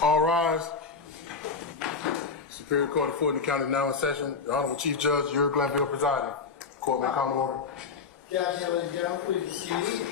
All rise. Superior Court of Fulton County now in session. The Honorable Chief Judge Yuri Glanville presiding. Court may come to order. Good afternoon, ladies and gentlemen. Please be seated.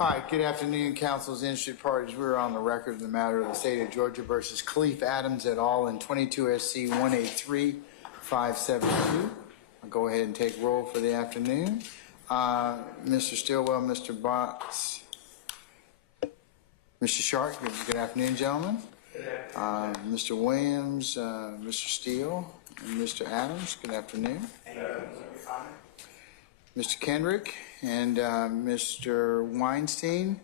Hi, good afternoon, councils, interested parties. We're on the record in the matter of the state of Georgia versus Khalif Adams et al. In 22 SC 183572. I'll go ahead and take roll for the afternoon. Mr. Stillwell, Mr. Botts, Mr. Sharp, good afternoon, gentlemen. Mr. Williams, Mr. Steele, and Mr. Adams, good afternoon. Mr. Kendrick and Mr. Weinstein,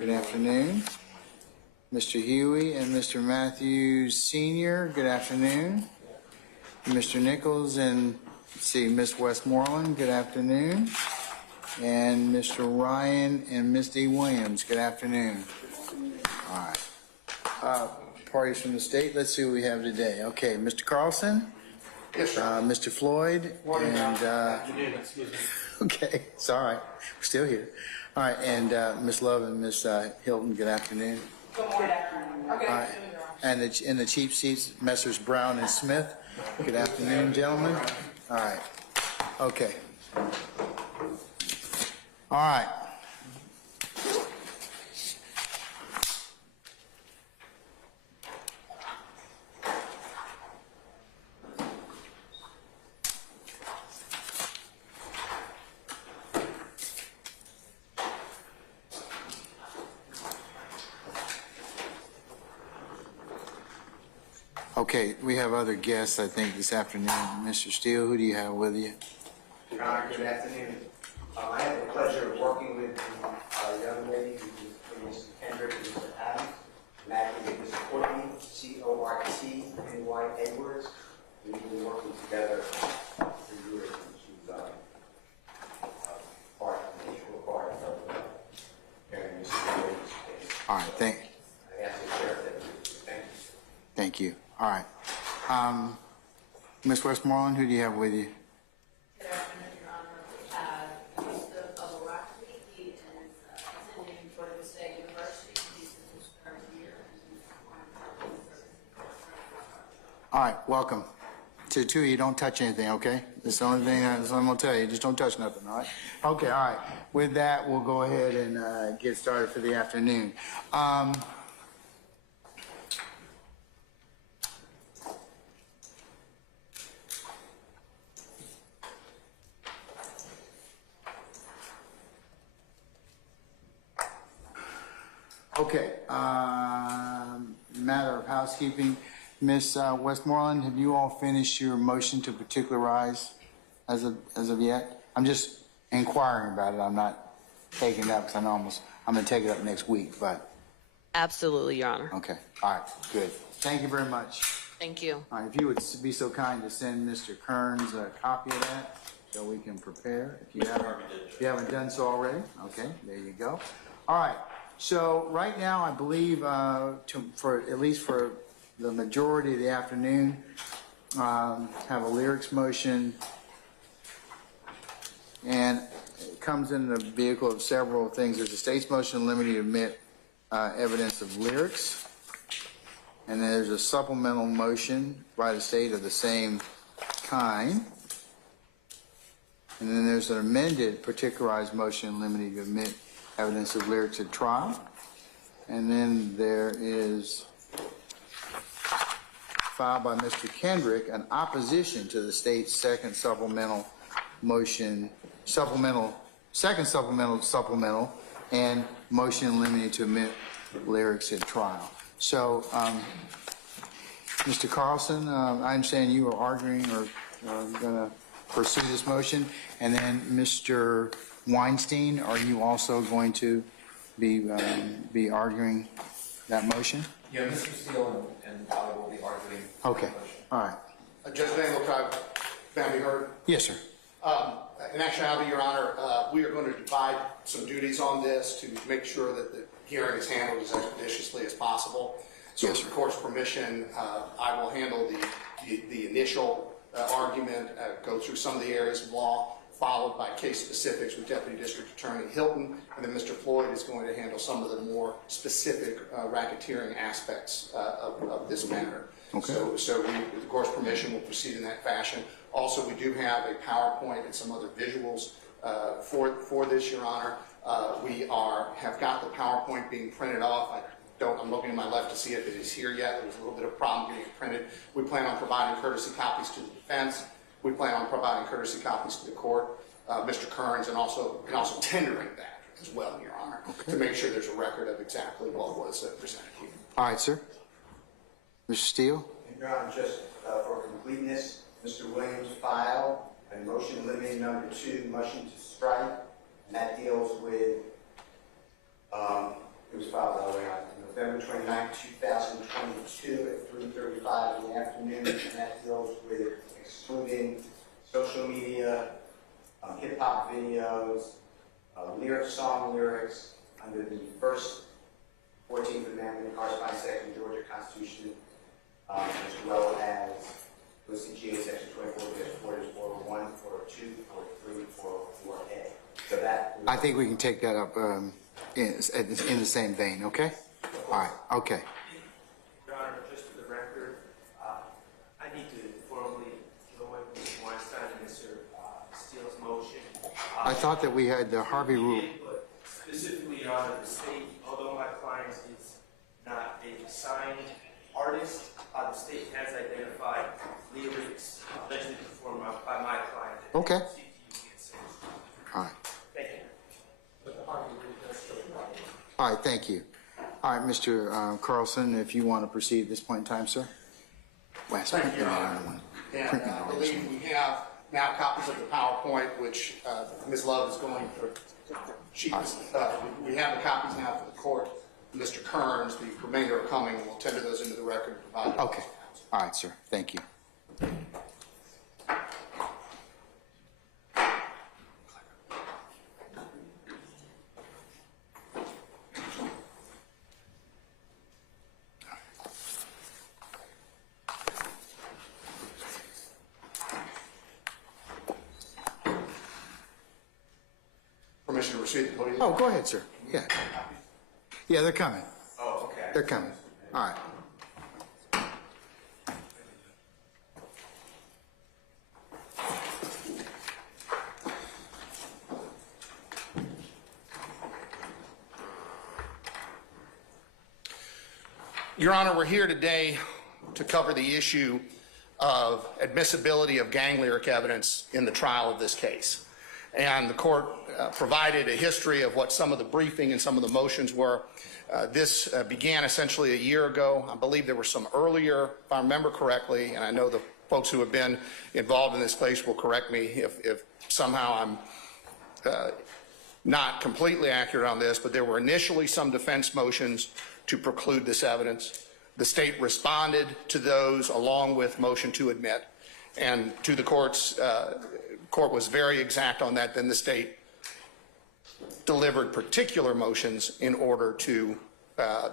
good afternoon. Mr. Huey and Mr. Matthews Sr., good afternoon. Mr. Nichols and, let's see, Ms. Westmoreland, good afternoon. And Mr. Ryan and Ms. D. Williams, good afternoon. All right. Parties from the state, let's see what we have today. Okay, Mr. Carlson? Yes, sir. Mr. Floyd? And, Excuse me. okay, it's all right. We're still here. All right, and Ms. Love and Ms. Hilton, good afternoon. Good morning. Okay. All right. And in the chief seats, Messrs. Brown and Smith. Good afternoon, gentlemen. All right. Okay. All right. Okay, we have other guests, I think, this afternoon. Mr. Steele, who do you have with you? Your Honor, good afternoon. I have the pleasure of working with the young lady, Mr. Kendrick and Mr. Adams, and acting as Mr. Courtney, C-O-R-T-N-Y Edwards. We've been working together for years, and she's integral part of carrying Mr. Williams' case. All right, I ask the sheriff that thank you. thank you. All right. Ms. Westmoreland, who do you have with you? Good afternoon, Your Honor. We have Mr. Bubba He is attending Georgia State University. He's in his third year. All right, welcome. To the two of you, don't touch anything, okay? That's the only thing I'm going to tell you. Just don't touch nothing, all right? Okay, all right. With that, we'll go ahead and get started for the afternoon. Okay, matter of housekeeping. Ms. Westmoreland, have you all finished your motion to particularize as of yet? I'm just inquiring about it. I'm not taking it up because I'm going to take it up next week, but. Absolutely, Your Honor. Okay, all right, good. Thank you very much. Thank you. All right, if you would be so kind to send Mr. Kearns a copy of that so we can prepare. If you haven't done so already, okay, there you go. All right. So right now, I believe, for at least for the majority of the afternoon, have a lyrics motion, and it comes in the vehicle of several things. There's a state's motion limiting to admit evidence of lyrics, and then there's a supplemental motion by the state of the same kind, and then there's an amended particularized motion limiting to admit evidence of lyrics at trial. And then there is filed by Mr. Kendrick an opposition to the state's second supplemental motion, second supplemental, and motion limited to admit lyrics at trial. So, Mr. Carlson, I understand you are arguing or going to pursue this motion, and then Mr. Weinstein, are you also going to be arguing that motion? Yeah, Mr. Steele and I will be arguing. Okay, all right. Judge Daniel, can I be heard? Yes, sir. In actuality, Your Honor, we are going to divide some duties on this to make sure that the hearing is handled as expeditiously as possible. So Yes, with sir. the court's permission, I will handle the initial argument, go through some of the areas of law, followed by case specifics with Deputy District Attorney Hilton, and then Mr. Floyd is going to handle some of the more specific racketeering aspects of this matter. Okay. So we, with the court's permission, will proceed in that fashion. Also, we do have a PowerPoint and some other visuals for this, Your Honor. We have got the PowerPoint being printed off. I'm looking to my left to see if it is here yet. There's a little bit of problem getting it printed. We plan on providing courtesy copies to the defense. We plan on providing courtesy copies to the court, Mr. Kearns, and also tendering that as well, Your Honor, to make sure there's a record of exactly what was presented here. All right, sir. Mr. Steele? Your Honor, just for completeness, Mr. Williams filed a motion limiting number 2, motion to strike, and that deals with, it was filed by the way, I don't know November 29, 2022 at 3:35 in the afternoon, and that deals with excluding social media, hip-hop videos, song lyrics under the first 14th Amendment, corresponding section, Georgia Constitution, as well as OCGA section 24-401, 402, 403, 404A. So that. I think we can take that up in the same vein, okay? All right, okay. Your Honor, just for the record, I need to formally join Mr. Weinstein and Mr. Steele's motion. I thought that we had the Harvey rule. But specifically, Your Honor, the state, although my client is not a signed artist, the state has identified lyrics allegedly performed by my client. Okay. All right. Thank you. All right, thank you. All right, Mr. Carlson, if you want to proceed at this point in time, sir. Wes, Thank print you, me Your Honor. another one. And Print me I another one. believe we have now copies of the PowerPoint, which Ms. Love is going to. We have the copies now for the court. Mr. Kearns, the remainder are coming, and we'll tender those into the record and provide them. Okay. All right, sir. Thank you. Permission to receive the podium? Oh, go ahead, sir. Yeah. Yeah, they're coming. Oh, okay. They're coming. All right. Your Honor, we're here today to cover the issue of admissibility of gang lyric evidence in the trial of this case. And the court provided a history of what some of the briefing and some of the motions were. This began essentially a year ago. I believe there were some earlier, if I remember correctly, and I know the folks who have been involved in this case will correct me if somehow I'm not completely accurate on this, but there were initially some defense motions to preclude this evidence. The state responded to those along with motion to admit, and to the court was very exact on that. Then the state delivered particular motions in order to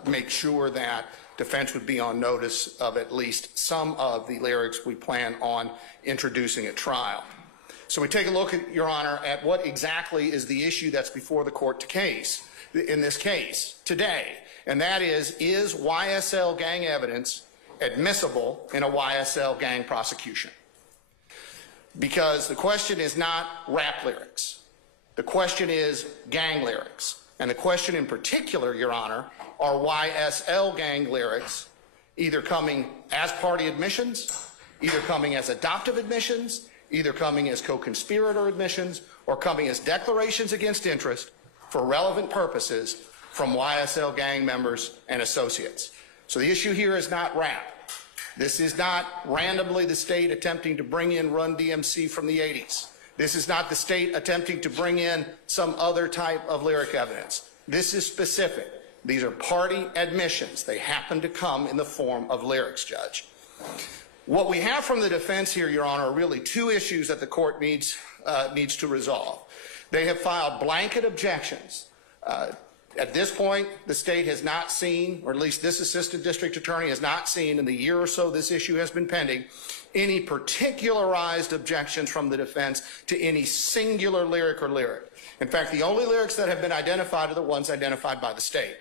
make sure that defense would be on notice of at least some of the lyrics we plan on introducing at trial. So we take a look, Your Honor, at what exactly is the issue that's before the court in this case today, and that is YSL gang evidence admissible in a YSL gang prosecution? Because the question is not rap lyrics. The question is gang lyrics. And the question in particular, Your Honor, are YSL gang lyrics either coming as party admissions, either coming as adoptive admissions, either coming as co-conspirator admissions, or coming as declarations against interest for relevant purposes from YSL gang members and associates. So the issue here is not rap. This is not randomly the state attempting to bring in Run DMC from the 80s. This is not the state attempting to bring in some other type of lyric evidence. This is specific. These are party admissions. They happen to come in the form of lyrics, Judge. What we have from the defense here, Your Honor, are really two issues that the court needs to resolve. They have filed blanket objections. At this point, the state has not seen, or at least this assistant district attorney has not seen in the year or so this issue has been pending, any particularized objections from the defense to any singular lyric or lyric. In fact, the only lyrics that have been identified are the ones identified by the state.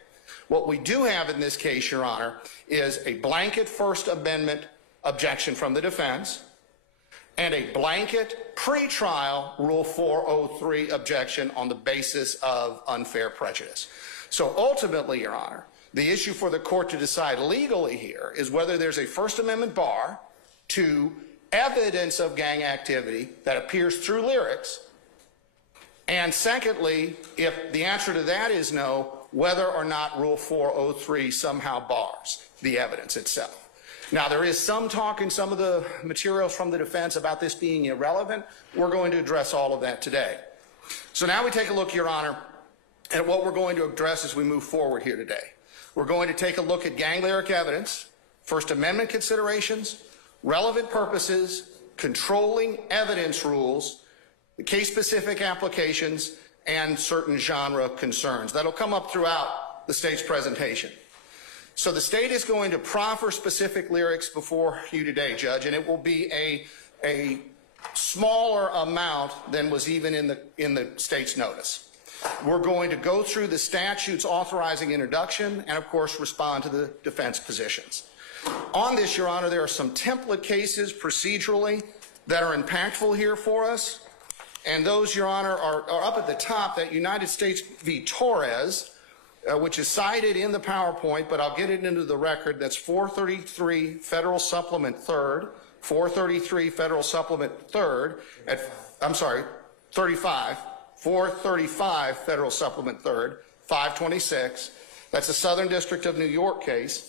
What we do have in this case, Your Honor, is a blanket First Amendment objection from the defense and a blanket pretrial Rule 403 objection on the basis of unfair prejudice. So ultimately, Your Honor, the issue for the court to decide legally here is whether there's a First Amendment bar to evidence of gang activity that appears through lyrics, and secondly, if the answer to that is no, whether or not Rule 403 somehow bars the evidence itself. Now, there is some talk in some of the materials from the defense about this being irrelevant. We're going to address all of that today. So now we take a look, Your Honor, at what we're going to address as we move forward here today. We're going to take a look at gang lyric evidence, First Amendment considerations, relevant purposes, controlling evidence rules, the case-specific applications, and certain genre concerns. That'll come up throughout the state's presentation. So the state is going to proffer specific lyrics before you today, Judge, and it will be a smaller amount than was even in the state's notice. We're going to go through the statutes authorizing introduction and, of course, respond to the defense positions. On this, Your Honor, there are some template cases procedurally that are impactful here for us. And those, Your Honor, are up at the top. That United States v. Torres, which is cited in the PowerPoint, but I'll get it into the record. That's 433 Federal Supplement 3rd, 433 Federal Supplement 3rd, I'm sorry, 35, 435 Federal Supplement 3rd, 526. That's a Southern District of New York case.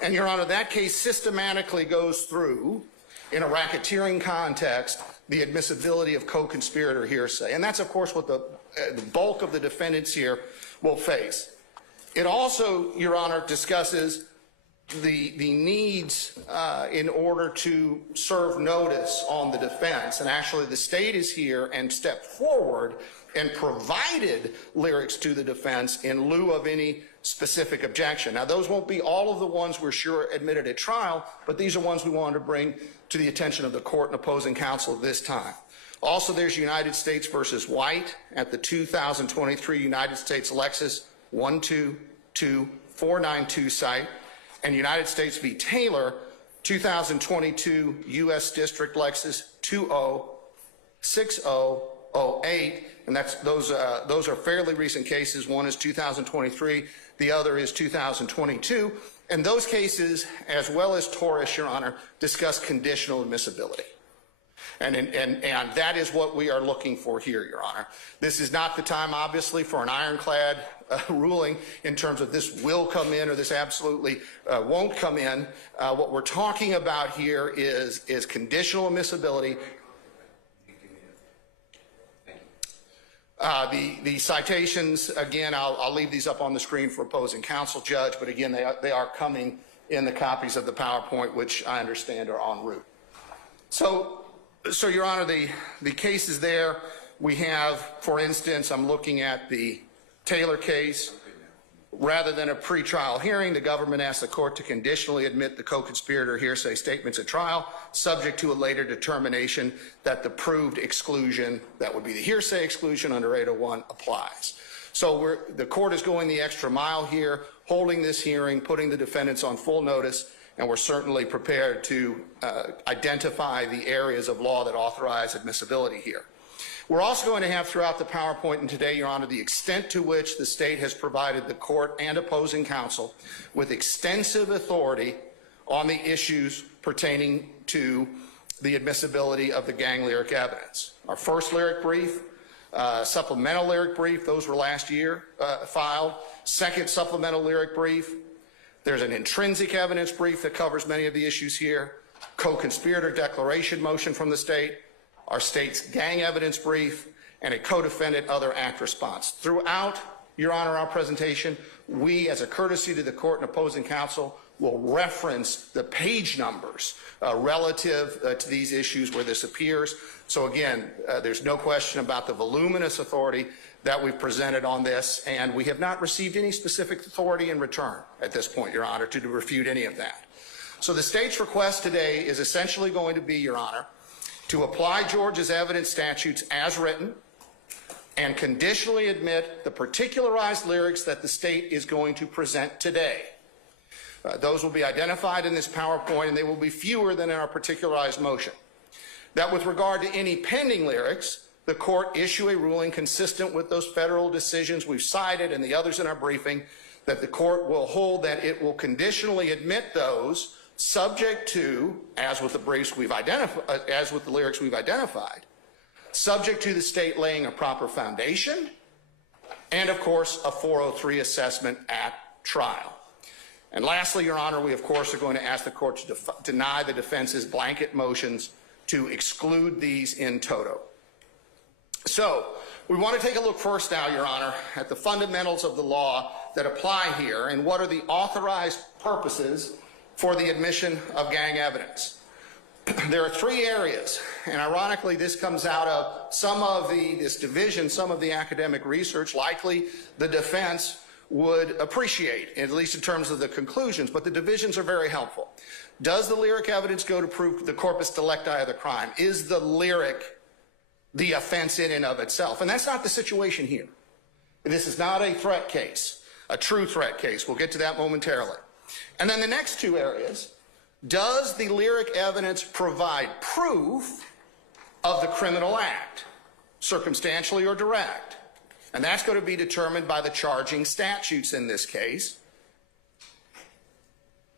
And, Your Honor, that case systematically goes through, in a racketeering context, the admissibility of co-conspirator hearsay. And that's, of course, what the bulk of the defendants here will face. It also, Your Honor, discusses the needs in order to serve notice on the defense. And actually, the state is here and stepped forward and provided lyrics to the defense in lieu of any specific objection. Now, those won't be all of the ones we're sure admitted at trial, but these are ones we wanted to bring to the attention of the court and opposing counsel this time. Also, there's United States versus White at the 2023 United States Lexus 122492 site, and United States v. Taylor, 2022 U.S. District Lexus 206008, and those are fairly recent cases. One is 2023, the other is 2022, and those cases, as well as Torres, Your Honor, discuss conditional admissibility. And that is what we are looking for here, Your Honor. This is not the time, obviously, for an ironclad ruling in terms of this will come in or this absolutely won't come in. What we're talking about here is conditional admissibility. The citations, again, I'll leave these up on the screen for opposing counsel, Judge, but again, they are coming in the copies of the PowerPoint, which I understand are en route. So Your Honor, the cases there, we have, for instance, I'm looking at the Taylor case. Rather than a pretrial hearing, the government asked the court to conditionally admit the co-conspirator hearsay statements at trial, subject to a later determination that the proved exclusion, that would be the hearsay exclusion under 801, applies. So the court is going the extra mile here, holding this hearing, putting the defendants on full notice, and we're certainly prepared to identify the areas of law that authorize admissibility here. We're also going to have throughout the PowerPoint and today, Your Honor, the extent to which the state has provided the court and opposing counsel with extensive authority on the issues pertaining to the admissibility of the gang lyric evidence. Our first lyric brief, supplemental lyric brief, those were last year filed. Second supplemental lyric brief. There's an intrinsic evidence brief that covers many of the issues here. Co-conspirator declaration motion from the state. Our state's gang evidence brief, and a co-defendant other act response. Throughout, Your Honor, our presentation, we, as a courtesy to the court and opposing counsel, will reference the page numbers relative to these issues where this appears. So again, there's no question about the voluminous authority that we've presented on this, and we have not received any specific authority in return at this point, Your Honor, to refute any of that. So the state's request today is essentially going to be, Your Honor, to apply Georgia's evidence statutes as written and conditionally admit the particularized lyrics that the state is going to present today. Those will be identified in this PowerPoint, and they will be fewer than in our particularized motion. That with regard to any pending lyrics, the court issue a ruling consistent with those federal decisions we've cited and the others in our briefing, that the court will hold that it will conditionally admit those subject to, as with the lyrics we've identified, subject to the state laying a proper foundation, and of course a 403 assessment at trial. And lastly, Your Honor, we of course are going to ask the court to deny the defense's blanket motions to exclude these in toto. So we want to take a look first now, Your Honor, at the fundamentals of the law that apply here, and what are the authorized purposes for the admission of gang evidence. There are three areas, and ironically this comes out of some of the academic research, likely the defense would appreciate, at least in terms of the conclusions, but the divisions are very helpful. Does the lyric evidence go to prove the corpus delicti of the crime? Is the lyric the offense in and of itself? And that's not the situation here. This is not a threat case, a true threat case. We'll get to that momentarily. And then the next two areas, does the lyric evidence provide proof of the criminal act, circumstantially or direct? And that's going to be determined by the charging statutes in this case,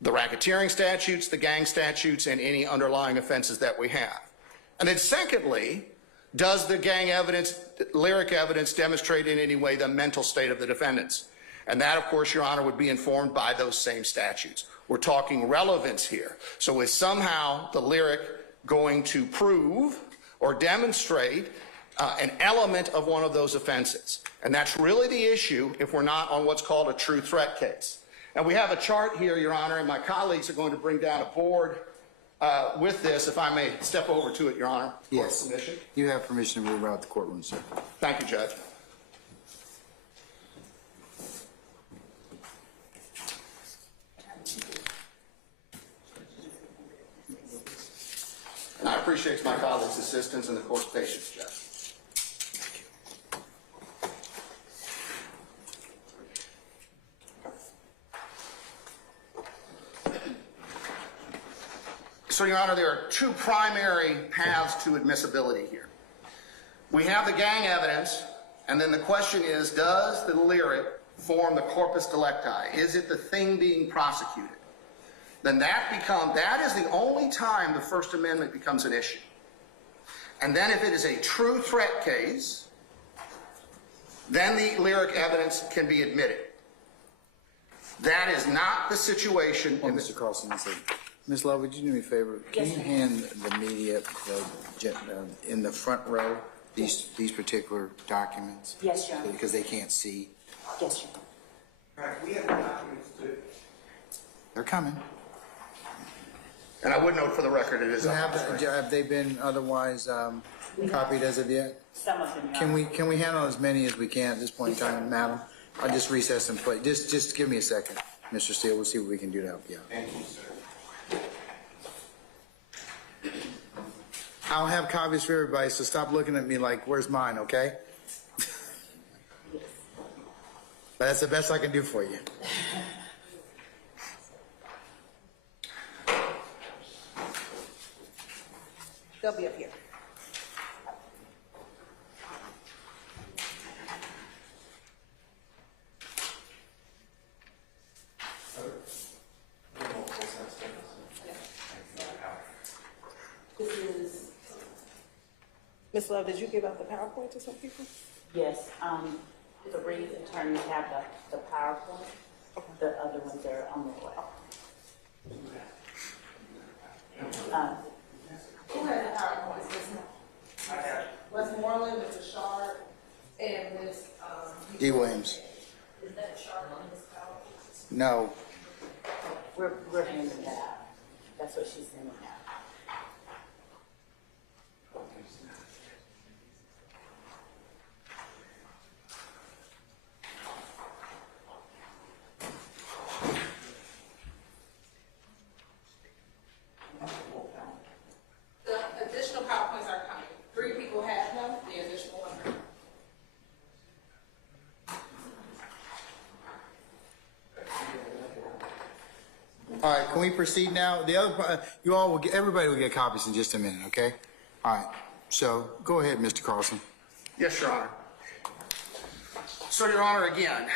the racketeering statutes, the gang statutes, and any underlying offenses that we have. And then secondly, does the gang evidence, lyric evidence, demonstrate in any way the mental state of the defendants? And that, of course, Your Honor, would be informed by those same statutes. We're talking relevance here. So is somehow the lyric going to prove or demonstrate an element of one of those offenses? And that's really the issue if we're not on what's called a true threat case. And we have a chart here, Your Honor, and my colleagues are going to bring down a board with this, if I may step over to it, Your Honor. Yes. Permission. You have permission to move out the courtroom, sir. Thank you, Judge. And I appreciate my colleagues' assistance and the court's patience, Judge. So, Your Honor, there are two primary paths to admissibility here. We have the gang evidence, and then the question is, does the lyric form the corpus delicti? Is it the thing being prosecuted? Then that is the only time the First Amendment becomes an issue. And then if it is a true threat case, then the lyric evidence can be admitted. That is not the situation in Mr. Carlson, Ms. Love, would you do me a favor? Can you hand the media in the front row these particular documents? Yes, Your Honor. Because they can't see. Yes, Your Honor. All right, we have the documents too. They're coming. And I would note for the record, it is up on the screen. Have they been otherwise copied as of yet? Some of them, Your Honor. Can we handle as many as we can at this point in time, madam? I'll just recess and play. Just give me a second, Mr. Steele. We'll see what we can do to help you out. Thank you, sir. I'll have copies for everybody, so stop looking at me like, where's mine, okay? But that's the best I can do for you. They'll be up here. This is. Ms. Love, did you give out the PowerPoint to some people? Yes, the Reed's attorneys have the PowerPoint. The other ones are on the way. Who has the PowerPoint? Westmoreland, Mr. Shard, and Ms. D. Williams. Is that Sharp on this PowerPoint? No. We're handing that out. That's what she's sending out. The additional PowerPoints are coming. 3 people have them, the additional one. All right, can we proceed now? The other, everybody will get copies in just a minute, okay? All right, so go ahead, Mr. Carlson. Yes, Your Honor. So, Your Honor, again,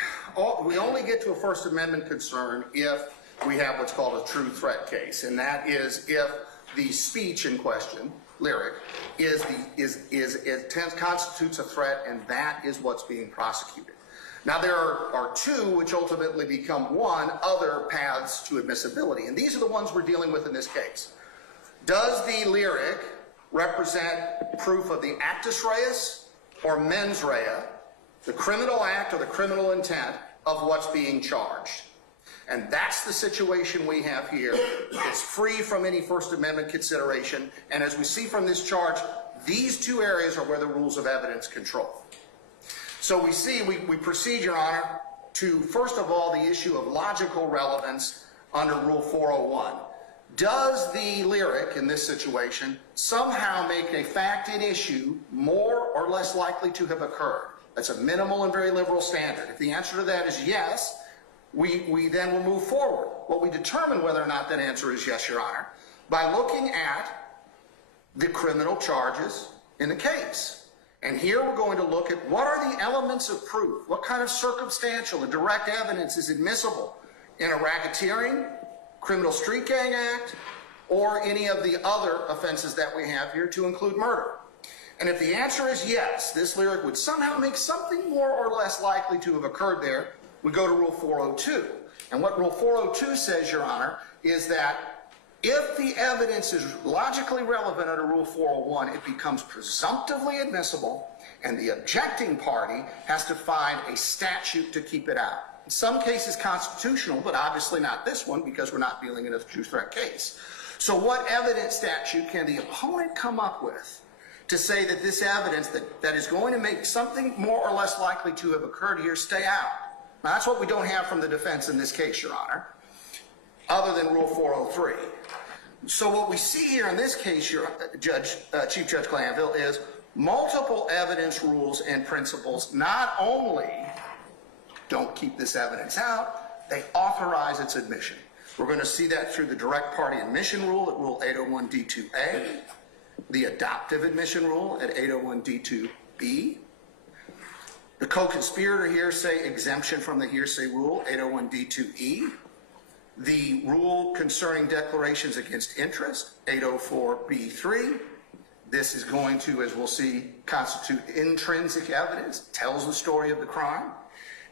we only get to a First Amendment concern if we have what's called a true threat case, and that is if the speech in question, lyric, constitutes a threat, and that is what's being prosecuted. Now, there are two which ultimately become one, other paths to admissibility, and these are the ones we're dealing with in this case. Does the lyric represent proof of the actus reus or mens rea, the criminal act or the criminal intent, of what's being charged. And that's the situation we have here. It's free from any First Amendment consideration. And as we see from this charge, these two areas are where the rules of evidence control. So we see, we proceed, Your Honor, to, first of all, the issue of logical relevance under Rule 401. Does the lyric in this situation somehow make a fact at issue more or less likely to have occurred? That's a minimal and very liberal standard. If the answer to that is yes, we then will move forward. Well, we determine whether or not that answer is yes, Your Honor, by looking at the criminal charges in the case. And here we're going to look at what are the elements of proof, what kind of circumstantial and direct evidence is admissible in a racketeering, criminal street gang act, or any of the other offenses that we have here, to include murder. And if the answer is yes, this lyric would somehow make something more or less likely to have occurred there, we go to Rule 402. And what Rule 402 says, Your Honor, is that if the evidence is logically relevant under Rule 401, it becomes presumptively admissible, and the objecting party has to find a statute to keep it out. In some cases constitutional, but obviously not this one, because we're not dealing in a true threat case. So what evidence statute can the opponent come up with to say that this evidence that is going to make something more or less likely to have occurred here stay out? Now, that's what we don't have from the defense in this case, Your Honor, other than Rule 403. So what we see here in this case, Chief Judge Glanville, is multiple evidence rules and principles not only don't keep this evidence out, they authorize its admission. We're going to see that through the direct party admission rule at Rule 801D2A, the adoptive admission rule at 801D2B, the co-conspirator hearsay exemption from the hearsay rule, 801D2E, the rule concerning declarations against interest, 804B3. This is going to, as we'll see, constitute intrinsic evidence, tells the story of the crime.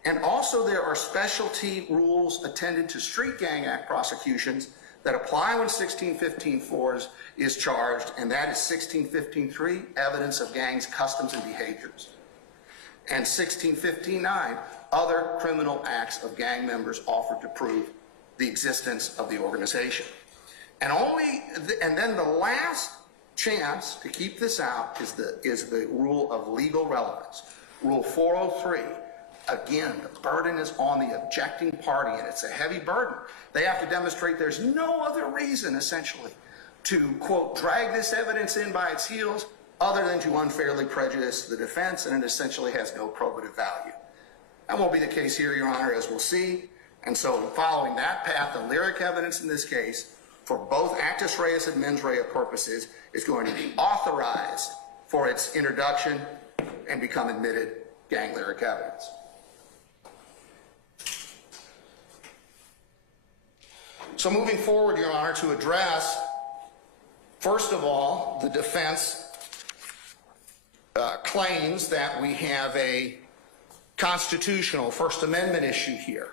And also there are specialty rules attended to street gang act prosecutions that apply when 1615-4 is charged, and that is 1615-3, evidence of gangs' customs and behaviors. And 1615-9, other criminal acts of gang members offered to prove the existence of the organization. And then the last chance to keep this out is the rule of legal relevance. Rule 403. Again, the burden is on the objecting party, and it's a heavy burden. They have to demonstrate there's no other reason, essentially, to, quote, drag this evidence in by its heels other than to unfairly prejudice the defense, and it essentially has no probative value. That won't be the case here, Your Honor, as we'll see. And so following that path, the lyric evidence in this case, for both actus reus and mens rea purposes, is going to be authorized for its introduction and become admitted gang lyric evidence. So moving forward, Your Honor, to address, first of all, the defense claims that we have a constitutional First Amendment issue here.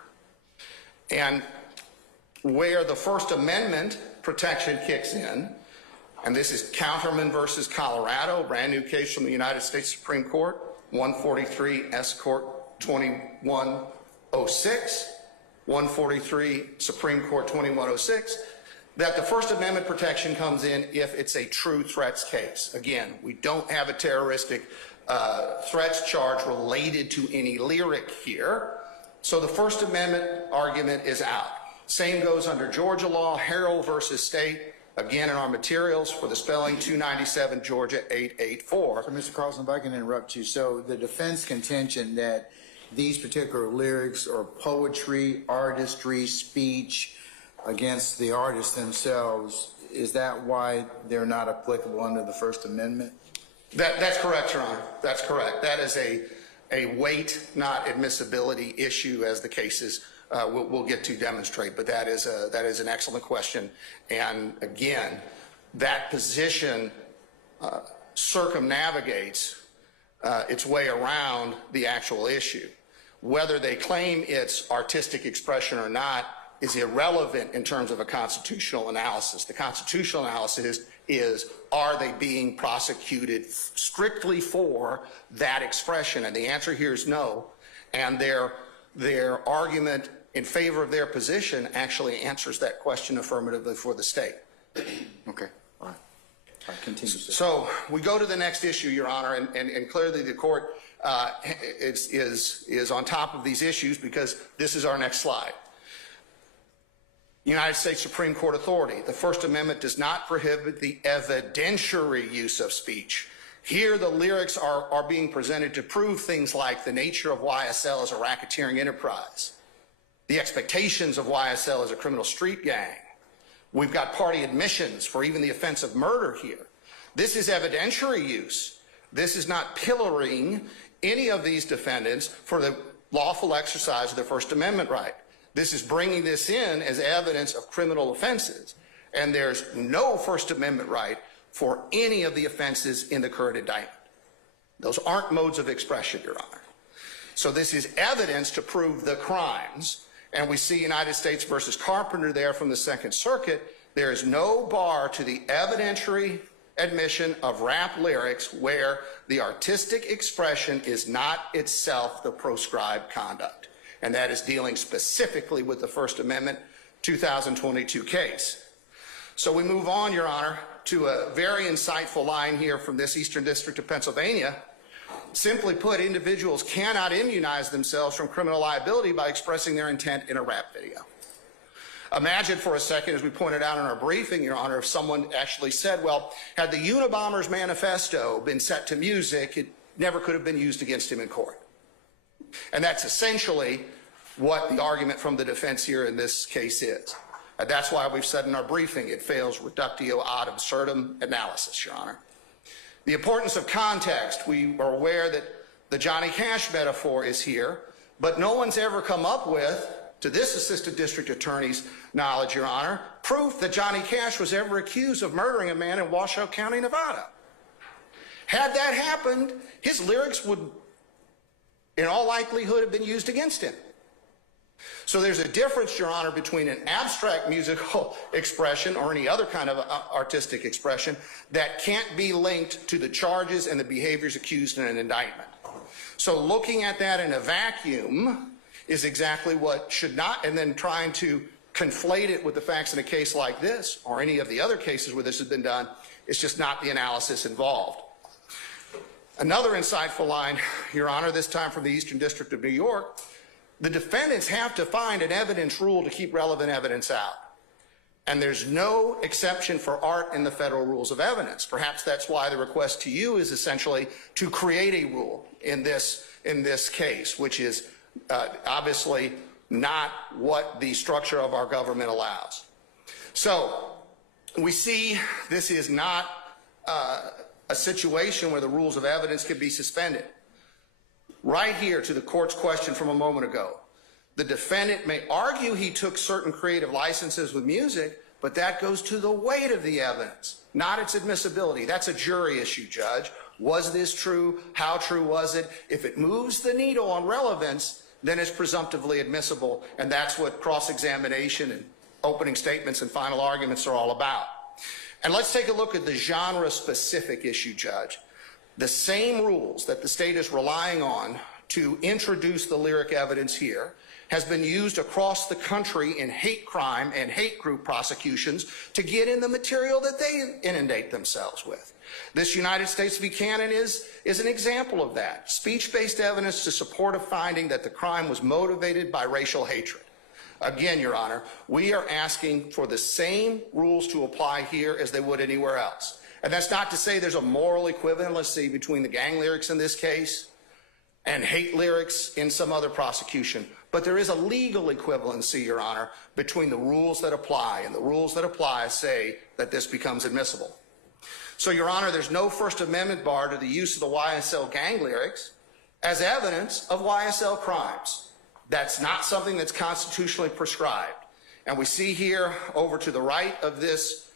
And where the First Amendment protection kicks in, and this is Counterman versus Colorado, brand new case from the United States Supreme Court, 143 S. Court 2106, 143 Supreme Court 2106, that the First Amendment protection comes in if it's a true threats case. Again, we don't have a terroristic threats charge related to any lyric here, so the First Amendment argument is out. Same goes under Georgia law, Harrell versus State, again in our materials for the spelling, 297 Georgia 884. So, Mr. Carlson, if I can interrupt you. So the defense contention that these particular lyrics are poetry, artistry, speech against the artists themselves, is that why they're not applicable under the First Amendment? That's correct, Your Honor. That's correct. That is a weight, not admissibility issue, as the cases we'll get to demonstrate. But that is an excellent question. And again, that position circumnavigates its way around the actual issue. Whether they claim it's artistic expression or not is irrelevant in terms of a constitutional analysis. The constitutional analysis is, are they being prosecuted strictly for that expression? And the answer here is no. And their their argument in favor of their position actually answers that question affirmatively for the state. Okay, all right. All right, continue, sir. So we go to the next issue, Your Honor, and clearly the court is on top of these issues because this is our next slide. United States Supreme Court authority. The First Amendment does not prohibit the evidentiary use of speech. Here, the lyrics are being presented to prove things like the nature of YSL as a racketeering enterprise, the expectations of YSL as a criminal street gang. We've got party admissions for even the offense of murder here. This is evidentiary use. This is not pillorying any of these defendants for the lawful exercise of their First Amendment right. This is bringing this in as evidence of criminal offenses, and there's no First Amendment right for any of the offenses in the current indictment. Those aren't modes of expression, Your Honor. So this is evidence to prove the crimes, and we see United States versus Carpenter there from the Second Circuit. There is no bar to the evidentiary admission of rap lyrics where the artistic expression is not itself the proscribed conduct. And that is dealing specifically with the First Amendment 2022 case. So we move on, Your Honor, to a very insightful line here from this Eastern District of Pennsylvania. Simply put, individuals cannot immunize themselves from criminal liability by expressing their intent in a rap video. Imagine for a second, as we pointed out in our briefing, Your Honor, if someone actually said, well, had the Unabomber's manifesto been set to music, it never could have been used against him in court. And that's essentially what the argument from the defense here in this case is. And that's why we've said in our briefing it fails reductio ad absurdum analysis, Your Honor. The importance of context. We are aware that the Johnny Cash metaphor is here, but no one's ever come up with, to this assistant district attorney's knowledge, Your Honor, proof that Johnny Cash was ever accused of murdering a man in Washoe County, Nevada. Had that happened, his lyrics would, in all likelihood, have been used against him. So there's a difference, Your Honor, between an abstract musical expression or any other kind of artistic expression that can't be linked to the charges and the behaviors accused in an indictment. So looking at that in a vacuum is exactly what should not, and then trying to conflate it with the facts in a case like this or any of the other cases where this has been done is just not the analysis involved. Another insightful line, Your Honor, this time from the Eastern District of New York. The defendants have to find an evidence rule to keep relevant evidence out. And there's no exception for art in the federal rules of evidence. Perhaps that's why the request to you is essentially to create a rule in this case, which is obviously not what the structure of our government allows. So we see this is not a situation where the rules of evidence can be suspended. Right here to the court's question from a moment ago. The defendant may argue he took certain creative licenses with music, but that goes to the weight of the evidence, not its admissibility. That's a jury issue, Judge. Was this true? How true was it? If it moves the needle on relevance, then it's presumptively admissible, and that's what cross-examination and opening statements and final arguments are all about. And let's take a look at the genre-specific issue, Judge. The same rules that the state is relying on to introduce the lyric evidence here has been used across the country in hate crime and hate group prosecutions to get in the material that they inundate themselves with. This United States v. Cannon is an example of that. Speech-based evidence to support a finding that the crime was motivated by racial hatred. Again, Your Honor, we are asking for the same rules to apply here as they would anywhere else. And that's not to say there's a moral equivalency between the gang lyrics in this case and hate lyrics in some other prosecution. But there is a legal equivalency, Your Honor, between the rules that apply, and the rules that apply say that this becomes admissible. So, Your Honor, there's no First Amendment bar to the use of the YSL gang lyrics as evidence of YSL crimes. That's not something that's constitutionally prescribed. And we see here over to the right of this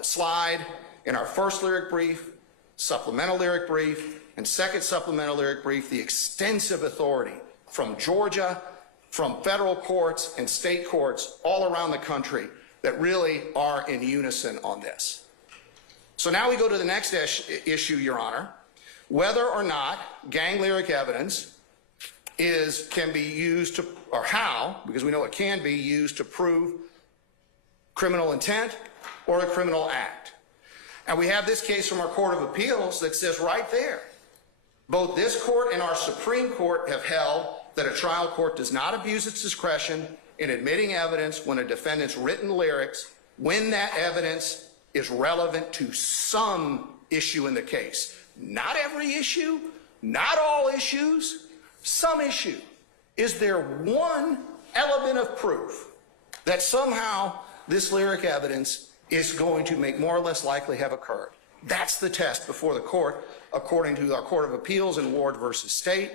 slide in our first lyric brief, supplemental lyric brief, and second supplemental lyric brief, the extensive authority from Georgia, from federal courts and state courts all around the country that really are in unison on this. So now we go to the next issue, Your Honor, whether or not gang lyric evidence can be used to, or how, because we know it can be used to prove criminal intent or a criminal act. And we have this case from our Court of Appeals that says right there, both this court and our Supreme Court have held that a trial court does not abuse its discretion in admitting evidence when a defendant's written lyrics, when that evidence is relevant to some issue in the case. Not every issue, not all issues, some issue. Is there one element of proof that somehow this lyric evidence is going to make more or less likely have occurred? That's the test before the court, according to our Court of Appeals in Ward versus State,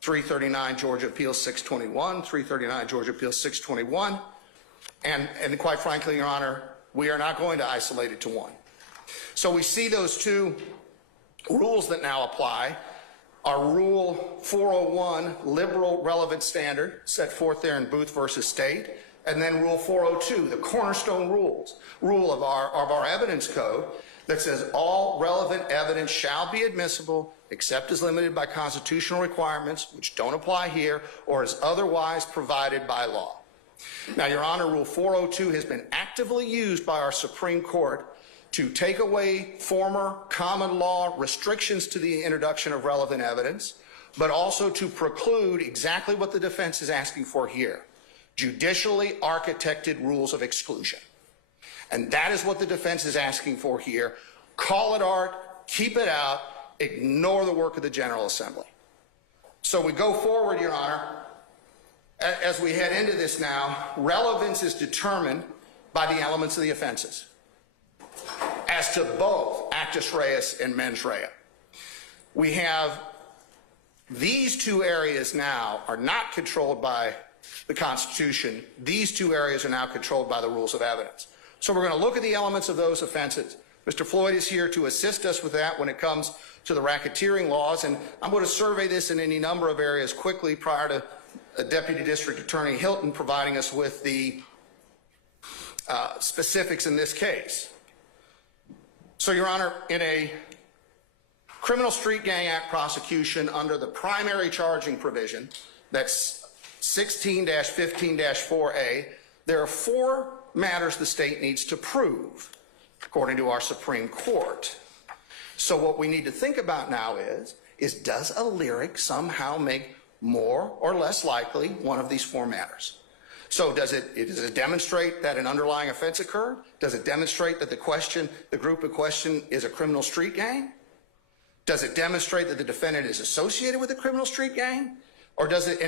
339 Georgia Appeals 621, 339 Georgia Appeals 621. And quite frankly, Your Honor, we are not going to isolate it to one. So we see those two rules that now apply. Our Rule 401 liberal relevant standard set forth there in Booth versus State, and then Rule 402, the cornerstone rule of our evidence code that says all relevant evidence shall be admissible except as limited by constitutional requirements, which don't apply here, or as otherwise provided by law. Now, Your Honor, Rule 402 has been actively used by our Supreme Court to take away former common law restrictions to the introduction of relevant evidence, but also to preclude exactly what the defense is asking for here, judicially architected rules of exclusion. And that is what the defense is asking for here. Call it art, keep it out, ignore the work of the General Assembly. So we go forward, Your Honor. As we head into this now, relevance is determined by the elements of the offenses as to both actus reus and mens rea. We have these two areas now are not controlled by the Constitution. These two areas are now controlled by the rules of evidence. So we're going to look at the elements of those offenses. Mr. Floyd is here to assist us with that when it comes to the racketeering laws, and I'm going to survey this in any number of areas quickly prior to Deputy District Attorney Hilton providing us with the specifics in this case. So, Your Honor, in a Criminal Street Gang Act prosecution under the primary charging provision, that's 16-15-4A, there are 4 matters the state needs to prove, according to our Supreme Court. So what we need to think about now is does a lyric somehow make more or less likely one of these 4 matters? So does it demonstrate that an underlying offense occurred? Does it demonstrate that the group in question is a criminal street gang? Does it demonstrate that the defendant is associated with a criminal street gang? Or does it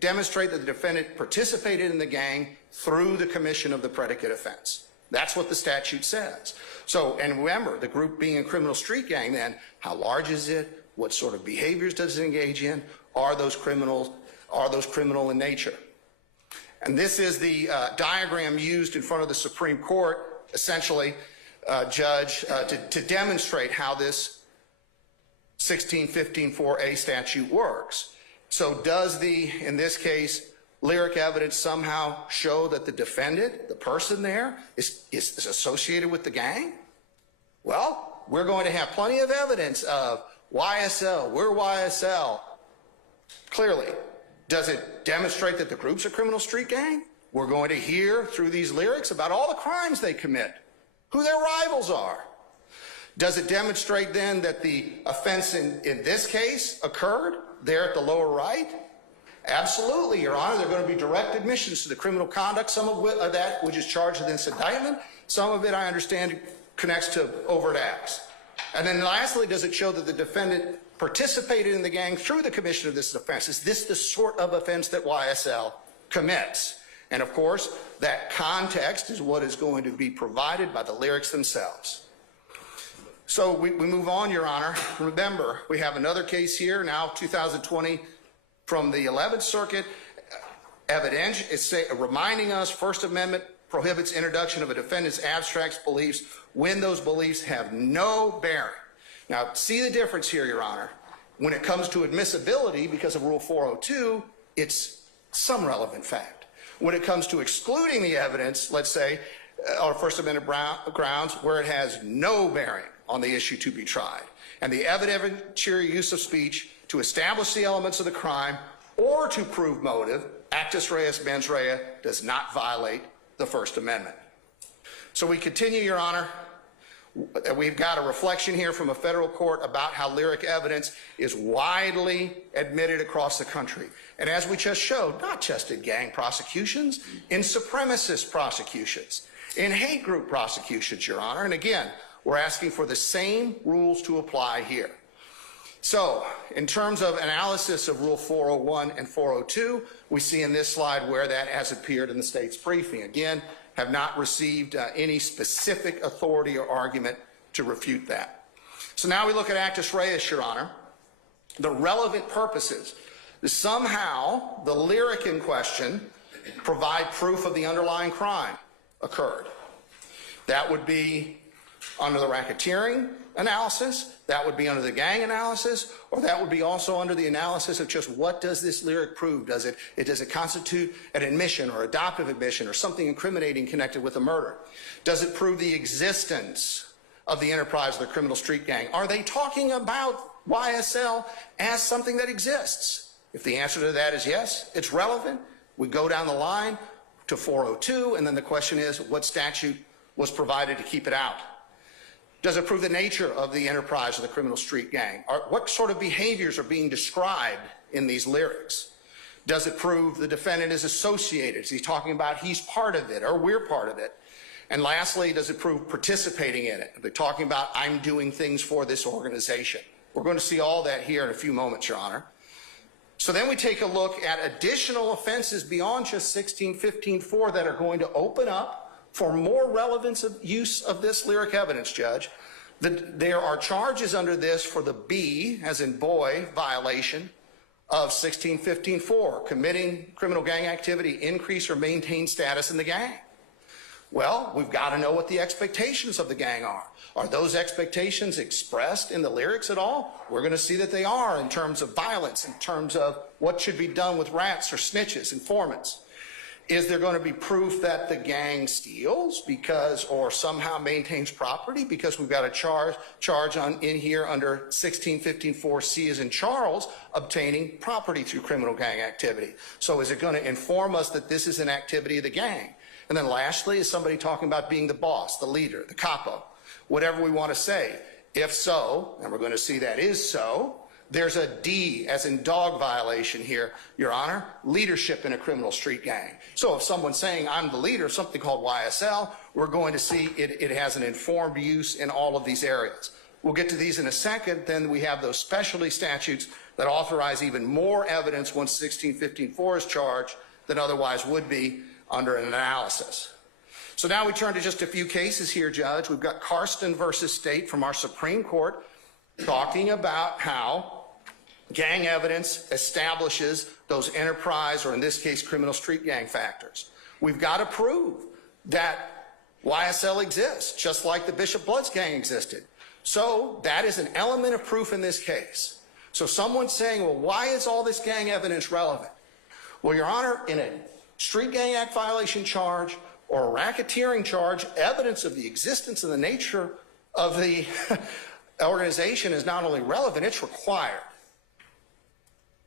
demonstrate that the defendant participated in the gang through the commission of the predicate offense? That's what the statute says. So, and remember, the group being a criminal street gang, then, how large is it? What sort of behaviors does it engage in? Are those criminal in nature? And this is the diagram used in front of the Supreme Court, essentially, Judge, to demonstrate how this 16-15-4A statute works. So does in this case, lyric evidence somehow show that the defendant, the person there, is associated with the gang? Well, we're going to have plenty of evidence of YSL, we're YSL. Clearly, does it demonstrate that the group's a criminal street gang? We're going to hear through these lyrics about all the crimes they commit, who their rivals are. Does it demonstrate then that the offense in this case occurred there at the lower right? Absolutely, Your Honor. There are going to be direct admissions to the criminal conduct, some of that which is charged in this indictment. Some of it, I understand, connects to overt acts. And then lastly, does it show that the defendant participated in the gang through the commission of this offense? Is this the sort of offense that YSL commits? And of course, that context is what is going to be provided by the lyrics themselves. So we move on, Your Honor. Remember, we have another case here, now 2020, from the 11th Circuit, it's reminding us First Amendment prohibits introduction of a defendant's abstract beliefs when those beliefs have no bearing. Now, see the difference here, Your Honor. When it comes to admissibility, because of Rule 402, it's some relevant fact. When it comes to excluding the evidence, let's say, on First Amendment grounds, where it has no bearing on the issue to be tried, and the evidentiary use of speech to establish the elements of the crime or to prove motive, actus reus mens rea does not violate the First Amendment. So we continue, Your Honor. We've got a reflection here from a federal court about how lyric evidence is widely admitted across the country. And as we just showed, not just in gang prosecutions, in supremacist prosecutions, in hate group prosecutions, Your Honor. And again, we're asking for the same rules to apply here. So, in terms of analysis of Rule 401 and 402, we see in this slide where that has appeared in the state's briefing. Again, have not received any specific authority or argument to refute that. So now we look at actus reus, Your Honor. The relevant purposes. Somehow, the lyric in question provide proof of the underlying crime occurred. That would be under the racketeering analysis, that would be under the gang analysis, or that would be also under the analysis of just what does this lyric prove? Does it constitute an admission or adoptive admission or something incriminating connected with a murder? Does it prove the existence of the enterprise of the criminal street gang? Are they talking about YSL as something that exists? If the answer to that is yes, it's relevant. We go down the line to 402, and then the question is, what statute was provided to keep it out? Does it prove the nature of the enterprise of the criminal street gang? What sort of behaviors are being described in these lyrics? Does it prove the defendant is associated? Is he talking about he's part of it or we're part of it? And lastly, does it prove participating in it? Are they talking about I'm doing things for this organization? We're going to see all that here in a few moments, Your Honor. So then we take a look at additional offenses beyond just 1615-4 that are going to open up for more relevance of use of this lyric evidence, Judge. There are charges under this for the B, as in boy, violation of 1615-4, committing criminal gang activity, increase or maintain status in the gang. Well, we've got to know what the expectations of the gang are. Are those expectations expressed in the lyrics at all? We're going to see that they are in terms of violence, in terms of what should be done with rats or snitches, informants. Is there going to be proof that the gang steals or somehow maintains property? Because we've got a charge in here under 1615-4C as in Charles, obtaining property through criminal gang activity. So is it going to inform us that this is an activity of the gang? And then lastly, is somebody talking about being the boss, the leader, the capo, whatever we want to say? If so, and we're going to see that is so, there's a D, as in dog violation here, Your Honor, leadership in a criminal street gang. So if someone's saying I'm the leader of something called YSL, we're going to see it has an informed use in all of these areas. We'll get to these in a second. Then we have those specialty statutes that authorize even more evidence once 1615-4 is charged than otherwise would be under an analysis. So now we turn to just a few cases here, Judge. We've got Karsten versus State from our Supreme Court talking about how gang evidence establishes those enterprise, or in this case, criminal street gang factors. We've got to prove that YSL exists, just like the Bishop Bloods gang existed. So that is an element of proof in this case. So someone's saying, well, why is all this gang evidence relevant? Well, Your Honor, in a Street Gang Act violation charge or a racketeering charge, evidence of the existence and the nature of the organization is not only relevant, it's required.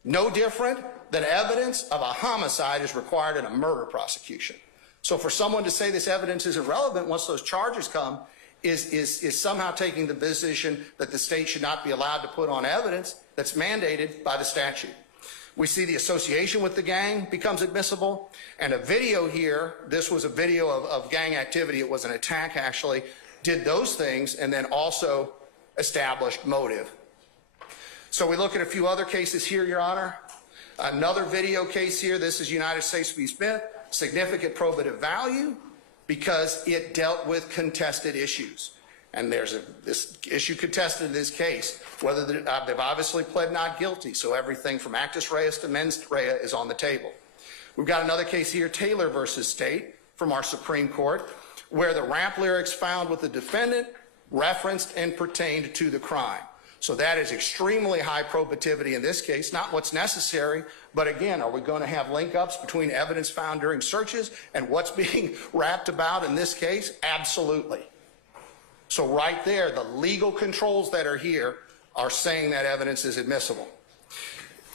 No different than evidence of a homicide is required in a murder prosecution. So for someone to say this evidence is irrelevant once those charges come is somehow taking the position that the state should not be allowed to put on evidence that's mandated by the statute. We see the association with the gang becomes admissible, and a video here, this was a video of gang activity, it was an attack actually, did those things and then also established motive. So we look at a few other cases here, Your Honor. Another video case here, this is United States v. Smith, significant probative value because it dealt with contested issues. And there's this issue contested in this case, whether they've obviously pled not guilty, so everything from actus reus to mens rea is on the table. We've got another case here, Taylor versus State, from our Supreme Court, where the rap lyrics found with the defendant referenced and pertained to the crime. So that is extremely high probativity in this case, not what's necessary, but again, are we going to have link-ups between evidence found during searches and what's being rapped about in this case? Absolutely. So right there, the legal controls that are here are saying that evidence is admissible.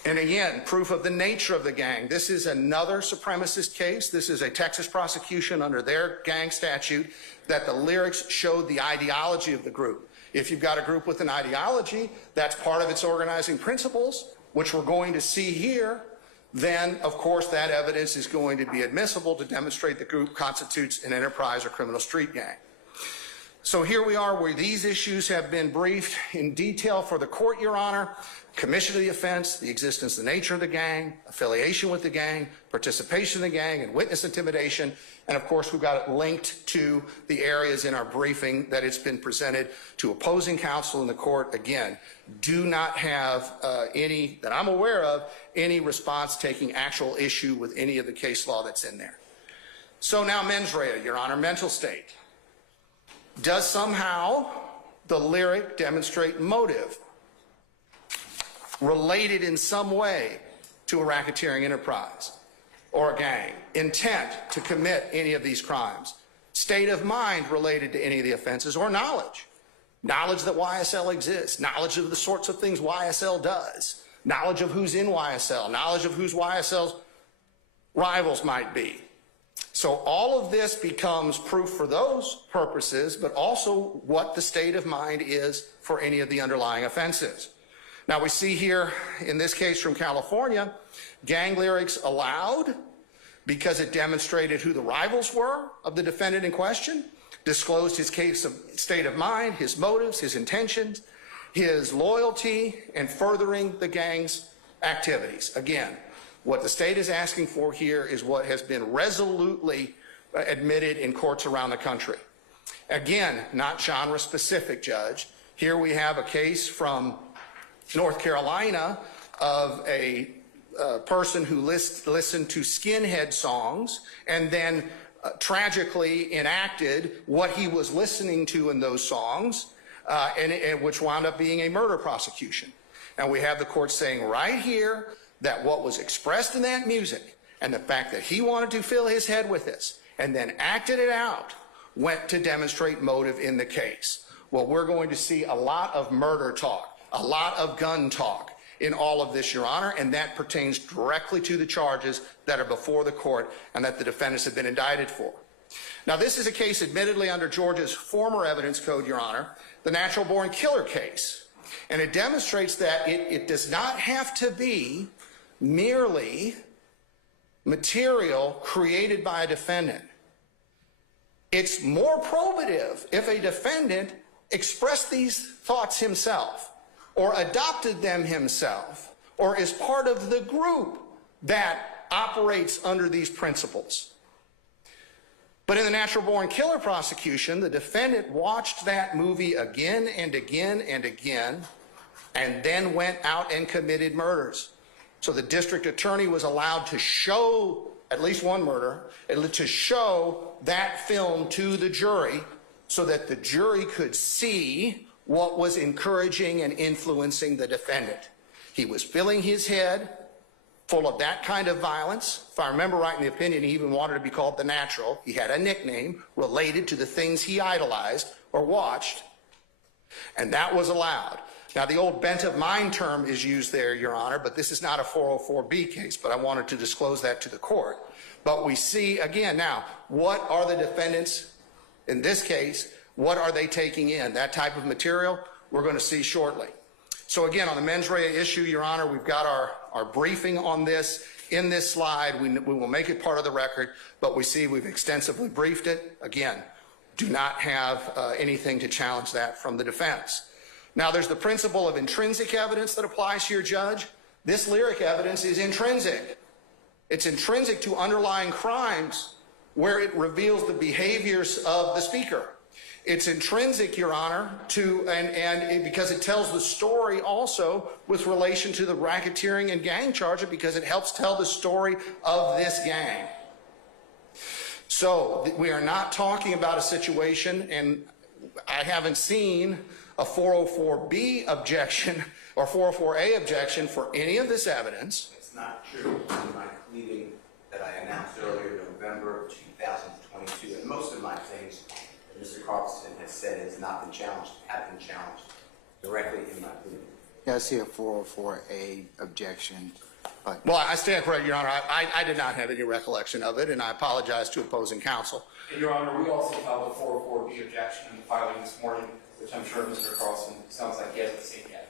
And again, proof of the nature of the gang. This is another supremacist case. This is a Texas prosecution under their gang statute that the lyrics showed the ideology of the group. If you've got a group with an ideology, that's part of its organizing principles, which we're going to see here, then of course that evidence is going to be admissible to demonstrate the group constitutes an enterprise or criminal street gang. So here we are where these issues have been briefed in detail for the court, Your Honor. Commission of the offense, the existence, the nature of the gang, affiliation with the gang, participation in the gang, and witness intimidation. And of course, we've got it linked to the areas in our briefing that it's been presented to opposing counsel in the court. Again, do not have any, that I'm aware of, any response taking actual issue with any of the case law that's in there. So now mens rea, Your Honor, mental state. Does somehow the lyric demonstrate motive related in some way to a racketeering enterprise or a gang, intent to commit any of these crimes, state of mind related to any of the offenses, or knowledge that YSL exists, knowledge of the sorts of things YSL does, knowledge of who's in YSL, knowledge of whose YSL's rivals might be. So all of this becomes proof for those purposes, but also what the state of mind is for any of the underlying offenses. Now we see here, in this case from California, gang lyrics allowed because it demonstrated who the rivals were of the defendant in question, disclosed his case of state of mind, his motives, his intentions, his loyalty, and furthering the gang's activities. Again, what the state is asking for here is what has been resolutely admitted in courts around the country. Again, not genre specific, Judge. Here we have a case from North Carolina of a person who listened to skinhead songs and then tragically enacted what he was listening to in those songs, and which wound up being a murder prosecution. And we have the court saying right here that what was expressed in that music and the fact that he wanted to fill his head with this and then acted it out went to demonstrate motive in the case. Well, we're going to see a lot of murder talk, a lot of gun talk in all of this, Your Honor, and that pertains directly to the charges that are before the court and that the defendants have been indicted for. Now, this is a case admittedly under Georgia's former evidence code, Your Honor, the natural-born killer case. And it demonstrates that it does not have to be merely material created by a defendant. It's more probative if a defendant expressed these thoughts himself or adopted them himself or is part of the group that operates under these principles. But in the natural-born killer prosecution, the defendant watched that movie again and again and again and then went out and committed murders. So the district attorney was allowed to show at least one murder, to show that film to the jury so that the jury could see what was encouraging and influencing the defendant. He was filling his head full of that kind of violence. If I remember right in the opinion, he even wanted to be called the Natural. He had a nickname related to the things he idolized or watched, and that was allowed. Now, the old bent of mind term is used there, Your Honor, but this is not a 404B case, but I wanted to disclose that to the court. But we see, again, now, what are the defendants, in this case, what are they taking in? That type of material, we're going to see shortly. So again, on the mens rea issue, Your Honor, we've got our briefing on this in this slide. We will make it part of the record, but we see we've extensively briefed it. Again, do not have anything to challenge that from the defense. Now, there's the principle of intrinsic evidence that applies here, Judge. This lyric evidence is intrinsic. It's intrinsic to underlying crimes where it reveals the behaviors of the speaker. It's intrinsic, Your Honor, because it tells the story also with relation to the racketeering and gang charge, because it helps tell the story of this gang. So we are not talking about a situation, and I haven't seen a 404B objection or 404A objection for any of this evidence. It's not true. In my pleading that I announced earlier in November of 2022, and most of my things that Mr. Carlson has said has not been challenged, have been challenged directly in my pleading. Yeah, I see a 404A objection, but Well, I stand corrected, Your Honor. I did not have any recollection of it, and I apologize to opposing counsel. And Your Honor, we also filed a 404B objection in the filing this morning, which I'm sure Mr. Carlson sounds like he hasn't seen yet.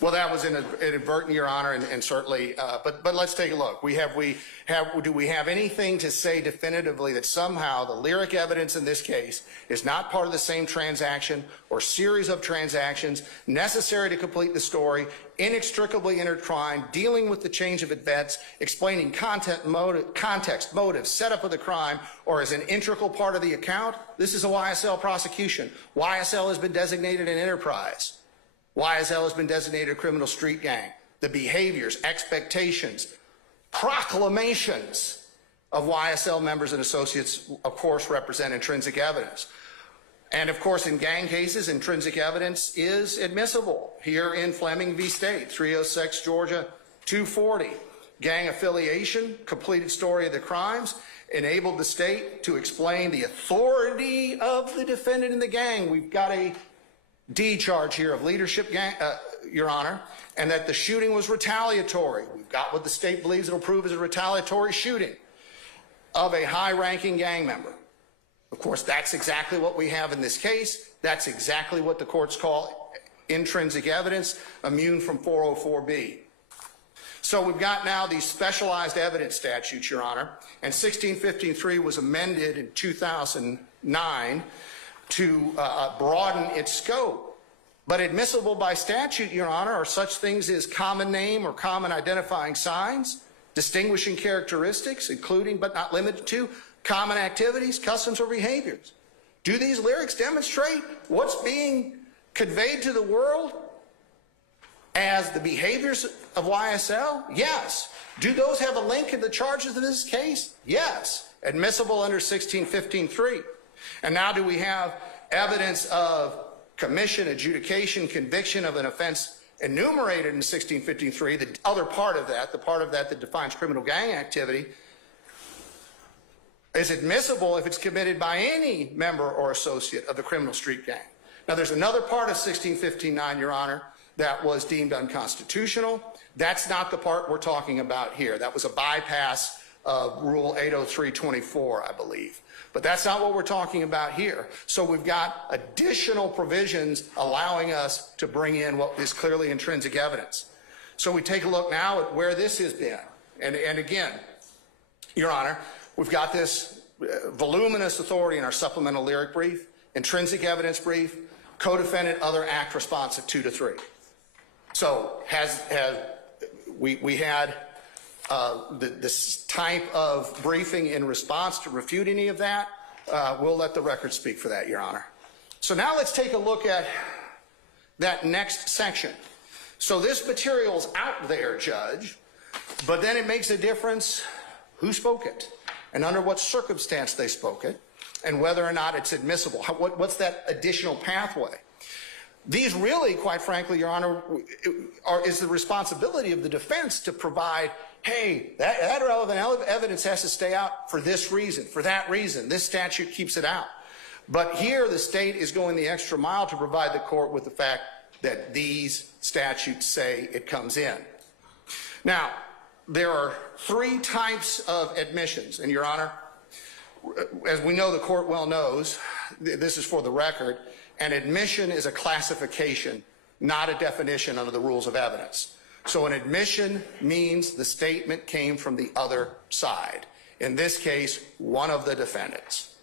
Well, that was inadvertent, Your Honor, and certainly, but let's take a look. Do we have anything to say definitively that somehow the lyric evidence in this case is not part of the same transaction or series of transactions necessary to complete the story, inextricably intertwined, dealing with the change of events, explaining context, motive, setup of the crime, or as an integral part of the account? This is a YSL prosecution. YSL has been designated an enterprise. YSL has been designated a criminal street gang. The behaviors, expectations, proclamations of YSL members and associates, of course, represent intrinsic evidence. And of course, in gang cases, intrinsic evidence is admissible. Here in Fleming v. State, 306 Georgia 240, gang affiliation, completed story of the crimes, enabled the state to explain the authority of the defendant in the gang. We've got a D charge here of leadership, Your Honor, and that the shooting was retaliatory. We've got what the state believes it'll prove is a retaliatory shooting of a high-ranking gang member. Of course, that's exactly what we have in this case. That's exactly what the courts call intrinsic evidence, immune from 404B. So we've got now these specialized evidence statutes, Your Honor, and 1615.3 was amended in 2009 to broaden its scope. But admissible by statute, Your Honor, are such things as common name or common identifying signs, distinguishing characteristics, including but not limited to common activities, customs, or behaviors. Do these lyrics demonstrate what's being conveyed to the world as the behaviors of YSL? Yes. Do those have a link in the charges in this case? Yes. Admissible under 1615.3. And now do we have evidence of commission, adjudication, conviction of an offense enumerated in 1615.3, the other part of that, the part of that that defines criminal gang activity, is admissible if it's committed by any member or associate of the criminal street gang. Now there's another part of 1615.9, Your Honor, that was deemed unconstitutional. That's not the part we're talking about here. That was a bypass of Rule 803.24, I believe. But that's not what we're talking about here. So we've got additional provisions allowing us to bring in what is clearly intrinsic evidence. So we take a look now at where this has been. And again, Your Honor, we've got this voluminous authority in our supplemental lyric brief, intrinsic evidence brief, co-defendant other act responsive 2 to 3. So we had this type of briefing in response to refute any of that. We'll let the record speak for that, Your Honor. So now let's take a look at that next section. So this material's out there, Judge, but then it makes a difference who spoke it and under what circumstance they spoke it and whether or not it's admissible. What's that additional pathway? These really, quite frankly, Your Honor, is the responsibility of the defense to provide, hey, that relevant evidence has to stay out for this reason, for that reason. This statute keeps it out. But here the state is going the extra mile to provide the court with the fact that these statutes say it comes in. Now, there are 3 types of admissions. And, Your Honor, as we know, the court well knows, this is for the record, an admission is a classification, not a definition under the rules of evidence. So an admission means the statement came from the other side. In this case, one of the defendants.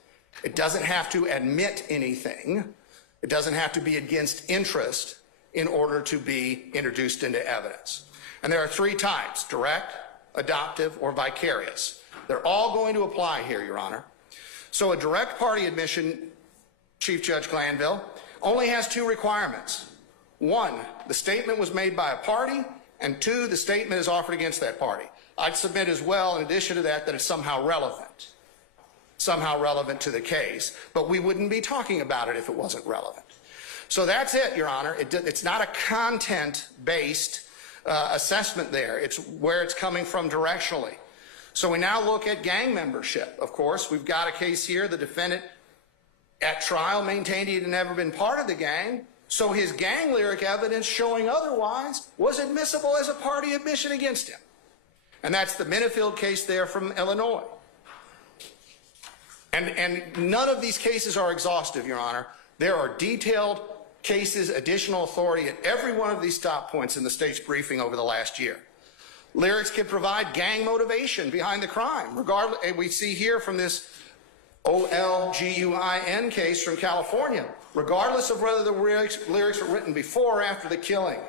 It doesn't have to admit anything. It doesn't have to be against interest in order to be introduced into evidence. And there are 3 types: direct, adoptive, or vicarious. They're all going to apply here, Your Honor. So a direct party admission, Chief Judge Glanville, only has 2 requirements. 1, the statement was made by a party, and 2, the statement is offered against that party. I'd submit as well, in addition to that, that it's somehow relevant to the case, but we wouldn't be talking about it if it wasn't relevant. So that's it, Your Honor. It's not a content-based assessment there. It's where it's coming from directionally. So we now look at gang membership. Of course, we've got a case here. The defendant at trial maintained he had never been part of the gang. So his gang lyric evidence showing otherwise was admissible as a party admission against him. And that's the Minifield case there from Illinois. And none of these cases are exhaustive, Your Honor. There are detailed cases, additional authority at every one of these stop points in the state's briefing over the last year. Lyrics can provide gang motivation behind the crime. Regardless, we see here from this OLGUIN case from California, regardless of whether the lyrics were written before or after the killing,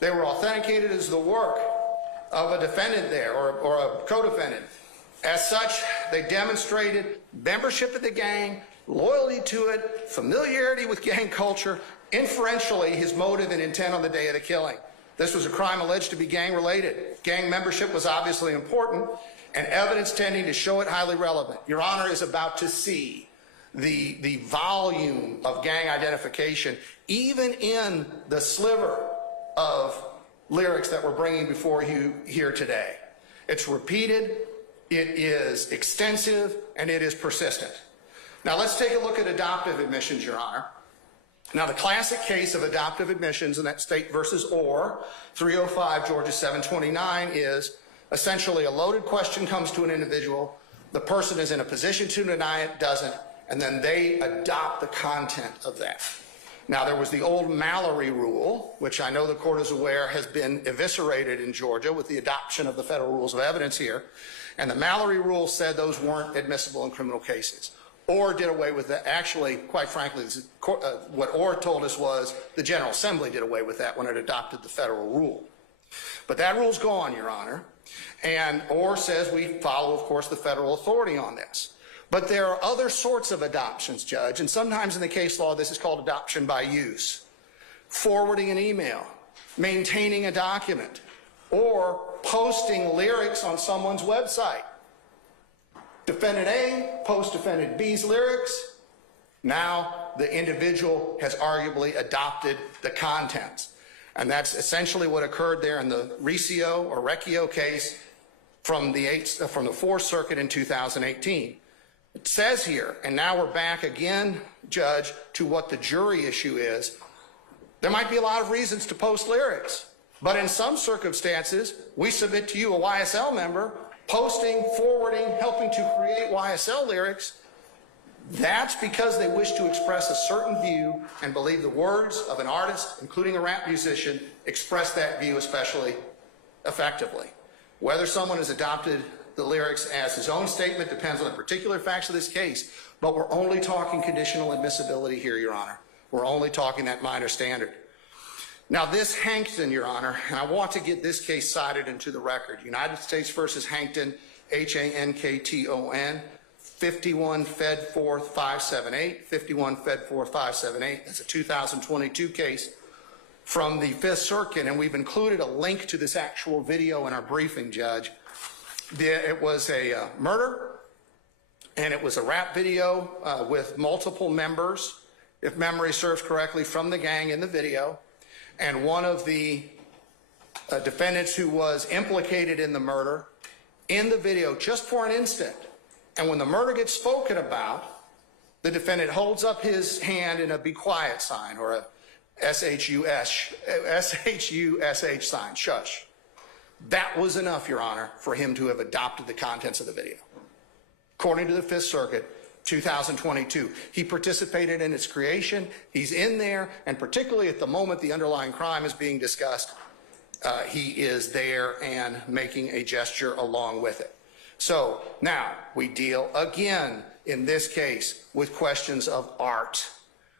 they were authenticated as the work of a defendant there or a co-defendant. As such, they demonstrated membership of the gang, loyalty to it, familiarity with gang culture, inferentially his motive and intent on the day of the killing. This was a crime alleged to be gang-related. Gang membership was obviously important, and evidence tending to show it highly relevant. Your Honor is about to see the volume of gang identification, even in the sliver of lyrics that we're bringing before you here today. It's repeated, it is extensive, and it is persistent. Now let's take a look at adoptive admissions, Your Honor. Now the classic case of adoptive admissions in that State versus Orr, 305 Georgia 729, is essentially a loaded question comes to an individual, the person is in a position to deny it, doesn't, and then they adopt the content of that. Now there was the old Mallory rule, which I know the court is aware has been eviscerated in Georgia with the adoption of the federal rules of evidence here, and the Mallory rule said those weren't admissible in criminal cases. Orr did away with that. Actually, quite frankly, what Orr told us was the General Assembly did away with that when it adopted the federal rule. But that rule's gone, Your Honor. And Orr says we follow, of course, the federal authority on this. But there are other sorts of adoptions, Judge, and sometimes in the case law this is called adoption by use. Forwarding an email, maintaining a document, or posting lyrics on someone's website. Defendant A posts defendant B's lyrics. Now the individual has arguably adopted the contents. And that's essentially what occurred there in the RICO case from the Fourth Circuit in 2018. It says here, and now we're back again, Judge, to what the jury issue is. There might be a lot of reasons to post lyrics, but in some circumstances, we submit to you, a YSL member, posting, forwarding, helping to create YSL lyrics. That's because they wish to express a certain view and believe the words of an artist, including a rap musician, express that view especially effectively. Whether someone has adopted the lyrics as his own statement depends on the particular facts of this case, but we're only talking conditional admissibility here, Your Honor. We're only talking that minor standard. Now this Hankton, Your Honor, and I want to get this case cited into the record. United States versus Hankton, Hankton, 51 Fed 4th 578, 51 Fed 4th 578. That's a 2022 case from the Fifth Circuit, and we've included a link to this actual video in our briefing, Judge. It was a murder, and it was a rap video with multiple members, if memory serves correctly, from the gang in the video. And one of the defendants who was implicated in the murder in the video just for an instant. And when the murder gets spoken about, the defendant holds up his hand in a be quiet sign or a SHUSH sign, shush. That was enough, Your Honor, for him to have adopted the contents of the video. According to the Fifth Circuit, 2022. He participated in its creation. He's in there, and particularly at the moment the underlying crime is being discussed, he is there and making a gesture along with it. So now we deal again in this case with questions of art,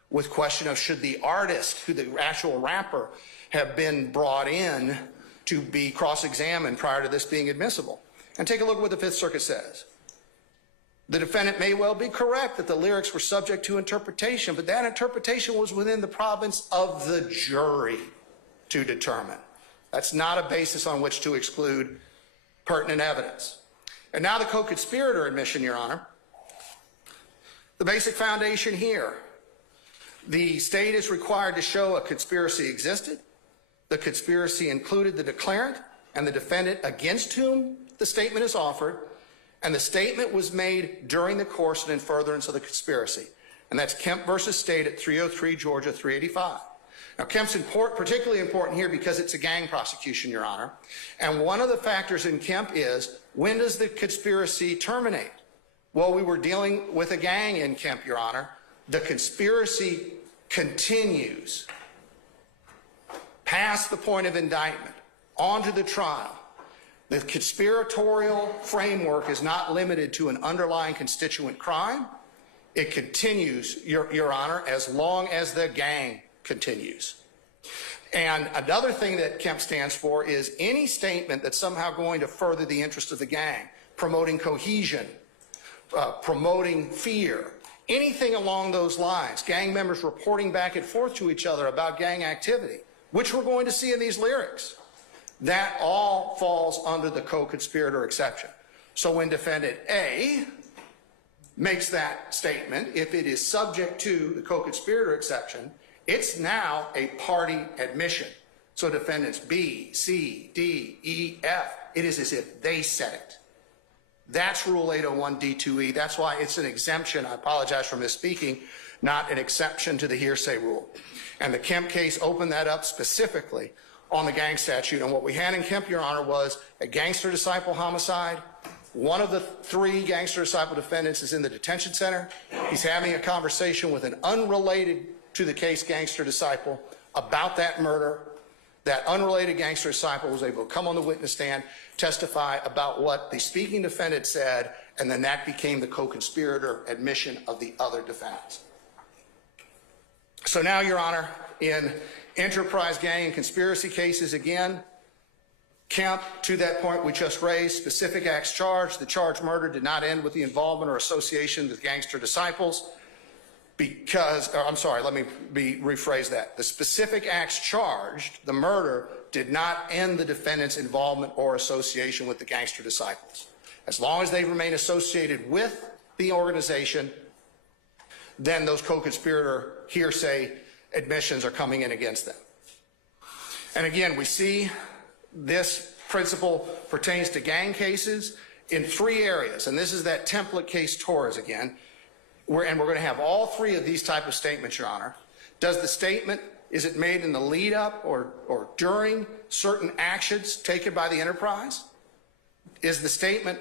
with question of should the artist, who the actual rapper, have been brought in to be cross-examined prior to this being admissible. And take a look at what the Fifth Circuit says. The defendant may well be correct that the lyrics were subject to interpretation, but that interpretation was within the province of the jury to determine. That's not a basis on which to exclude pertinent evidence. And now the co-conspirator admission, Your Honor. The basic foundation here. The state is required to show a conspiracy existed. The conspiracy included the declarant and the defendant against whom the statement is offered, and the statement was made during the course and in furtherance of the conspiracy. And that's Kemp versus State at 303 Georgia 385. Now, Kemp's particularly important here because it's a gang prosecution, Your Honor. And one of the factors in Kemp is, when does the conspiracy terminate? Well, we were dealing with a gang in Kemp, Your Honor. The conspiracy continues past the point of indictment, onto the trial. The conspiratorial framework is not limited to an underlying constituent crime. It continues, Your Honor, as long as the gang continues. And another thing that Kemp stands for is any statement that's somehow going to further the interest of the gang, promoting cohesion, promoting fear, anything along those lines, gang members reporting back and forth to each other about gang activity, which we're going to see in these lyrics, that all falls under the co-conspirator exception. So when defendant A makes that statement, if it is subject to the co-conspirator exception, it's now a party admission. So defendants B, C, D, E, F, it is as if they said it. That's Rule 801D2E. That's why it's an exemption. I apologize for misspeaking, not an exception to the hearsay rule. And the Kemp case opened that up specifically on the gang statute. And what we had in Kemp, Your Honor, was a gangster disciple homicide. One of the 3 gangster disciple defendants is in the detention center. He's having a conversation with an unrelated to the case gangster disciple about that murder. That unrelated gangster disciple was able to come on the witness stand, testify about what the speaking defendant said, and then that became the co-conspirator admission of the other defendants. So now, Your Honor, in enterprise gang and conspiracy cases, again, Kemp, to that point we just raised, specific acts charged. The charged murder did not end with the involvement or association with gangster disciples because, or I'm sorry, let me rephrase that. The specific acts charged, the murder, did not end the defendant's involvement or association with the gangster disciples. As long as they remain associated with the organization, then those co-conspirator hearsay admissions are coming in against them. And again, we see this principle pertains to gang cases in 3 areas, and this is that template case Torres again, and we're going to have all 3 of these type of statements, Your Honor. Does the statement, is it made in the lead up or during certain actions taken by the enterprise? Is the statement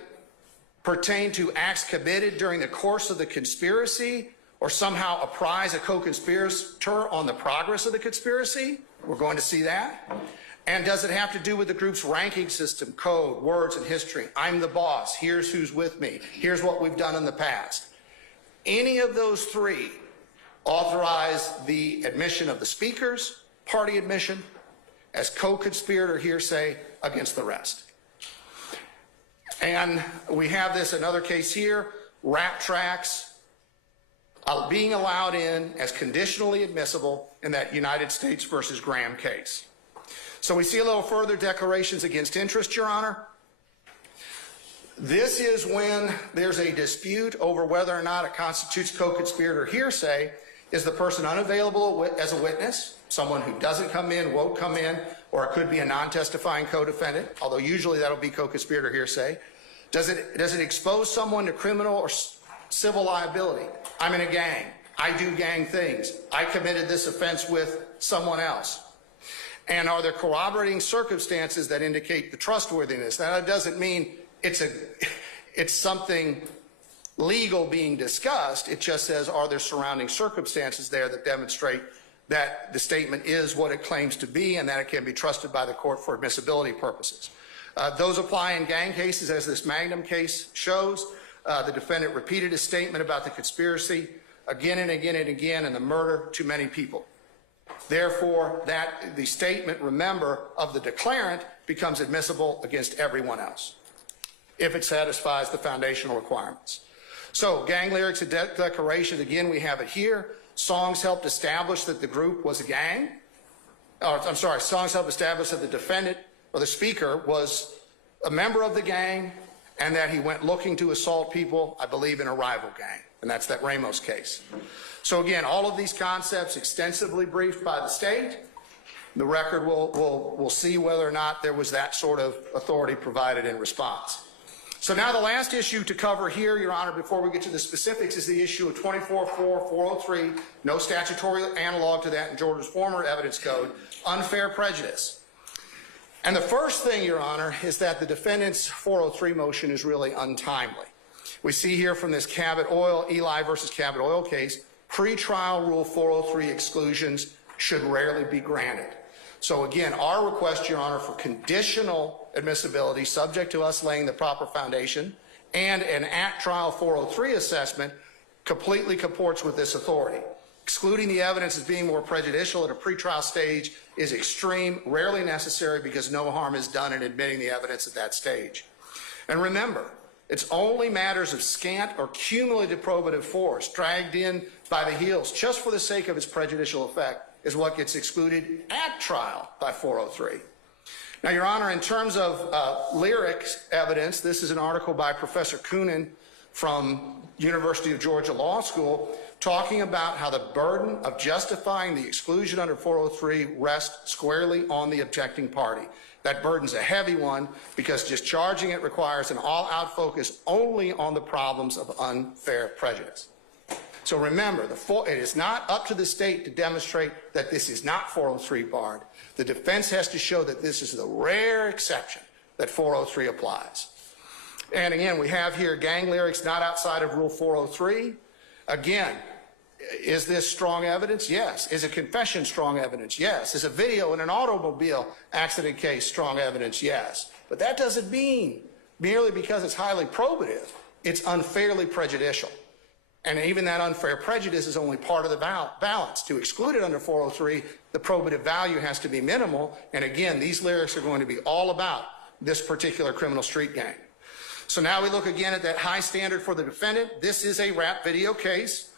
pertain to acts committed during the course of the conspiracy or somehow apprise a co-conspirator on the progress of the conspiracy? We're going to see that. And does it have to do with the group's ranking system, code, words, and history? I'm the boss. Here's who's with me. Here's what we've done in the past. Any of those 3 authorize the admission of the speakers, party admission, as co-conspirator hearsay against the rest. And we have this, another case here, rap tracks being allowed in as conditionally admissible in that United States versus Graham case. So we see a little further declarations against interest, Your Honor. This is when there's a dispute over whether or not it constitutes co-conspirator hearsay. Is the person unavailable as a witness, someone who doesn't come in, won't come in, or it could be a non-testifying co-defendant, although usually that'll be co-conspirator hearsay. Does it expose someone to criminal or civil liability? I'm in a gang. I do gang things. I committed this offense with someone else. And are there corroborating circumstances that indicate the trustworthiness? Now, that doesn't mean it's something legal being discussed. It just says, are there surrounding circumstances there that demonstrate that the statement is what it claims to be and that it can be trusted by the court for admissibility purposes? Those apply in gang cases, as this Magnum case shows. The defendant repeated his statement about the conspiracy again and again and again and the murder to many people. Therefore, the statement, remember, of the declarant becomes admissible against everyone else if it satisfies the foundational requirements. So, gang lyrics and declarations, again, we have it here. Songs helped establish that the group was a gang. Songs helped establish that the defendant or the speaker was a member of the gang and that he went looking to assault people, I believe, in a rival gang. And that's that Ramos case. So again, all of these concepts extensively briefed by the state. The record will see whether or not there was that sort of authority provided in response. So now the last issue to cover here, Your Honor, before we get to the specifics, is the issue of 24-403, no statutory analog to that in Georgia's former evidence code, unfair prejudice. And the first thing, Your Honor, is that the defendant's 403 motion is really untimely. We see here from this Eli versus Cabot Oil case, pretrial Rule 403 exclusions should rarely be granted. So again, our request, Your Honor, for conditional admissibility, subject to us laying the proper foundation, and an at-trial 403 assessment completely comports with this authority. Excluding the evidence as being more prejudicial at a pretrial stage is extreme, rarely necessary, because no harm is done in admitting the evidence at that stage. And remember, it's only matters of scant or cumulative probative force, dragged in by the heels just for the sake of its prejudicial effect, is what gets excluded at trial by 403. Now, Your Honor, in terms of lyrics evidence, this is an article by Professor Coonan from University of Georgia Law School talking about how the burden of justifying the exclusion under 403 rests squarely on the objecting party. That burden's a heavy one because just charging it requires an all-out focus only on the problems of unfair prejudice. So remember, it is not up to the state to demonstrate that this is not 403 barred. The defense has to show that this is the rare exception that 403 applies. And again, we have here gang lyrics not outside of Rule 403. Again, is this strong evidence? Yes. Is a confession strong evidence? Yes. Is a video in an automobile accident case strong evidence? Yes. But that doesn't mean merely because it's highly probative, it's unfairly prejudicial. And even that unfair prejudice is only part of the balance. To exclude it under 403, the probative value has to be minimal. And again, these lyrics are going to be all about this particular criminal street gang. So now we look again at that high standard for the defendant. This is a rap video case,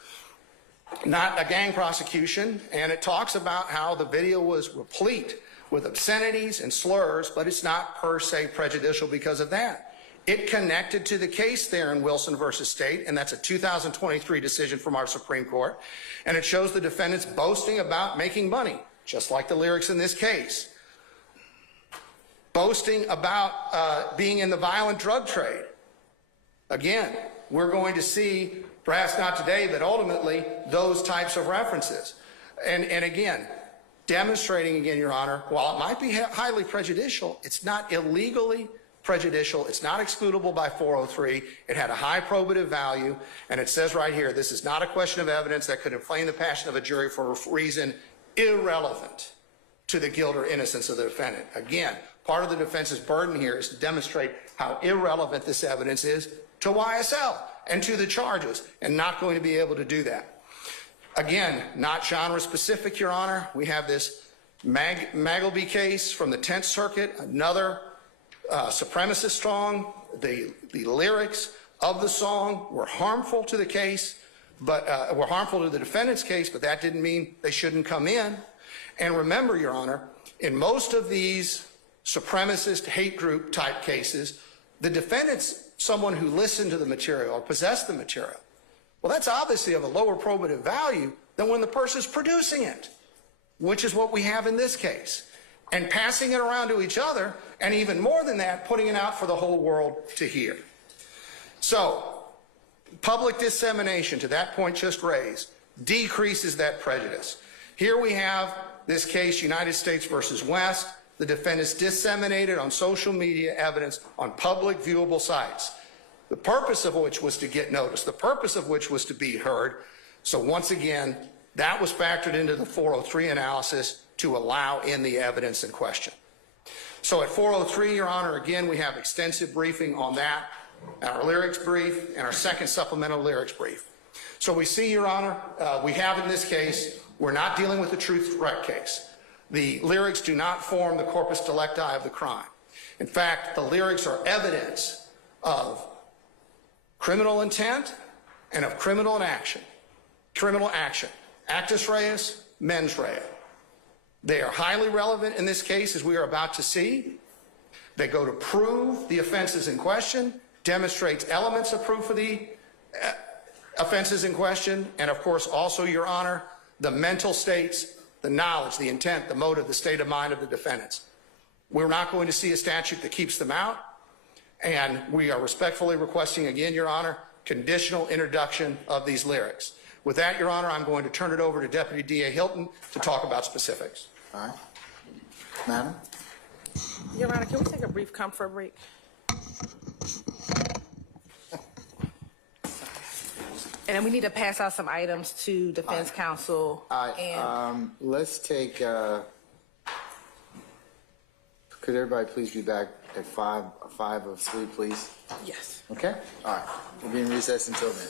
not a gang prosecution. And it talks about how the video was replete with obscenities and slurs, but it's not per se prejudicial because of that. It connected to the case there in Wilson versus State, and that's a 2023 decision from our Supreme Court. And it shows the defendants boasting about making money, just like the lyrics in this case. Boasting about being in the violent drug trade. Again, we're going to see, perhaps not today, but ultimately, those types of references. And again, demonstrating again, Your Honor, while it might be highly prejudicial, it's not illegally prejudicial. It's not excludable by 403. It had a high probative value. And it says right here, this is not a question of evidence that could inflame the passion of a jury for a reason irrelevant to the guilt or innocence of the defendant. Again, part of the defense's burden here is to demonstrate how irrelevant this evidence is to YSL and to the charges, and not going to be able to do that. Again, not genre specific, Your Honor. We have this Magleby case from the 10th Circuit, another supremacist song. The lyrics of the song were harmful to the case, but were harmful to the defendant's case, but that didn't mean they shouldn't come in. And remember, Your Honor, in most of these supremacist hate group type cases, the defendant's someone who listened to the material or possessed the material. Well, that's obviously of a lower probative value than when the person's producing it, which is what we have in this case. And passing it around to each other, and even more than that, putting it out for the whole world to hear. So, public dissemination, to that point just raised, decreases that prejudice. Here we have this case, United States versus West. The defendants disseminated on social media evidence on public viewable sites, the purpose of which was to get noticed, the purpose of which was to be heard. So once again, that was factored into the 403 analysis to allow in the evidence in question. So at 403, Your Honor, again, we have extensive briefing on that, our lyrics brief, and our second supplemental lyrics brief. So we see, Your Honor, we have in this case, we're not dealing with a truth threat case. The lyrics do not form the corpus delicti of the crime. In fact, the lyrics are evidence of criminal intent and of criminal action. Criminal action. Actus reus, mens rea. They are highly relevant in this case, as we are about to see. They go to prove the offenses in question, demonstrates elements of proof of the offenses in question, and of course also, Your Honor, the mental states, the knowledge, the intent, the motive, the state of mind of the defendants. We're not going to see a statute that keeps them out. And we are respectfully requesting again, Your Honor, conditional introduction of these lyrics. With that, Your Honor, I'm going to turn it over to Deputy DA Hilton to talk about specifics. All right. Madam? Your Honor, can we take a brief comfort break? And then we need to pass out some items to defense counsel. And Let's take, could everybody please be back at 5:03, please? yes. Okay? All right. We'll be in recess until then.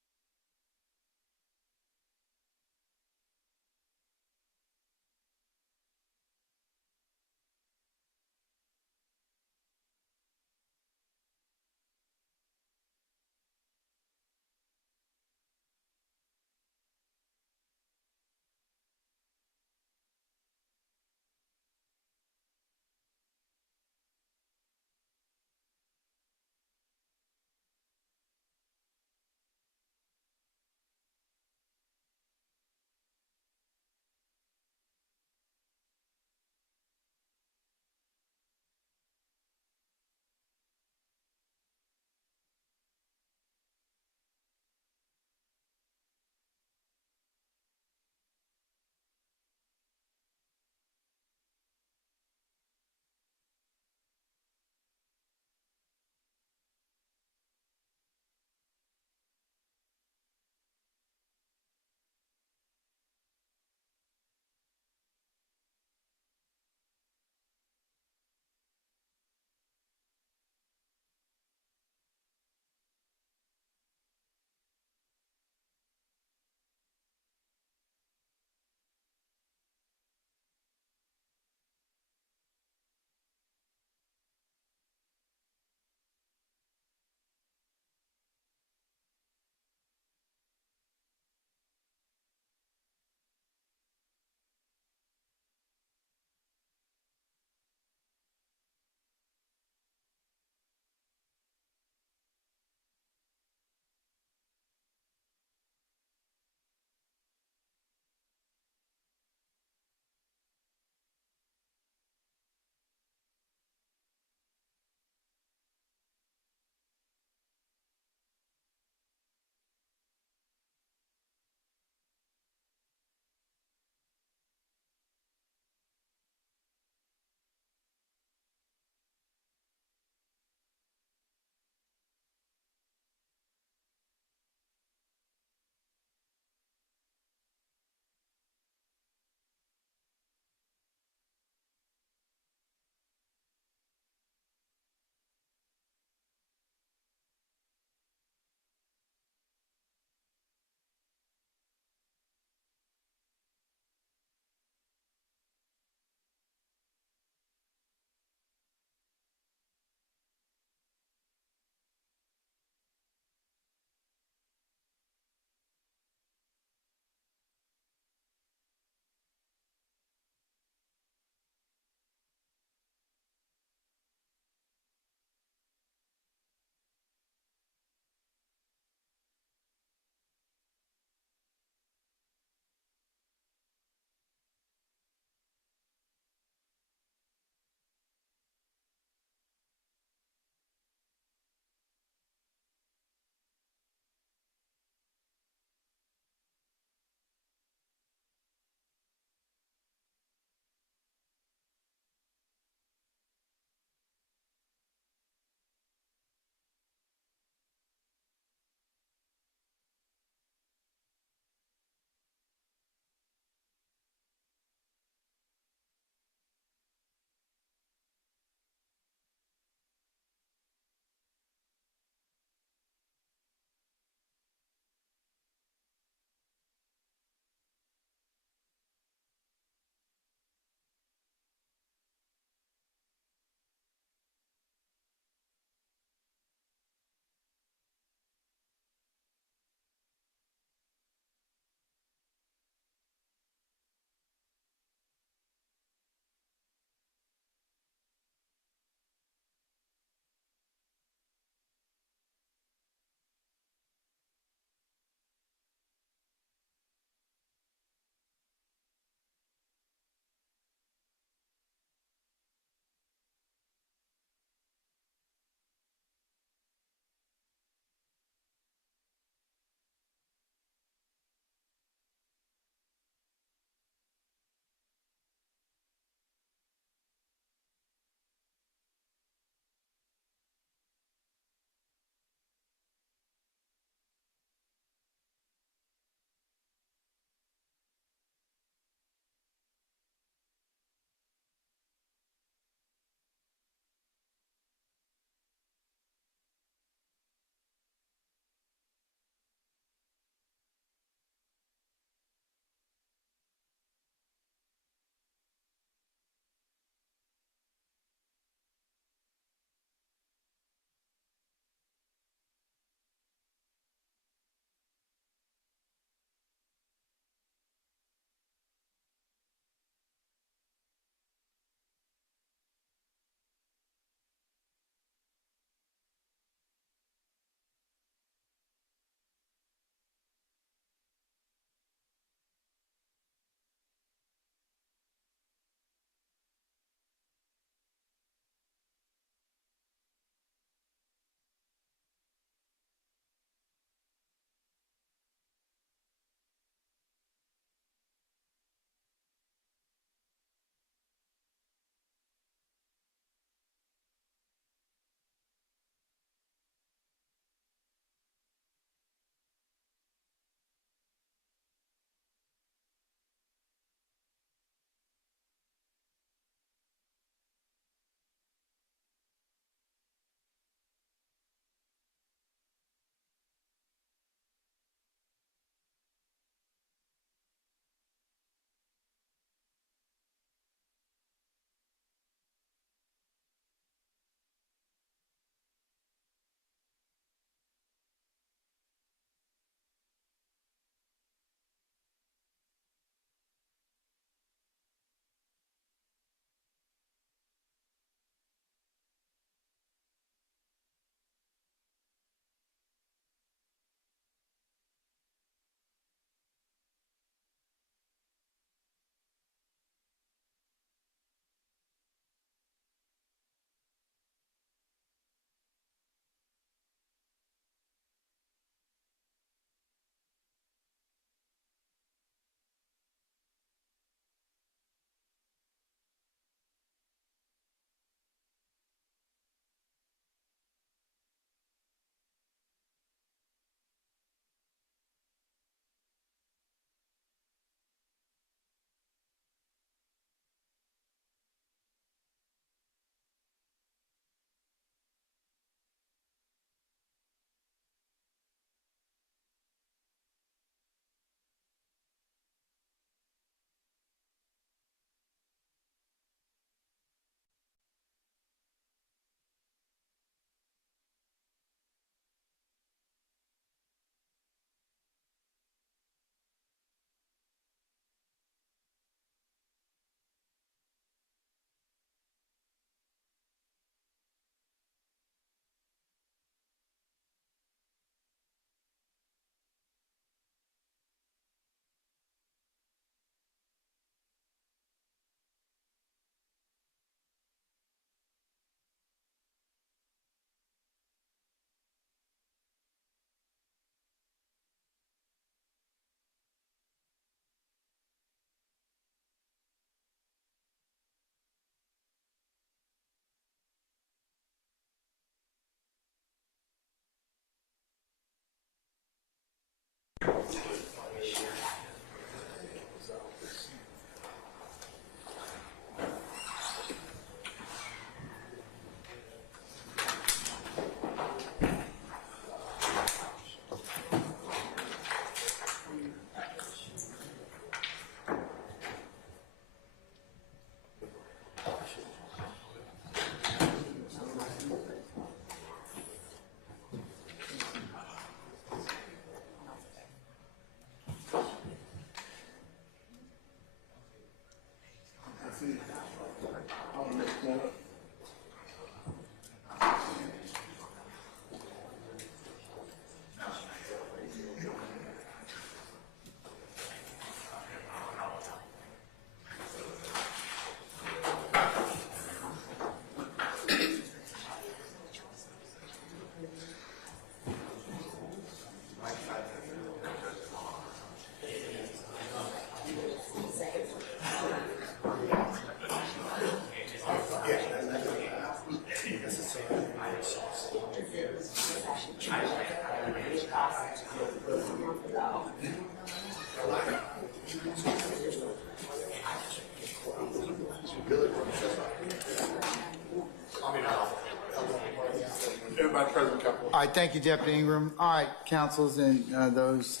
Everybody present, couple. All right, thank you, Deputy Ingram. All right, councils and those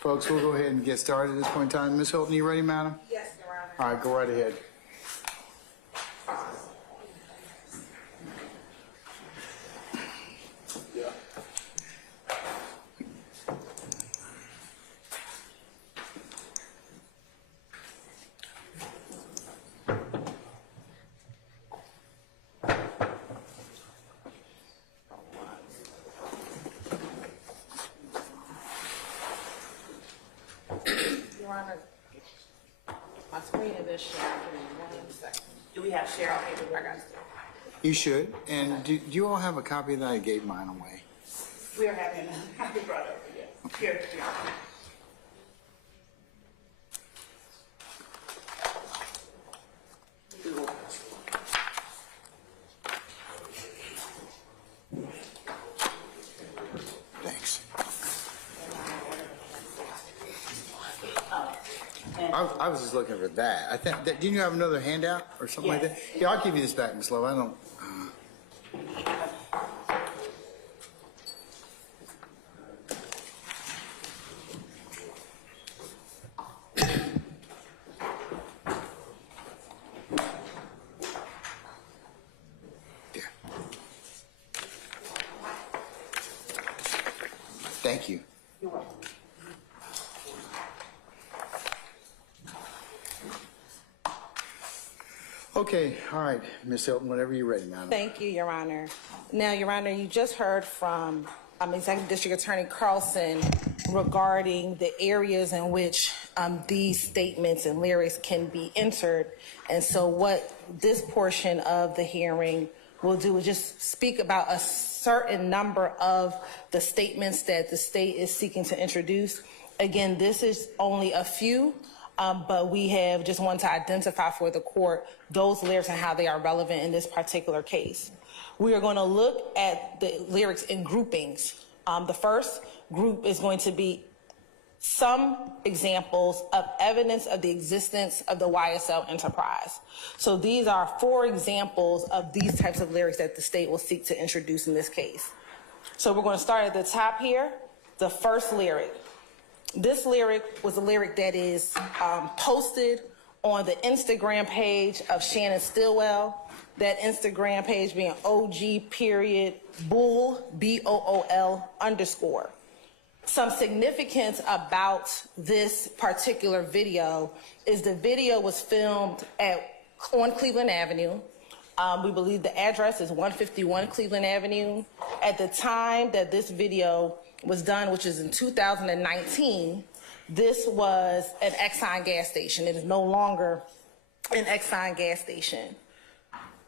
folks, we'll go ahead and get started at this point in time. Ms. Hilton, you ready, madam? Yes, Your Honor. All right, go right ahead. Your Honor, my screen is just sharing. Give me 1 second. Do we have Cheryl paper? I got it. You should. And do you all have a copy that I gave mine away? We are having a copy brought over, yes. Here, Your Honor. Thanks. I was just looking for that. I think, didn't you have another handout or something like that? Yeah, I'll give you this back, Ms. Lowe. I don't. There. Thank you. You're welcome. Okay, all right, Ms. Hilton, whenever you're ready, madam. Thank you, Your Honor. Now, Your Honor, you just heard from Executive District Attorney Carlson regarding the areas in which these statements and lyrics can be entered. And so what this portion of the hearing will do is just speak about a certain number of the statements that the state is seeking to introduce. Again, this is only a few. But we have just wanted to identify for the court those lyrics and how they are relevant in this particular case. We are going to look at the lyrics in groupings. The first group is going to be some examples of evidence of the existence of the YSL enterprise. So these are 4 examples of these types of lyrics that the state will seek to introduce in this case. So we're going to start at the top here, the first lyric. This lyric was a lyric that is posted on the Instagram page of Shannon Stillwell. That Instagram page being OG.Bull, BOOL_. Some significance about this particular video is the video was filmed on Cleveland Avenue. We believe the address is 151 Cleveland Avenue. At the time that this video was done, which is in 2019, this was an Exxon gas station. It is no longer an Exxon gas station.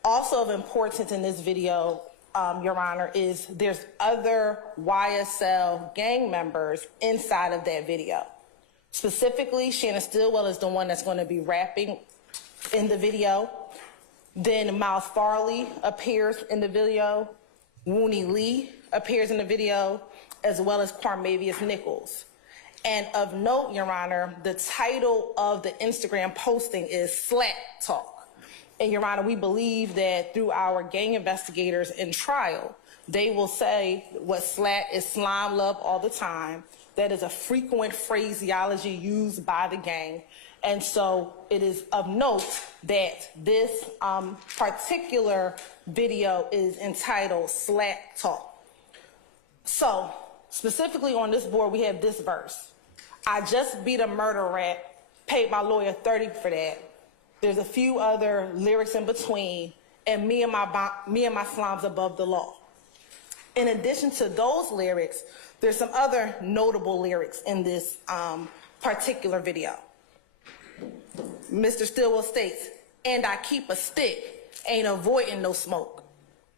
Also of importance in this video, Your Honor, is there's other YSL gang members inside of that video. Specifically, Shannon Stillwell is the one that's going to be rapping in the video. Then Miles Farley appears in the video. Wooney Lee appears in the video, as well as Quarmavius Nichols. And of note, Your Honor, the title of the Instagram posting is Slat Talk. And Your Honor, we believe that through our gang investigators in trial, they will say what slat is slime love all the time. That is a frequent phraseology used by the gang. And so it is of note that this particular video is entitled Slat Talk. So specifically on this board, we have this verse. I just beat a murder rap, paid my lawyer $30 for that. There's a few other lyrics in between, and me and my slimes above the law. In addition to those lyrics, there's some other notable lyrics in this particular video. Mr. Stillwell states, and I keep a stick, ain't avoiding no smoke.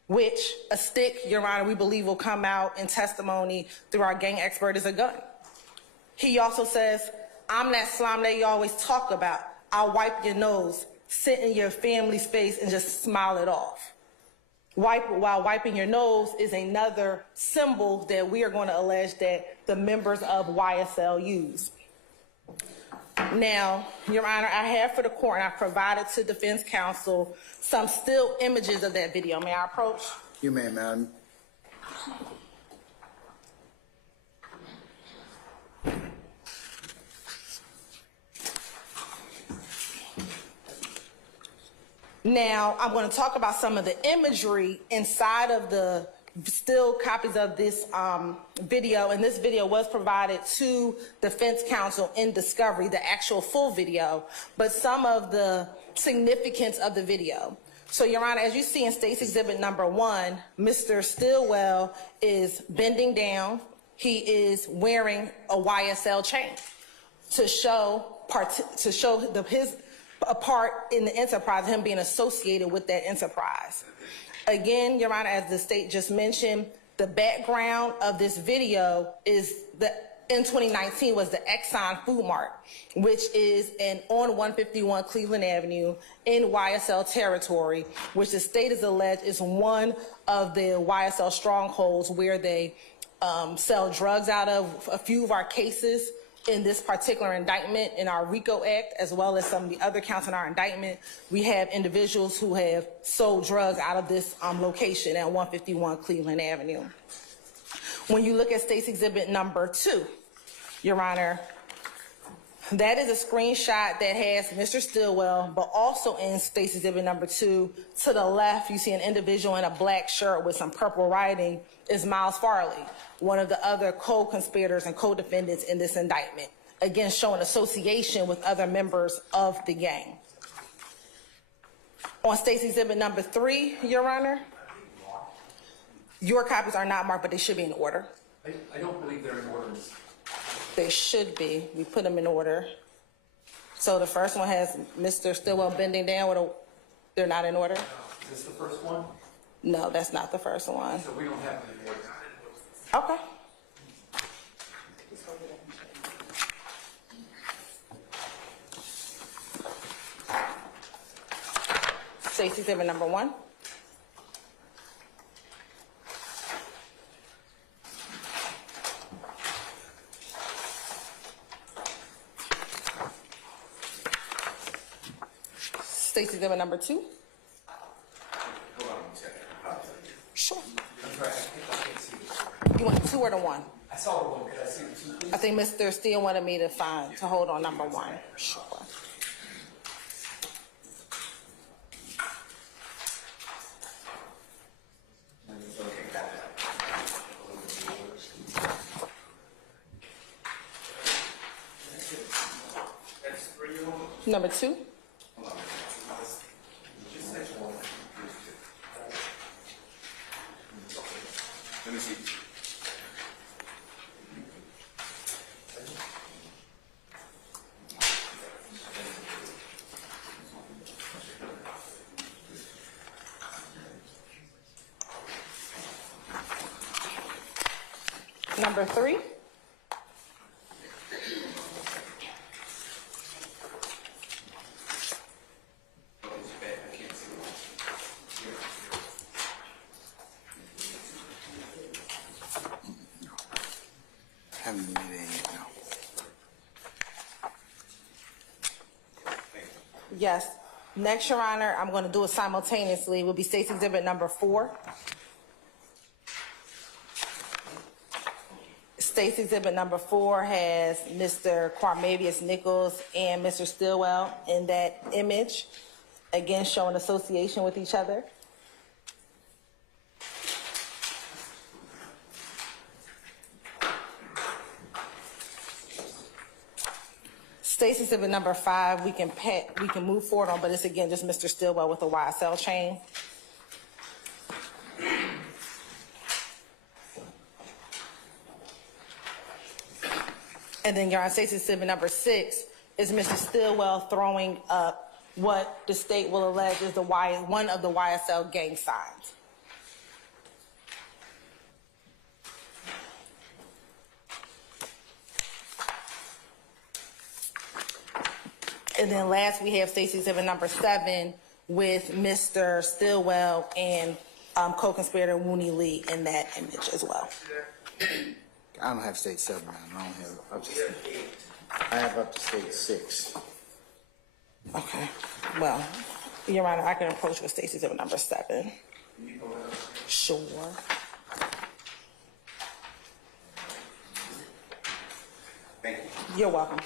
Which a stick, Your Honor, we believe will come out in testimony through our gang expert is a gun. He also says, I'm that slime that you always talk about. I'll wipe your nose, sit in your family's face and just smile it off. While wiping your nose is another symbol that we are going to allege that the members of YSL use. Now, Your Honor, I have for the court, and I provided to defense counsel some still images of that video. May I approach? You may, madam. Now, I'm going to talk about some of the imagery inside of the still copies of this video, and this video was provided to defense counsel in discovery, the actual full video, but some of the significance of the video. So, Your Honor, as you see in State's Exhibit number 1, Mr. Stillwell is bending down. He is wearing a YSL chain to show his a part in the enterprise, him being associated with that enterprise. Again, Your Honor, as the state just mentioned, the background of this video is in 2019 was the Exxon Food Mart, which is on 151 Cleveland Avenue in YSL territory, which the state has alleged is one of the YSL strongholds where they sell drugs out of. A few of our cases in this particular indictment in our RICO Act, as well as some of the other counts in our indictment, we have individuals who have sold drugs out of this location at 151 Cleveland Avenue. When you look at State's Exhibit number 2, Your Honor, that is a screenshot that has Mr. Stillwell, but also in State's Exhibit number 2, to the left, you see an individual in a black shirt with some purple writing is Miles Farley, one of the other co-conspirators and co-defendants in this indictment, again showing association with other members of the gang. On State's Exhibit number 3, Your Honor, your copies are not marked, but they should be in order. I don't believe they're in order. They should be. We put them in order. So the first one has Mr. Stillwell bending down with they're not in order? Is this the first one? No, that's not the first one. So we don't have them in order. Okay. State's Exhibit number 1. State's Exhibit number 2. Hold on a second. Sure. I'm sorry, I can't see this. You want 2 or the 1? I saw the one. Could I see the 2, please? I think Mr. Steele wanted me to hold on number 1. Sure. Number 2. Let me see. Number 3. Haven't been there yet, no. Yes. Next, Your Honor, I'm going to do it simultaneously, will be State's Exhibit number 4. State's Exhibit number 4 has Mr. Quamavius Nichols and Mr. Stillwell in that image, again showing association with each other. State's Exhibit number 5, we can move forward on, but it's again just Mr. Stillwell with a YSL chain. And then, Your Honor, State's Exhibit number 6 is Mr. Stillwell throwing up what the state will allege is one of the YSL gang signs. And then last, we have State's Exhibit number 7 with Mr. Stillwell and co-conspirator Wooney Lee in that image as well. I don't have state 7, man. I don't have up to state. I have up to state 6. Okay. Well, Your Honor, I can approach with State's Exhibit number 7. Sure. Thank you. You're welcome.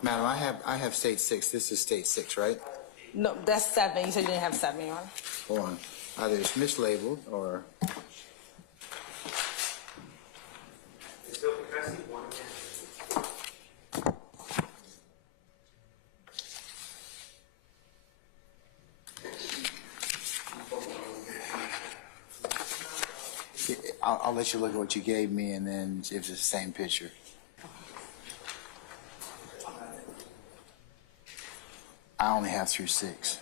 Madam, I have state 6. This is state 6, right? No, that's 7. You said you didn't have 7, Your Honor. Hold on. Either it's mislabeled or... I'll let you look at what you gave me, and then if it's the same picture. I only have through 6.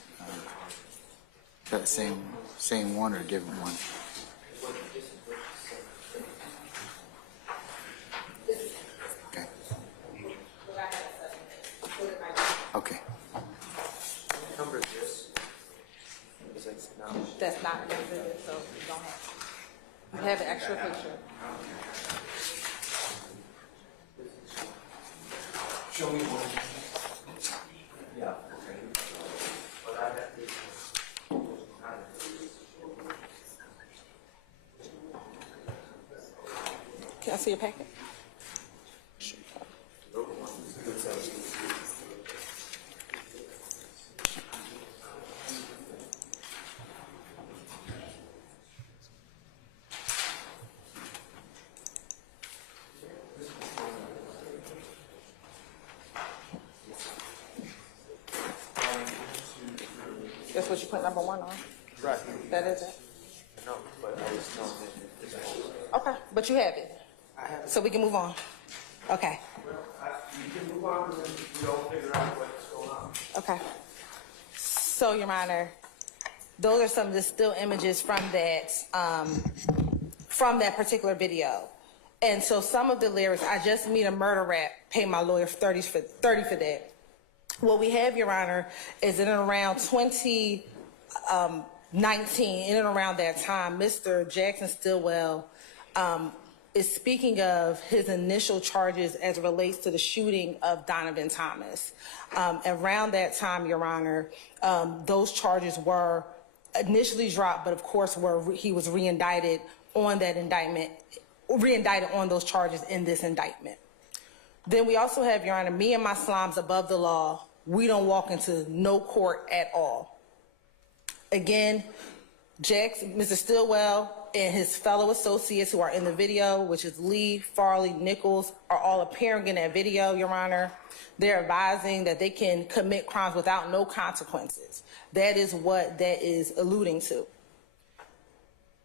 That same one or a different one? Okay. Okay. Number this. That's not an exhibit, so you don't have it. You have an extra picture. Show me one. Yeah. Can I see your packet? That's what you put number 1 on? Right. That is it? No, but I was telling him. Okay, but you have it. I have it. So we can move on. Okay. You can move on and then we all figure out what's going on. Okay. So, Your Honor, those are some of the still images from that particular video. And so some of the lyrics, I just meet a murder rap, pay my lawyer 30 for that. What we have, Your Honor, is in and around 2019, in and around that time, Mr. Jackson Stillwell is speaking of his initial charges as it relates to the shooting of Donovan Thomas. Around that time, Your Honor, those charges were initially dropped, but of course he was reindicted on that indictment, reindicted on those charges in this indictment. Then we also have, Your Honor, me and my slimes above the law, we don't walk into no court at all. Again, Mr. Stillwell and his fellow associates who are in the video, which is Lee, Farley, Nichols, are all appearing in that video, Your Honor. They're advising that they can commit crimes without no consequences. That is what that is alluding to.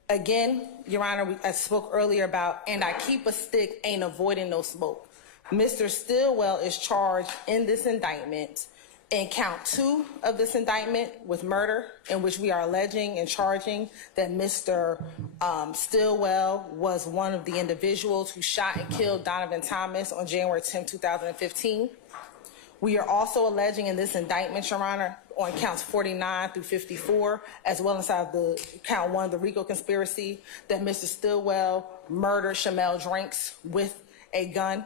Again, Your Honor, I spoke earlier about, and I keep a stick, ain't avoiding no smoke. Mr. Stillwell is charged in this indictment in count 2 of this indictment with murder, in which we are alleging and charging that Mr. Stillwell was one of the individuals who shot and killed Donovan Thomas on January 10, 2015. We are also alleging in this indictment, Your Honor, on counts 49 through 54, as well as inside the count 1, the RICO conspiracy, that Mr. Stillwell murdered Shamel Drinks with a gun.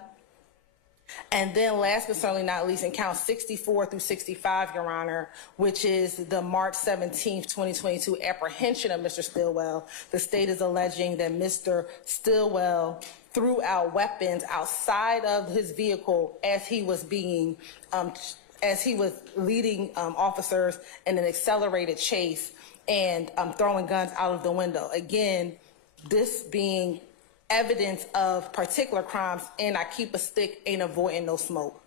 And then last but certainly not least, in count 64 through 65, Your Honor, which is the March 17th, 2022 apprehension of Mr. Stillwell, the state is alleging that Mr. Stillwell threw out weapons outside of his vehicle as he was being, as he was leading officers in an accelerated chase and throwing guns out of the window. Again, this being evidence of particular crimes, and I keep a stick, ain't avoiding no smoke.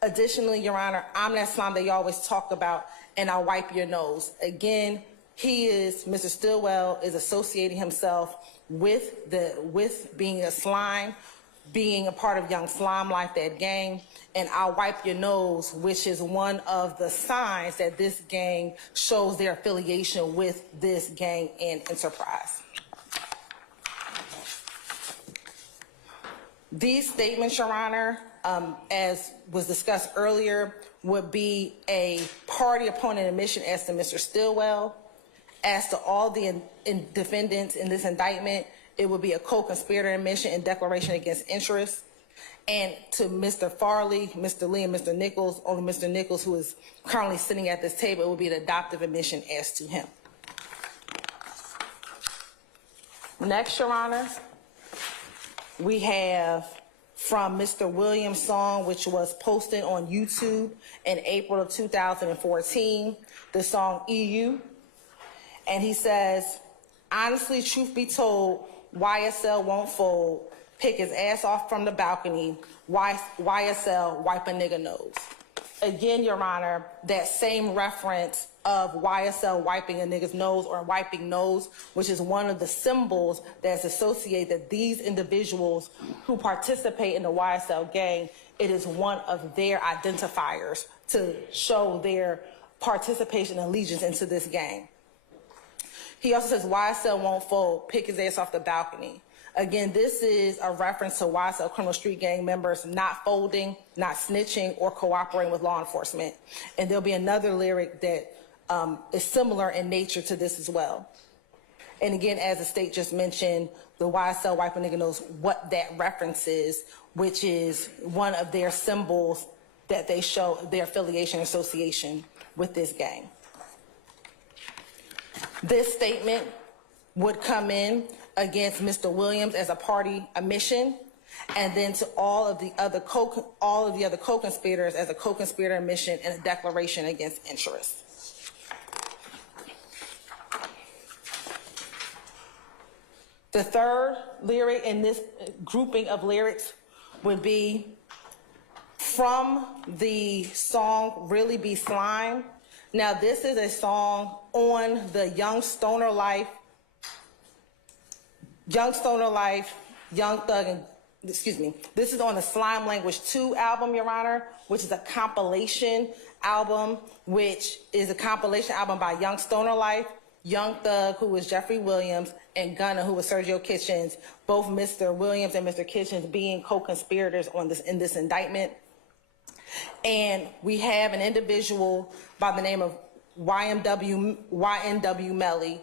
Additionally, Your Honor, I'm that slime that you always talk about, and I wipe your nose. Again, Mr. Stillwell is associating himself with being a slime, being a part of Young Slime Life, that gang, and I'll wipe your nose, which is one of the signs that this gang shows their affiliation with this gang and enterprise. These statements, Your Honor, as was discussed earlier, would be a party opponent admission as to Mr. Stillwell. As to all the defendants in this indictment, it would be a co-conspirator admission and declaration against interest. And to Mr. Farley, Mr. Lee, and Mr. Nichols, only Mr. Nichols, who is currently sitting at this table, it would be an adoptive admission as to him. Next, Your Honor, we have from Mr. Williams' song, which was posted on YouTube in April of 2014, the song EU. And he says, honestly, truth be told, YSL won't fold. Pick his ass off from the balcony. YSL wipe a nigga nose. Again, Your Honor, that same reference of YSL wiping a nigga's nose or wiping nose, which is one of the symbols that's associated that these individuals who participate in the YSL gang, it is one of their identifiers to show their participation and allegiance into this gang. He also says YSL won't fold, pick his ass off the balcony. Again, this is a reference to YSL criminal street gang members not folding, not snitching, or cooperating with law enforcement. And there'll be another lyric that is similar in nature to this as well. And again, as the state just mentioned, the YSL wipe a nigga knows what that reference is, which is one of their symbols that they show their affiliation and association with this gang. This statement would come in against Mr. Williams as a party admission, and then to all of the other co-conspirators as a co-conspirator admission and a declaration against interest. The third lyric in this grouping of lyrics would be from the song Really Be Slime. Now, this is a song on the Young Stoner Life, Young Thug, and, this is on the Slime Language 2 album, Your Honor, which is a compilation album, which is a compilation album by Young Stoner Life, Young Thug, who was Jeffery Williams, and Gunna, who was Sergio Kitchens, both Mr. Williams and Mr. Kitchens being co-conspirators on this in this indictment. And we have an individual by the name of YNW Melly,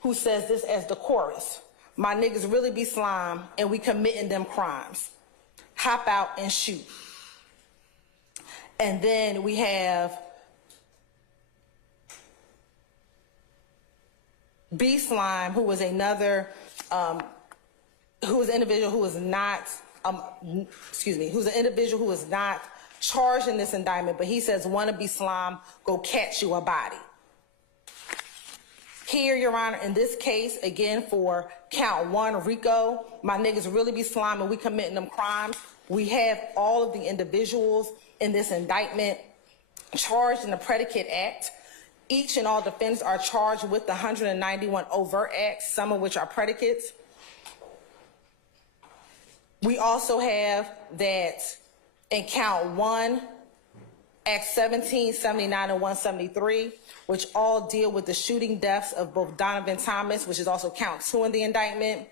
who says this as the chorus. My niggas really be slime, and we committing them crimes. Hop out and shoot. And then we have B Slime, who was another, who was an individual who was not, who's an individual who was not charged in this indictment, but he says, wanna be slime, go catch you a body. Here, Your Honor, in this case, again, for count 1, RICO, my niggas really be slime and we committing them crimes. We have all of the individuals in this indictment charged in the predicate act. Each and all defendants are charged with the 191 overt acts, some of which are predicates. We also have that in count 1, Act 17, 79, and 173, which all deal with the shooting deaths of both Donovan Thomas, which is also count 2 in the indictment,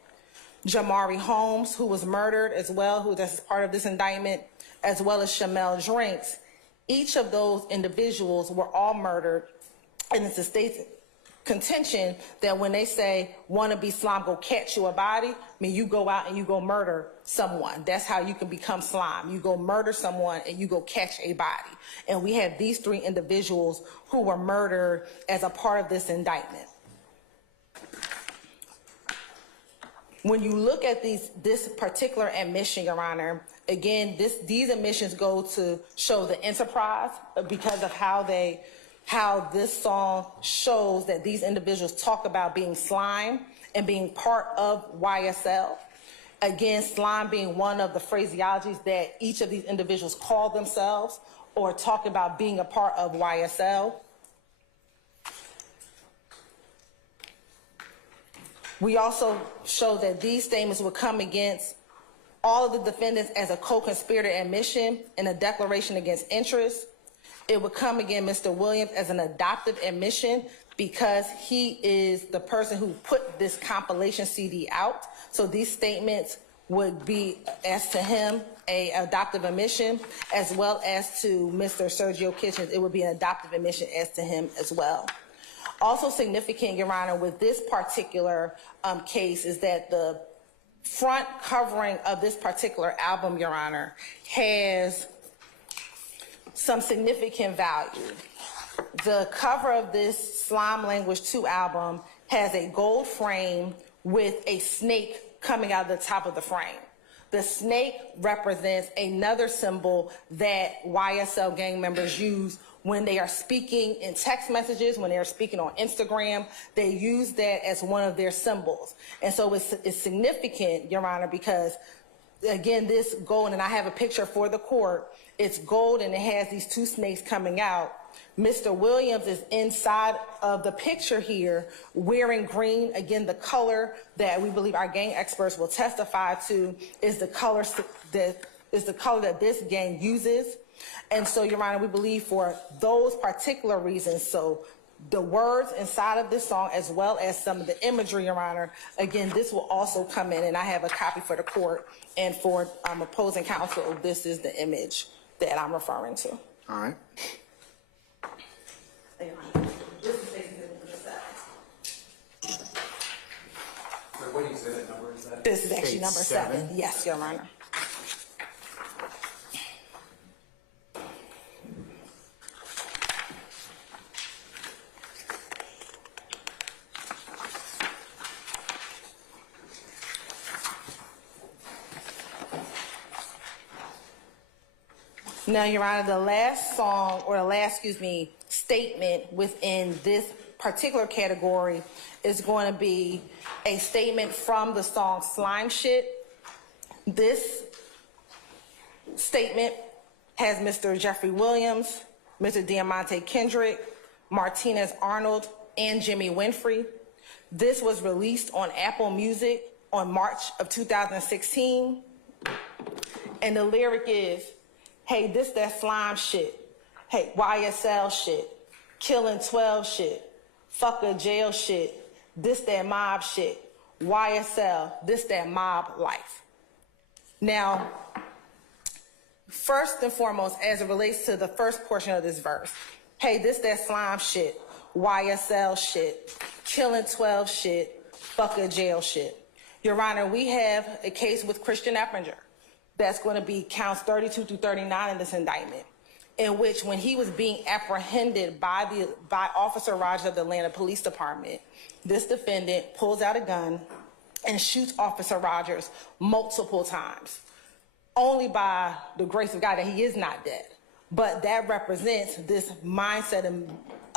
Jamari Holmes, who was murdered as well, who that's part of this indictment, as well as Shamel Drinks, each of those individuals were all murdered, and it's the state's contention that when they say wannabe slime go catch you a body, I mean you go out and you go murder someone. That's how you can become slime. You go murder someone and you go catch a body. And we have these three individuals who were murdered as a part of this indictment. When you look at this particular admission, Your Honor, again, these admissions go to show the enterprise because of how this song shows that these individuals talk about being slime and being part of YSL. Again, slime being one of the phraseologies that each of these individuals call themselves or talk about being a part of YSL. We also show that these statements would come against all of the defendants as a co-conspirator admission and a declaration against interest. It would come against Mr. Williams as an adoptive admission because he is the person who put this compilation CD out. So these statements would be, as to him, a adoptive admission, as well as to Mr. Sergio Kitchens, it would be an adoptive admission as to him as well. Also significant, Your Honor, with this particular case is that the front covering of this particular album, Your Honor, has some significant value. The cover of this Slime Language 2 album has a gold frame with a snake coming out of the top of the frame. The snake represents another symbol that YSL gang members use when they are speaking in text messages, when they are speaking on Instagram. They use that as one of their symbols. And so it's significant, Your Honor, because again, this gold, and I have a picture for the court, it's gold and it has these two snakes coming out. Mr. Williams is inside of the picture here wearing green. Again, the color that we believe our gang experts will testify to is the color that this gang uses. And so, Your Honor, we believe for those particular reasons, so the words inside of this song as well as some of the imagery, Your Honor, again, this will also come in, and I have a copy for the court, and for opposing counsel, this is the image that I'm referring to. All right. This is basically number 7. What exhibit number is that? This is actually Page number 7. 7. Yes, Your Honor. Now, Your Honor, the last song, or the last, statement within this particular category is going to be a statement from the song Slime Shit. This statement has Mr. Jeffery Williams, Mr. Diamante Kendrick, Martinez Arnold, and Jimmy Winfrey. This was released on Apple Music on March of 2016. And the lyric is, hey, this that slime shit. Hey, YSL shit. Killing 12 shit. Fuck a jail shit. This that mob shit. YSL, this that mob life. Now, first and foremost, as it relates to the first portion of this verse, hey, this that slime shit. YSL shit. Killing 12 shit. Fuck a jail shit. Your Honor, we have a case with Christian Eppinger. That's going to be counts 32 through 39 in this indictment, in which when he was being apprehended by Officer Rogers of the Atlanta Police Department, this defendant pulls out a gun and shoots Officer Rogers multiple times, only by the grace of God that he is not dead. But that represents this mindset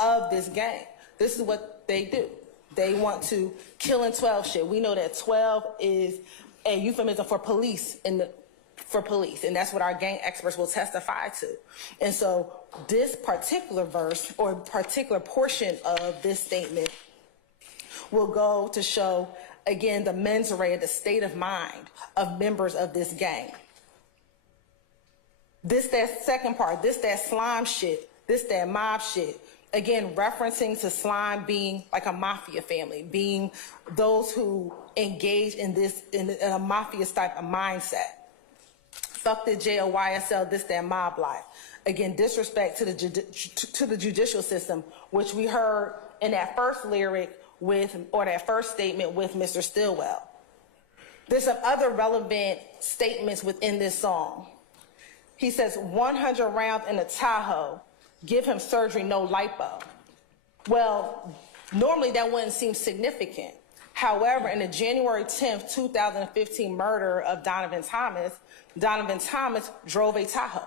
of this gang. This is what they do. They want to kill in 12 shit. We know that 12 is a euphemism for police and that's what our gang experts will testify to. And so this particular verse or particular portion of this statement will go to show, again, the mens rea, the state of mind of members of this gang. This, that second part, this, that slime shit, this, that mob shit, again, referencing to slime being like a mafia family, being those who engage in this, in a mafia type of mindset. fuck the jail, YSL, this, that, mob life. Again, disrespect to the judicial system, which we heard in that first lyric that first statement with Mr. Stillwell. There's some other relevant statements within this song. He says, 100 rounds in a Tahoe, give him surgery, no lipo. Well, normally that wouldn't seem significant. However, in the January 10th, 2015 murder of Donovan Thomas drove a Tahoe.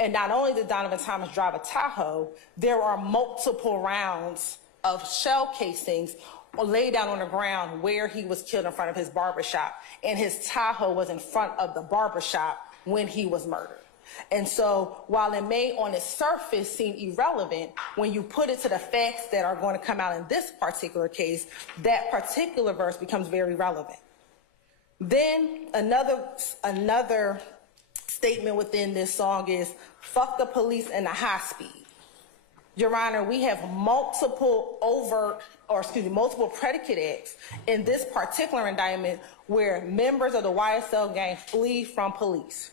And not only did Donovan Thomas drive a Tahoe, there are multiple rounds of shell casings laid down on the ground where he was killed in front of his barbershop. And his Tahoe was in front of the barbershop when he was murdered. And so while it may on its surface seem irrelevant, when you put it to the facts that are going to come out in this particular case, that particular verse becomes very relevant. Then another statement within this song is, fuck the police and the high speed. Your Honor, we have multiple predicate acts in this particular indictment where members of the YSL gang flee from police.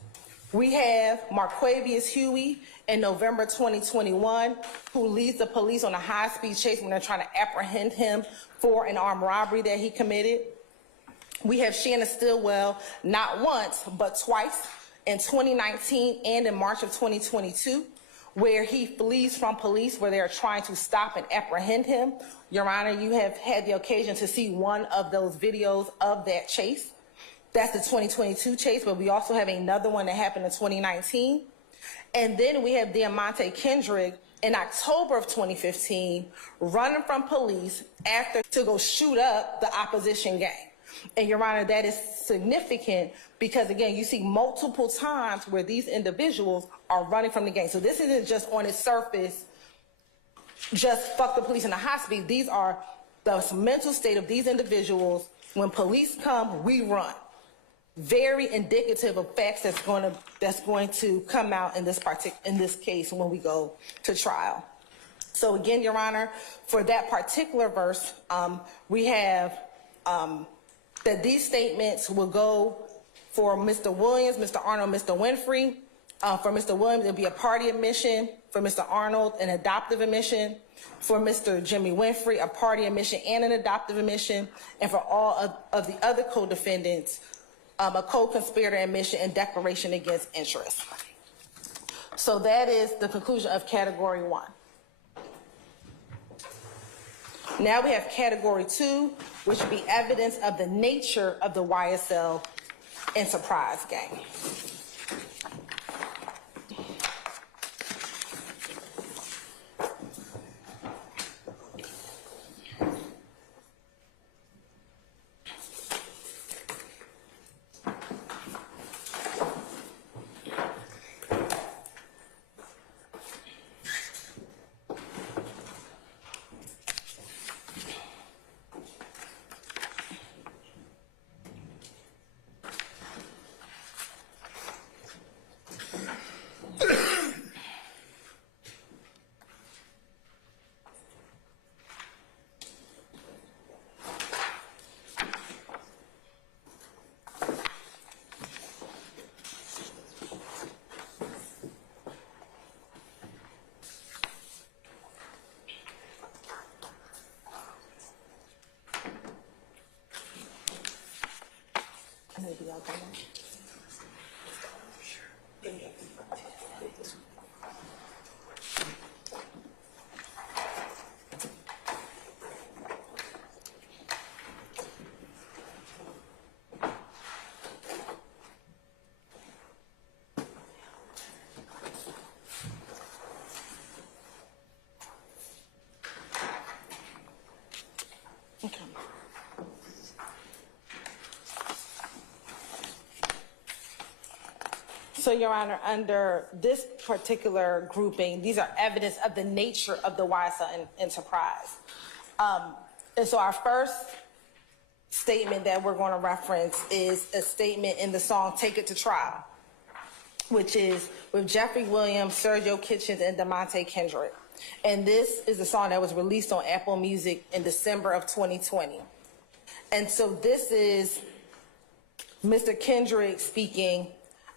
We have Marquavius Huey in November 2021, who leads the police on a high-speed chase when they're trying to apprehend him for an armed robbery that he committed. We have Shannon Stillwell not once, but twice, in 2019 and in March of 2022, where he flees from police where they're trying to stop and apprehend him. Your Honor, you have had the occasion to see one of those videos of that chase. That's the 2022 chase, but we also have another one that happened in 2019. And then we have Diamante Kendrick in October of 2015 running from police after to go shoot up the opposition gang. And Your Honor, that is significant because, again, you see multiple times where these individuals are running from the gang. So this isn't just on its surface, just fuck the police in the high speed. These are the mental state of these individuals. When police come, we run. Very indicative of facts that's going to come out in this case when we go to trial. So again, Your Honor, for that particular verse, we have that these statements will go for Mr. Williams, Mr. Arnold, Mr. Winfrey. For Mr. Williams, it'll be a party admission. For Mr. Arnold, an adoptive admission. For Mr. Jimmy Winfrey, a party admission and an adoptive admission. And for all of the other co-defendants, a co-conspirator admission and declaration against interest. So that is the conclusion of Category 1. Now we have Category 2, which would be evidence of the nature of the YSL enterprise gang. Maybe I'll come on. Okay. So, Your Honor, under this particular grouping, these are evidence of the nature of the YSL enterprise. And so our first statement that we're going to reference is a statement in the song Take It to Trial, which is with Jeffery Williams, Sergio Kitchens, and Diamante Kendrick. And this is a song that was released on Apple Music in December of 2020. And so this is Mr. Kendrick speaking.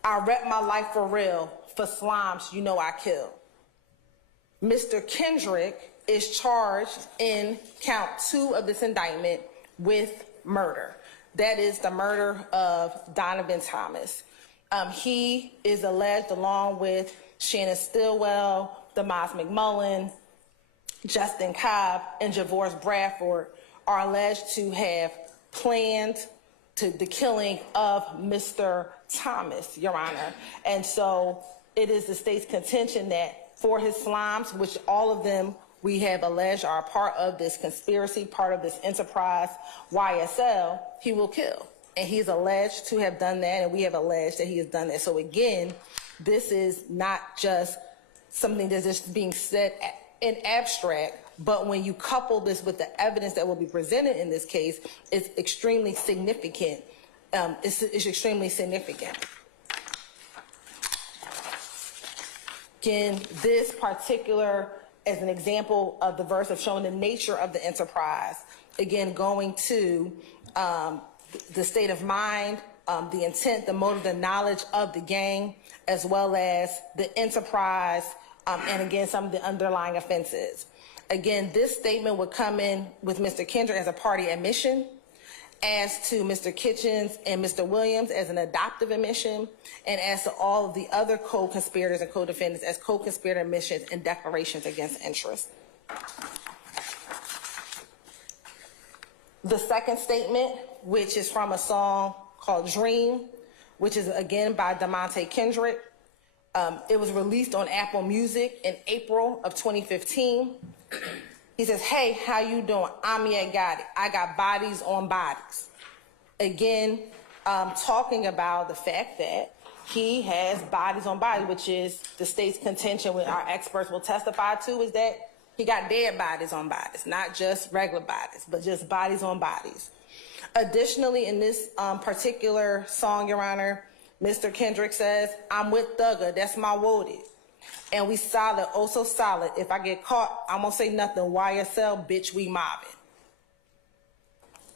I rep my life for real. For slimes, you know I kill. Mr. Kendrick is charged in count 2 of this indictment with murder. That is the murder of Donovan Thomas. He is alleged, along with Shannon Stillwell, Demas McMullen, Justin Cobb, and Javorce Bradford, are alleged to have planned the killing of Mr. Thomas, Your Honor. And so it is the state's contention that for his slimes, which all of them we have alleged are part of this conspiracy, part of this enterprise, YSL, he will kill. And he's alleged to have done that, and we have alleged that he has done that. So again, this is not just something that's just being said in abstract, but when you couple this with the evidence that will be presented in this case, it's extremely significant. It's extremely significant. Again, this particular as an example of the verse of showing the nature of the enterprise, again, going to the state of mind, the intent, the motive, the knowledge of the gang, as well as the enterprise, and again, some of the underlying offenses. Again, this statement would come in with Mr. Kendrick as a party admission, as to Mr. Kitchens and Mr. Williams as an adoptive admission, and as to all of the other co-conspirators and co-defendants as co-conspirator admissions and declarations against interest. The second statement, which is from a song called Dream, which is again by DeMonte Kendrick. It was released on Apple Music in April of 2015. He says, hey, how you doing? I'm yet got it. I got bodies on bodies. Again, talking about the fact that he has bodies on bodies, which is the state's contention, what our experts will testify to, is that he got dead bodies on bodies, not just regular bodies, but just bodies on bodies. Additionally, in this particular song, Your Honor, Mr. Kendrick says, I'm with Thugger, that's my woaded. And we solid, oh so solid. If I get caught, I won't say nothing. YSL, bitch, we mobbing.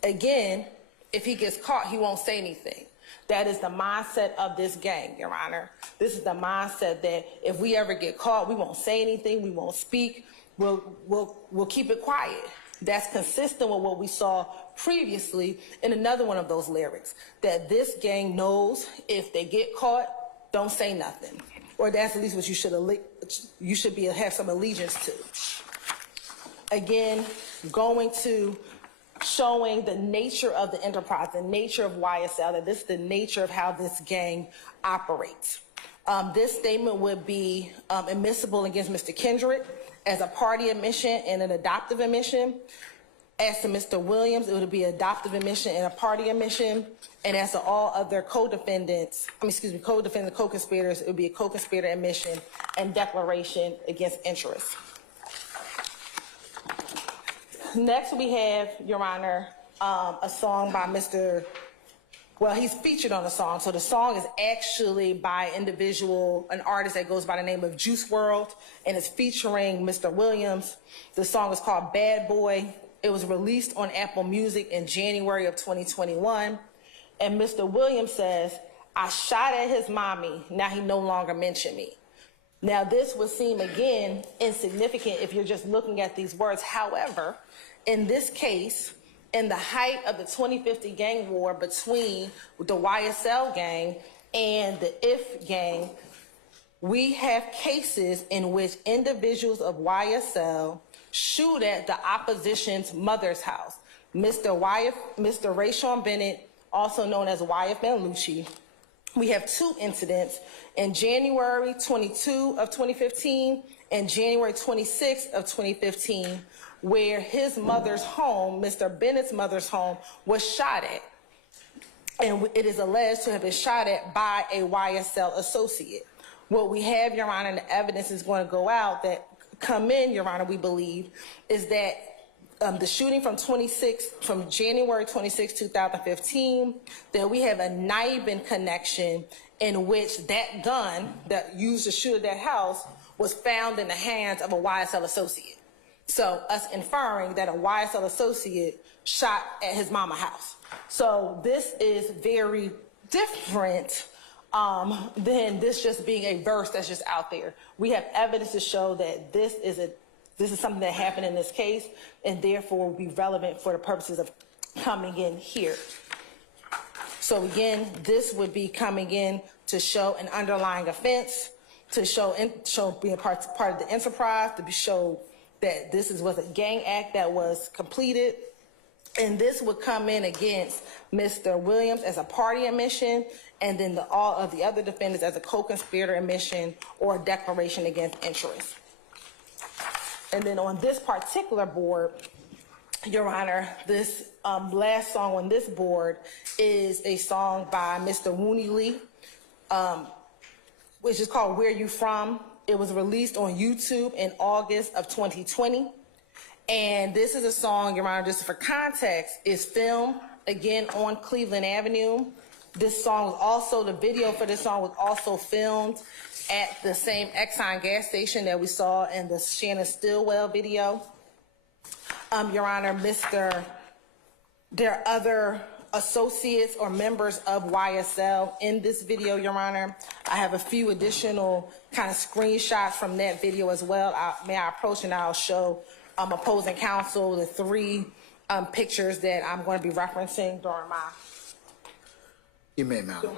Again, if he gets caught, he won't say anything. That is the mindset of this gang, Your Honor. This is the mindset that if we ever get caught, we won't say anything, we won't speak, we'll keep it quiet. That's consistent with what we saw previously in another one of those lyrics, that this gang knows if they get caught, don't say nothing. Or that's at least what you should have some allegiance to. Again, going to showing the nature of the enterprise, the nature of YSL, that this is the nature of how this gang operates. This statement would be admissible against Mr. Kendrick as a party admission and an adoptive admission. As to Mr. Williams, it would be adoptive admission and a party admission. And as to all other co-defendants, co-conspirators, it would be a co-conspirator admission and declaration against interest. Next, we have, Your Honor, a song by he's featured on the song. So the song is actually by an artist that goes by the name of Juice WRLD, and it's featuring Mr. Williams. The song is called Bad Boy. It was released on Apple Music in January of 2021. And Mr. Williams says, I shot at his mommy, now he no longer mentioned me. Now this would seem again insignificant if you're just looking at these words. However, in this case, in the height of the 2050 gang war between the YSL gang and the IF gang, we have cases in which individuals of YSL shoot at the opposition's mother's house. Mr. Rayshawn Bennett, also known as YF Manlucci. We have 2 incidents in January 22 of 2015 and January 26 of 2015, where his mother's home, Mr. Bennett's mother's home, was shot at. And it is alleged to have been shot at by a YSL associate. What we have, Your Honor, and the evidence is going to go out that come in, Your Honor, we believe, is that the shooting from January 26, 2015, that we have a Nibin connection in which that gun that used to shoot at that house was found in the hands of a YSL associate. So us inferring that a YSL associate shot at his mama's house. So this is very different than this just being a verse that's just out there. We have evidence to show that this is something that happened in this case, and therefore will be relevant for the purposes of coming in here. So again, this would be coming in to show an underlying offense, to show being part of the enterprise, to show that this was a gang act that was completed. And this would come in against Mr. Williams as a party admission, and then all of the other defendants as a co-conspirator admission or a declaration against interest. And then on this particular board, Your Honor, this last song on this board is a song by Mr. Wooney Lee, which is called Where You From. It was released on YouTube in August of 2020. And this is a song, Your Honor, just for context, is filmed, again, on Cleveland Avenue. This song was also, the video for this song was also filmed at the same Exxon gas station that we saw in the Shannon Stillwell video. Your Honor, there are other associates or members of YSL in this video, Your Honor. I have a few additional kind of screenshots from that video as well. May I approach and I'll show opposing counsel the three pictures that I'm going to be referencing during my... You may, madam.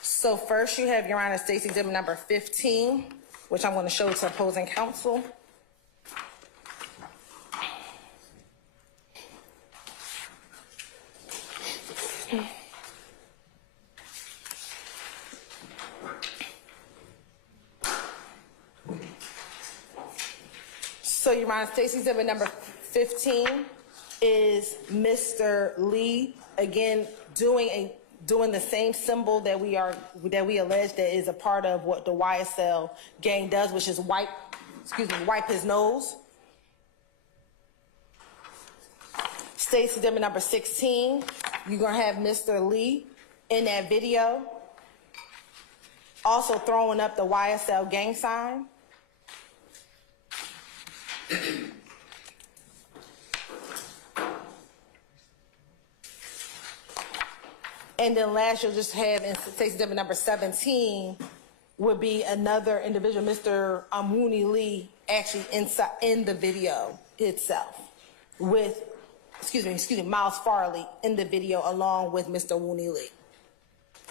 So first you have, Your Honor, State's Exhibit number 15, which I'm going to show to opposing counsel. So, Your Honor, State's Exhibit number 15 is Mr. Lee, again, doing the same symbol that we allege that is a part of what the YSL gang does, which is wipe his nose. State's Exhibit number 16, you're gonna have Mr. Lee in that video, also throwing up the YSL gang sign. And then last, you'll just have in State's Exhibit number 17 would be another individual, Mr. Wooney Lee, actually in the video itself with, Miles Farley in the video along with Mr. Wooney Lee.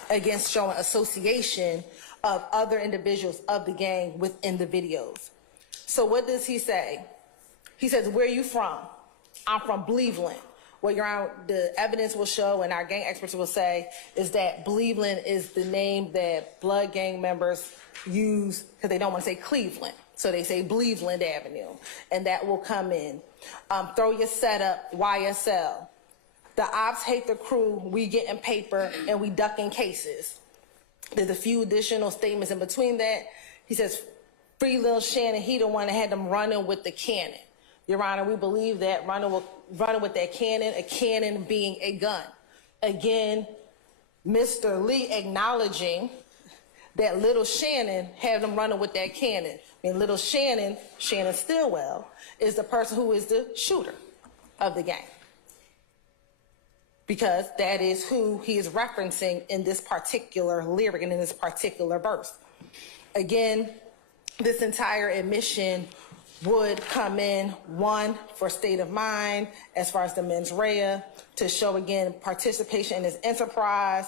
Again, showing association of other individuals of the gang within the videos. So what does he say? He says, where are you from? I'm from Cleveland. What the evidence will show and our gang experts will say is that Cleveland is the name that blood gang members use because they don't want to say Cleveland. So they say Cleveland Avenue, and that will come in. Throw your setup, YSL. The ops hate the crew, we get in paper, and we duck in cases. There's a few additional statements in between that. He says, free Lil Shannon, he the one that had them running with the cannon. Your Honor, we believe that running with that cannon, a cannon being a gun. Again, Mr. Lee acknowledging that Little Shannon had them running with that cannon. And Little Shannon Stillwell, is the person who is the shooter of the gang. Because that is who he is referencing in this particular lyric and in this particular verse. Again, this entire admission would come in, one, for state of mind, as far as the mens rea, to show, again, participation in this enterprise,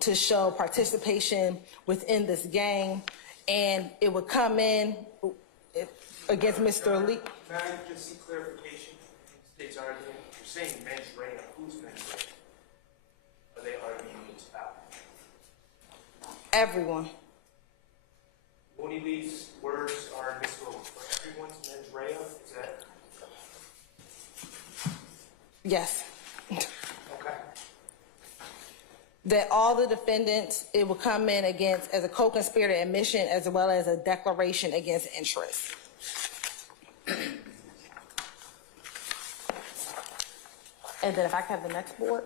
to show participation within this gang, and it would come in against Mr. Lee. May I just seek clarification from the state's argument? You're saying mens rea, who's mens rea? Are they arguing about? Everyone. Wooney Lee's words are admissible for everyone's mens rea? Is that? Yes. Okay. That all the defendants, it will come in against as a co-conspirator admission as well as a declaration against interest. And then if I can have the next board.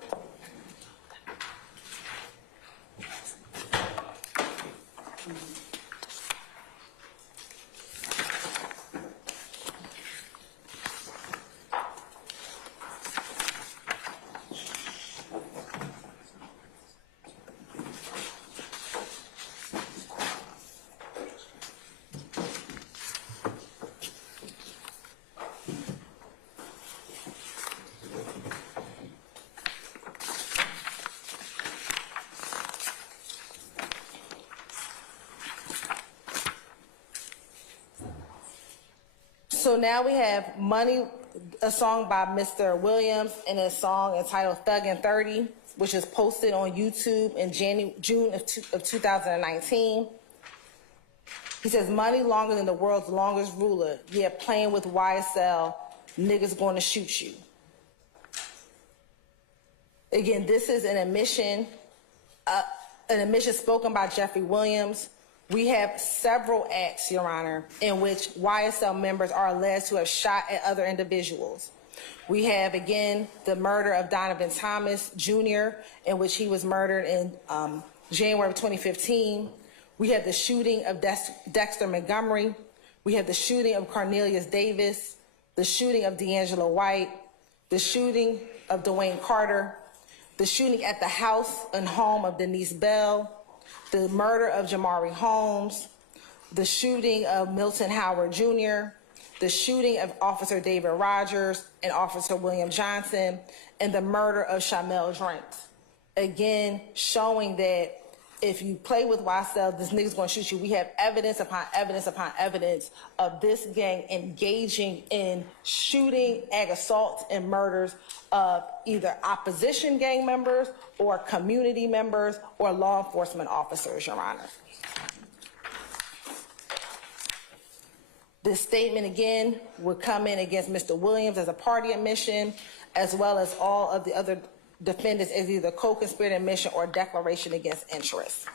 So now we have Money, a song by Mr. Williams, and a song entitled Thuggin' 30, which is posted on YouTube in June of 2019. He says, money longer than the world's longest ruler. Yeah, playing with YSL, niggas gonna shoot you. Again, this is an admission spoken by Jeffery Williams. We have several acts, Your Honor, in which YSL members are alleged to have shot at other individuals. We have, again, the murder of Donovan Thomas, Jr., in which he was murdered in January of 2015. We have the shooting of Dexter Montgomery. We have the shooting of Cornelius Davis, the shooting of D'Angelo White, the shooting of Dwayne Carter, the shooting at the house and home of Denise Bell, the murder of Jamari Holmes, the shooting of Milton Howard Jr., the shooting of Officer David Rogers and Officer William Johnson, and the murder of Shamel Drinks. Again, showing that if you play with YSL, this nigga's gonna shoot you. We have evidence upon evidence upon evidence of this gang engaging in shooting, ag assaults, and murders of either opposition gang members or community members or law enforcement officers, Your Honor. This statement, again, would come in against Mr. Williams as a party admission, as well as all of the other defendants as either co-conspirator admission or declaration against interest.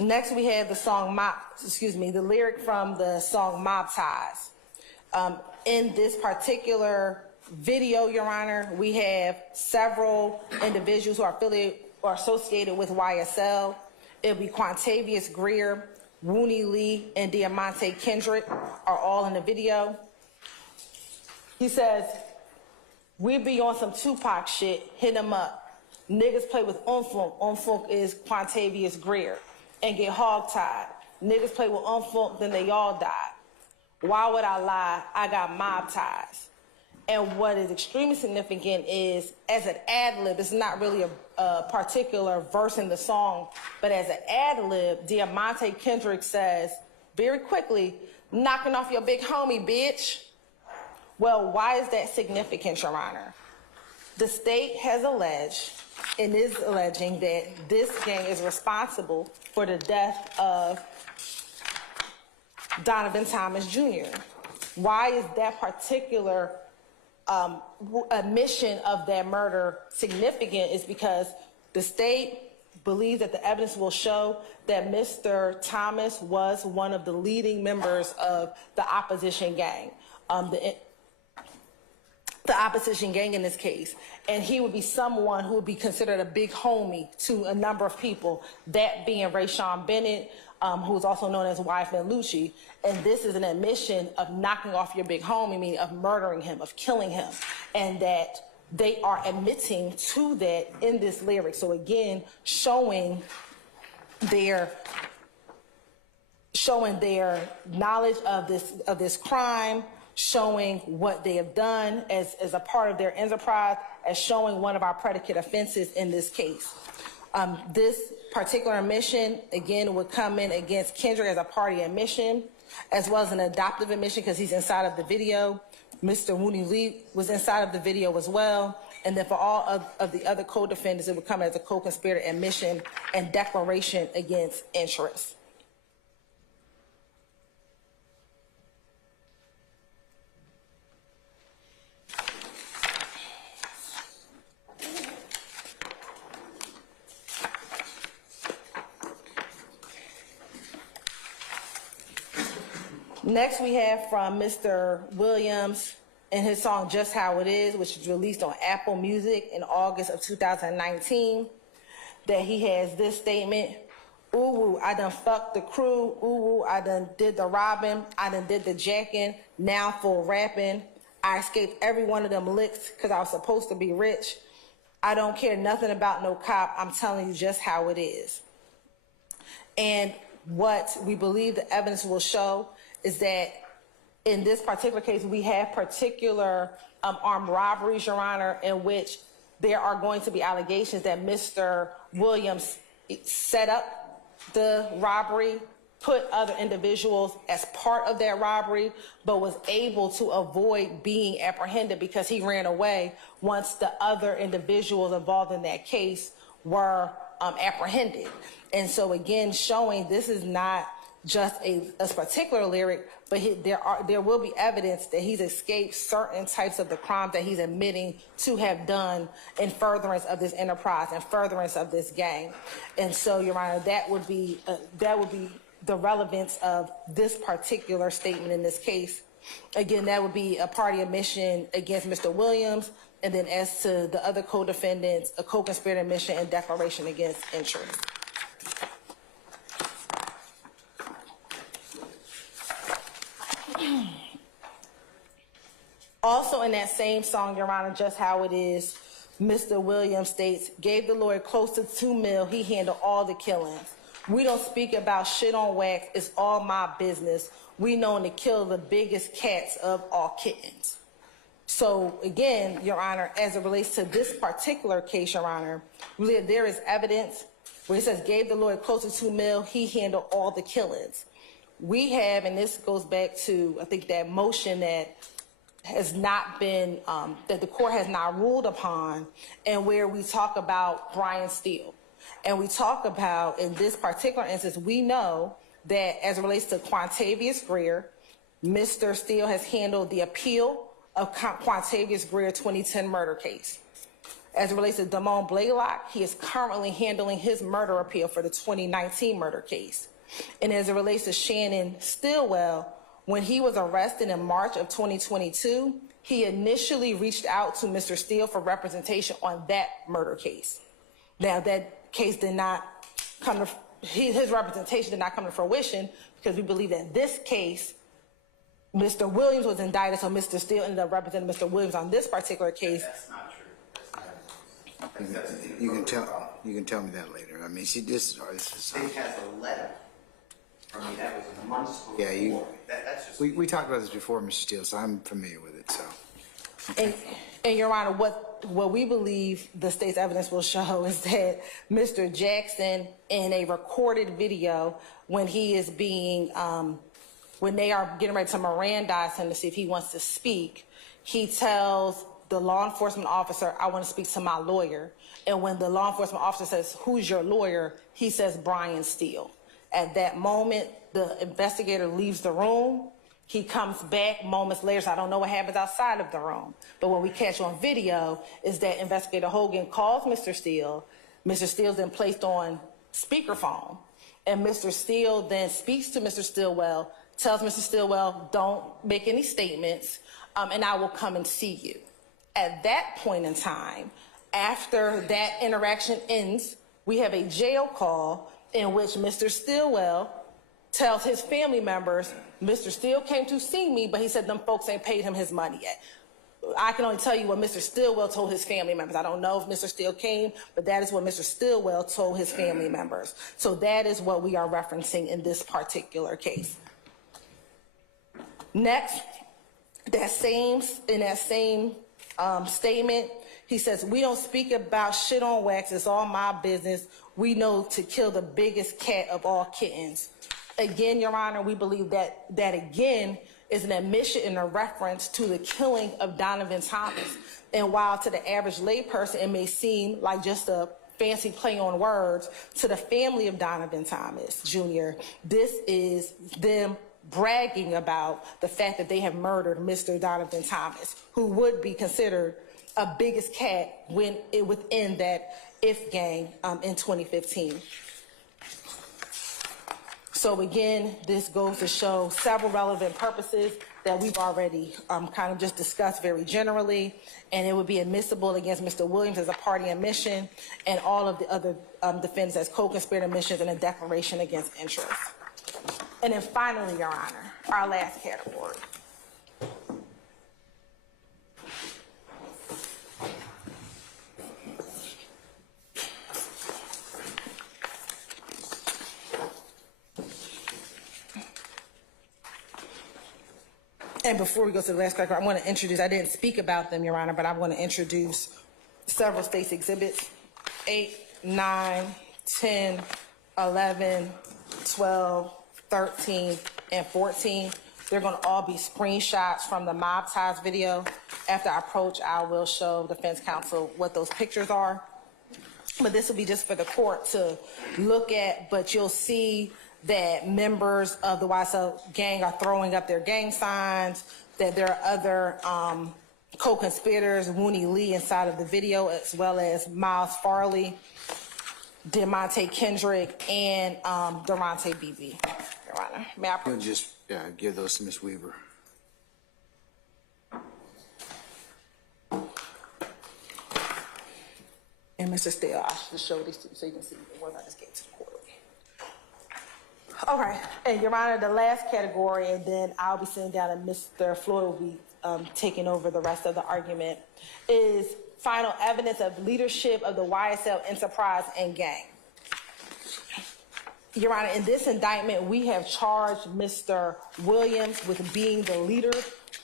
Next, we have the song the lyric from the song Mob Ties. In this particular video, Your Honor, we have several individuals who are affiliated or associated with YSL. It'll be Quantavious Greer, Wooney Lee, and Diamante Kendrick are all in the video. He says, we be on some Tupac shit, hit him up. Niggas play with Unfunk. Unfunk is Quantavious Greer. And get hog-tied. Niggas play with Unfunk, then they all died. Why would I lie? I got mob ties. And what is extremely significant is, as an ad-lib, it's not really a particular verse in the song, but as an ad-lib, Diamante Kendrick says, very quickly, knocking off your big homie, bitch. Well, why is that significant, Your Honor? The state has alleged, and is alleging, that this gang is responsible for the death of Donovan Thomas Jr. Why is that particular admission of that murder significant? Is because the state believes that the evidence will show that Mr. Thomas was one of the leading members of the opposition gang. The opposition gang in this case, and he would be someone who would be considered a big homie to a number of people, that being Rayshawn Bennett, who is also known as Wyman Lucci, and this is an admission of knocking off your big homie, meaning of murdering him, of killing him, and that they are admitting to that in this lyric. So again, showing their knowledge of this crime, showing what they have done as a part of their enterprise, as showing one of our predicate offenses in this case. This particular admission, again, would come in against Kendrick as a party admission, as well as an adoptive admission because he's inside of the video. Mr. Wooney Lee was inside of the video as well. And then for all of the other co-defendants, it would come as a co-conspirator admission and declaration against interest. Next, we have from Mr. Williams in his song Just How It Is, which was released on Apple Music in August of 2019, that he has this statement: ooh, I done fucked the crew, ooh, I done did the robbing, I done did the jacking, now full rapping. I escaped every one of them licks because I was supposed to be rich. I don't care nothing about no cop, I'm telling you just how it is. And what we believe the evidence will show is that in this particular case, we have particular armed robberies, Your Honor, in which there are going to be allegations that Mr. Williams set up the robbery, put other individuals as part of that robbery, but was able to avoid being apprehended because he ran away once the other individuals involved in that case were apprehended. And so again, showing this is not just a particular lyric, but there will be evidence that he's escaped certain types of the crimes that he's admitting to have done in furtherance of this enterprise and furtherance of this gang. And so, Your Honor, that would be the relevance of this particular statement in this case. Again, that would be a party admission against Mr. Williams, and then as to the other co-defendants, a co-conspirator admission and declaration against interest. Also in that same song, Your Honor, just how it is, Mr. Williams states, gave the lawyer close to $2 million, he handled all the killings. We don't speak about shit on wax, it's all my business. We known to kill the biggest cats of all kittens. So again, Your Honor, as it relates to this particular case, Your Honor, really there is evidence where it says gave the lawyer close to $2 million, he handled all the killings. We have, and this goes back to, I think, that motion that has not been, that the court has not ruled upon, and where we talk about Brian Steele. And we talk about, in this particular instance, we know that as it relates to Quantavious Greer, Mr. Steele has handled the appeal of Quantavious Greer 2010 murder case. As it relates to Damone Blaylock, he is currently handling his murder appeal for the 2019 murder case. And as it relates to Shannon Stillwell, when he was arrested in March of 2022, he initially reached out to Mr. Steele for representation on that murder case. Now, that case did not come to, his representation did not come to fruition because we believe that this case, Mr. Williams was indicted, so Mr. Steele ended up representing Mr. Williams on this particular case. That's not true. You can tell me that later. I mean, see, this is State has a letter from me that was months before. Yeah, That's just. we talked about this before, Mr. Steele, so I'm familiar with it. So, And Your Honor, what we believe the state's evidence will show is that Mr. Jackson, in a recorded video, when he is being, when they are getting ready to Mirandize him to see if he wants to speak, he tells the law enforcement officer, I want to speak to my lawyer. And when the law enforcement officer says, who's your lawyer? He says, Brian Steele. At that moment, the investigator leaves the room. He comes back moments later, so I don't know what happens outside of the room. But what we catch on video is that Investigator Hogan calls Mr. Steele. Mr. Steele's then placed on speakerphone. And Mr. Steele then speaks to Mr. Stillwell, tells Mr. Stillwell, don't make any statements, and I will come and see you. At that point in time, after that interaction ends, we have a jail call in which Mr. Stillwell tells his family members, Mr. Steele came to see me, but he said them folks ain't paid him his money yet. I can only tell you what Mr. Stillwell told his family members. I don't know if Mr. Steele came, but that is what Mr. Stillwell told his family members. So that is what we are referencing in this particular case. Next, in that same statement, he says, we don't speak about shit on wax, it's all my business. We know to kill the biggest cat of all kittens. Again, Your Honor, we believe that again is an admission and a reference to the killing of Donovan Thomas. And while to the average layperson it may seem like just a fancy play on words, to the family of Donovan Thomas Jr., this is them bragging about the fact that they have murdered Mr. Donovan Thomas, who would be considered a biggest cat within that IF gang in 2015. So again, this goes to show several relevant purposes that we've already kind of just discussed very generally, and it would be admissible against Mr. Williams as a party admission and all of the other defendants as co-conspirator admissions and a declaration against interest. And then finally, Your Honor, our last category. And before we go to the last category, I want to introduce, I didn't speak about them, Your Honor, but I want to introduce several state's exhibits, 8, 9, 10, 11, 12, 13, and 14. They're going to all be screenshots from the mob ties video. After I approach, I will show defense counsel what those pictures are. But this will be just for the court to look at, but you'll see that members of the YSL gang are throwing up their gang signs, that there are other co-conspirators, Wooney Lee inside of the video, as well as Miles Farley, Demonte Kendrick, and Durante Beebe. Your Honor, may I? You'll just give those to Ms. Weaver. And Mr. Steele, I should show these to you so you can see what I just gave to the court. All right, and Your Honor, the last category, and then I'll be sitting down and Mr. Floyd will be taking over the rest of the argument, is final evidence of leadership of the YSL enterprise and gang. Your Honor, in this indictment, we have charged Mr. Williams with being the leader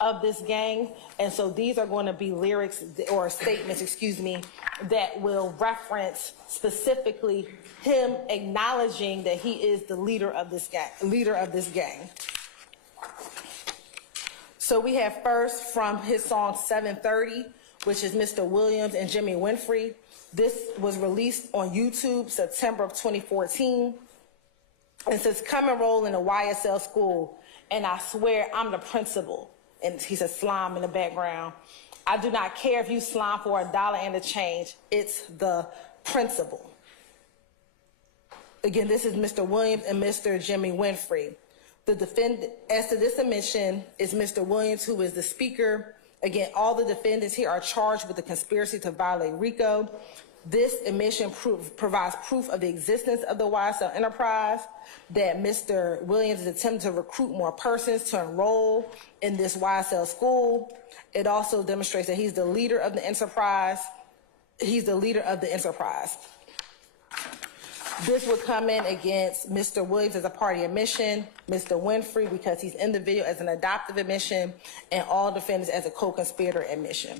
of this gang, and so these are going to be lyrics or statements, excuse me, that will reference specifically him acknowledging that he is the leader of this gang. So we have first from his song 730, which is Mr. Williams and Jimmy Winfrey. This was released on YouTube September of 2014. And says, come and roll in the YSL school, and I swear I'm the principal. And he says, slime in the background. I do not care if you slime for $1 and a change. It's the principal. Again, this is Mr. Williams and Mr. Jimmy Winfrey. The defendant, as to this admission, is Mr. Williams, who is the speaker. Again, all the defendants here are charged with the conspiracy to violate RICO. This admission provides proof of the existence of the YSL enterprise, that Mr. Williams is attempting to recruit more persons to enroll in this YSL school. It also demonstrates that he's the leader of the enterprise. This would come in against Mr. Williams as a party admission, Mr. Winfrey because he's in the video as an adoptive admission, and all defendants as a co-conspirator admission.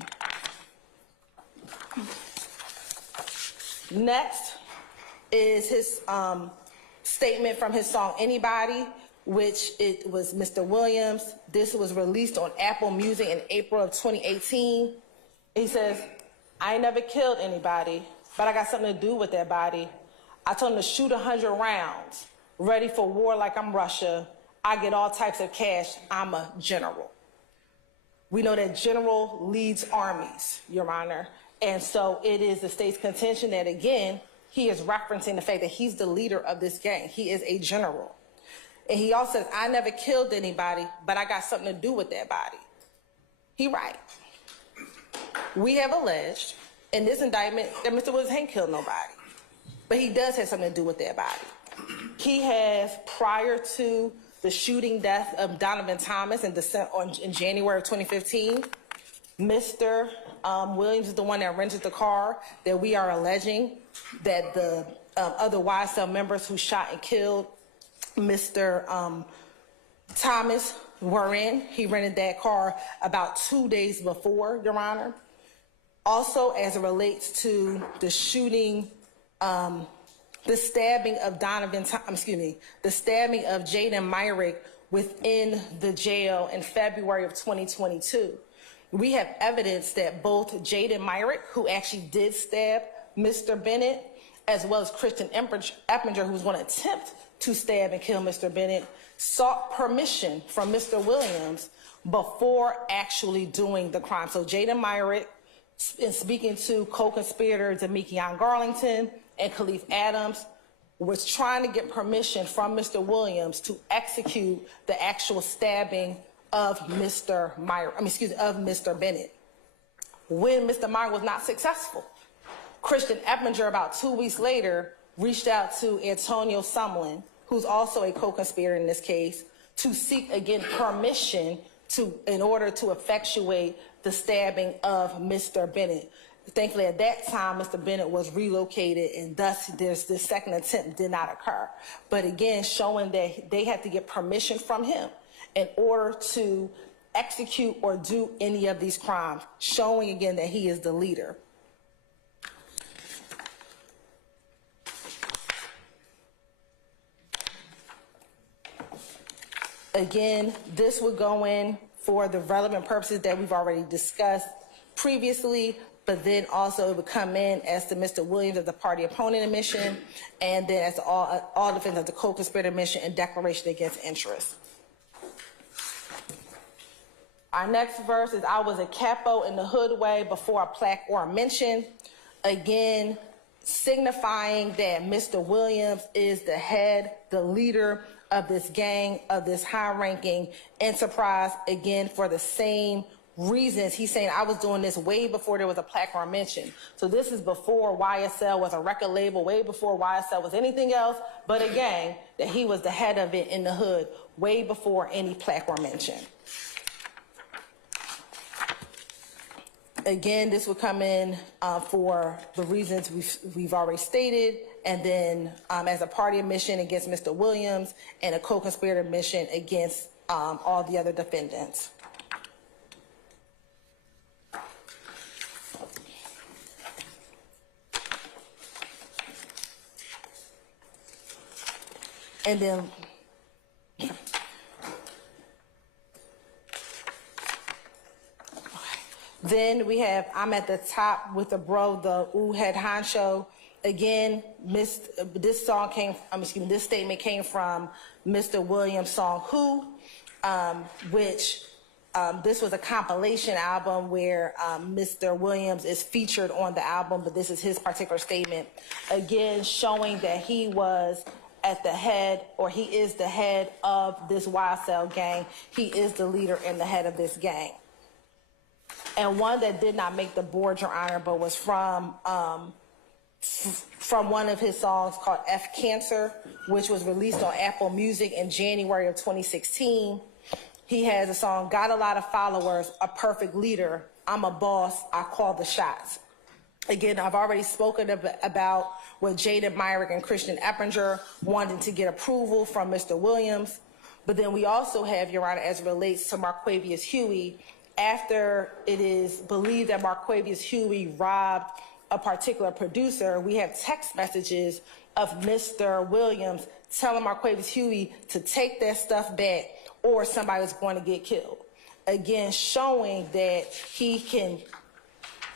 Next is his statement from his song Anybody, which it was Mr. Williams. This was released on Apple Music in April of 2018. He says, I ain't never killed anybody, but I got something to do with that body. I told him to shoot 100 rounds, ready for war like I'm Russia. I get all types of cash. I'm a general. We know that general leads armies, Your Honor. And so it is the state's contention that, again, he is referencing the fact that he's the leader of this gang. He is a general. And he also says, I never killed anybody, but I got something to do with that body. He right. We have alleged in this indictment that Mr. Williams ain't killed nobody, but he does have something to do with that body. He has, prior to the shooting death of Donovan Thomas in January of 2015, Mr. Williams is the one that rented the car that we are alleging that the other YSL members who shot and killed Mr. Thomas were in. He rented that car about 2 days before, Your Honor. Also, as it relates to the shooting, the stabbing of the stabbing of Jaden Myrick within the jail in February of 2022. We have evidence that both Jaden Myrick, who actually did stab Mr. Bennett, as well as Christian Eppinger, who was going to attempt to stab and kill Mr. Bennett, sought permission from Mr. Williams before actually doing the crime. So Jaden Myrick, in speaking to co-conspirator Demekion Garlington and Khalif Adams, was trying to get permission from Mr. Williams to execute the actual stabbing of Mr. Bennett. When Mr. Myrick was not successful, Christian Eppinger, about 2 weeks later, reached out to Antonio Sumlin, who's also a co-conspirator in this case, to seek again permission in order to effectuate the stabbing of Mr. Bennett. Thankfully, at that time, Mr. Bennett was relocated, and thus this second attempt did not occur. But again, showing that they had to get permission from him in order to execute or do any of these crimes, showing again that he is the leader. Again, this would go in for the relevant purposes that we've already discussed previously, but then also it would come in as to Mr. Williams as the party opponent admission, and then as all defendants as the co-conspirator admission and declaration against interest. Our next verse is, I was a capo in the hood way before a plaque or a mention. Again, signifying that Mr. Williams is the head, the leader of this gang, of this high-ranking enterprise, again, for the same reasons. He's saying, I was doing this way before there was a plaque or a mention. So this is before YSL was a record label, way before YSL was anything else but a gang, that he was the head of it in the hood, way before any plaque or mention. Again, this would come in for the reasons we've already stated, and then as a party admission against Mr. Williams and a co-conspirator admission against all the other defendants. And then we have, I'm at the top with the bro, the ooh head honcho. Again, this statement came from Mr. Williams' song Who, which this was a compilation album where Mr. Williams is featured on the album, but this is his particular statement. Again, showing that he was at the head, or he is the head of this YSL gang. He is the leader and the head of this gang. And one that did not make the board, Your Honor, but was from one of his songs called F Cancer, which was released on Apple Music in January of 2016. He has a song, Got a Lot of Followers, a Perfect Leader, I'm a Boss, I Call the Shots. Again, I've already spoken about with Jaden Myrick and Christian Eppinger wanting to get approval from Mr. Williams. But then we also have, Your Honor, as it relates to Marquavius Huey, after it is believed that Marquavius Huey robbed a particular producer, we have text messages of Mr. Williams telling Marquavius Huey to take that stuff back or somebody was going to get killed. Again, showing that he can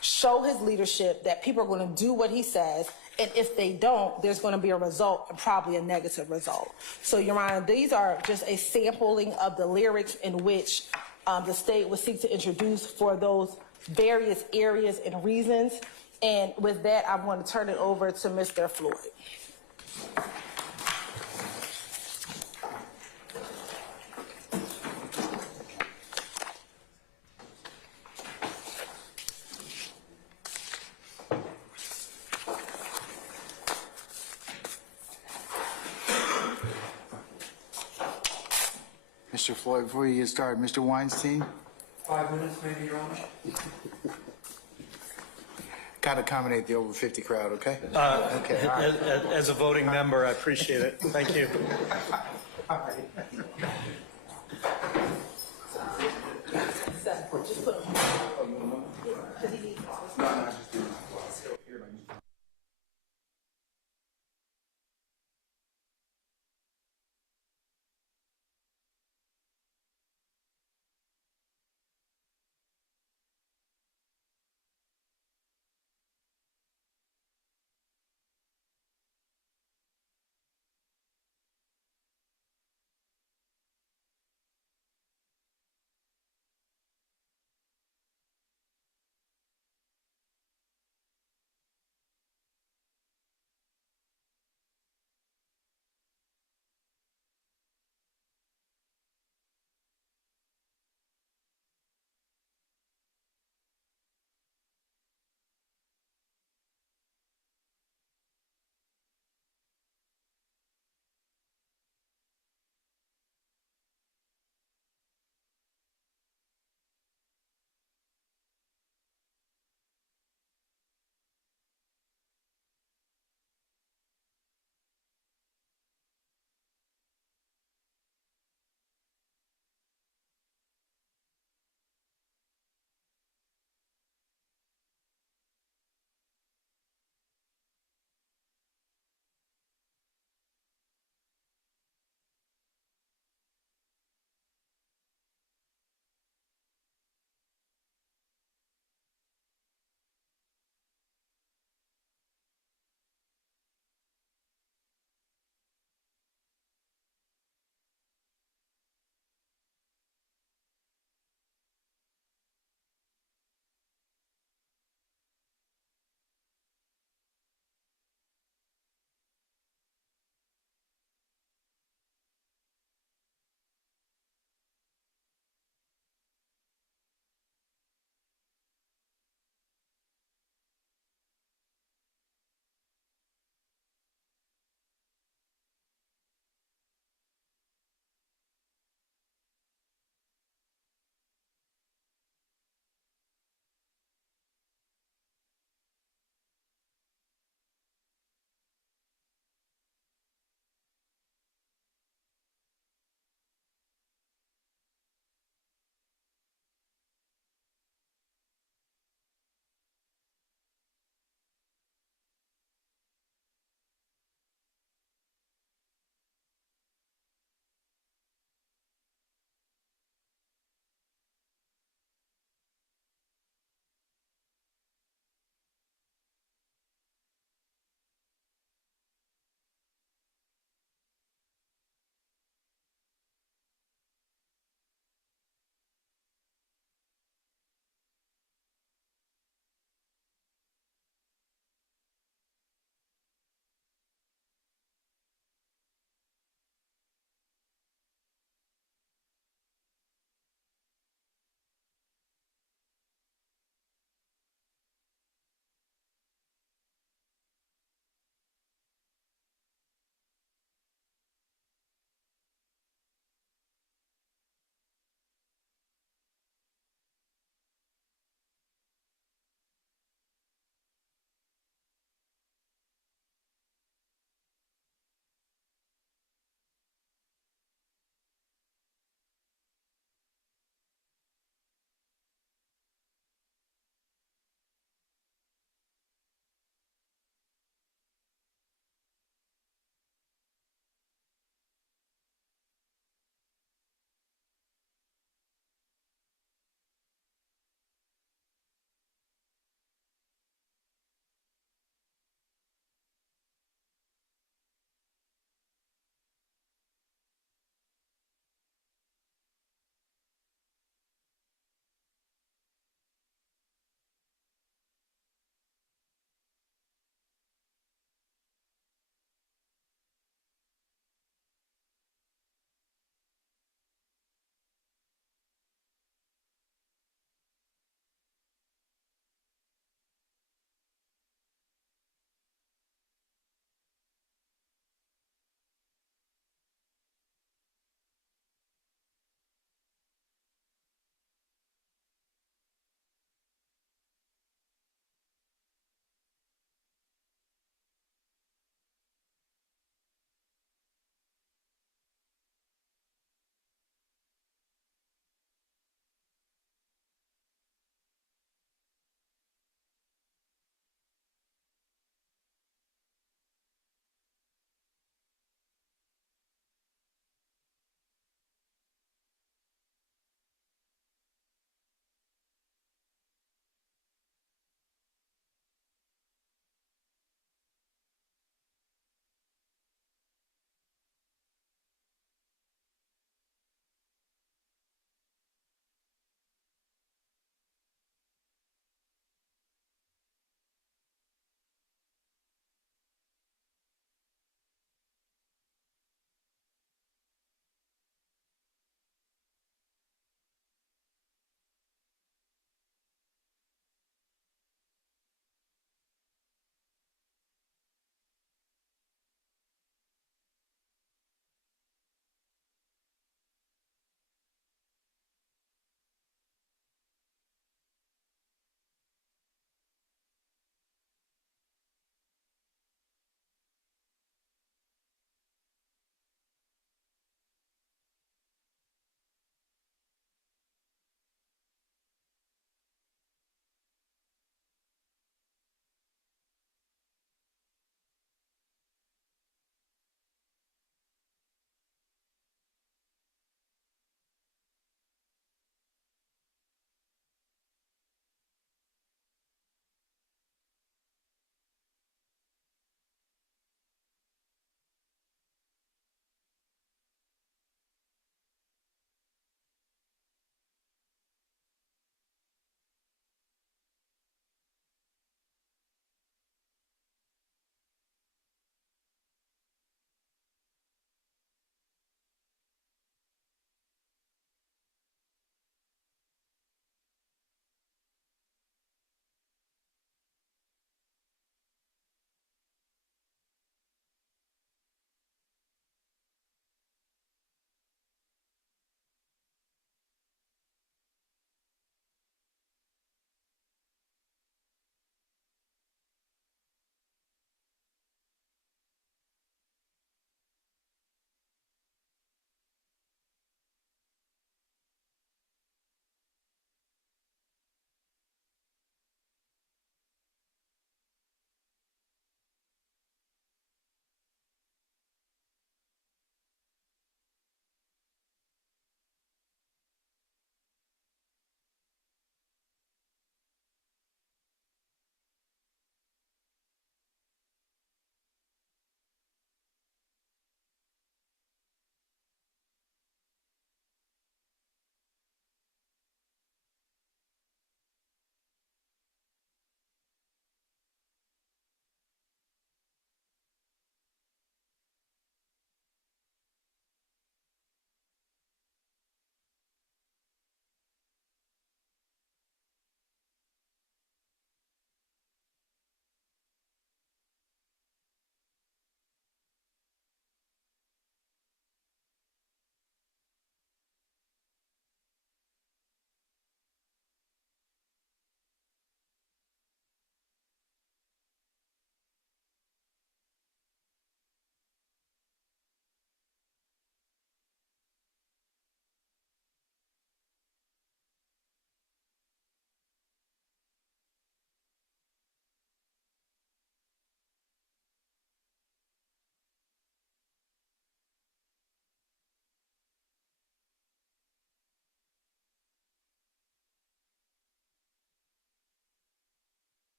show his leadership, that people are going to do what he says, and if they don't, there's going to be a result, and probably a negative result. So, Your Honor, these are just a sampling of the lyrics in which the state would seek to introduce for those various areas and reasons. And with that, I want to turn it over to Mr. Floyd. Mr. Floyd, before you get started, Mr. Weinstein? 5 minutes, maybe, Your Honor? Got to accommodate the over 50 crowd, okay? Okay. All right. As a voting member, I appreciate it. Thank you. Just put him.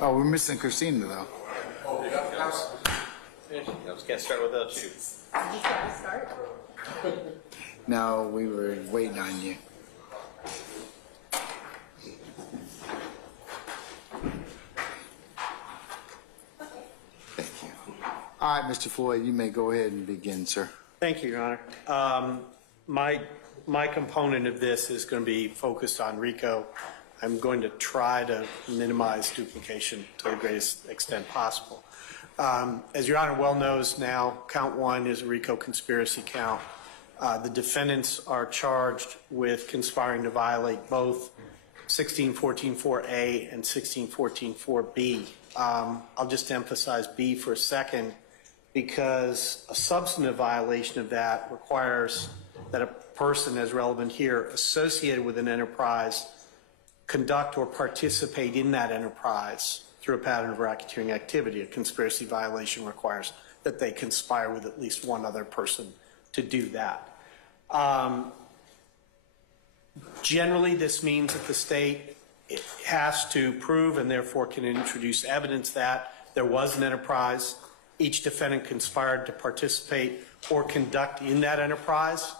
Oh, we're missing Christina, though. Can't start without you. No, we were waiting on you. Thank you. All right, Mr. Floyd, you may go ahead and begin, sir. Thank you, Your Honor. My component of this is going to be focused on RICO. I'm going to try to minimize duplication to the greatest extent possible. As Your Honor well knows now, count one is a RICO conspiracy count. The defendants are charged with conspiring to violate both 1614-4A and 1614-4B. I'll just emphasize B for a second because a substantive violation of that requires that a person, as relevant here, associated with an enterprise, conduct or participate in that enterprise through a pattern of racketeering activity. A conspiracy violation requires that they conspire with at least one other person to do that. Generally, this means that the state has to prove and therefore can introduce evidence that there was an enterprise. Each defendant conspired to participate or conduct in that enterprise.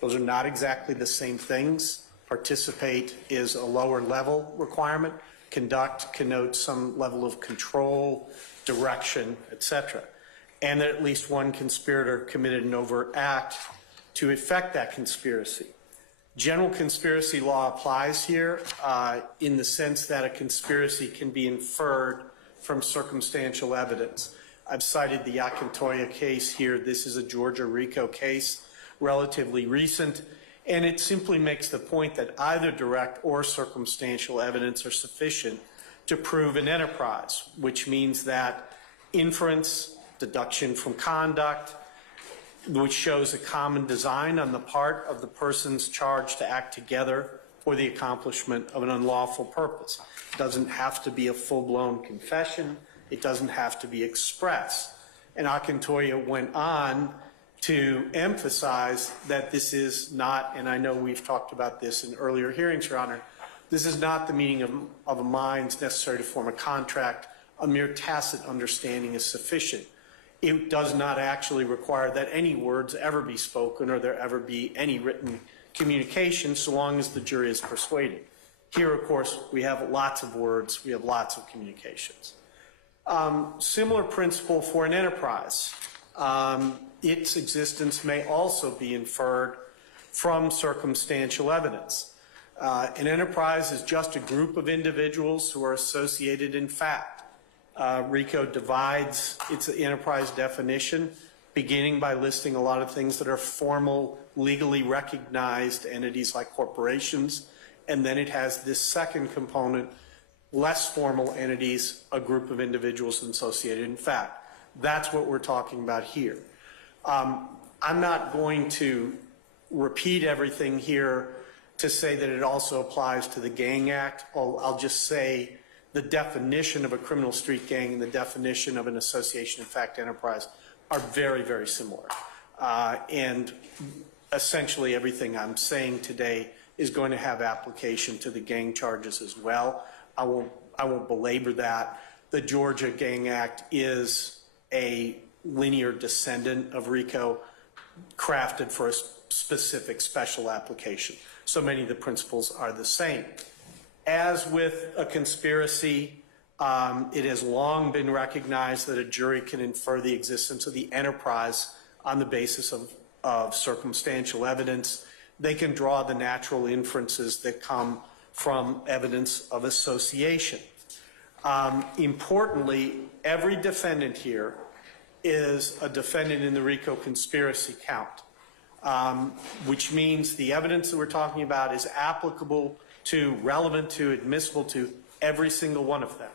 Those are not exactly the same things. Participate is a lower level requirement. Conduct connotes some level of control, direction, etc. And that at least one conspirator committed an overt act to effect that conspiracy. General conspiracy law applies here in the sense that a conspiracy can be inferred from circumstantial evidence. I've cited the Akintoya case here. This is a Georgia RICO case, relatively recent, and it simply makes the point that either direct or circumstantial evidence are sufficient to prove an enterprise, which means that inference, deduction from conduct, which shows a common design on the part of the persons charged to act together for the accomplishment of an unlawful purpose. It doesn't have to be a full-blown confession. It doesn't have to be expressed. And Akintoya went on to emphasize that this is not, and I know we've talked about this in earlier hearings, Your Honor, this is not the meaning of a minds necessary to form a contract. A mere tacit understanding is sufficient. It does not actually require that any words ever be spoken or there ever be any written communication so long as the jury is persuaded. Here, of course, we have lots of words, we have lots of communications. Similar principle for an enterprise. Its existence may also be inferred from circumstantial evidence. An enterprise is just a group of individuals who are associated in fact. RICO divides its enterprise definition, beginning by listing a lot of things that are formal, legally recognized entities like corporations, and then it has this second component, less formal entities, a group of individuals associated in fact. That's what we're talking about here. I'm not going to repeat everything here to say that it also applies to the Gang Act. I'll just say the definition of a criminal street gang and the definition of an association in fact enterprise are very, very similar. And essentially everything I'm saying today is going to have application to the gang charges as well. I won't belabor that. The Georgia Gang Act is a linear descendant of RICO crafted for a specific special application. So many of the principles are the same. As with a conspiracy, it has long been recognized that a jury can infer the existence of the enterprise on the basis of circumstantial evidence. They can draw the natural inferences that come from evidence of association. Importantly, every defendant here is a defendant in the RICO conspiracy count, which means the evidence that we're talking about is applicable to, relevant to, admissible to every single one of them.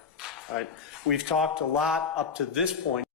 All right? We've talked a lot up to this point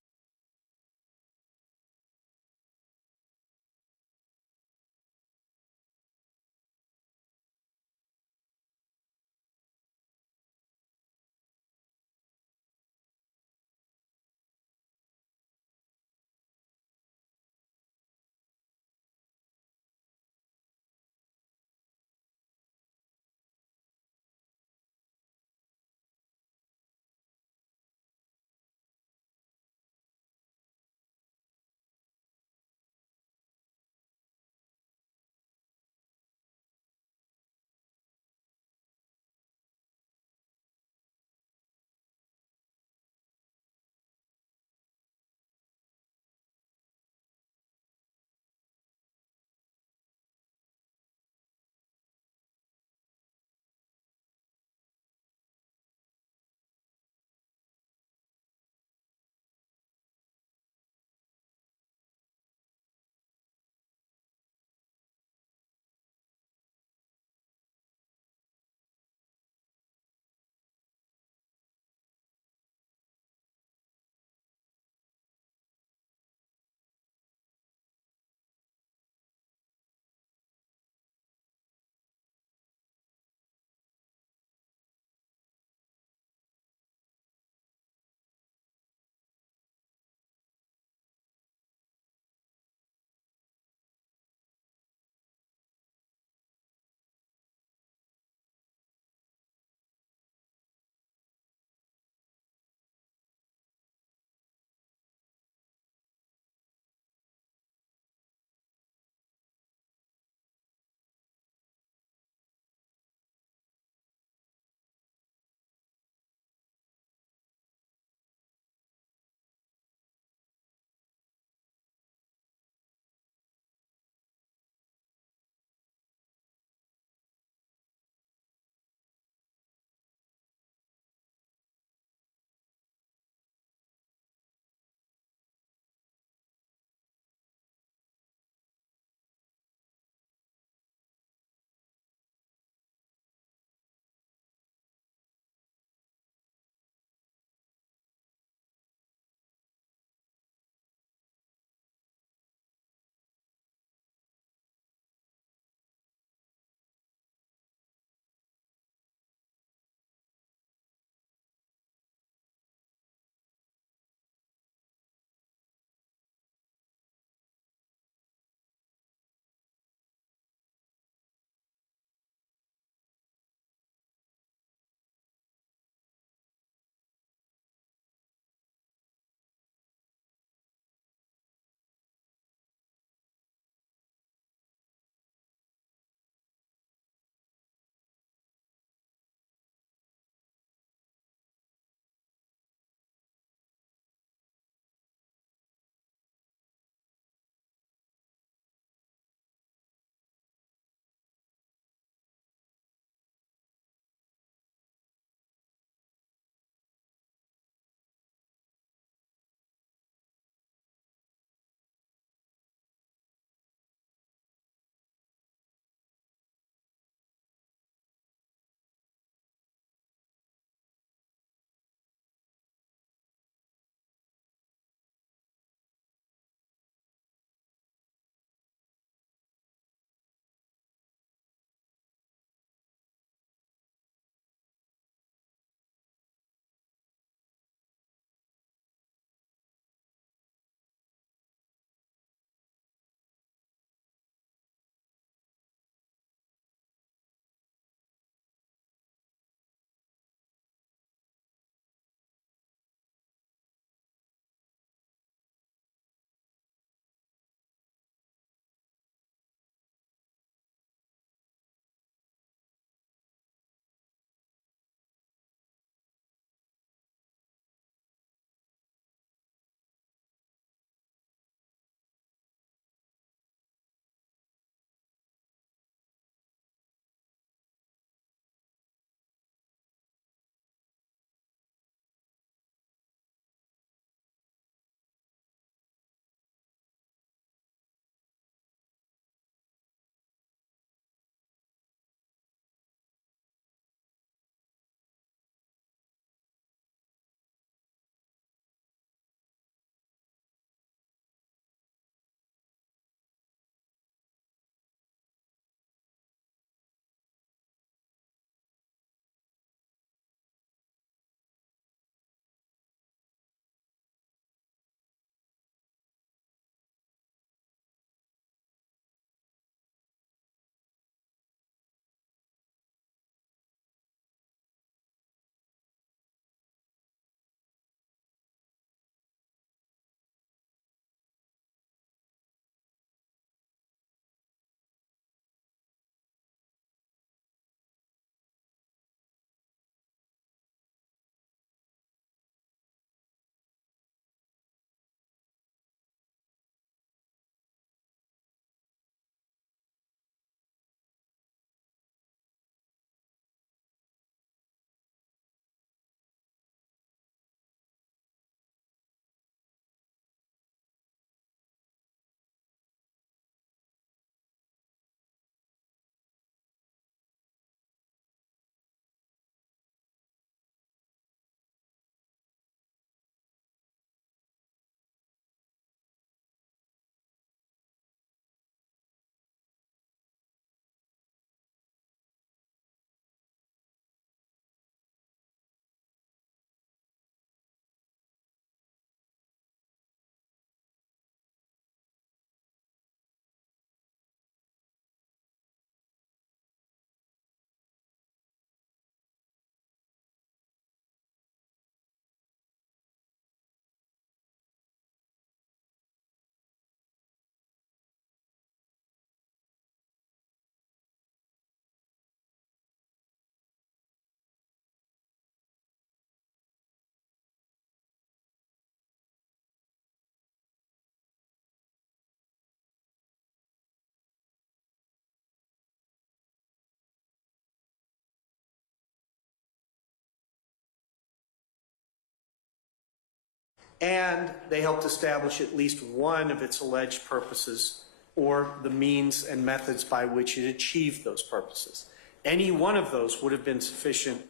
and they helped establish at least one of its alleged purposes or the means and methods by which it achieved those purposes. Any one of those would have been sufficient.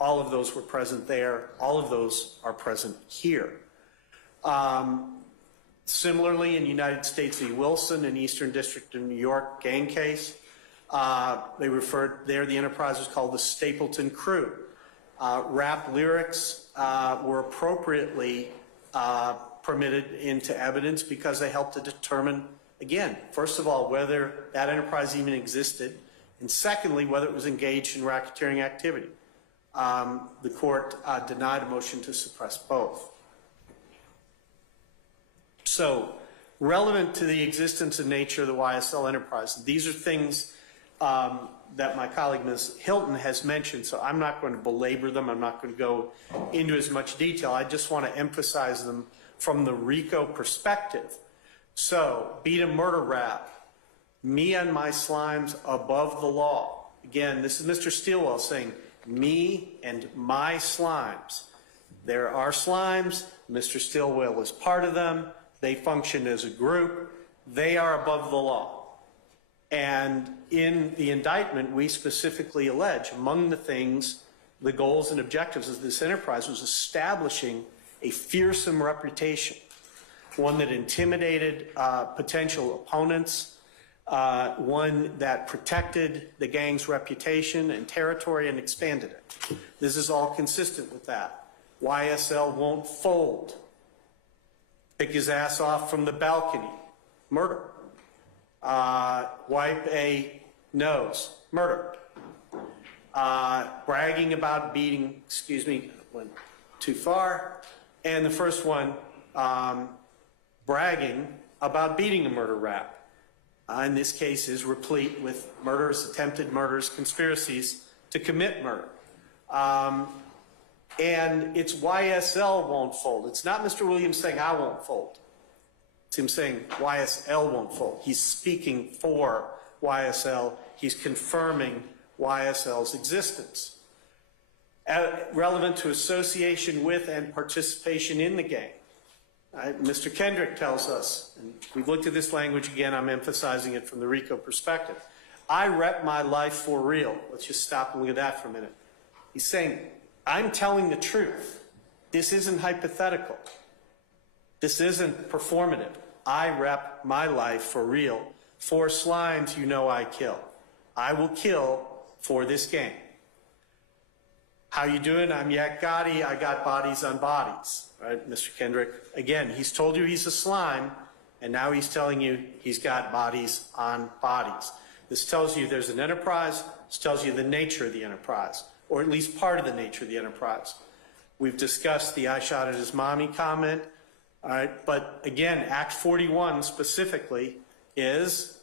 All of those were present there. All of those are present here. Similarly, in United States v. Wilson, in Eastern District of New York gang case, they referred there, the enterprise was called the Stapleton Crew. Rap lyrics were appropriately permitted into evidence because they helped to determine, again, first of all, whether that enterprise even existed, and secondly, whether it was engaged in racketeering activity. The court denied a motion to suppress both. So, relevant to the existence and nature of the YSL enterprise, these are things that my colleague Ms. Hilton has mentioned, so I'm not going to belabor them. I'm not going to go into as much detail. I just want to emphasize them from the RICO perspective. So, beat a murder rap, me and my slimes above the law. Again, this is Mr. Stilwell saying, me and my slimes. There are slimes. Mr. Stilwell is part of them. They function as a group. They are above the law. And in the indictment, we specifically allege, among the things, the goals and objectives of this enterprise was establishing a fearsome reputation, one that intimidated potential opponents, one that protected the gang's reputation and territory and expanded it. This is all consistent with that. YSL won't fold. Pick his ass off from the balcony. Murder. Wipe a nose. Murder. Bragging about beating, went too far. And the first one, bragging about beating a murder rap. In this case is replete with murders, attempted murders, conspiracies to commit murder. And it's YSL won't fold. It's not Mr. Williams saying I won't fold. It's him saying YSL won't fold. He's speaking for YSL. He's confirming YSL's existence. Relevant to association with and participation in the gang. Mr. Kendrick tells us, and we've looked at this language again, I'm emphasizing it from the RICO perspective. I rep my life for real. Let's just stop and look at that for a minute. He's saying, I'm telling the truth. This isn't hypothetical. This isn't performative. I rep my life for real. For slimes, you know I kill. I will kill for this gang. How you doing? I'm Yak Gotti. I got bodies on bodies. Right, Mr. Kendrick? Again, he's told you he's a slime, and now he's telling you he's got bodies on bodies. This tells you there's an enterprise. This tells you the nature of the enterprise, or at least part of the nature of the enterprise. We've discussed the I shot at his mommy comment. All right, but again, Act 41 specifically is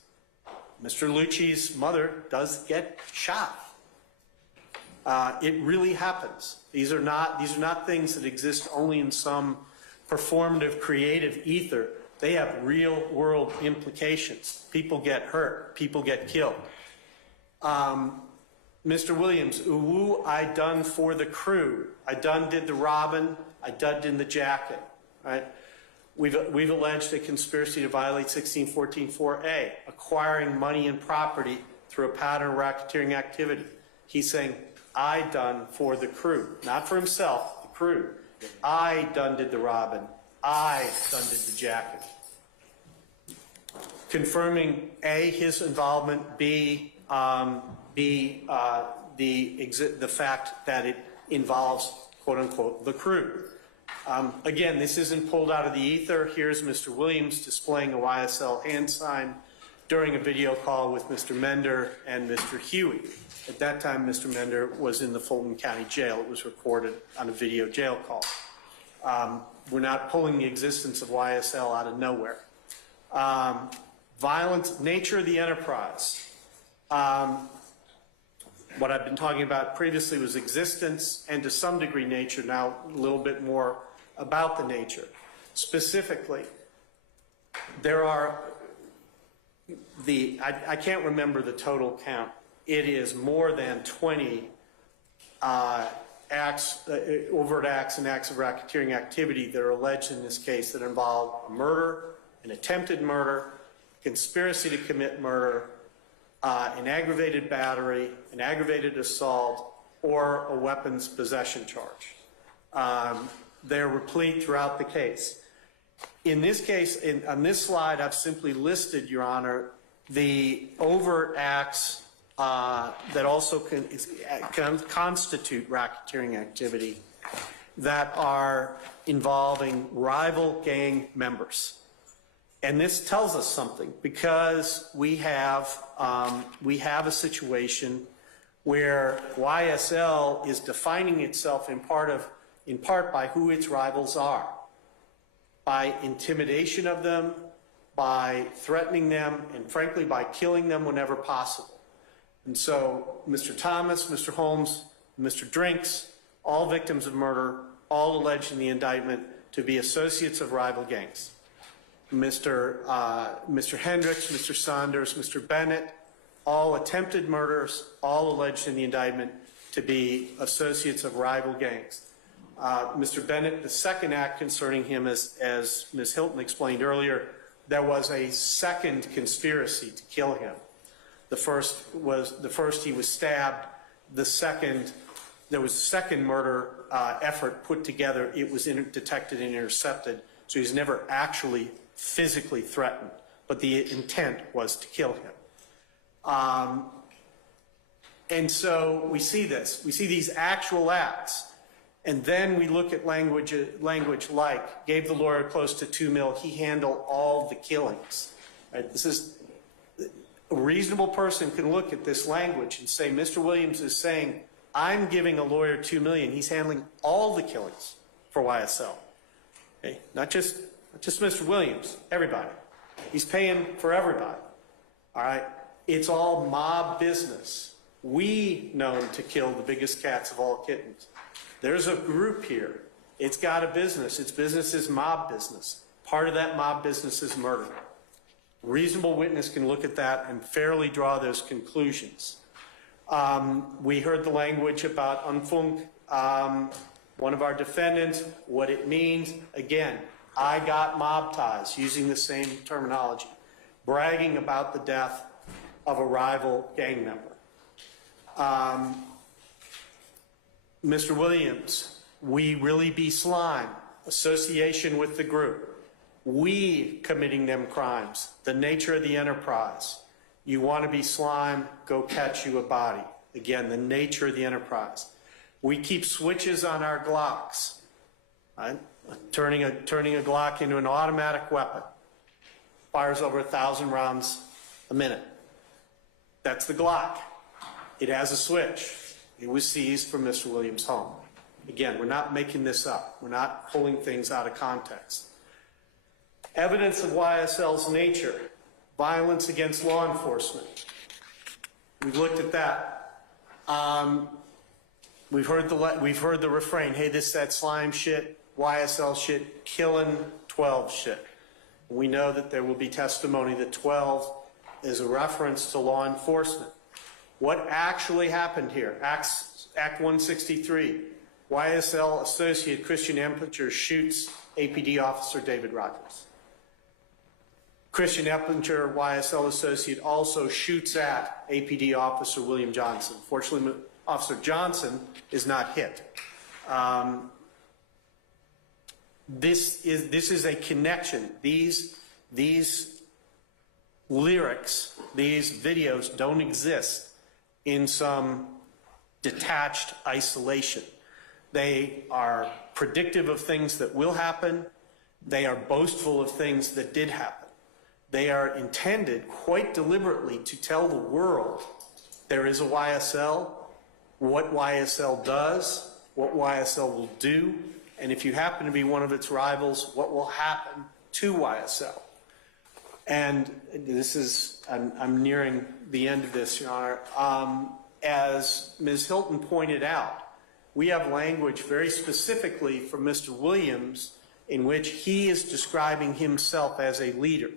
Mr. Lucci's mother does get shot. It really happens. These are not things that exist only in some performative, creative ether. They have real world implications. People get hurt. People get killed. Mr. Williams, ooh, I done for the crew. I done did the robin. I done in the jacket. Right? We've alleged a conspiracy to violate 1614-4A, acquiring money and property through a pattern of racketeering activity. He's saying, I done for the crew, not for himself, the crew. I done did the robin. I done did the jacket. Confirming A, his involvement, B, the fact that it involves, quote unquote, the crew. Again, this isn't pulled out of the ether. Here's Mr. Williams displaying a YSL hand sign during a video call with Mr. Mender and Mr. Huey. At that time, Mr. Mender was in the Fulton County Jail. It was recorded on a video jail call. We're not pulling the existence of YSL out of nowhere. Violence, nature of the enterprise. What I've been talking about previously was existence and to some degree nature, now a little bit more about the nature. Specifically, there are I can't remember the total count. It is more than 20 overt acts and acts of racketeering activity that are alleged in this case that involve a murder, an attempted murder, conspiracy to commit murder, an aggravated battery, an aggravated assault, or a weapons possession charge. They're replete throughout the case. In this case, on this slide, I've simply listed, Your Honor, the overt acts that also can constitute racketeering activity that are involving rival gang members. And this tells us something because we have a situation where YSL is defining itself in part by who its rivals are, by intimidation of them, by threatening them, and frankly, by killing them whenever possible. And so Mr. Thomas, Mr. Holmes, Mr. Drinks, all victims of murder, all alleged in the indictment to be associates of rival gangs. Mr. Hendricks, Mr. Saunders, Mr. Bennett, all attempted murders, all alleged in the indictment to be associates of rival gangs. Mr. Bennett, the second act concerning him, as Ms. Hilton explained earlier, there was a second conspiracy to kill him. The first he was stabbed. The second, there was a second murder effort put together. It was detected and intercepted, so he's never actually physically threatened, but the intent was to kill him. And so we see this. We see these actual acts. And then we look at language like, gave the lawyer close to $2 million, he handled all the killings. Right? This is, a reasonable person can look at this language and say, Mr. Williams is saying, I'm giving a lawyer $2 million. He's handling all the killings for YSL. Okay? Not just Mr. Williams, everybody. He's paying for everybody. All right? It's all mob business. We known to kill the biggest cats of all kittens. There's a group here. It's got a business. Its business is mob business. Part of that mob business is murder. A reasonable witness can look at that and fairly draw those conclusions. We heard the language about Unfunk, one of our defendants, what it means. Again, I got mob ties, using the same terminology, bragging about the death of a rival gang member. Mr. Williams, we really be slime, association with the group, we committing them crimes, the nature of the enterprise. You want to be slime, go catch you a body. Again, the nature of the enterprise. We keep switches on our Glocks, right? Turning a Glock into an automatic weapon. Fires over 1,000 rounds a minute. That's the Glock. It has a switch. It was seized from Mr. Williams' home. Again, we're not making this up. We're not pulling things out of context. Evidence of YSL's nature, violence against law enforcement. We've looked at that. We've heard the refrain, hey, this, that slime shit, YSL shit, killing 12 shit. We know that there will be testimony that 12 is a reference to law enforcement. What actually happened here? Act 163, YSL associate Christian Eppinger shoots APD officer David Rogers. Christian Eppinger, YSL associate, also shoots at APD officer William Johnson. Fortunately, Officer Johnson is not hit. This is a connection. These lyrics, these videos don't exist in some detached isolation. They are predictive of things that will happen. They are boastful of things that did happen. They are intended quite deliberately to tell the world there is a YSL, what YSL does, what YSL will do, and if you happen to be one of its rivals, what will happen to YSL. And this is, I'm nearing the end of this, Your Honor. As Ms. Hilton pointed out, we have language very specifically from Mr. Williams in which he is describing himself as a leader.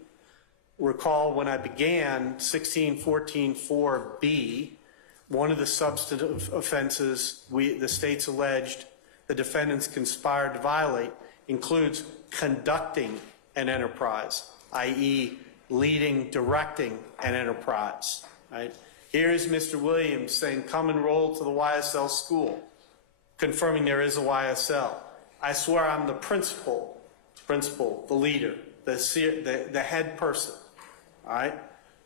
Recall when I began 1614.4b, one of the substantive offenses the state's alleged the defendants conspired to violate includes conducting an enterprise, i.e. leading, directing an enterprise, right? Here is Mr. Williams saying, come enroll to the YSL school, confirming there is a YSL. I swear I'm the principal, the leader, the head person, all right?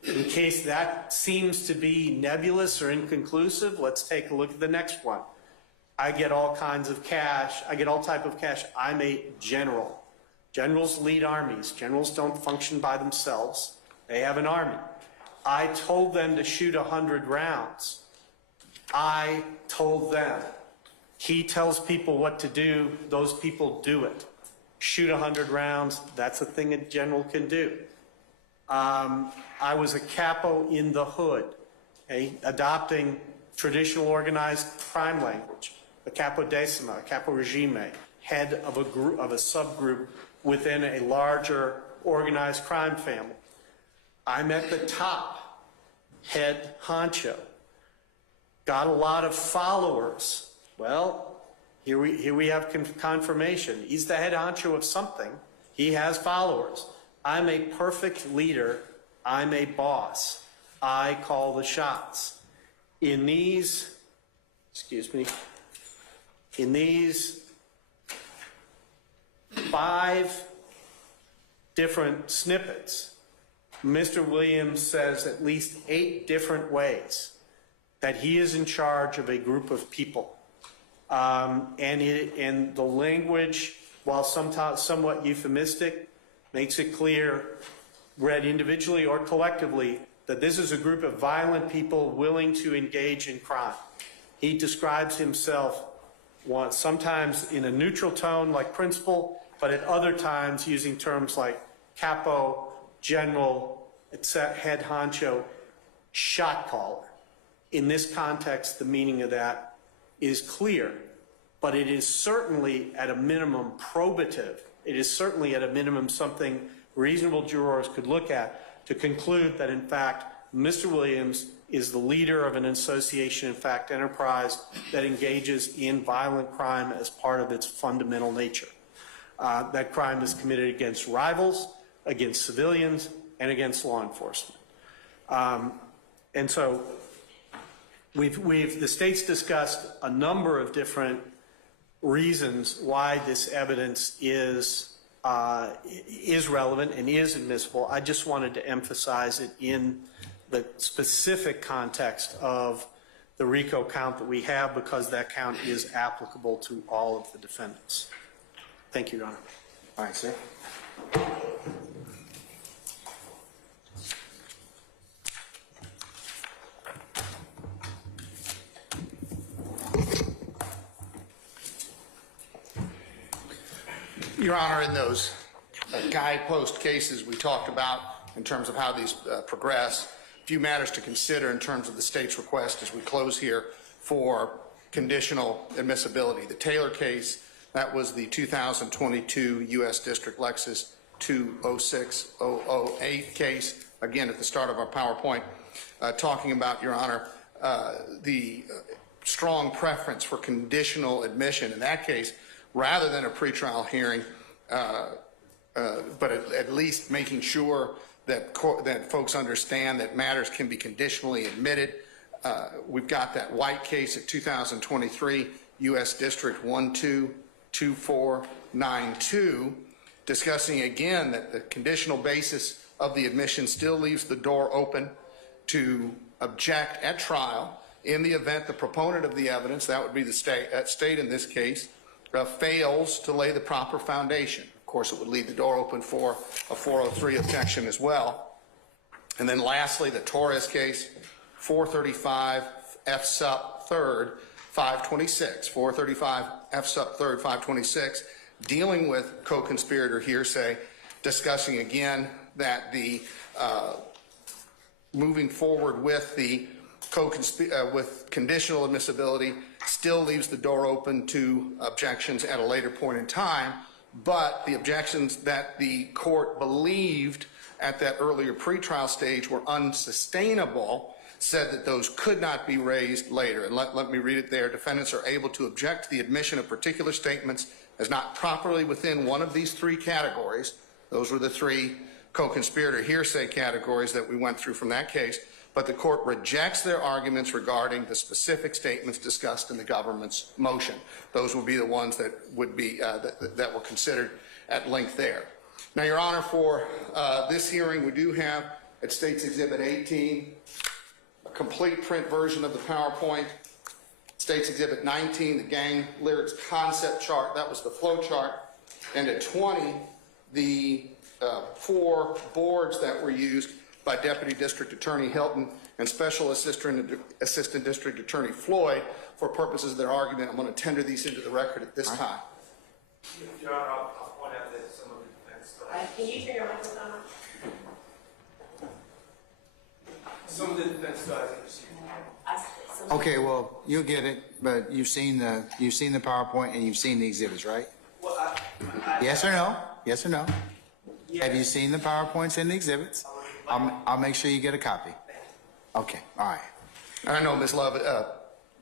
In case that seems to be nebulous or inconclusive, let's take a look at the next one. I get all kinds of cash. I get all type of cash. I'm a general. Generals lead armies. Generals don't function by themselves. They have an army. I told them to shoot 100 rounds. I told them. He tells people what to do. Those people do it. Shoot 100 rounds. That's a thing a general can do. I was a capo in the hood, okay, adopting traditional organized crime language, a capo decima, a capo regime, head of a group, of a subgroup within a larger organized crime family. I'm at the top, head honcho, got a lot of followers. Well, here we have confirmation. He's the head honcho of something. He has followers. I'm a perfect leader. I'm a boss. I call the shots. In these 5 different snippets, Mr. Williams says at least 8 different ways that he is in charge of a group of people. And the language, while sometimes somewhat euphemistic, makes it clear, read individually or collectively, that this is a group of violent people willing to engage in crime. He describes himself sometimes in a neutral tone like principal, but at other times using terms like capo, general, head honcho, shot caller. In this context, the meaning of that is clear, but it is certainly at a minimum probative. It is certainly at a minimum something reasonable jurors could look at to conclude that, in fact, Mr. Williams is the leader of an association, in fact, enterprise that engages in violent crime as part of its fundamental nature. That crime is committed against rivals, against civilians, and against law enforcement. And so the state's discussed a number of different reasons why this evidence is relevant and is admissible. I just wanted to emphasize it in the specific context of the RICO count that we have, because that count is applicable to all of the defendants. Thank you, Your Honor. All right, sir. Your Honor, in those guidepost cases we talked about in terms of how these progress, a few matters to consider in terms of the state's request as we close here for conditional admissibility. The Taylor case, that was the 2022 U.S. District Lexus 206008 case, again at the start of our PowerPoint, talking about, Your Honor, the strong preference for conditional admission in that case, rather than a pretrial hearing, but at least making sure that folks understand that matters can be conditionally admitted. We've got that White case at 2023, U.S. District 122492, discussing again that the conditional basis of the admission still leaves the door open to object at trial in the event the proponent of the evidence, that would be the state in this case, fails to lay the proper foundation. Of course, it would leave the door open for a 403 objection as well. And then lastly, the Torres case, 435 F sub 3rd 526, 435 F sub 3rd 526, dealing with co-conspirator hearsay, discussing again that the moving forward with the with conditional admissibility still leaves the door open to objections at a later point in time, but the objections that the court believed at that earlier pretrial stage were unsustainable said that those could not be raised later. And let me read it there. Defendants are able to object to the admission of particular statements as not properly within one of these three categories. Those were the three co-conspirator hearsay categories that we went through from that case. But the court rejects their arguments regarding the specific statements discussed in the government's motion. Those would be the ones that would be that were considered at length there. Now, Your Honor, for this hearing, we do have at State's Exhibit 18 a complete print version of the PowerPoint. State's Exhibit 19, the gang lyrics concept chart. That was the flow chart. And at 20, the 4 boards that were used by Deputy District Attorney Hilton and Special Assistant District Attorney Floyd for purposes of their argument. I'm going to tender these into the record at this time. Your Honor, I'll point out that some of the defense Can you turn your microphone on? some of the defense studies Okay, well, you'll get it, but you've seen the PowerPoint and you've seen the exhibits, right? well, Yes or no? Yes or no? Have you seen the PowerPoints and the exhibits? I'll make sure you get a copy. Okay, all right. And I know Ms. Love,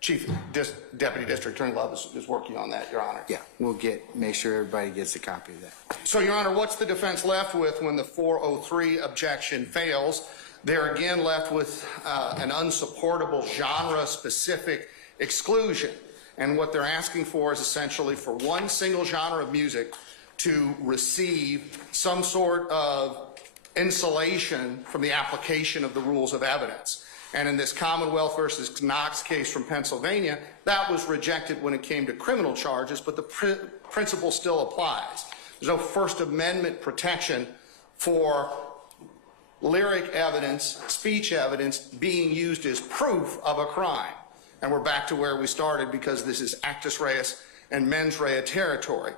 Deputy District Attorney Love is working on that, Your Honor. Yeah, we'll make sure everybody gets a copy of that. So, Your Honor, what's the defense left with when the 403 objection fails? They're again left with an unsupportable genre-specific exclusion. And what they're asking for is essentially for one single genre of music to receive some sort of insulation from the application of the rules of evidence. And in this Commonwealth versus Knox case from Pennsylvania, that was rejected when it came to criminal charges, but the principle still applies. There's no First Amendment protection for lyric evidence, speech evidence being used as proof of a crime. And we're back to where we started because this is actus reus and mens rea territory.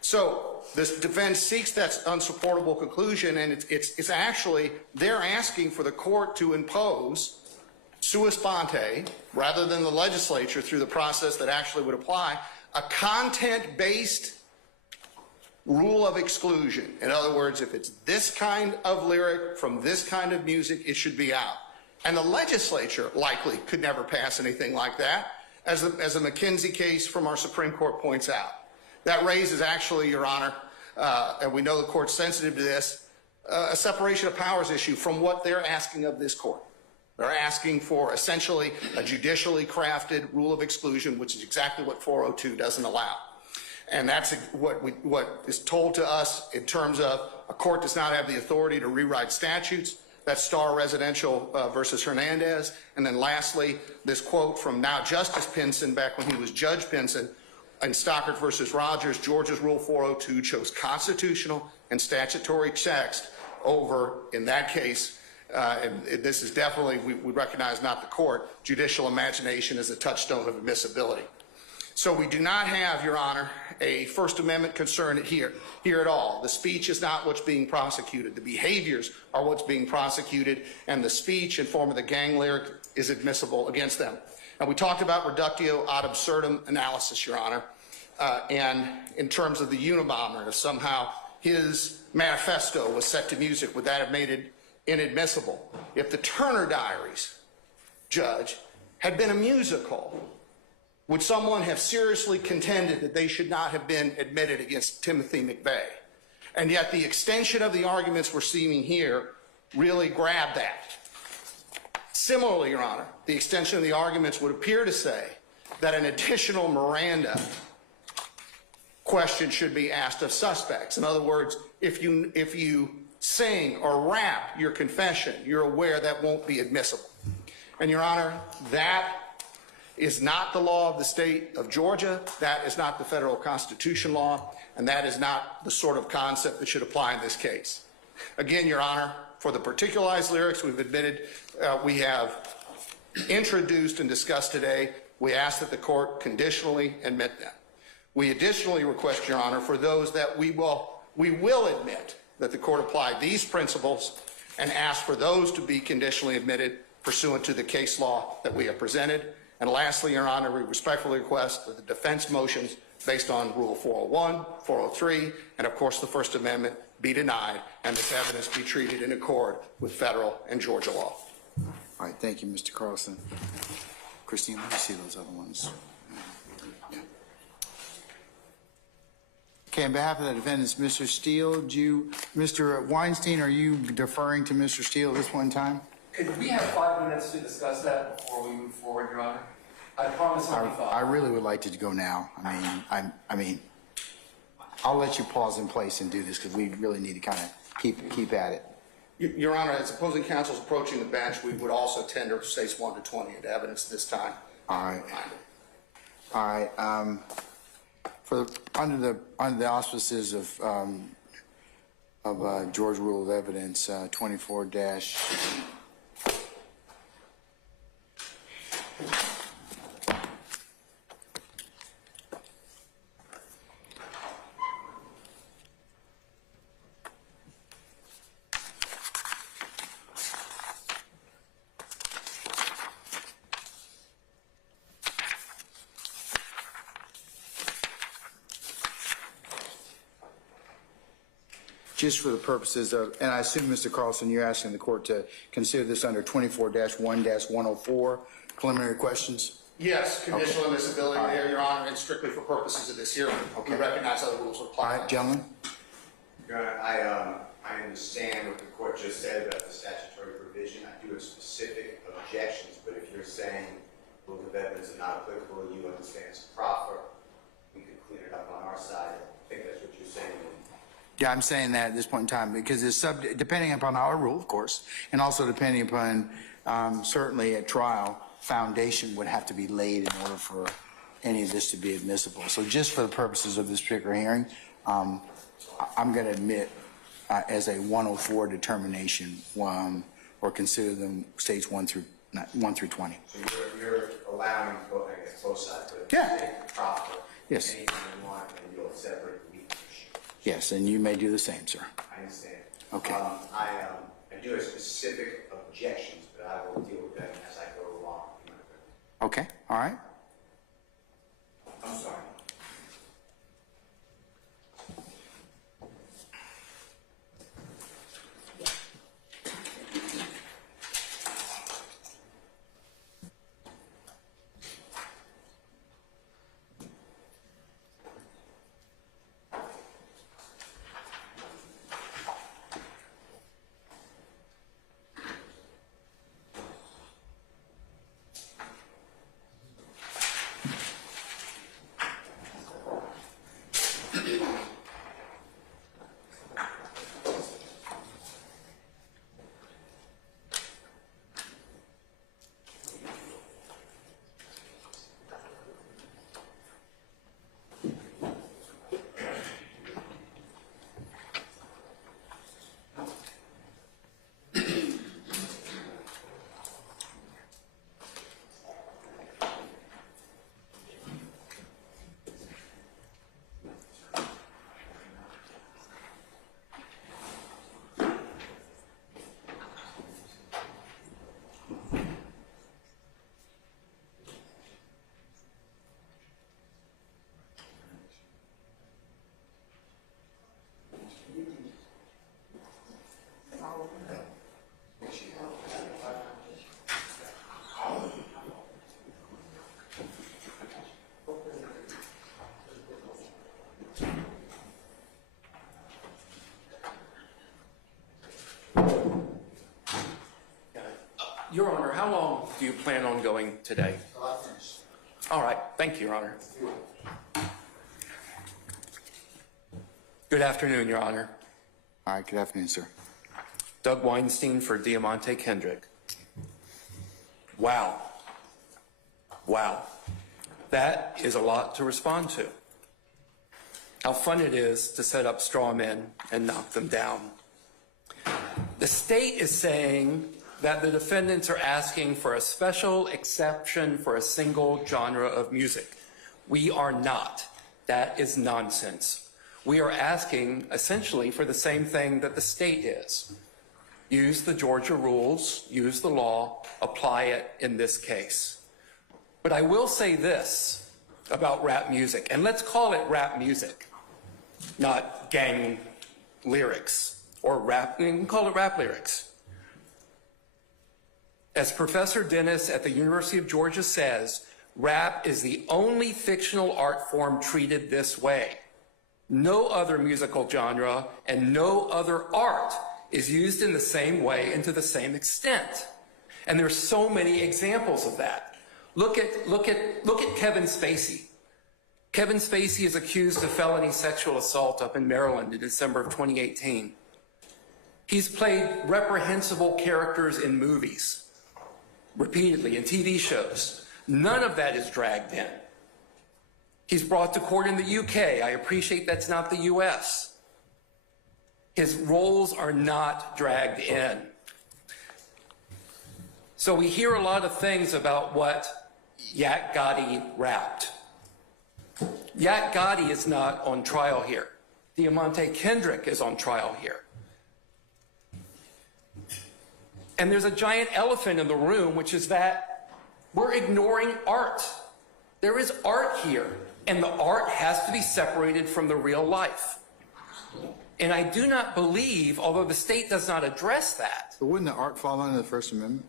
So this defense seeks that unsupportable conclusion, and it's actually, they're asking for the court to impose sua sponte, rather than the legislature through the process that actually would apply, a content-based rule of exclusion. In other words, if it's this kind of lyric from this kind of music, it should be out. And the legislature likely could never pass anything like that, as the McKinsey case from our Supreme Court points out. That raises actually, Your Honor, and we know the court's sensitive to this, a separation of powers issue from what they're asking of this court. They're asking for essentially a judicially crafted rule of exclusion, which is exactly what 402 doesn't allow. And that's what is told to us in terms of a court does not have the authority to rewrite statutes. That's Starr Residential versus Hernandez. And then lastly, this quote from now Justice Pinson back when he was Judge Pinson in Stockert versus Rogers, Georgia's Rule 402 chose constitutional and statutory text over, in that case, and this is definitely, we recognize not the court, judicial imagination as a touchstone of admissibility. So we do not have, Your Honor, a First Amendment concern here at all. The speech is not what's being prosecuted. The behaviors are what's being prosecuted, and the speech in form of the gang lyric is admissible against them. And we talked about reductio ad absurdum analysis, Your Honor, and in terms of the Unabomber, if somehow his manifesto was set to music, would that have made it inadmissible? If the Turner Diaries, Judge, had been a musical, would someone have seriously contended that they should not have been admitted against Timothy McVeigh? And yet the extension of the arguments we're seeing here really grabbed that. Similarly, Your Honor, the extension of the arguments would appear to say that an additional Miranda question should be asked of suspects. In other words, if you sing or rap your confession, you're aware that won't be admissible. And Your Honor, that is not the law of the state of Georgia. That is not the federal constitution law, and that is not the sort of concept that should apply in this case. Again, Your Honor, for the particularized lyrics we've admitted, we have introduced and discussed today, we ask that the court conditionally admit them. We additionally request, Your Honor, for those that we will admit that the court apply these principles and ask for those to be conditionally admitted pursuant to the case law that we have presented. And lastly, Your Honor, we respectfully request that the defense motions based on Rule 401, 403, and of course the First Amendment be denied and this evidence be treated in accord with federal and Georgia law. All right, thank you, Mr. Carlson. Christine, let me see those other ones. Yeah. Okay, on behalf of the defendants, Mr. Steele, Mr. Weinstein, are you deferring to Mr. Steele at this point in time? Could we have 5 minutes to discuss that before we move forward, Your Honor? I promise I'll be I fine. really would like to go now. I mean, I'll let you pause in place and do this because we really need to kind of keep at it. Your Honor, as opposing counsel is approaching the bench, we would also tender states 1 to 20 into evidence this time. All right. All right. Under the auspices of Georgia Rule of Evidence 24 just for the purposes of, and I assume, Mr. Carlson, you're asking the court to consider this under 24-1-104, preliminary questions? Yes, conditional admissibility there, Your Honor, and strictly for purposes of this hearing. We recognize other rules will All apply. right, gentlemen. Your Honor, I understand what the court just said about the statutory provision. I do have specific objections, but if you're saying rules of evidence are not applicable, you understand it's proper, we could clean it up on our side. I think that's what you're saying. Yeah, I'm saying that at this point in time because it's depending upon our rule, of course, and also depending upon certainly at trial, foundation would have to be laid in order for any of this to be admissible. So just for the purposes of this particular hearing, I'm going to admit as a 104 determination or consider them states 1 through 20. So you're allowing both, I guess, both sides, but Yeah. proper. Yes. Anything you want, and you'll separate the weak. Yes, and you may do the same, sir. I understand. Okay. I do have specific objections, but I will deal with them as I go along. Okay, all right. I'm sorry. Your Honor, how long do you plan on going today? All right, thank you, Your Honor. Good afternoon, Your Honor. All right, good afternoon, sir. Doug Weinstein for Diamante Kendrick. Wow. Wow. That is a lot to respond to. How fun it is to set up straw men and knock them down. The state is saying that the defendants are asking for a special exception for a single genre of music. We are not. That is nonsense. We are asking essentially for the same thing that the state is. Use the Georgia rules, use the law, apply it in this case. But I will say this about rap music, and let's call it rap music, not gang lyrics or rap, we can call it rap lyrics. As Professor Dennis at the University of Georgia says, rap is the only fictional art form treated this way. No other musical genre and no other art is used in the same way and to the same extent. And there's so many examples of that. Look at Kevin Spacey. Kevin Spacey is accused of felony sexual assault up in Maryland in December of 2018. He's played reprehensible characters in movies, repeatedly, in TV shows. None of that is dragged in. He's brought to court in the UK. I appreciate that's not the US. His roles are not dragged in. So we hear a lot of things about what Yak Gotti rapped. Yak Gotti is not on trial here. Diamante Kendrick is on trial here. And there's a giant elephant in the room, which is that we're ignoring art. There is art here, and the art has to be separated from the real life. And I do not believe, although the state does not address that. But wouldn't the art fall under the First Amendment?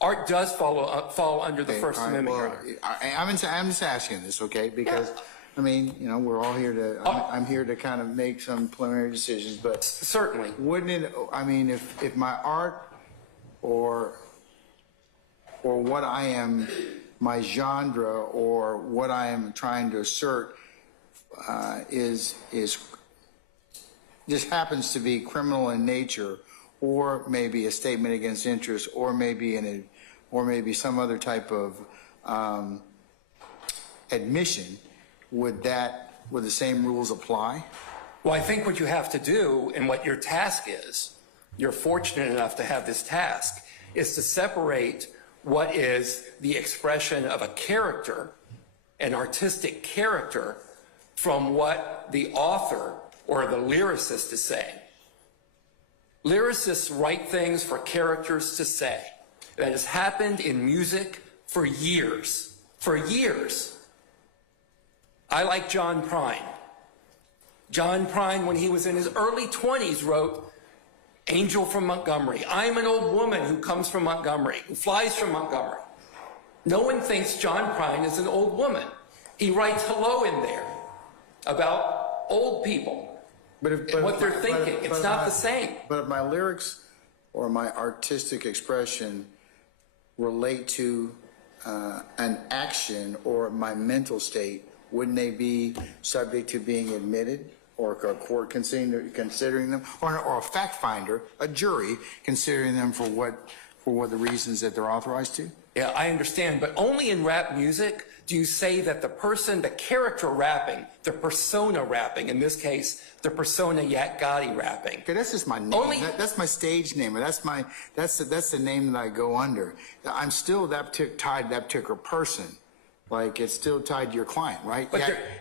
Art does fall under the First Amendment, well, Your Honor. I'm just asking this, okay? Because, I mean, you know, we're all here to, I'm here to kind of make some preliminary decisions, but. Certainly. Wouldn't it, I mean, if my art or what I am, my genre or what I am trying to assert is just happens to be criminal in nature, or maybe a statement against interest, or maybe some other type of admission, would the same rules apply? Well, I think what you have to do, and what your task is, you're fortunate enough to have this task, is to separate what is the expression of a character, an artistic character, from what the author or the lyricist is saying. Lyricists write things for characters to say. That has happened in music for years. For years. I like John Prine. John Prine, when he was in his early 20s, wrote Angel from Montgomery. I'm an old woman who comes from Montgomery, who flies from Montgomery. No one thinks John Prine is an old woman. He writes hello in there about old people and what they're thinking. It's not the same. But if my lyrics or my artistic expression relate to an action or my mental state, wouldn't they be subject to being admitted, or a court considering them, or a fact finder, a jury, considering them for what the reasons that they're authorized to? Yeah, I understand, but only in rap music do you say that the person, the character rapping, the persona rapping, in this case, the persona Yak Gotti rapping. Okay, that's just my name. That's my stage name, or that's the name that I go under. I'm still tied to that particular person. Like, it's still tied to your client, right?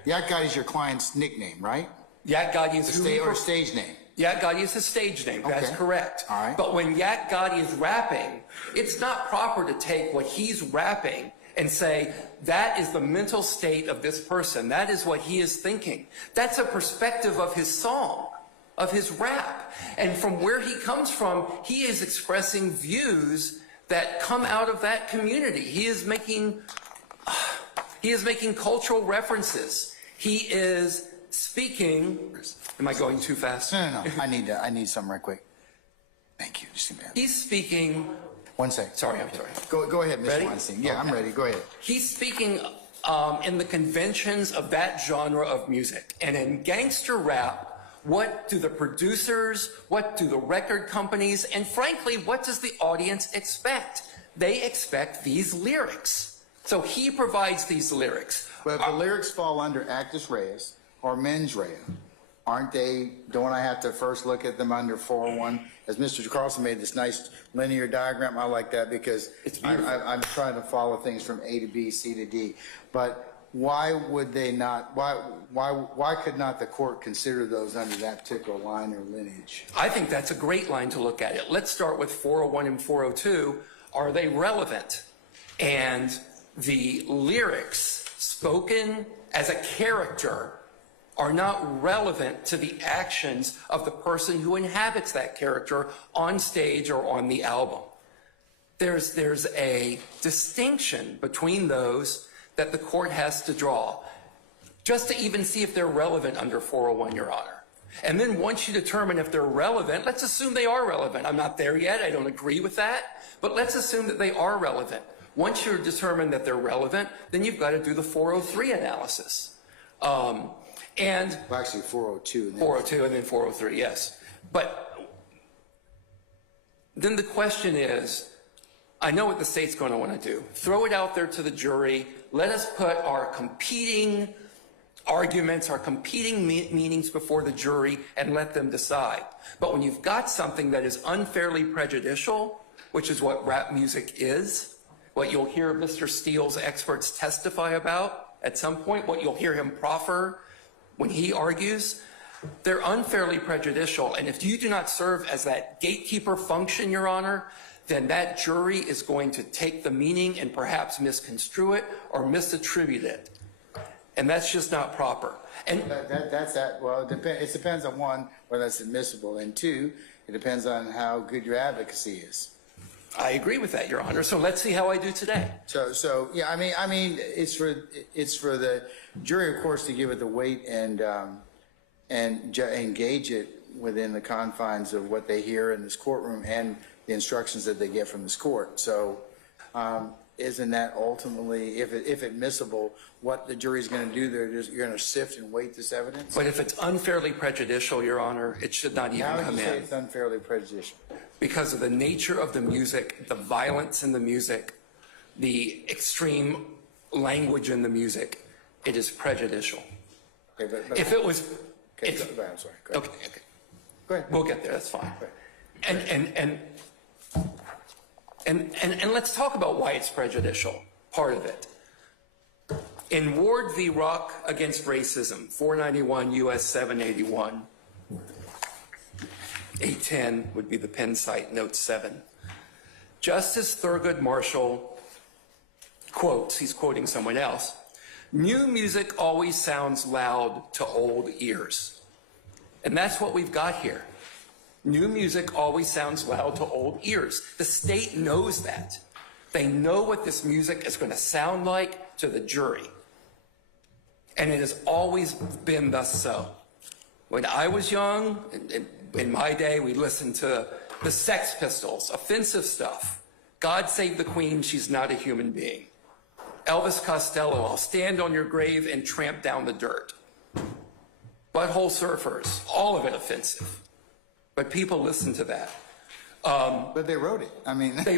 Yak Gotti is your client's nickname, right? Yak Gotti is or stage name. Yak Gotti is his stage name. That's correct. All right. But when Yak Gotti is rapping, it's not proper to take what he's rapping and say, that is the mental state of this person. That is what he is thinking. That's a perspective of his song, of his rap. And from where he comes from, he is expressing views that come out of that community. He is making cultural references. He is speaking. Am I going too fast? No. I need something right quick. Thank you. Just a minute. He's speaking. One second. Sorry, I'm sorry. Go ahead, Mr. Ready? Weinstein. Yeah, Okay. I'm ready. Go ahead. He's speaking in the conventions of that genre of music. And in gangster rap, what do the producers, what do the record companies, and frankly, what does the audience expect? They expect these lyrics. So he provides these lyrics. But if the lyrics fall under actus reus or mens rea, don't I have to first look at them under 401? As Mr. Carlson made this nice linear diagram, I like that because I'm trying to follow things from A to B, C to D. But why would they not, why could not the court consider those under that particular line or lineage? I think that's a great line to look at it. Let's start with 401 and 402. Are they relevant? And the lyrics spoken as a character are not relevant to the actions of the person who inhabits that character on stage or on the album. there's a distinction between those that the court has to draw, just to even see if they're relevant under 401, Your Honor. And then once you determine if they're relevant, let's assume they are relevant. I'm not there yet. I don't agree with that. But let's assume that they are relevant. Once you're determined that they're relevant, then you've got to do the 403 analysis. Well, actually, 402. 402 and then 403, yes. But then the question is, I know what the state's going to want to do. Throw it out there to the jury. Let us put our competing arguments, our competing meanings before the jury and let them decide. But when you've got something that is unfairly prejudicial, which is what rap music is, what you'll hear Mr. Steele's experts testify about at some point, what you'll hear him proffer when he argues, they're unfairly prejudicial. And if you do not serve as that gatekeeper function, Your Honor, then that jury is going to take the meaning and perhaps misconstrue it or misattribute it. And that's just not proper. And Well, it depends on one, whether it's admissible, and two, it depends on how good your advocacy is. I agree with that, Your Honor. So let's see how I do today. So yeah, I mean, it's for the jury, of course, to give it the weight and engage it within the confines of what they hear in this courtroom and the instructions that they get from this court. So, isn't that ultimately, if admissible, what the jury's going to do? You're going to sift and weight this evidence. But if it's unfairly prejudicial, Your Honor, it should not even How would come you say in. it's unfairly prejudicial? Because of the nature of the music, the violence in the music, the extreme language in the music, it is prejudicial. Okay, but If it was, okay, if, go ahead, I'm sorry. Go ahead. okay, Go ahead. we'll get there. That's fine. Go ahead. And let's talk about why it's prejudicial. Part of it. In Ward v. Rock against racism, 491 U.S. 781. 810 would be the Penn site, note 7. Justice Thurgood Marshall quotes, he's quoting someone else, "New music always sounds loud to old ears." And that's what we've got here. New music always sounds loud to old ears. The state knows that. They know what this music is going to sound like to the jury. And it has always been thus so. When I was young, in my day, we listened to the Sex Pistols, offensive stuff. God Save the Queen, she's not a human being. Elvis Costello, I'll stand on your grave and tramp down the dirt. Butthole Surfers, all of it offensive. But people listen to that. But they wrote it. I mean, They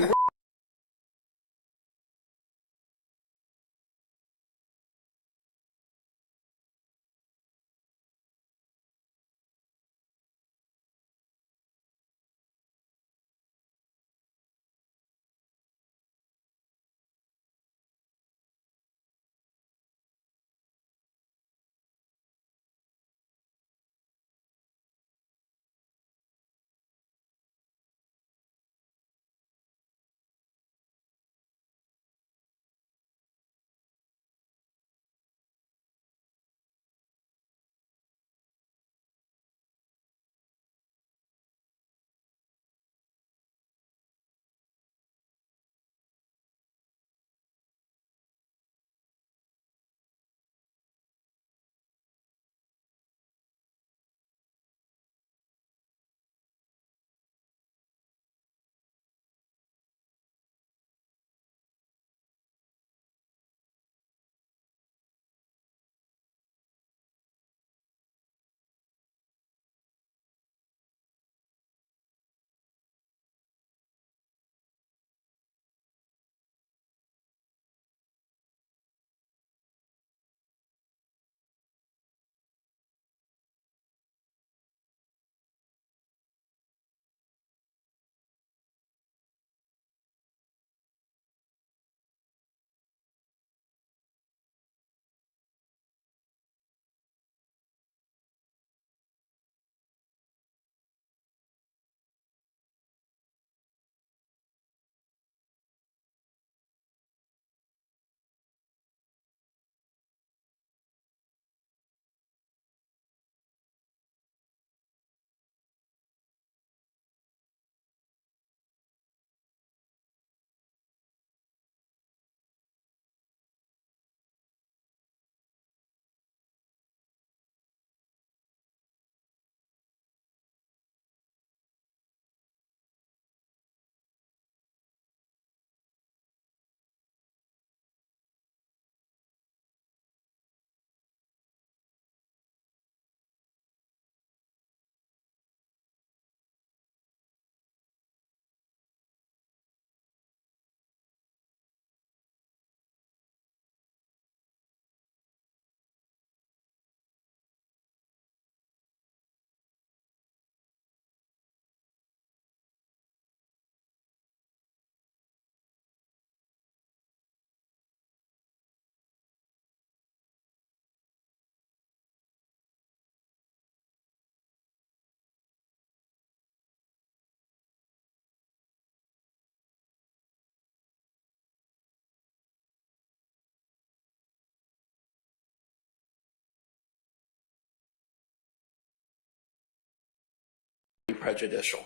prejudicial.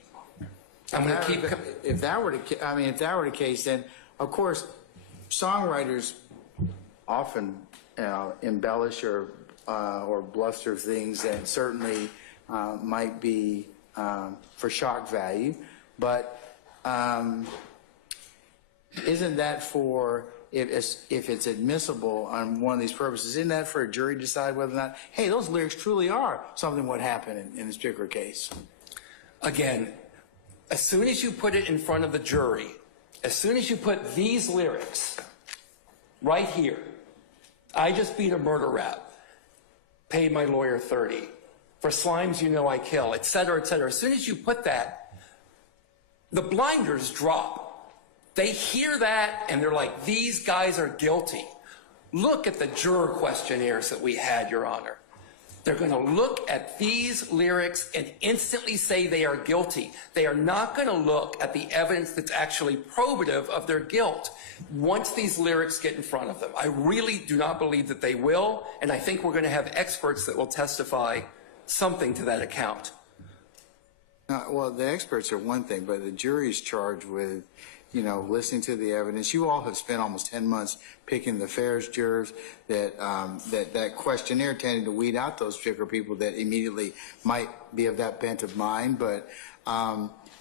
I'm going to keep. If that were the case, then of course, songwriters often embellish or bluster things that certainly might be for shock value, but isn't that for if it's admissible on one of these purposes? Isn't that for a jury to decide whether or not, hey, those lyrics truly are something what happened in this particular case? Again, as soon as you put it in front of the jury, as soon as you put these lyrics right here, I just beat a murder rap, paid my lawyer $30, for slimes you know I kill, et cetera, et cetera. As soon as you put that, the blinders drop. They hear that and they're like, these guys are guilty. Look at the juror questionnaires that we had, Your Honor. They're going to look at these lyrics and instantly say they are guilty. They are not going to look at the evidence that's actually probative of their guilt once these lyrics get in front of them. I really do not believe that they will, and I think we're going to have experts that will testify something to that account. Well, the experts are one thing, but the jury is charged with, listening to the evidence. You all have spent almost 10 months picking the fairest jurors. That questionnaire tended to weed out those particular people that immediately might be of that bent of mind. But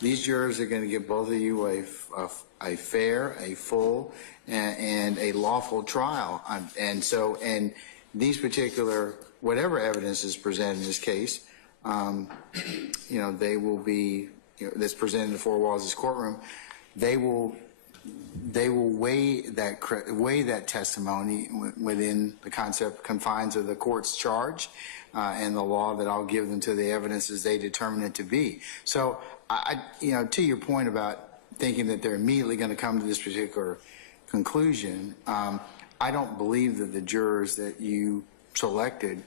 these jurors are going to give both of you a fair, a full, and a lawful trial. And these particular, whatever evidence is presented in this case, they will be, that's presented in the four walls of this courtroom. They will weigh that testimony within the confines of the court's charge and the law that I'll give them to the evidence as they determine it to be. So, to your point about thinking that they're immediately going to come to this particular conclusion, I don't believe that the jurors that you selected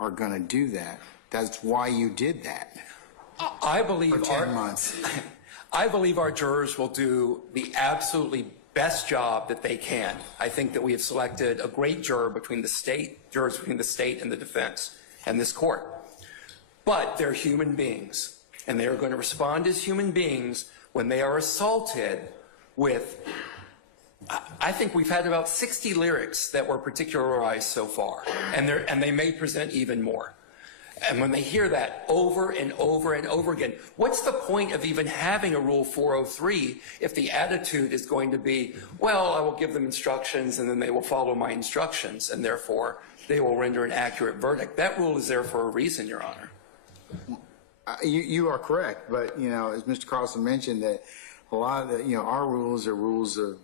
are going to do that. That's why you did that. I believe for 10 months. I believe our jurors will do the absolutely best job that they can. I think that we have selected a great jurors between the state and the defense and this court. But they're human beings, and they are going to respond as human beings when they are assaulted with, I think we've had about 60 lyrics that were particularized so far, and they may present even more. And when they hear that over and over and over again, what's the point of even having a Rule 403 if the attitude is going to be, well, I will give them instructions and then they will follow my instructions and therefore they will render an accurate verdict? That rule is there for a reason, Your Honor. You are correct, but, as Mr. Carlson mentioned, that a lot of the, our rules are rules of,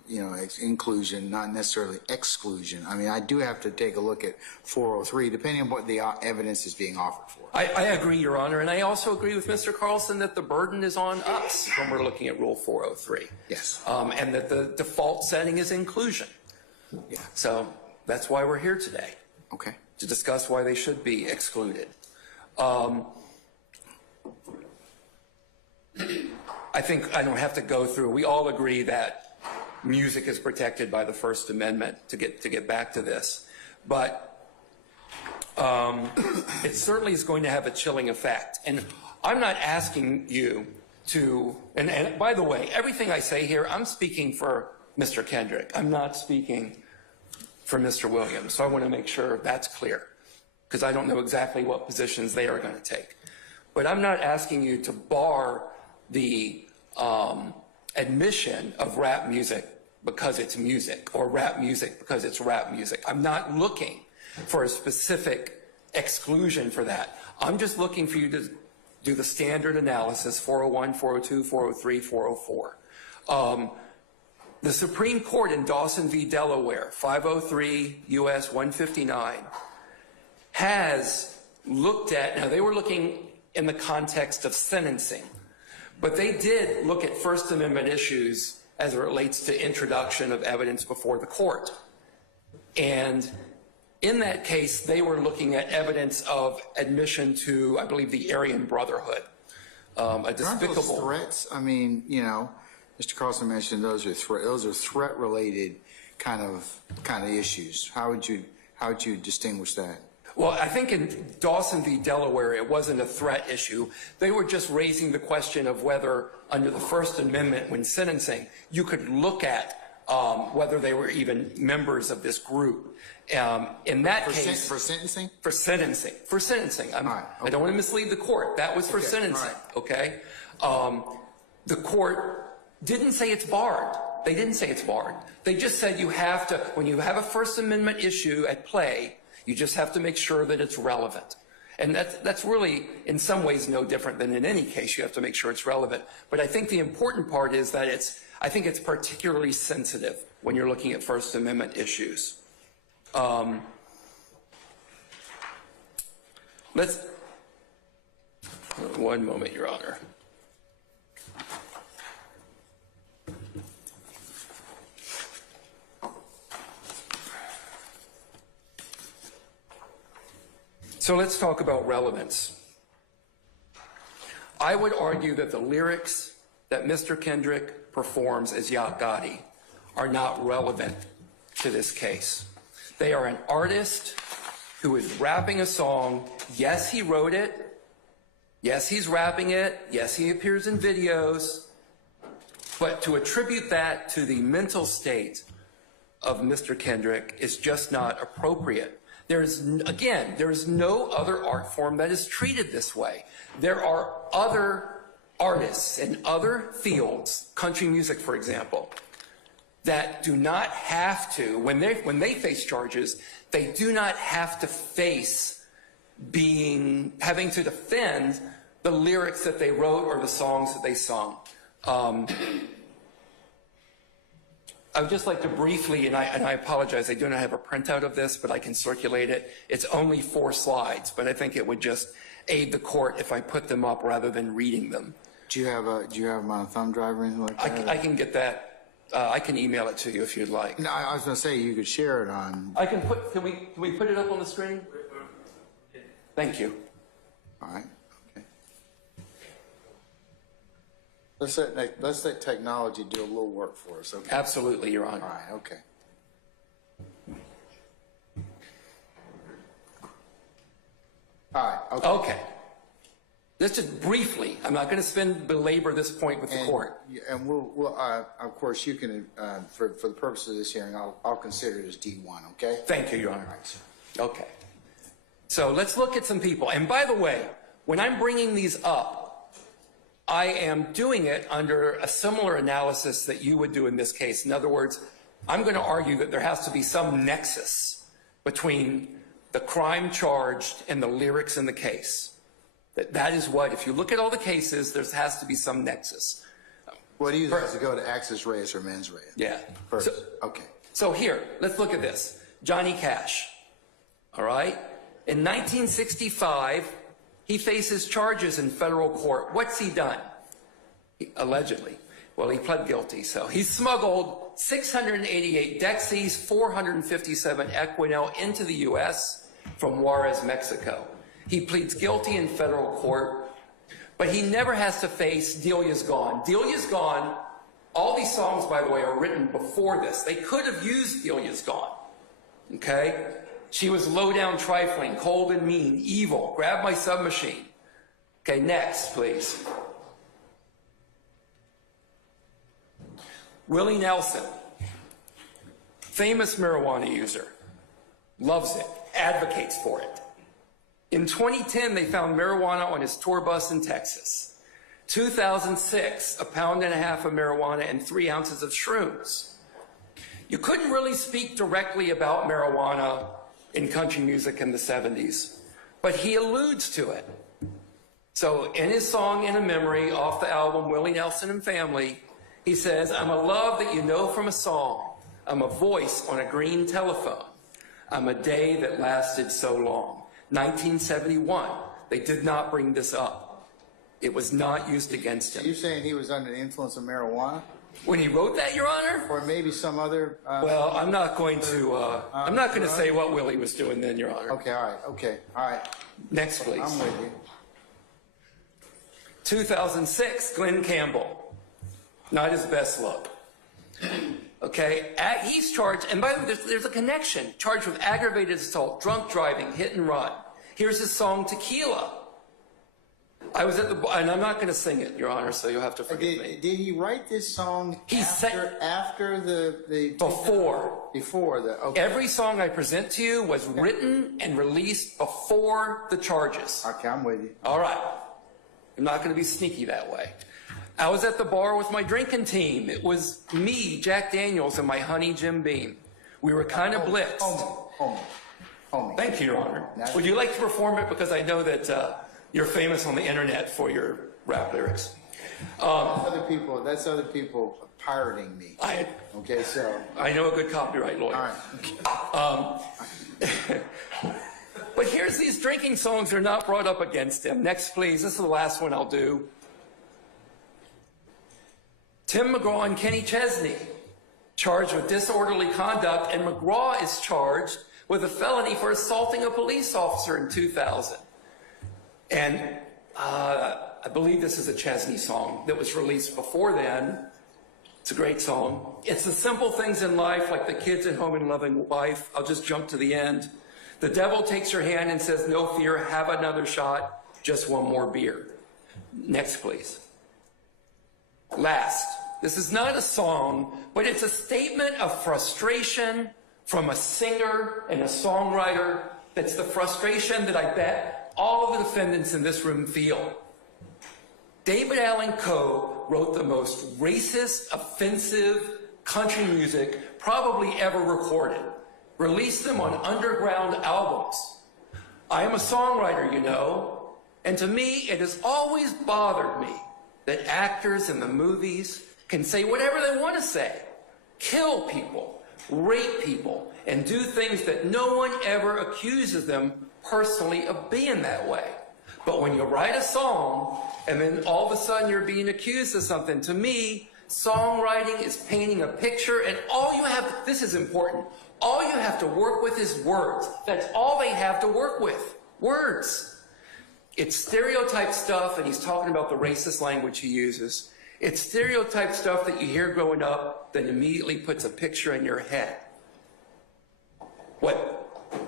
inclusion, not necessarily exclusion. I mean, I do have to take a look at 403, depending on what the evidence is being offered for. I agree, Your Honor, and I also agree with Mr. Carlson that the burden is on us when we're looking at Rule 403. Yes. And that the default setting is inclusion. Yeah. So that's why we're here today. Okay. To discuss why they should be excluded. I think I don't have to go through. We all agree that music is protected by the First Amendment, to get back to this. But it certainly is going to have a chilling effect. And I'm not asking you to, and by the way, everything I say here, I'm speaking for Mr. Kendrick. I'm not speaking for Mr. Williams. So I want to make sure that's clear, because I don't know exactly what positions they are going to take. But I'm not asking you to bar the admission of rap music because it's music, or rap music because it's rap music. I'm not looking for a specific exclusion for that. I'm just looking for you to do the standard analysis, 401, 402, 403, 404. The Supreme Court in Dawson v. Delaware, 503 U.S. 159, has looked at, now they were looking in the context of sentencing, but they did look at First Amendment issues as it relates to introduction of evidence before the court. And in that case, they were looking at evidence of admission to, I believe, the Aryan Brotherhood, a despicable. Aren't those threats? I mean, Mr. Carlson mentioned those are threat-related kind of issues. How would you distinguish that? Well, I think in Dawson v. Delaware, it wasn't a threat issue. They were just raising the question of whether, under the First Amendment, when sentencing, you could look at whether they were even members of this group. In that case, for sentencing? For sentencing. For sentencing. Right, okay. I don't want to mislead the court. That was for Okay, sentencing. right. Okay. The court didn't say it's barred. They didn't say it's barred. They just said you have to, when you have a First Amendment issue at play, you just have to make sure that it's relevant. And that's really, in some ways, no different than in any case. You have to make sure it's relevant. But I think the important part is that I think it's particularly sensitive when you're looking at First Amendment issues. One moment, Your Honor. So let's talk about relevance. I would argue that the lyrics that Mr. Kendrick performs as Yacht Gotti are not relevant to this case. They are an artist who is rapping a song. Yes, he wrote it. Yes, he's rapping it. Yes, he appears in videos. But to attribute that to the mental state of Mr. Kendrick is just not appropriate. There is no other art form that is treated this way. There are other artists in other fields, country music, for example, that do not have to, when they face charges, they do not have to face having to defend the lyrics that they wrote or the songs that they sung. I would just like to briefly, and I apologize, I do not have a printout of this, but I can circulate it. It's only 4 slides, but I think it would just aid the court if I put them up rather than reading them. Do you have them on a thumb drive or anything like that? I can get that. I can email it to you if you'd like. No, I was going to say you could share it on. Can we put it up on the screen? Thank you. All right. Okay. Let's let technology do a little work for us. Okay. Absolutely, Your Honor. All right. Okay. All right. Okay. Okay. Let's just briefly. I'm not going to belabor this point with the court. And we'll of course, you can, for the purpose of this hearing, I'll consider it as D1. Okay. Thank you, Your Honor. All right, sir. Okay. So let's look at some people. And by the way, when I'm bringing these up, I am doing it under a similar analysis that you would do in this case. In other words, I'm going to argue that there has to be some nexus between the crime charged and the lyrics in the case. That is what, if you look at all the cases, there has to be some nexus. What do you have to go to access reus or mens rea? Yeah. First. Okay. So here, let's look at this. Johnny Cash. All right? In 1965, he faces charges in federal court. What's he done? Allegedly. Well, he pled guilty. So he smuggled 688 Dexies, 457 Equinel into the U.S. from Juarez, Mexico. He pleads guilty in federal court, but he never has to face Delia's Gone. Delia's Gone, all these songs, by the way, are written before this. They could have used Delia's Gone, okay? She was low down, trifling, cold and mean, evil, grab my submachine. Okay, next, please. Willie Nelson, famous marijuana user, loves it, advocates for it. In 2010, they found marijuana on his tour bus in Texas. 2006, 1.5 pounds of marijuana and 3 ounces of shrooms. You couldn't really speak directly about marijuana in country music in the 70s, but he alludes to it. So in his song, In a Memory, off the album Willie Nelson and Family, he says, I'm a love that you know from a song. I'm a voice on a green telephone. I'm a day that lasted so long. 1971. They did not bring this up. It was not used against him. Are you saying he was under the influence of marijuana? When he wrote that, Your Honor? Or maybe some other... well, I'm not going to say what Willie was doing then, Your Honor. Okay, all right, okay, all right. Next, please. I'm with you. 2006, Glenn Campbell. Not his best look. Okay, he's charged, and by the way, there's a connection. Charged with aggravated assault, drunk driving, hit and run. Here's his song, Tequila. I was at the, and I'm not going to sing it, Your Honor, so you'll have to forgive me. Did he write this song after the Before. okay. Every song I present to you was written and released before the charges. Okay, I'm with you. All right. I'm not going to be sneaky that way. I was at the bar with my drinking team. It was me, Jack Daniels, and my honey, Jim Beam. We were kind of blitzed. Homie. Thank you, Your Honor. Would you like to perform it? Because I know that you're famous on the internet for your rap lyrics. That's other people pirating me. Okay, so. I know a good copyright lawyer. All right. But here's these drinking songs. They're not brought up against him. Next, please. This is the last one I'll do. Tim McGraw and Kenny Chesney, charged with disorderly conduct, and McGraw is charged with a felony for assaulting a police officer in 2000. And I believe this is a Chesney song that was released before then. It's a great song. It's the simple things in life, like the kids at home and loving wife. I'll just jump to the end. The devil takes your hand and says, no fear, have another shot, just one more beer. Next, please. Last. This is not a song, but it's a statement of frustration from a singer and a songwriter. That's the frustration that I bet all of the defendants in this room feel. David Allan Coe wrote the most racist, offensive country music probably ever recorded. Released them on underground albums. I am a songwriter, you know, and to me it has always bothered me that actors in the movies can say whatever they want to say. Kill people, rape people, and do things that no one ever accuses them personally of being that way. But when you write a song, and then all of a sudden you're being accused of something, to me, songwriting is painting a picture, and all you have, this is important, all you have to work with is words. That's all they have to work with, words. It's stereotype stuff, and he's talking about the racist language he uses. It's stereotype stuff that you hear growing up that immediately puts a picture in your head. What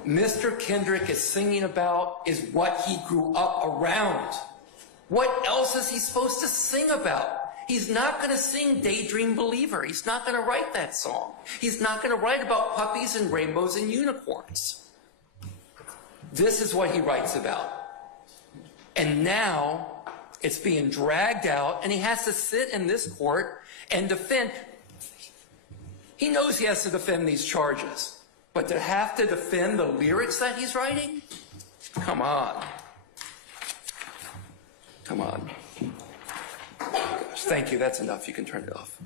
Mr. Kendrick is singing about is what he grew up around. What else is he supposed to sing about? He's not going to sing Daydream Believer. He's not going to write that song. He's not going to write about puppies and rainbows and unicorns. This is what he writes about. And now it's being dragged out, and he has to sit in this court and defend. He knows he has to defend these charges, but to have to defend the lyrics that he's writing? Come on. Come on. Gosh, thank you. That's enough. You can turn it off.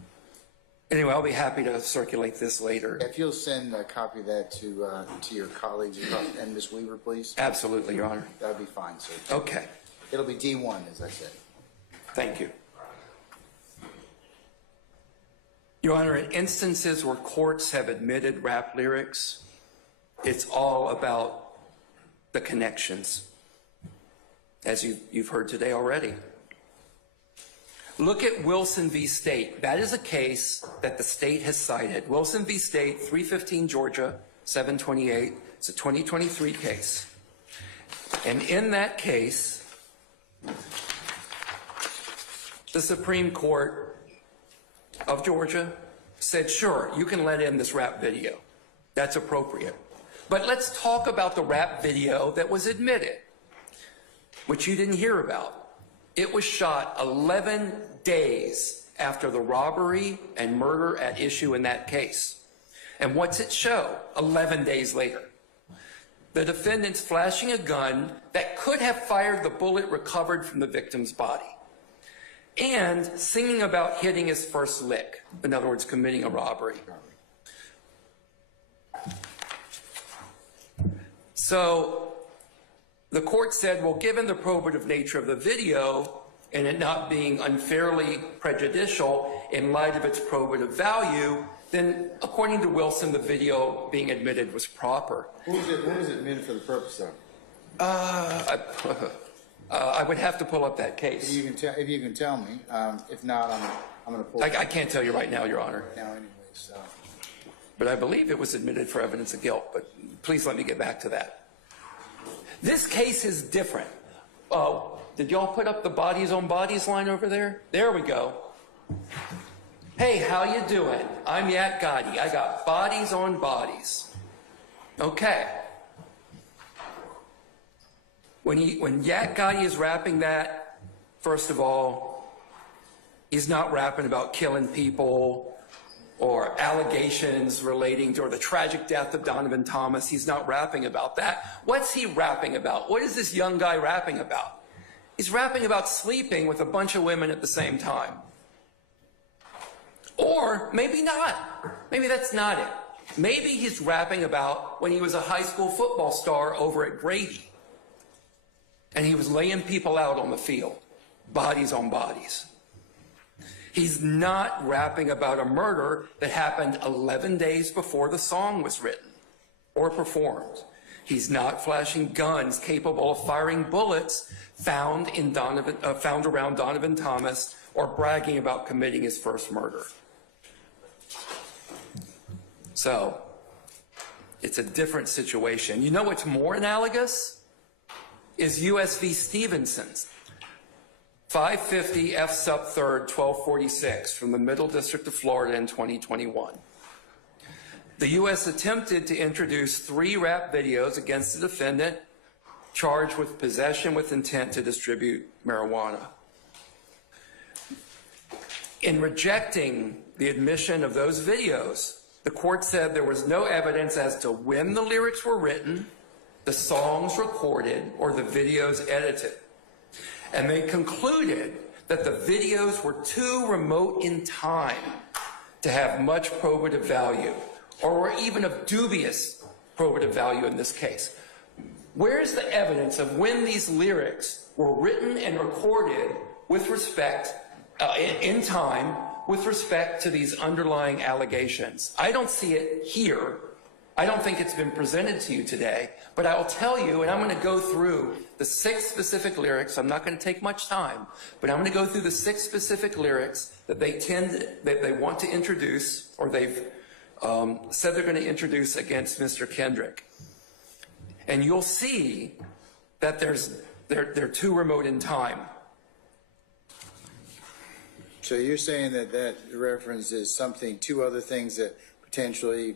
Anyway, I'll be happy to circulate this later. If you'll send a copy of that to your colleagues and Ms. Weaver, please. Absolutely, Your Honor. That'll be fine, sir. Okay. It'll be D1, as I said. Thank you. Your Honor, in instances where courts have admitted rap lyrics, it's all about the connections, as you've heard today already. Look at Wilson v. State. That is a case that the state has cited. Wilson v. State, 315 Georgia, 728. It's a 2023 case. And in that case, the Supreme Court of Georgia said, sure, you can let in this rap video. That's appropriate. But let's talk about the rap video that was admitted, which you didn't hear about. It was shot 11 days after the robbery and murder at issue in that case. And what's it show 11 days later? The defendant's flashing a gun that could have fired the bullet recovered from the victim's body, and singing about hitting his first lick, in other words, committing a robbery. So the court said, well, given the probative nature of the video and it not being unfairly prejudicial in light of its probative value, then according to Wilson, the video being admitted was proper. What was it admitted for the purpose of? I would have to pull up that If case. you can tell me. If not, I'm going to pull I it can't tell you right now, Your Honor, now anyway. So but I believe it was admitted for evidence of guilt, but please let me get back to that. This case is different. Did y'all put up the bodies on bodies line over there? There we go. Hey, how you doing? I'm Yak Gotti. I got bodies on bodies. Okay. When Yak Gotti is rapping that, first of all, he's not rapping about killing people or allegations relating to or the tragic death of Donovan Thomas. He's not rapping about that. What's he rapping about? What is this young guy rapping about? He's rapping about sleeping with a bunch of women at the same time. Or maybe not. Maybe that's not it. Maybe he's rapping about when he was a high school football star over at Grady. And he was laying people out on the field, bodies on bodies. He's not rapping about a murder that happened 11 days before the song was written or performed. He's not flashing guns capable of firing bullets found around Donovan Thomas or bragging about committing his first murder. So, it's a different situation. You know what's more analogous? Is U.S. v. Stevenson's. 550 F sub 3rd 1246 from the Middle District of Florida in 2021. The U.S. attempted to introduce 3 rap videos against the defendant charged with possession with intent to distribute marijuana. In rejecting the admission of those videos, the court said there was no evidence as to when the lyrics were written, the songs recorded, or the videos edited. And they concluded that the videos were too remote in time to have much probative value, or were even of dubious probative value in this case. Where's the evidence of when these lyrics were written and recorded with respect, in time, with respect to these underlying allegations? I don't see it here. I don't think it's been presented to you today, but I will tell you, and I'm going to go through the 6 specific lyrics. I'm not going to take much time, but I'm going to go through the 6 specific lyrics that they want to introduce, or they've said they're going to introduce against Mr. Kendrick. And you'll see that they're too remote in time. So you're saying that references 2 other things that potentially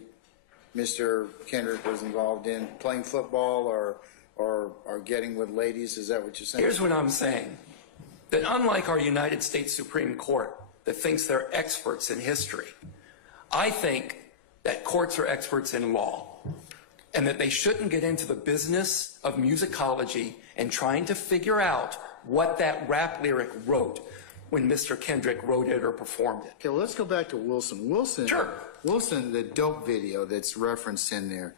Mr. Kendrick was involved in, playing football or getting with ladies? Is that what you're saying? Here's what I'm saying. That unlike our United States Supreme Court that thinks they're experts in history, I think that courts are experts in law, and that they shouldn't get into the business of musicology and trying to figure out what that rap lyric wrote when Mr. Kendrick wrote it or performed it. Okay, well, let's go back to Wilson. Sure. Wilson, the dope video that's referenced in there,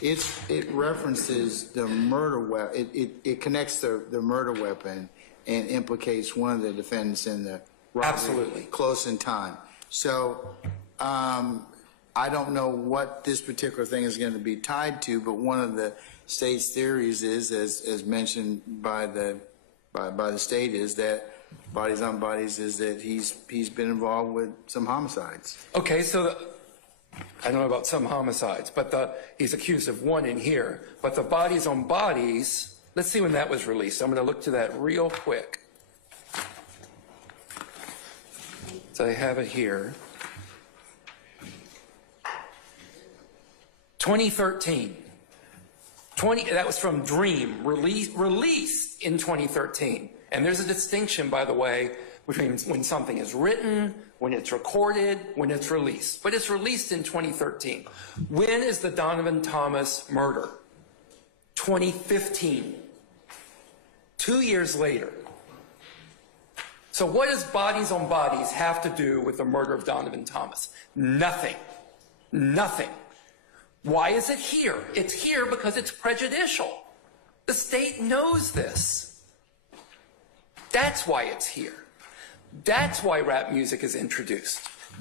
it references the murder weapon. It connects the murder weapon and implicates one of the defendants in the robbery. Absolutely. Close in time. So I don't know what this particular thing is going to be tied to, but one of the state's theories is, as mentioned by the state, is that bodies on bodies is that he's been involved with some homicides. Okay, so I don't know about some homicides, but he's accused of one in here. But the bodies on bodies, let's see when that was released. I'm going to look to that real quick. So I have it here. 2013. That was from Dream, released in 2013. And there's a distinction, by the way, between when something is written, when it's recorded, when it's released. But it's released in 2013. When is the Donovan Thomas murder? 2015. 2 years later. So what does bodies on bodies have to do with the murder of Donovan Thomas? Nothing. Nothing. Why is it here? It's here because it's prejudicial. The state knows this. That's why it's here. That's why rap music is introduced.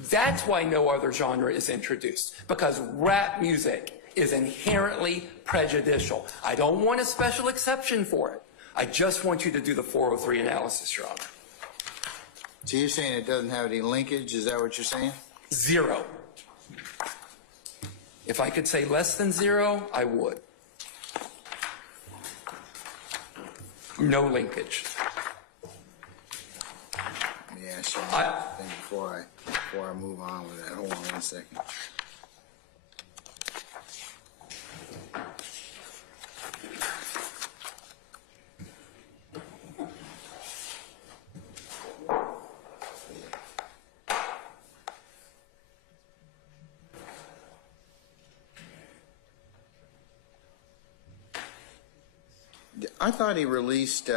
That's why no other genre is introduced, because rap music is inherently prejudicial. I don't want a special exception for it. I just want you to do the 403 analysis, Your Honor. So you're saying it doesn't have any linkage? Is that what you're saying? Zero. If I could say less than zero, I would. No linkage. Yeah, sure. Before I move on with that, hold on 1 second. I thought he released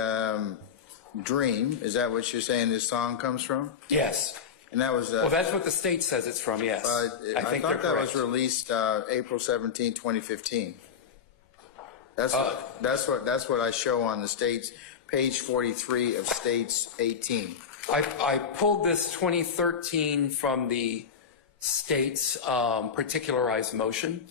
Dream. Is that what you're saying this song comes from? Yes. And that was... Well, that's what the state says it's from, yes. I think thought they're that was correct. released April 17, 2015. That's what I show on the state's page 43 of states 18. I pulled this 2013 from the state's particularized motion.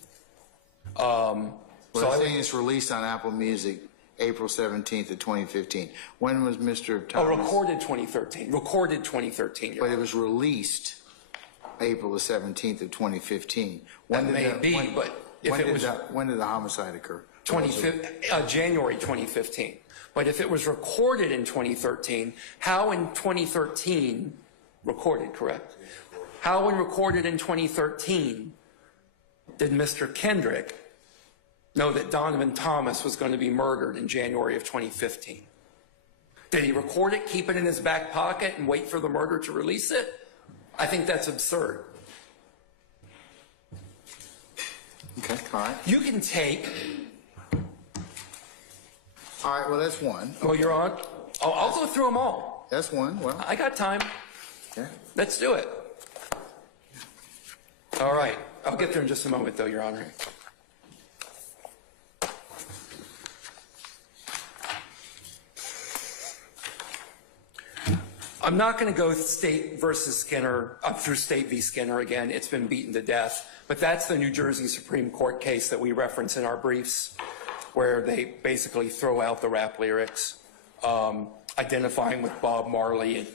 Well, I think it's released on Apple Music April 17th of 2015. When was Mr. Thomas? Recorded 2013. Recorded 2013. But it was released April the 17th of 2015. That may be, but if it was... When did the homicide occur? January 2015. But if it was recorded in 2013, how in 2013, recorded, correct? How when recorded in 2013 did Mr. Kendrick know that Donovan Thomas was going to be murdered in January of 2015? Did he record it, keep it in his back pocket, and wait for the murder to release it? I think that's absurd. Okay, all right. You can take... All right, well, that's one. Well, you're on. I'll go through them all. That's one. Well, I got time. okay. Let's do it. All right. I'll get there in just a moment, though, Your Honor. I'm not going to go State versus Skinner, up through State v. Skinner again. It's been beaten to death. But that's the New Jersey Supreme Court case that we reference in our briefs, where they basically throw out the rap lyrics, identifying with Bob Marley,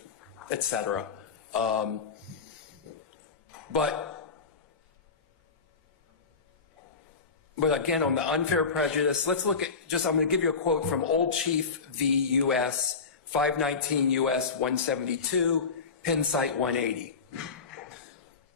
et cetera. But again, on the unfair prejudice, let's look at I'm going to give you a quote from Old Chief v. U.S., 519 U.S. 172, Penn Site 180.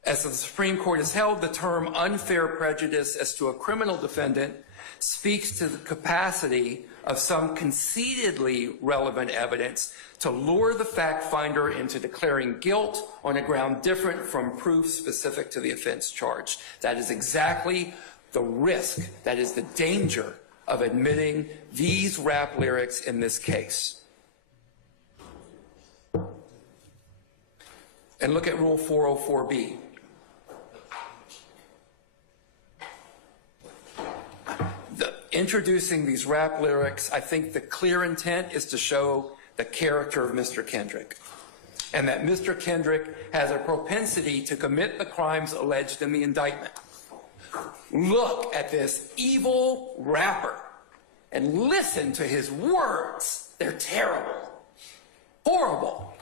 As the Supreme Court has held, the term unfair prejudice as to a criminal defendant speaks to the capacity of some concededly relevant evidence to lure the fact finder into declaring guilt on a ground different from proof specific to the offense charged. That is exactly the risk, that is the danger of admitting these rap lyrics in this case. And look at Rule 404B. Introducing these rap lyrics, I think the clear intent is to show the character of Mr. Kendrick, and that Mr. Kendrick has a propensity to commit the crimes alleged in the indictment. Look at this evil rapper and listen to his words. They're terrible, horrible.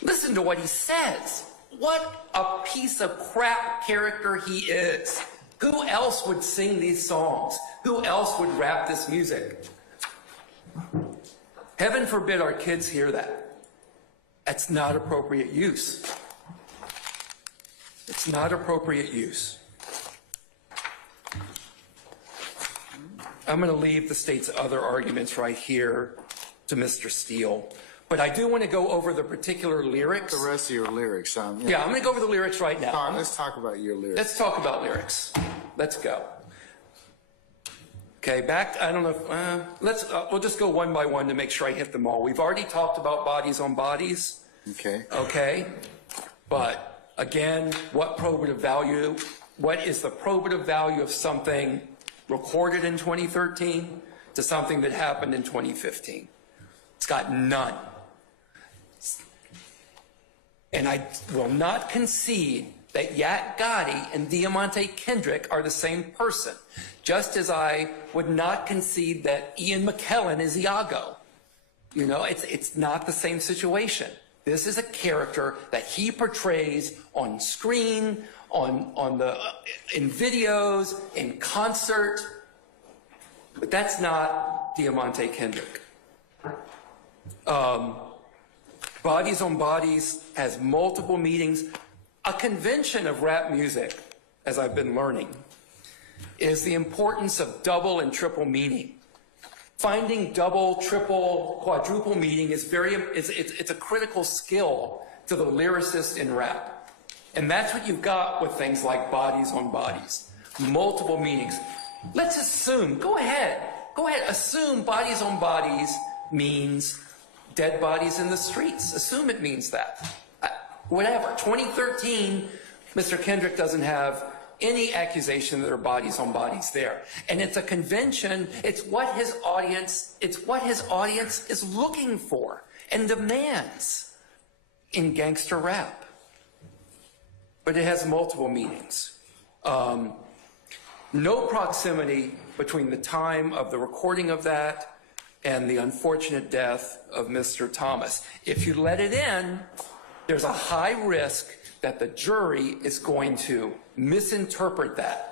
Listen to what he says. What a piece of crap character he is. Who else would sing these songs? Who else would rap this music? Heaven forbid our kids hear that. That's not appropriate use. It's not appropriate use. I'm going to leave the state's other arguments right here to Mr. Steele. But I do want to go over the particular lyrics. The rest of your lyrics. Yeah, I'm going to go over the lyrics right now. All right, let's talk about your lyrics. Let's talk about lyrics. Let's go. Okay, I don't know if, we'll just go one by one to make sure I hit them all. We've already talked about bodies on bodies. Okay. Okay. But again, what is the probative value of something recorded in 2013 to something that happened in 2015? It's got none. And I will not concede that Yak Gotti and Diamante Kendrick are the same person, just as I would not concede that Ian McKellen is Iago. You know, it's not the same situation. This is a character that he portrays on screen, in videos, in concert, but that's not Diamante Kendrick. Bodies on Bodies has multiple meanings. A convention of rap music, as I've been learning, is the importance of double and triple meaning. Finding double, triple, quadruple meaning is it's a critical skill to the lyricist in rap. And that's what you've got with things like Bodies on Bodies. Multiple meanings. Let's assume, go ahead, assume Bodies on Bodies means dead bodies in the streets. Assume it means that. Whatever. 2013, Mr. Kendrick doesn't have any accusation that there are bodies on bodies there. And it's a convention, it's what his audience is looking for and demands in gangster rap. But it has multiple meanings. No proximity between the time of the recording of that and the unfortunate death of Mr. Thomas. If you let it in, there's a high risk that the jury is going to misinterpret that.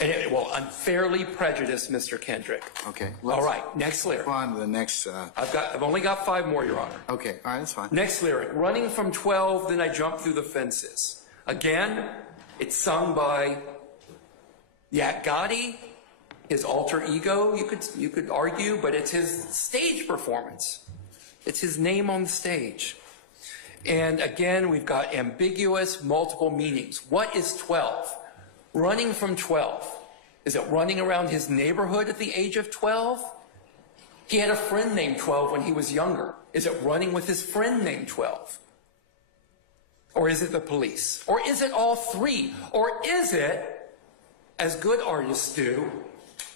And it will unfairly prejudice Mr. Kendrick. Okay. All right, next lyric. Move on to the next. I've only got 5 more, Your Honor. Okay, all right, that's fine. Next lyric, running from 12, then I jumped through the fences. Again, it's sung by Yak Gotti, his alter ego, you could argue, but it's his stage performance. It's his name on the stage. And again, we've got ambiguous, multiple meanings. What is 12? Running from 12. Is it running around his neighborhood at the age of 12? He had a friend named 12 when he was younger. Is it running with his friend named 12? Or is it the police? Or is it all three? Or is it, as good artists do,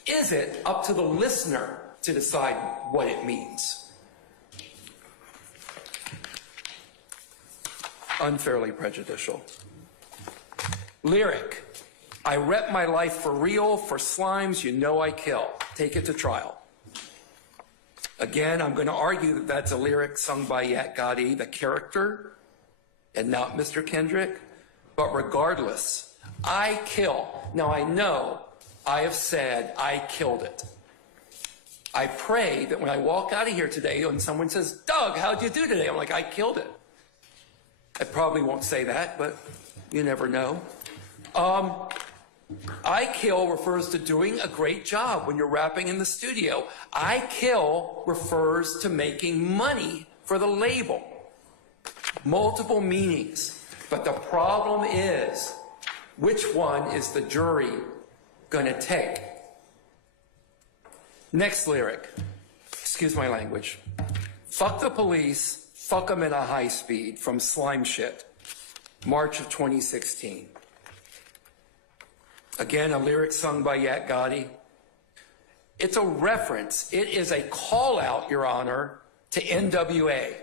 is it up to the listener to decide what it means? Unfairly prejudicial. Lyric, I rep my life for real, for slimes you know I kill. Take it to trial. Again, I'm going to argue that that's a lyric sung by Yak Gotti, the character, and not Mr. Kendrick. But regardless, I kill. Now I know I have said I killed it. I pray that when I walk out of here today and someone says, Doug, how'd you do today? I'm like, I killed it. I probably won't say that, but you never know. I kill refers to doing a great job when you're rapping in the studio. I kill refers to making money for the label. Multiple meanings. But the problem is, which one is the jury going to take? Next lyric. Excuse my language. Fuck the police, fuck them in a high speed from Slime Shit. March of 2016. Again, a lyric sung by Yak Gotti. It's a reference. It is a call out, Your Honor, to NWA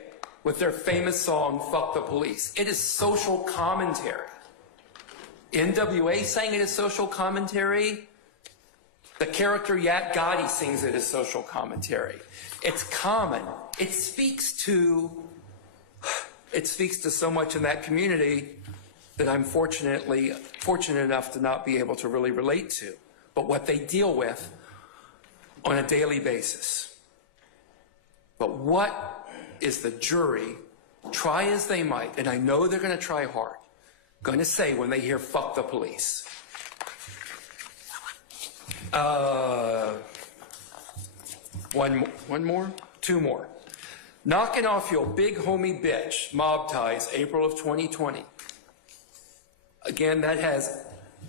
with their famous song, Fuck the Police. It is social commentary. NWA sang it as social commentary. The character Yak Gotti sings it as social commentary. It's common. It speaks to so much in that community that I'm fortunate enough to not be able to really relate to, but what they deal with on a daily basis. But what is the jury, try as they might, and I know they're going to try hard, going to say when they hear fuck the police? One more? 2 more. Knocking off your big homie bitch, Mob Ties, April of 2020. Again, that has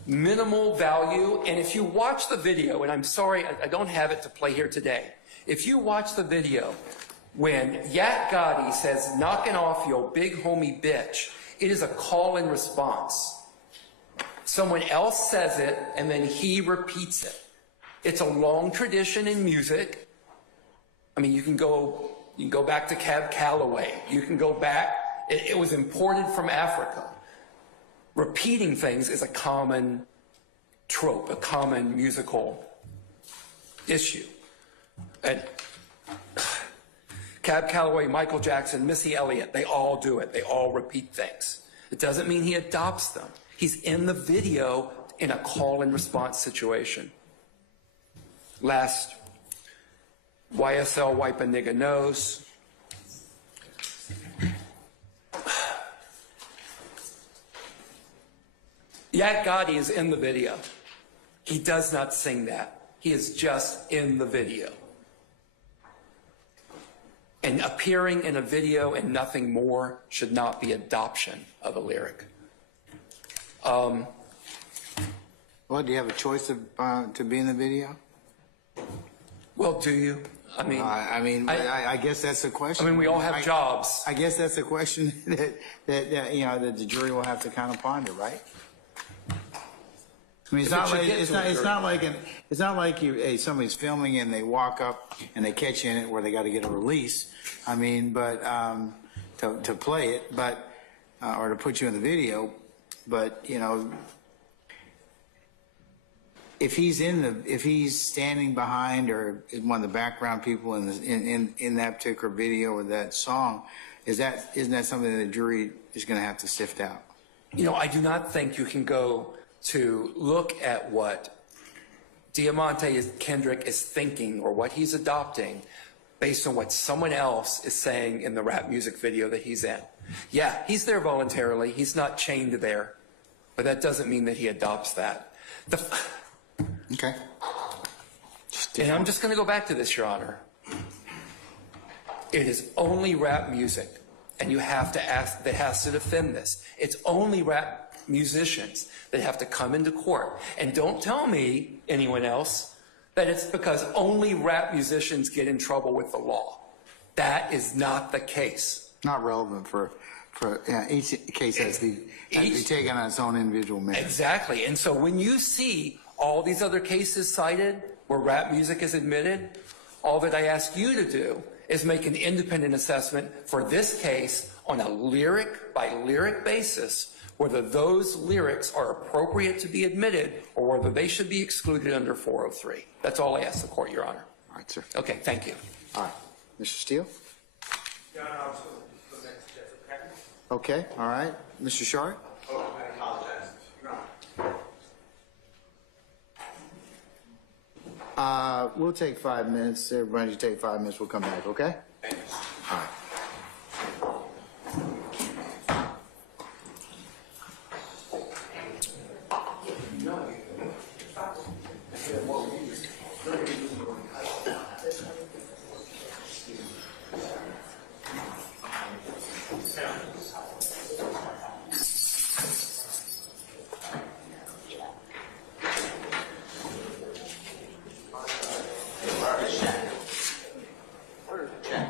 minimal value, and if you watch the video, and I'm sorry, I don't have it to play here today. If you watch the video, when Yak Gotti says, knocking off your big homie bitch, it is a call and response. Someone else says it, and then he repeats it. It's a long tradition in music. I mean, you can go back to Cab Calloway. You can go back, it was imported from Africa. repeating things is a common trope, a common musical issue. And Cab Calloway, Michael Jackson, Missy Elliott, they all do it. They all repeat things. It doesn't mean he adopts them. He's in the video in a call and response situation. Last, YSL, Wipe a Nigga Nose. Yak Gotti is in the video. He does not sing that. He is just in the video. And appearing in a video and nothing more should not be adoption of a lyric. Well, do you have a choice to be in the video? Well, do you? I mean, I guess that's the question. I mean, we all have jobs. I guess that's the question that you know that the jury will have to kind of ponder, right? I mean, it's not like somebody's filming and they walk up and they catch you in it where they got to get a release. I mean, but to play it, but or to put you in the video, but you know, if he's standing behind or is one of the background people in that particular video or that song, isn't that something that the jury is going to have to sift out? You know, I do not think you can go to look at what Diamante Kendrick is thinking or what he's adopting based on what someone else is saying in the rap music video that he's in. Yeah, he's there voluntarily. He's not chained there, but that doesn't mean that he adopts that. Okay. And I'm just going to go back to this, Your Honor. It is only rap music, and you have to ask, that has to defend this. It's only rap musicians that have to come into court. And don't tell me, anyone else, that it's because only rap musicians get in trouble with the law. That is not the case. Not relevant for each case has to be taken on its own individual merit. Exactly. And so when you see all these other cases cited where rap music is admitted, all that I ask you to do is make an independent assessment for this case on a lyric by lyric basis, whether those lyrics are appropriate to be admitted or whether they should be excluded under 403. That's all I ask the court, Your Honor. All right, sir. Okay, thank you. All right. Mr. Steele? Your Honor, I was going to go next to Jeffery. Okay, all right. Mr. Sharp? Oh, I apologize. Your Honor. We'll take 5 minutes. Everybody should take 5 minutes. We'll come back, okay? Thanks. All right. Check.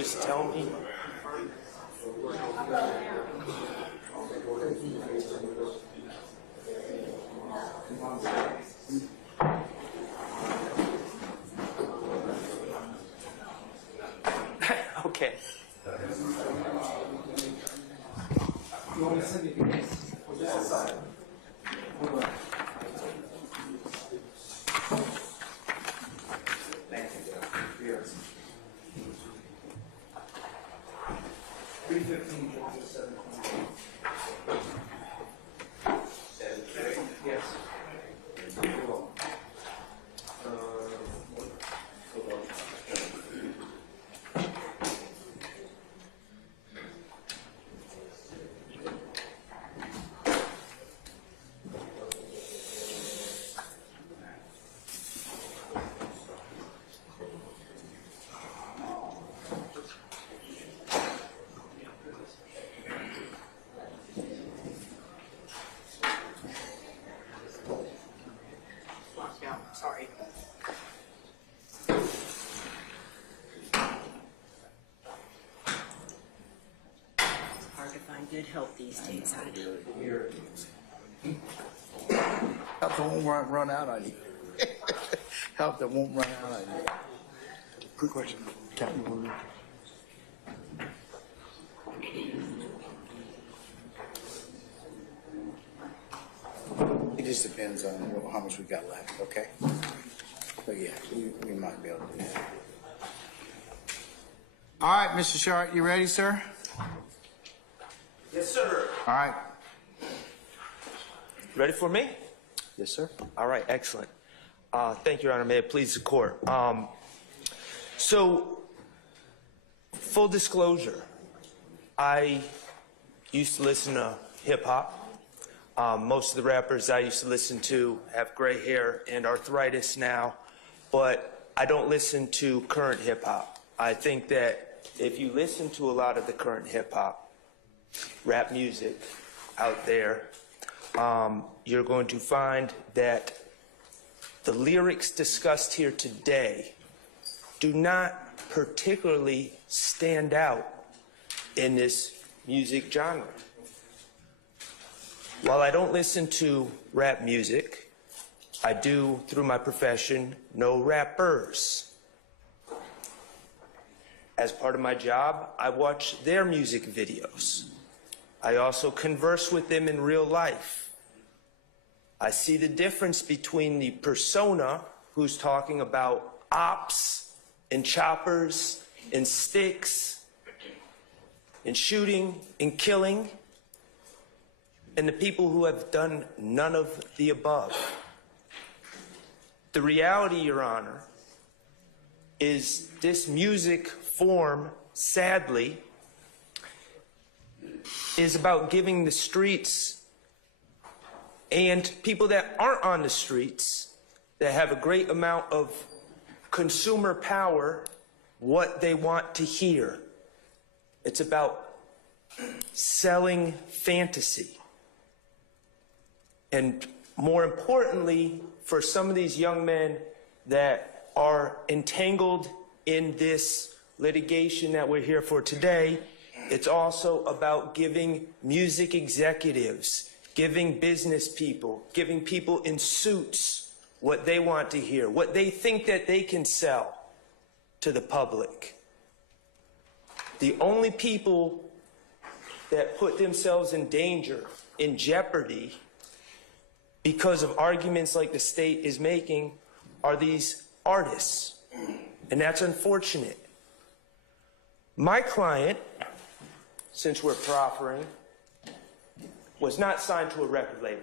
just tell me? Okay. Sorry. Hard to find good help these days, honey. Help that won't run out on you. Help that won't run out on you. Quick question. Captain. It just depends on how much we got left, okay? But yeah, we might be able to do that. All right, Mr. Sharp, you ready, sir? Yes, sir. All right. Ready for me? Yes, sir. All right, excellent. Thank you, Your Honor. May it please the court. So, full disclosure, I used to listen to hip hop. Most of the rappers I used to listen to have gray hair and arthritis now, but I don't listen to current hip hop. I think that if you listen to a lot of the current hip hop, rap music out there, you're going to find that the lyrics discussed here today do not particularly stand out in this music genre. While I don't listen to rap music, I do, through my profession, know rappers. As part of my job, I watch their music videos. I also converse with them in real life. I see the difference between the persona who's talking about ops and choppers and sticks and shooting and killing, and the people who have done none of the above. The reality, Your Honor, is this music form, sadly, is about giving the streets and people that aren't on the streets, that have a great amount of consumer power, what they want to hear. It's about selling fantasy. And more importantly, for some of these young men that are entangled in this litigation that we're here for today, it's also about giving music executives, giving business people, giving people in suits what they want to hear, what they think that they can sell to the public. The only people that put themselves in danger, in jeopardy, because of arguments like the state is making, are these artists. And that's unfortunate. My client, since we're proffering, was not signed to a record label,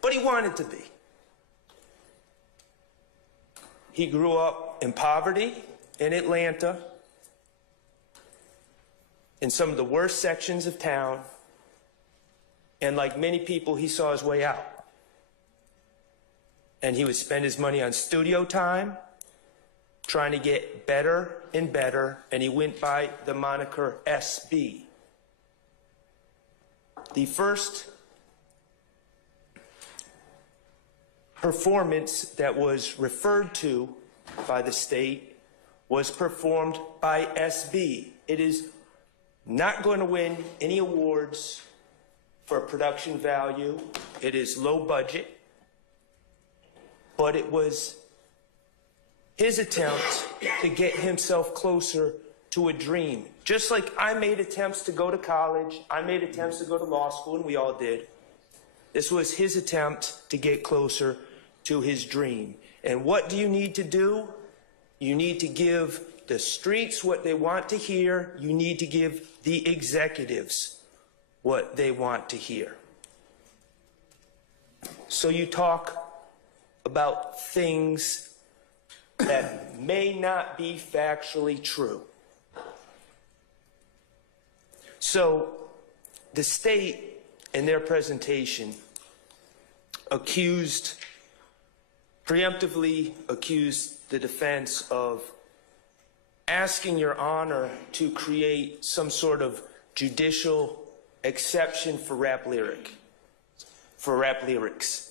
but he wanted to be. He grew up in poverty in Atlanta, in some of the worst sections of town, and like many people, he saw his way out. And he would spend his money on studio time, trying to get better and better, and he went by the moniker SB. The first performance that was referred to by the state was performed by SB. It is not going to win any awards for production value. It is low budget, but it was his attempt to get himself closer to a dream. Just like I made attempts to go to college, I made attempts to go to law school, and we all did. This was his attempt to get closer to his dream. And what do you need to do? You need to give the streets what they want to hear. You need to give the executives what they want to hear. So you talk about things that may not be factually true. So the state, in their presentation, preemptively accused the defense of asking Your Honor to create some sort of judicial exception for rap lyrics.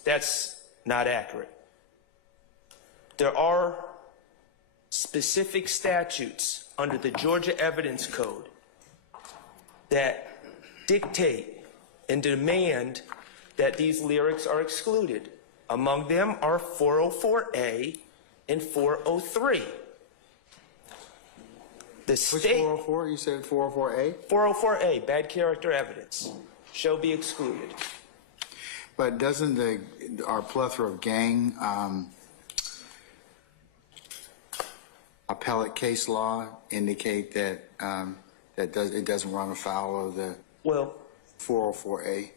That's not accurate. There are specific statutes under the Georgia Evidence Code that dictate and demand that these lyrics are excluded. Among them are 404A and 403. The Which state 404? You said 404A? 404A, bad character evidence, shall be excluded. But doesn't our plethora of gang appellate case law indicate that it doesn't run afoul of the 404A?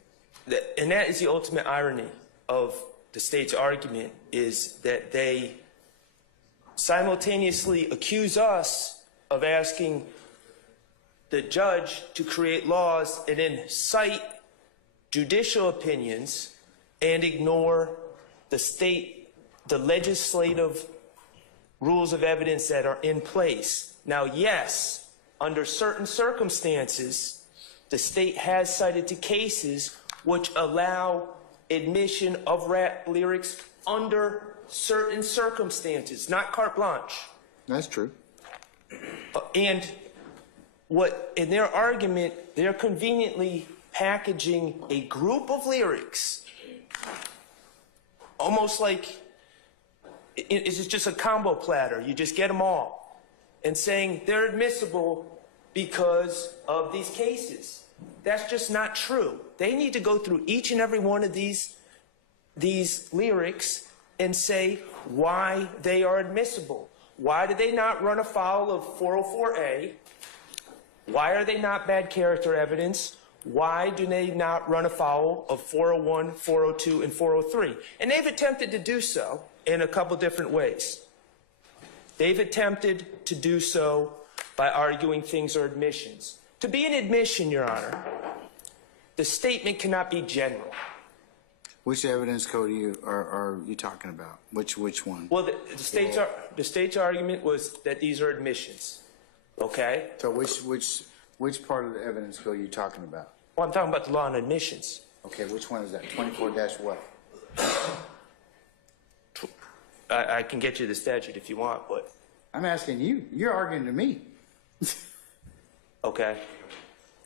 And that is the ultimate irony of the state's argument, is that they simultaneously accuse us of asking the judge to create laws and then cite judicial opinions and ignore the legislative rules of evidence that are in place. Now, yes, under certain circumstances, the state has cited to cases which allow admission of rap lyrics under certain circumstances, not carte blanche. That's true. And in their argument, they're conveniently packaging a group of lyrics, almost like it's just a combo platter. You just get them all, and saying they're admissible because of these cases. That's just not true. They need to go through each and every one of these lyrics and say why they are admissible. Why did they not run afoul of 404A? Why are they not bad character evidence? Why do they not run afoul of 401, 402, and 403? And they've attempted to do so in a couple different ways. They've attempted to do so by arguing things are admissions. To be an admission, Your Honor, the statement cannot be general. Which evidence code are you talking about? Which one? Well, the state's argument was that these are admissions. Okay? So which part of the evidence code are you talking about? Well, I'm talking about the law on admissions. Okay, which one is that? 24-what? I can get you the statute if you want, but... I'm asking you. You're arguing to me. Okay.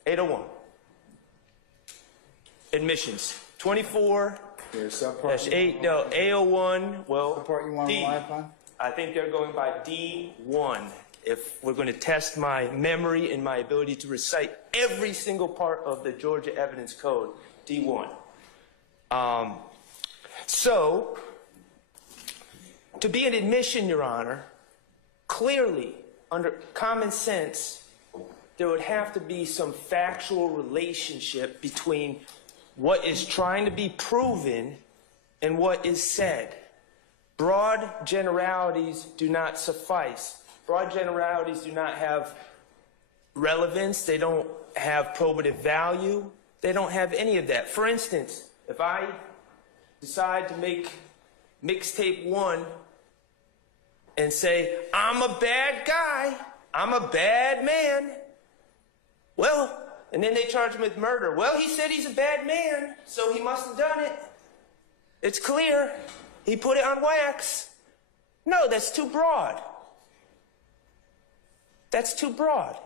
801. Admissions. 24 -8, no, A01, well, The part you want to D. rely upon? I think they're going by D1. If we're going to test my memory and my ability to recite every single part of the Georgia Evidence Code, D1. So, to be an admission, Your Honor, clearly, under common sense, there would have to be some factual relationship between what is trying to be proven and what is said. Broad generalities do not suffice. Broad generalities do not have relevance. They don't have probative value. They don't have any of that. For instance, if I decide to make mixtape 1 and say, I'm a bad guy, I'm a bad man, well, and then they charge him with murder. Well, he said he's a bad man, so he must have done it. It's clear. He put it on wax. No, that's too broad. That's too broad.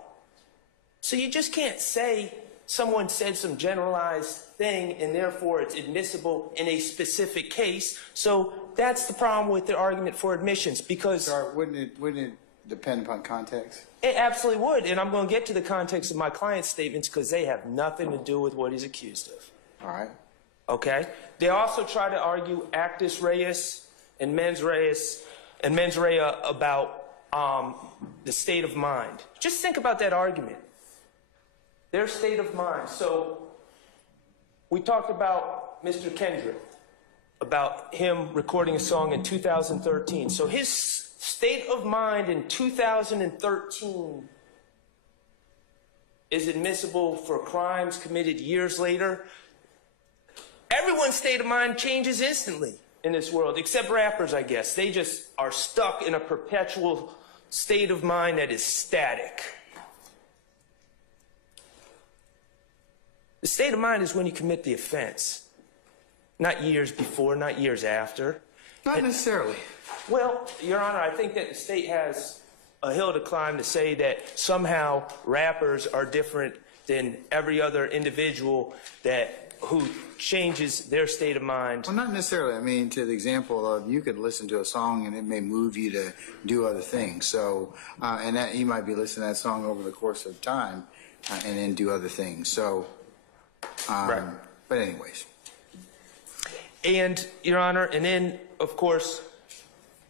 So you just can't say someone said some generalized thing and therefore it's admissible in a specific case. So that's the problem with the argument for admissions, because Sorry, wouldn't it depend upon context? it absolutely would. And I'm going to get to the context of my client's statements because they have nothing to do with what he's accused of. All right. Okay? They also try to argue actus reus and mens rea about the state of mind. Just think about that argument. Their state of mind. So we talked about Mr. Kendrick, about him recording a song in 2013. So his state of mind in 2013 is admissible for crimes committed years later. Everyone's state of mind changes instantly in this world, except rappers, I guess. They just are stuck in a perpetual state of mind that is static. The state of mind is when you commit the offense, not years before, not years after. Not necessarily. Well, Your Honor, I think that the state has a hill to climb to say that somehow rappers are different than every other individual who changes their state of mind. Well, not necessarily. I mean, to the example of you could listen to a song and it may move you to do other things. So, and that you might be listening to that song over the course of time and then do other things. So, Right. But anyways. And, Your Honor, and then, of course,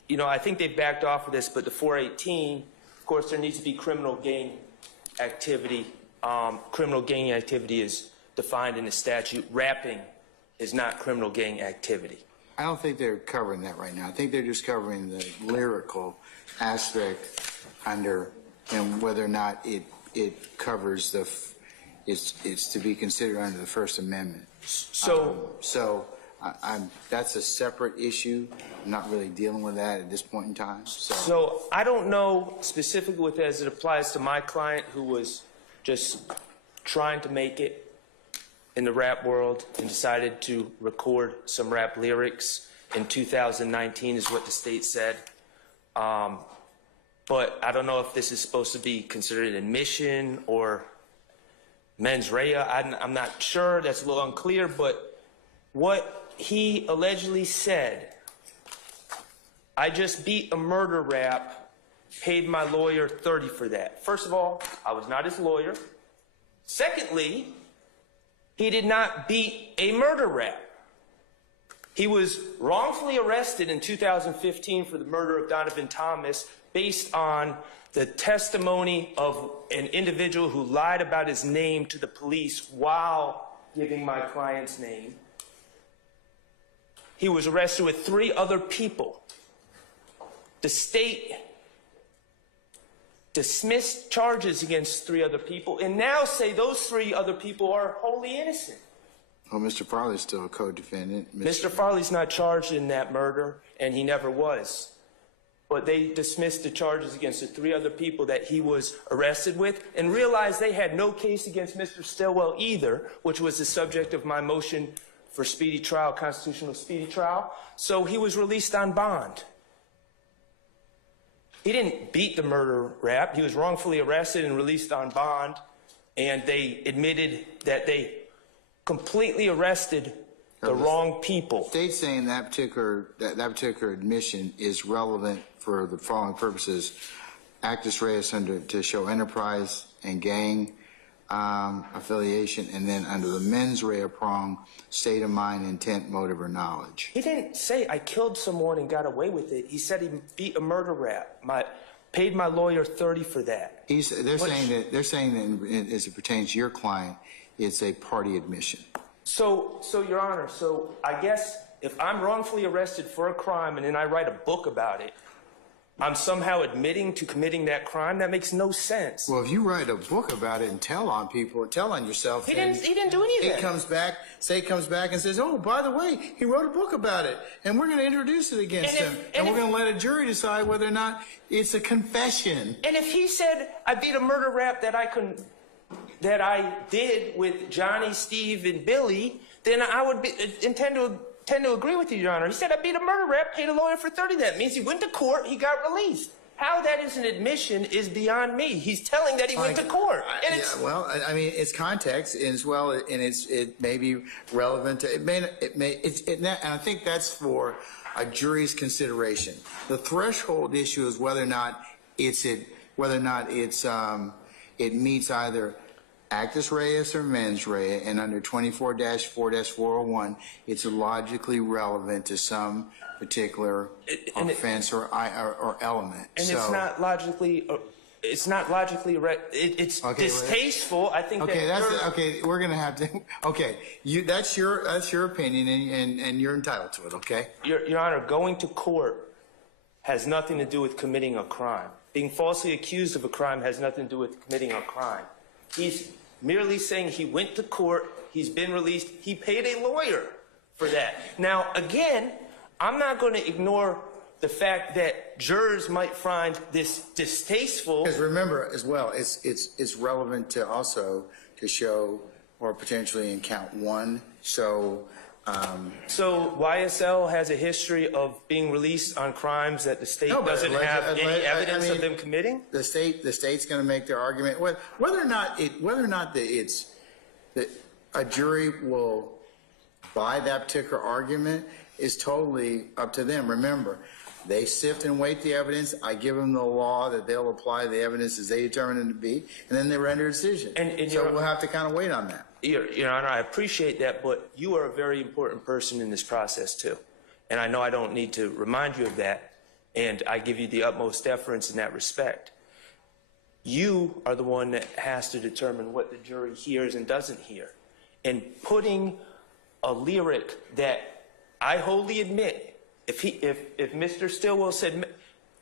you know, I think they've backed off of this, but the 418, of course, there needs to be criminal gang activity. Criminal gang activity is defined in the statute. Rapping is not criminal gang activity. I don't think they're covering that right now. I think they're just covering the lyrical aspect under and whether or not it covers the, it's to be considered under the First Amendment. So, that's a separate issue. I'm not really dealing with that at this point in time. So I don't know specifically with as it applies to my client who was just trying to make it in the rap world and decided to record some rap lyrics in 2019 is what the state said. But I don't know if this is supposed to be considered an admission or mens rea. I'm not sure. That's a little unclear. But what he allegedly said, I just beat a murder rap, paid my lawyer $30 for that. First of all, I was not his lawyer. Secondly, he did not beat a murder rap. He was wrongfully arrested in 2015 for the murder of Donovan Thomas based on the testimony of an individual who lied about his name to the police while giving my client's name. He was arrested with 3 other people. The state dismissed charges against 3 other people and now say those 3 other people are wholly innocent. Well, Mr. Farley's still a co-defendant. Mr. Farley's not charged in that murder, and he never was. But they dismissed the charges against the 3 other people that he was arrested with and realized they had no case against Mr. Stillwell either, which was the subject of my motion for speedy trial, constitutional speedy trial. So he was released on bond. He didn't beat the murder rap. He was wrongfully arrested and released on bond, and they admitted that they completely arrested the wrong people. State's saying that particular admission is relevant for the following purposes: actus reus to show enterprise and gang affiliation, and then under the mens rea prong, state of mind, intent, motive, or knowledge. He didn't say I killed someone and got away with it. He said he beat a murder rap. Paid my lawyer $30 for that. They're saying that as it pertains to your client, it's a party admission. So, Your Honor, so I guess if I'm wrongfully arrested for a crime and then I write a book about it, I'm somehow admitting to committing that crime? That makes no sense. Well, if you write a book about it and tell on people, or tell on yourself, He didn't do any of that. State comes back and says, oh, by the way, he wrote a book about it, and we're going to introduce it against him, and we're going to let a jury decide whether or not it's a confession. And if he said I beat a murder rap that I did with Johnny, Steve, and Billy, then I would tend to agree with you, Your Honor. He said I beat a murder rap, paid a lawyer for $30. That means he went to court, he got released. How that is an admission is beyond me. He's telling that he went to court. And Yeah, well, I mean, it's context as well, and it may be relevant to, and I think that's for a jury's consideration. The threshold issue is whether or not it meets either actus reus or mens rea, and under 24-4-401, it's logically relevant to some particular offense or element. And so, it's not logically. It's distasteful. I think. Okay, okay. We're gonna have to. Okay, that's your opinion, and you're entitled to it. Okay. Your Honor, going to court has nothing to do with committing a crime. Being falsely accused of a crime has nothing to do with committing a crime. He's merely saying he went to court. He's been released. He paid a lawyer for that. Now, again, I'm not going to ignore the fact that jurors might find this distasteful. Because remember, as well, it's relevant to also to show or potentially in count one. So YSL has a history of being released on crimes that the state doesn't have any evidence of them committing. The state's going to make their argument whether or not that a jury will buy that particular argument is totally up to them. Remember, they sift and weight the evidence. I give them the law that they'll apply the evidence as they determine it to be, and then they render a decision. So we'll have to kind of wait on that. Your Honor, I appreciate that, but you are a very important person in this process too. And I know I don't need to remind you of that, and I give you the utmost deference in that respect. You are the one that has to determine what the jury hears and doesn't hear. And putting a lyric that I wholly admit, if Mr. Stillwell said,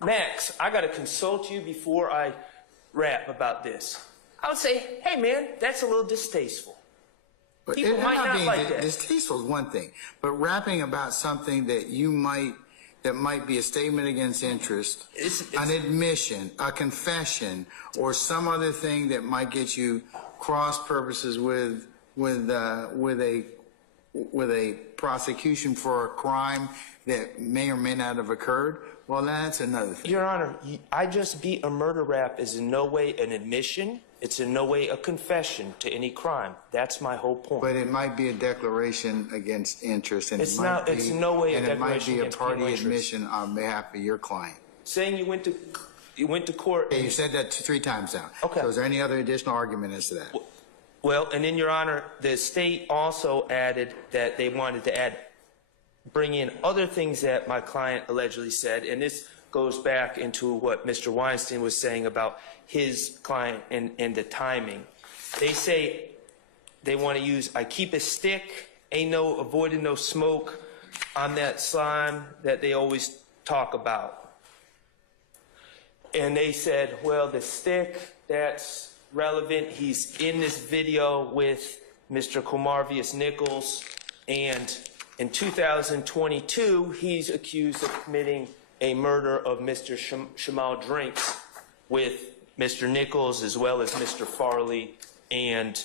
Max, I got to consult you before I rap about this, I would say, hey man, that's a little distasteful. But People might not like that. Distasteful is one thing, but rapping about something that might be a statement against interest, an admission, a confession, or some other thing that might get you cross purposes with a prosecution for a crime that may or may not have occurred, well, that's another thing. Your Honor, I just beat a murder rap is in no way an admission. It's in no way a confession to any crime. That's my whole point. But it might be a declaration against interest, and it's in no way a declaration against and it might be a party interest. admission on behalf of your client. Saying you went to court. Okay, you said that 3 times now. Okay. So is there any other additional argument as to that? Well, and then, Your Honor, the state also added that they wanted to bring in other things that my client allegedly said, and this goes back into what Mr. Weinstein was saying about his client and the timing. They say they want to use, I keep a stick, ain't no avoiding no smoke on that slime that they always talk about. And they said, well, the stick, that's relevant. He's in this video with Mr. Comarvius Nichols, and in 2022, he's accused of committing a murder of Mr. Shamal Drinks with Mr. Nichols as well as Mr. Farley and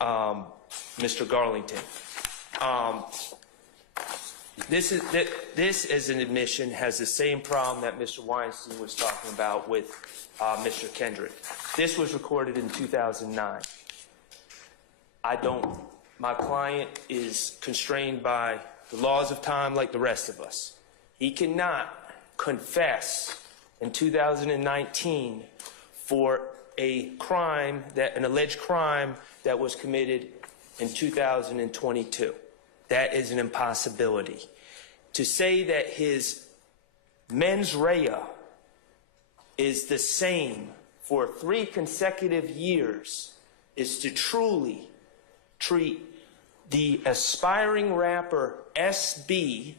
Mr. Garlington. This as an admission has the same problem that Mr. Weinstein was talking about with Mr. Kendrick. This was recorded in 2009. My client is constrained by the laws of time like the rest of us. He cannot confess in 2019 for an alleged crime that was committed in 2022. That is an impossibility. To say that his mens rea is the same for 3 consecutive years is to truly treat the aspiring rapper SB.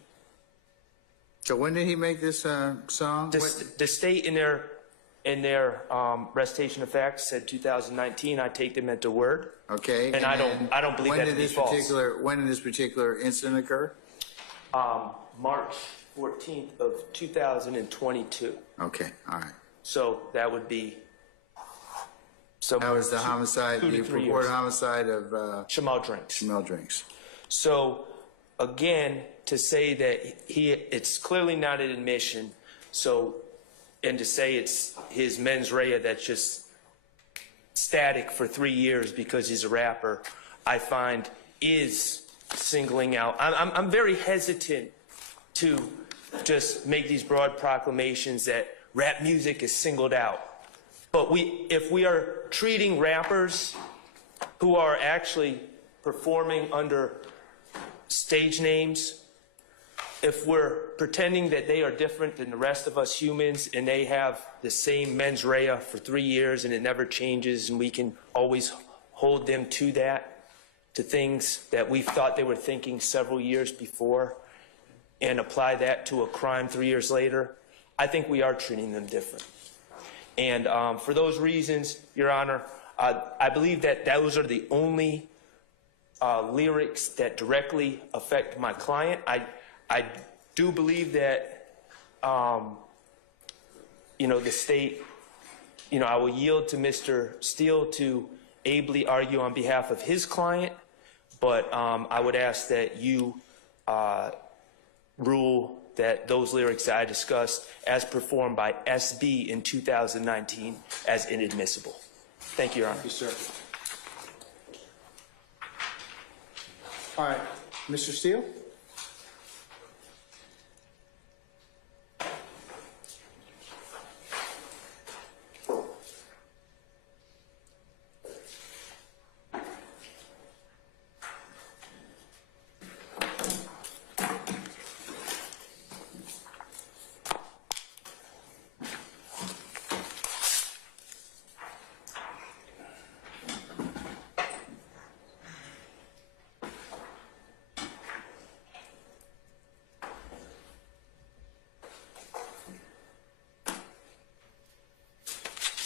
So when did he make this song? The state in their recitation of facts said 2019. I take them at the word. Okay. And I don't believe that to be false. When did this particular incident occur? March 14th of 2022. Okay. All right. So that would be. That was the homicide, the purported homicide of Shamal Drinks. Shamal Drinks. So, again, to say that it's clearly not an admission. So, and to say it's his mens rea that's just static for 3 years because he's a rapper, I find is singling out. I'm very hesitant to just make these broad proclamations that rap music is singled out. But if we are treating rappers who are actually performing under stage names, if we're pretending that they are different than the rest of us humans and they have the same mens rea for 3 years and it never changes and we can always hold them to that, to things that we thought they were thinking several years before, and apply that to a crime 3 years later, I think we are treating them different. And for those reasons, Your Honor, I believe that those are the only lyrics that directly affect my client. I do believe that, the state, I will yield to Mr. Steele to ably argue on behalf of his client, but I would ask that you rule that those lyrics that I discussed as performed by SB in 2019 as inadmissible. Thank you, Your Honor. Thank you, sir. All right, Mr. Steele?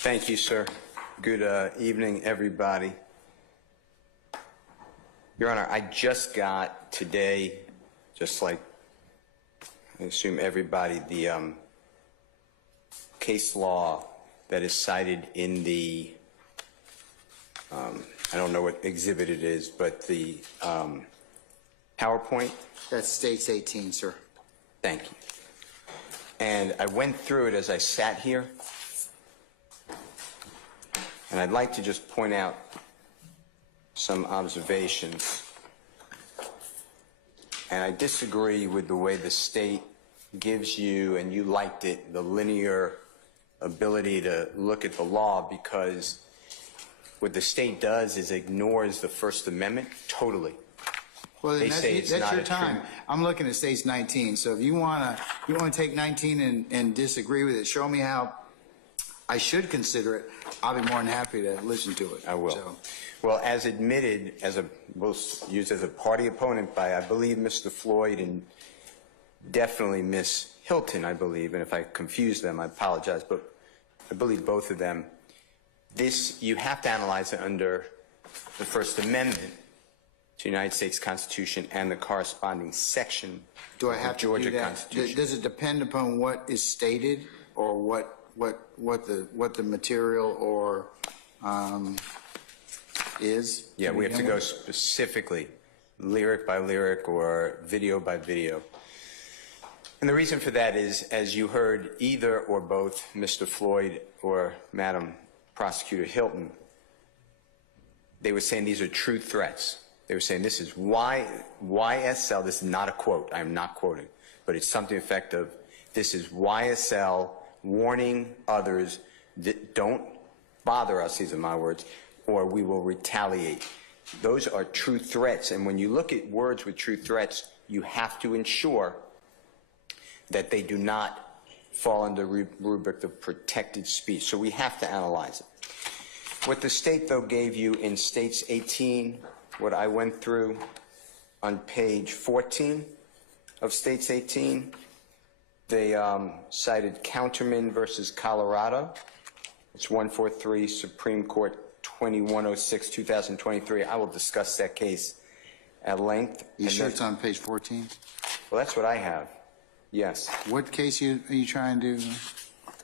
Thank you, sir. Good evening, everybody. Your Honor, I just got today, just like I assume everybody, the case law that is cited in the, I don't know what exhibit it is, but the PowerPoint. That's States 18, sir. Thank you. And I went through it as I sat here. And I'd like to just point out some observations. And I disagree with the way the state gives you, and you liked it, the linear ability to look at the law, because what the state does is ignores the First Amendment totally. Well, then They say it's that's not your a time. true- I'm looking at States 19. So if you want to take 19 and disagree with it, show me how I should consider it. I'll be more than happy to listen to it. I will. So, Well, as admitted, we'll use as a party opponent by, I believe, Mr. Floyd and definitely Miss Hilton, I believe. And if I confuse them, I apologize. But I believe both of them. You have to analyze it under the First Amendment to the United States Constitution and the corresponding section do I of have the to Georgia do that? Constitution. Does it depend upon what is stated, or what the material or is? Yeah, we have to go specifically, lyric by lyric or video by video. And the reason for that is, as you heard, either or both Mr. Floyd or Madam Prosecutor Hilton, they were saying these are true threats. They were saying this is YSL, this is not a quote, I'm not quoting, but it's something effective. This is YSL warning others that don't bother us, these are my words, or we will retaliate. Those are true threats, and when you look at words with true threats, you have to ensure that they do not fall under the rubric of protected speech. So we have to analyze it. What the state, though, gave you in States 18, what I went through on page 14 of States 18, they cited Counterman versus Colorado. It's 143 Supreme Court 2106, 2023. I will discuss that case at length. You sure it's on page 14? Well, that's what I have. Yes. What case are you trying to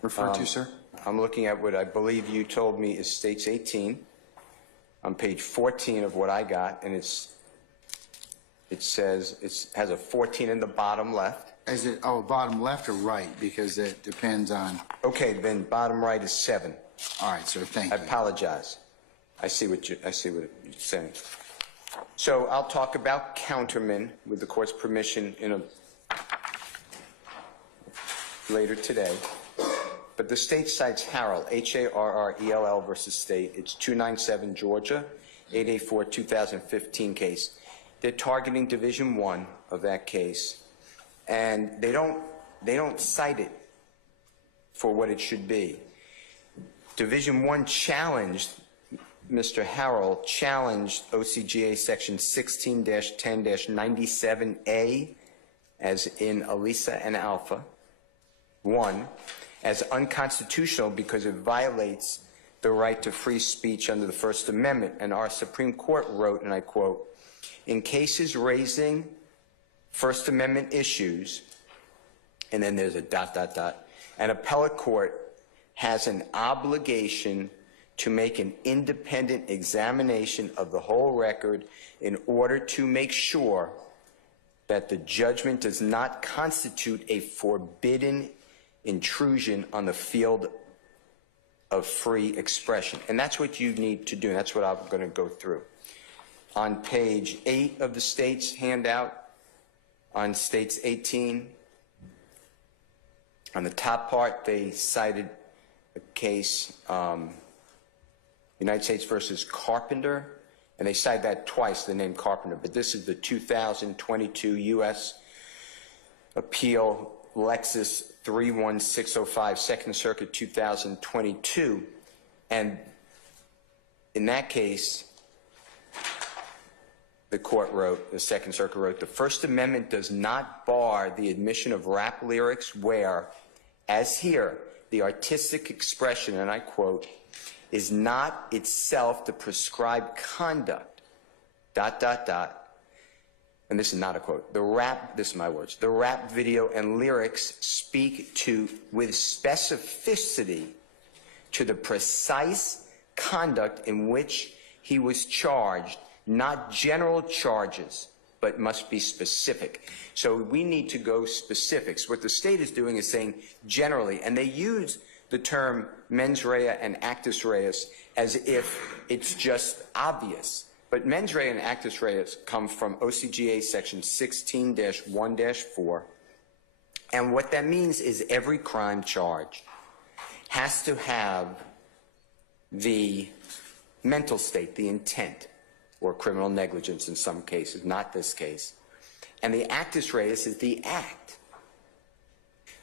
refer to, sir? I'm looking at what I believe you told me is States 18 on page 14 of what I got, and it says it has a 14 in the bottom left. is it, oh, bottom left or right? Because it depends on, Okay, then bottom right is 7. all right, sir, thank I you. apologize. I see what you're saying. So I'll talk about countermen with the court's permission later today. But the state cites Harrell, Harrell versus state. It's 297 Georgia, 884 2015 case. They're targeting Division 1 of that case, and they don't cite it for what it should be. Division 1 challenged, Mr. Harrell challenged OCGA section 16-10-97A, as in Elisa and Alpha, 1, as unconstitutional because it violates the right to free speech under the First Amendment. And our Supreme Court wrote, and I quote, in cases raising First Amendment issues, and then there's a ... an appellate court has an obligation to make an independent examination of the whole record in order to make sure that the judgment does not constitute a forbidden intrusion on the field of free expression. And that's what you need to do. That's what I'm going to go through. On page 8 of the state's handout, on states 18, on the top part, they cited a case, United States versus Carpenter, and they cite that twice, the name Carpenter, but this is the 2022 U.S. Appeal Lexus 31605, Second Circuit 2022, and in that case, the court wrote, the Second Circuit wrote, the First Amendment does not bar the admission of rap lyrics where, as here, the artistic expression, and I quote, is not itself the prescribed conduct, ... and this is not a quote, this is my words, the rap video and lyrics speak to, with specificity, to the precise conduct in which he was charged, not general charges, but must be specific. So we need to go specifics. What the state is doing is saying generally, and they use the term mens rea and actus reus as if it's just obvious. But mens rea and actus reus come from OCGA section 16-1-4. And what that means is every crime charge has to have the mental state, the intent, or criminal negligence in some cases, not this case. And the actus reus is the act.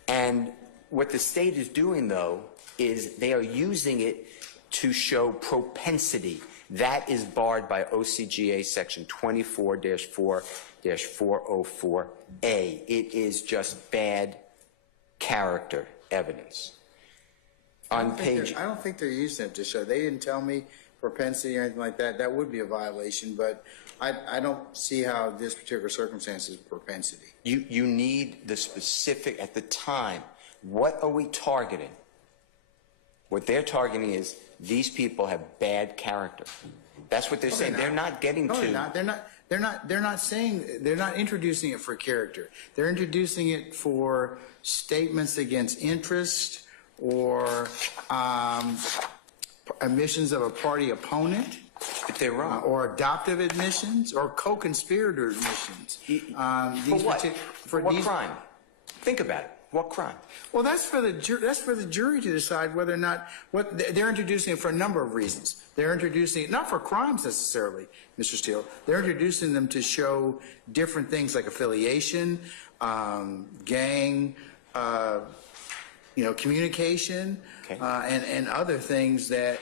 And what the state is doing, though, is they are using it to show propensity. That is barred by OCGA section 24-4-404A. It is just bad character evidence. On page... I don't think they're using it to show. They didn't tell me propensity or anything like that. That would be a violation, but I don't see how this particular circumstance is propensity. You need the specific, at the time, what are we targeting? What they're targeting is these people have bad character. That's what they're saying. They're not getting to... No, they're not. They're not saying, they're not introducing it for character. They're introducing it for statements against interest or admissions of a party opponent. But they're wrong. Or adoptive admissions or co-conspirator admissions. For what? For what crime? Think about it. What crime? Well, that's for the jury to decide whether or not they're introducing it for a number of reasons. They're introducing it not for crimes necessarily, Mr. Steele. They're introducing them to show different things like affiliation, gang, communication, okay, and other things that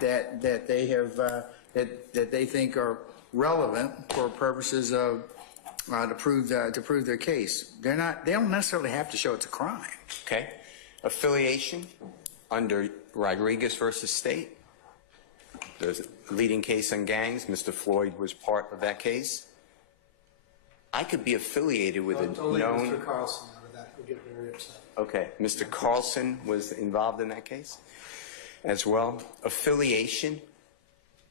they have that they think are relevant for purposes of to prove their case. They don't necessarily have to show it's a crime. Okay. Affiliation under Rodriguez versus State. There's a leading case on gangs. Mr. Floyd was part of that case. I could be affiliated with a known... Mr. Carlson out of that. We'll get very upset. Okay. Mr. Carlson was involved in that case as well. Affiliation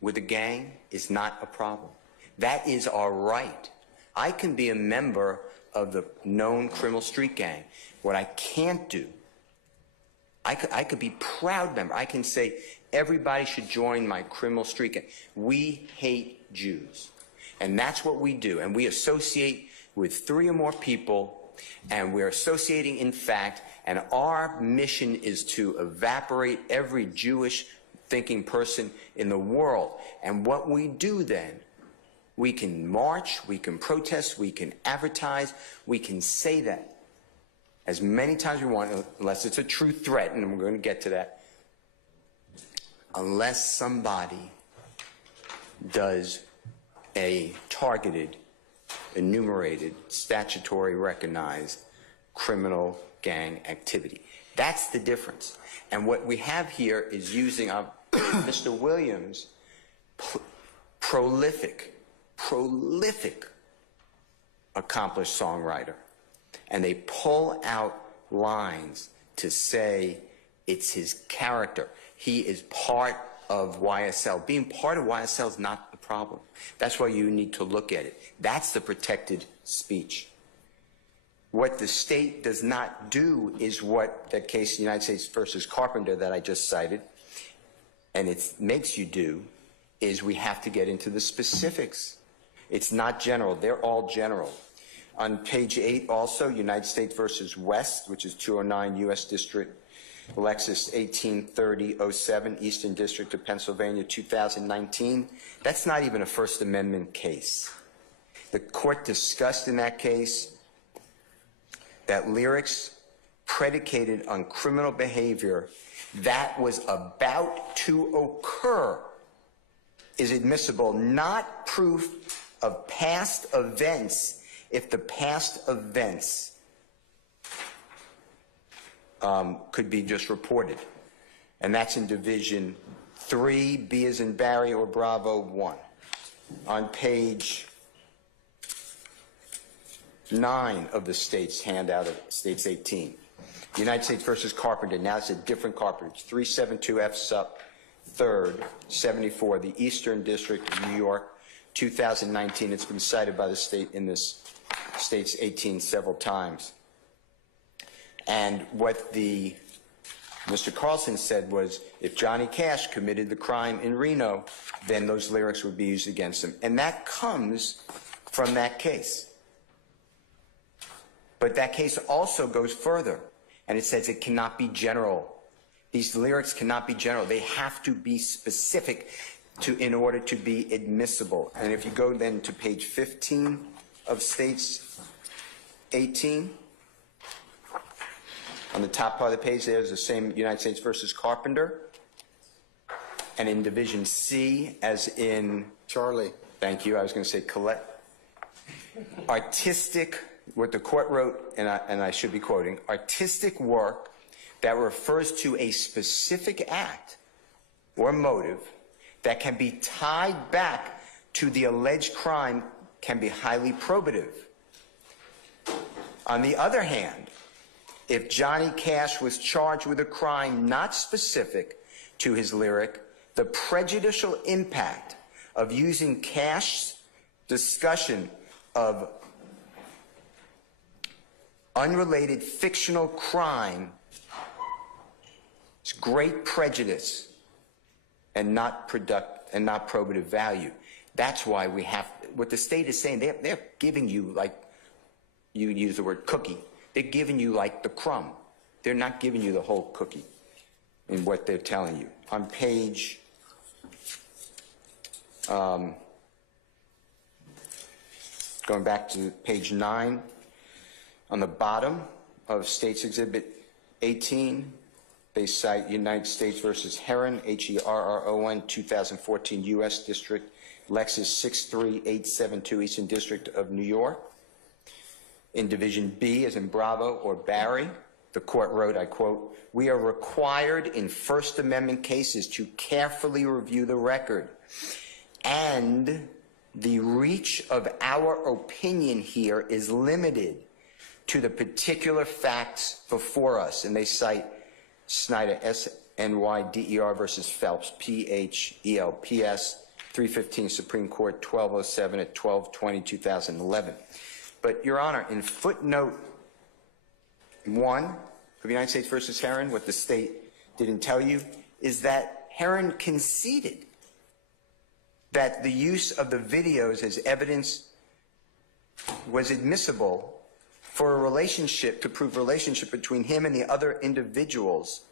with a gang is not a problem. That is our right. I can be a member of the known criminal street gang. What I can't do, I could be proud member. I can say everybody should join my criminal street gang. We hate Jews. And that's what we do. And we associate with 3 or more people, and we're associating in fact, and our mission is to evaporate every Jewish thinking person in the world. And what we do then, we can march, we can protest, we can advertise, we can say that as many times as we want, unless it's a true threat, and we're going to get to that, unless somebody does a targeted, enumerated, statutory recognized criminal gang activity. That's the difference. And what we have here is using Mr. Williams' prolific, accomplished songwriter. And they pull out lines to say it's his character. He is part of YSL. Being part of YSL is not the problem. That's why you need to look at it. That's the protected speech. What the state does not do is what that case, United States versus Carpenter that I just cited, and it makes you do, is we have to get into the specifics. It's not general. They're all general. On page 8 also, United States versus West, which is 209 U.S. District, Lexus 183007, Eastern District of Pennsylvania, 2019. That's not even a First Amendment case. The court discussed in that case that lyrics predicated on criminal behavior that was about to occur is admissible, not proof of past events if the past events could be just reported. And that's in Division 3, B as in Barry or Bravo 1. On page 9 of the state's handout of States 18. United States versus Carpenter, now it's a different Carpenter, 372F Sup 3rd, 74, the Eastern District of New York, 2019. It's been cited by the state in this States 18 several times. And what Mr. Carlson said was, if Johnny Cash committed the crime in Reno, then those lyrics would be used against him. And that comes from that case. But that case also goes further, and it says it cannot be general. These lyrics cannot be general. They have to be specific in order to be admissible. And if you go then to page 15 of States 18, on the top part of the page there's the same United States versus Carpenter. And in Division C, as in Charlie. Thank you, I was going to say Colette. Artistic, what the court wrote, and I should be quoting, artistic work that refers to a specific act or motive that can be tied back to the alleged crime can be highly probative. On the other hand, if Johnny Cash was charged with a crime not specific to his lyric, the prejudicial impact of using Cash's discussion of unrelated fictional crime is great prejudice and not probative value. That's why we have, what the state is saying, they're giving you, like, you use the word cookie, they're giving you like the crumb. They're not giving you the whole cookie in what they're telling you. On page, going back to page 9, on the bottom of States Exhibit 18, they cite United States versus Heron, Herron, 2014 U.S. District, Lexus 63872, Eastern District of New York. In Division B, as in Bravo or Barry, the court wrote, I quote, "We are required in First Amendment cases to carefully review the record, and the reach of our opinion here is limited to the particular facts before us." And they cite Snyder, SNYDER versus Phelps, PHELPS, 315 Supreme Court 1207 at 12/20/2011. But, Your Honor, in footnote 1 of United States versus Heron, what the state didn't tell you is that Heron conceded that the use of the videos as evidence was admissible for a relationship, to prove relationship between him and the other individuals,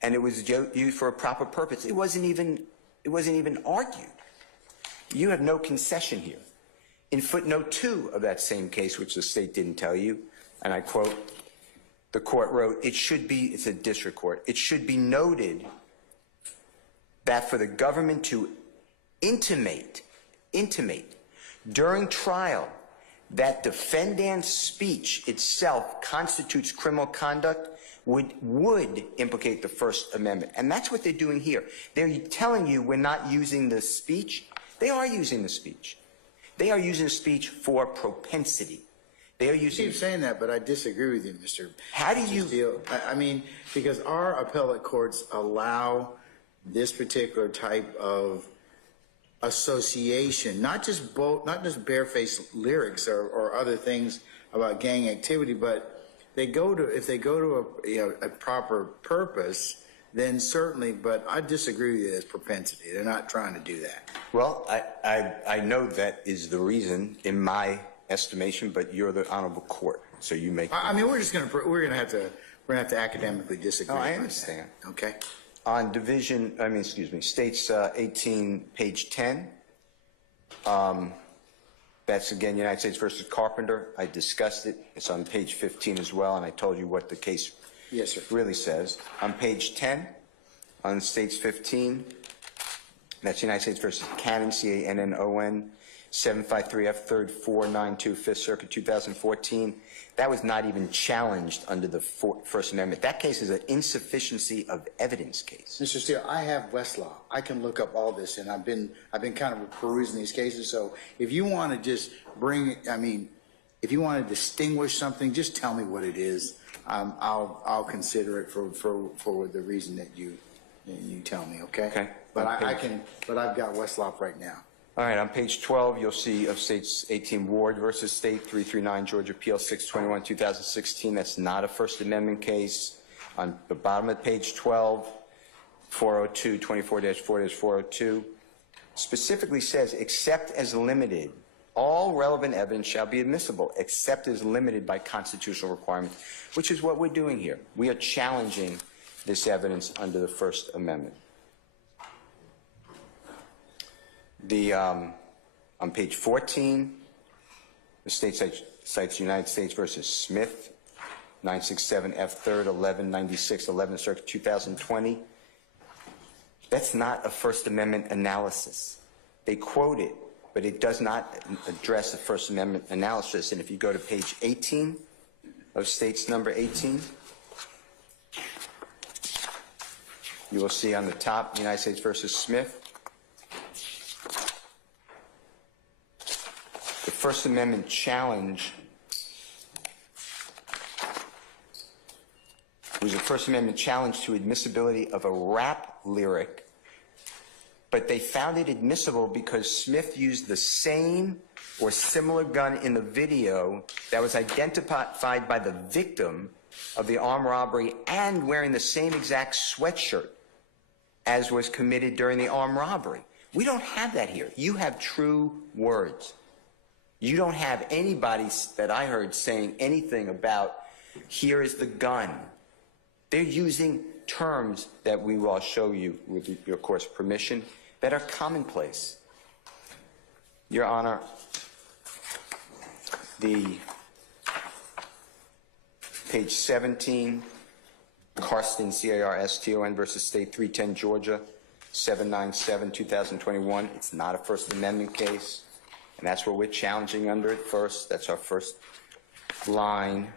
and it was used for a proper purpose. It wasn't even argued. You have no concession here. In footnote 2 of that same case, which the state didn't tell you, and I quote, the court wrote, it's a district court, it should be noted that for the government to intimate during trial that defendant's speech itself constitutes criminal conduct would implicate the First Amendment. And that's what they're doing here. They're telling you we're not using the speech. They are using the speech. They are using the speech for propensity. They are using. You keep saying that, but I disagree with you, Mr. How do you? Steele. I mean, because our appellate courts allow this particular type of association, not just barefaced lyrics or other things about gang activity, but if they go to a proper purpose, then certainly. But I disagree with you. It's propensity. They're not trying to do that. Well, I know that is the reason in my estimation, but you're the honorable court, so you make. I mean, we're gonna have to academically disagree. Oh, I understand. Okay. On States 18, page 10. That's again United States versus Carpenter. I discussed it. It's on page 15 as well, and I told you what the case really says. On page 10, on States 15, that's United States versus Cannon, C-A-N-N-O-N, 753 F 3rd 492 5th Circuit 2014. That was not even challenged under the First Amendment. That case is an insufficiency of evidence case. Mr. Steele, I have Westlaw. I can look up all this, and I've been kind of perusing these cases. So if you want to just if you want to distinguish something, just tell me what it is. I'll consider it for the reason that you tell me. Okay. Okay. But I've got Westlaw right now. All right, on page 12, you'll see of States 18 Ward versus State 339 Georgia Appeal 621 2016. That's not a First Amendment case. On the bottom of page 12, 402 24-4-402 specifically says, except as limited, all relevant evidence shall be admissible, except as limited by constitutional requirements, which is what we're doing here. We are challenging this evidence under the First Amendment. On page 14, the state cites United States versus Smith, 967 F 3rd 1196 11th Circuit 2020. That's not a First Amendment analysis. They quote it, but it does not address the First Amendment analysis. And if you go to page 18 of States number 18, you will see on the top United States versus Smith. The First Amendment challenge was a First Amendment challenge to admissibility of a rap lyric, but they found it admissible because Smith used the same or similar gun in the video that was identified by the victim of the armed robbery and wearing the same exact sweatshirt as was committed during the armed robbery. We don't have that here. You have true words. You don't have anybody that I heard saying anything about, here is the gun. They're using terms that we will show you, with your course permission, that are commonplace. Your Honor, the page 17, Carston, C-A-R-S-T-O-N versus State 310 Georgia, 797 2021. It's not a First Amendment case. And that's what we're challenging under it first. That's our first line.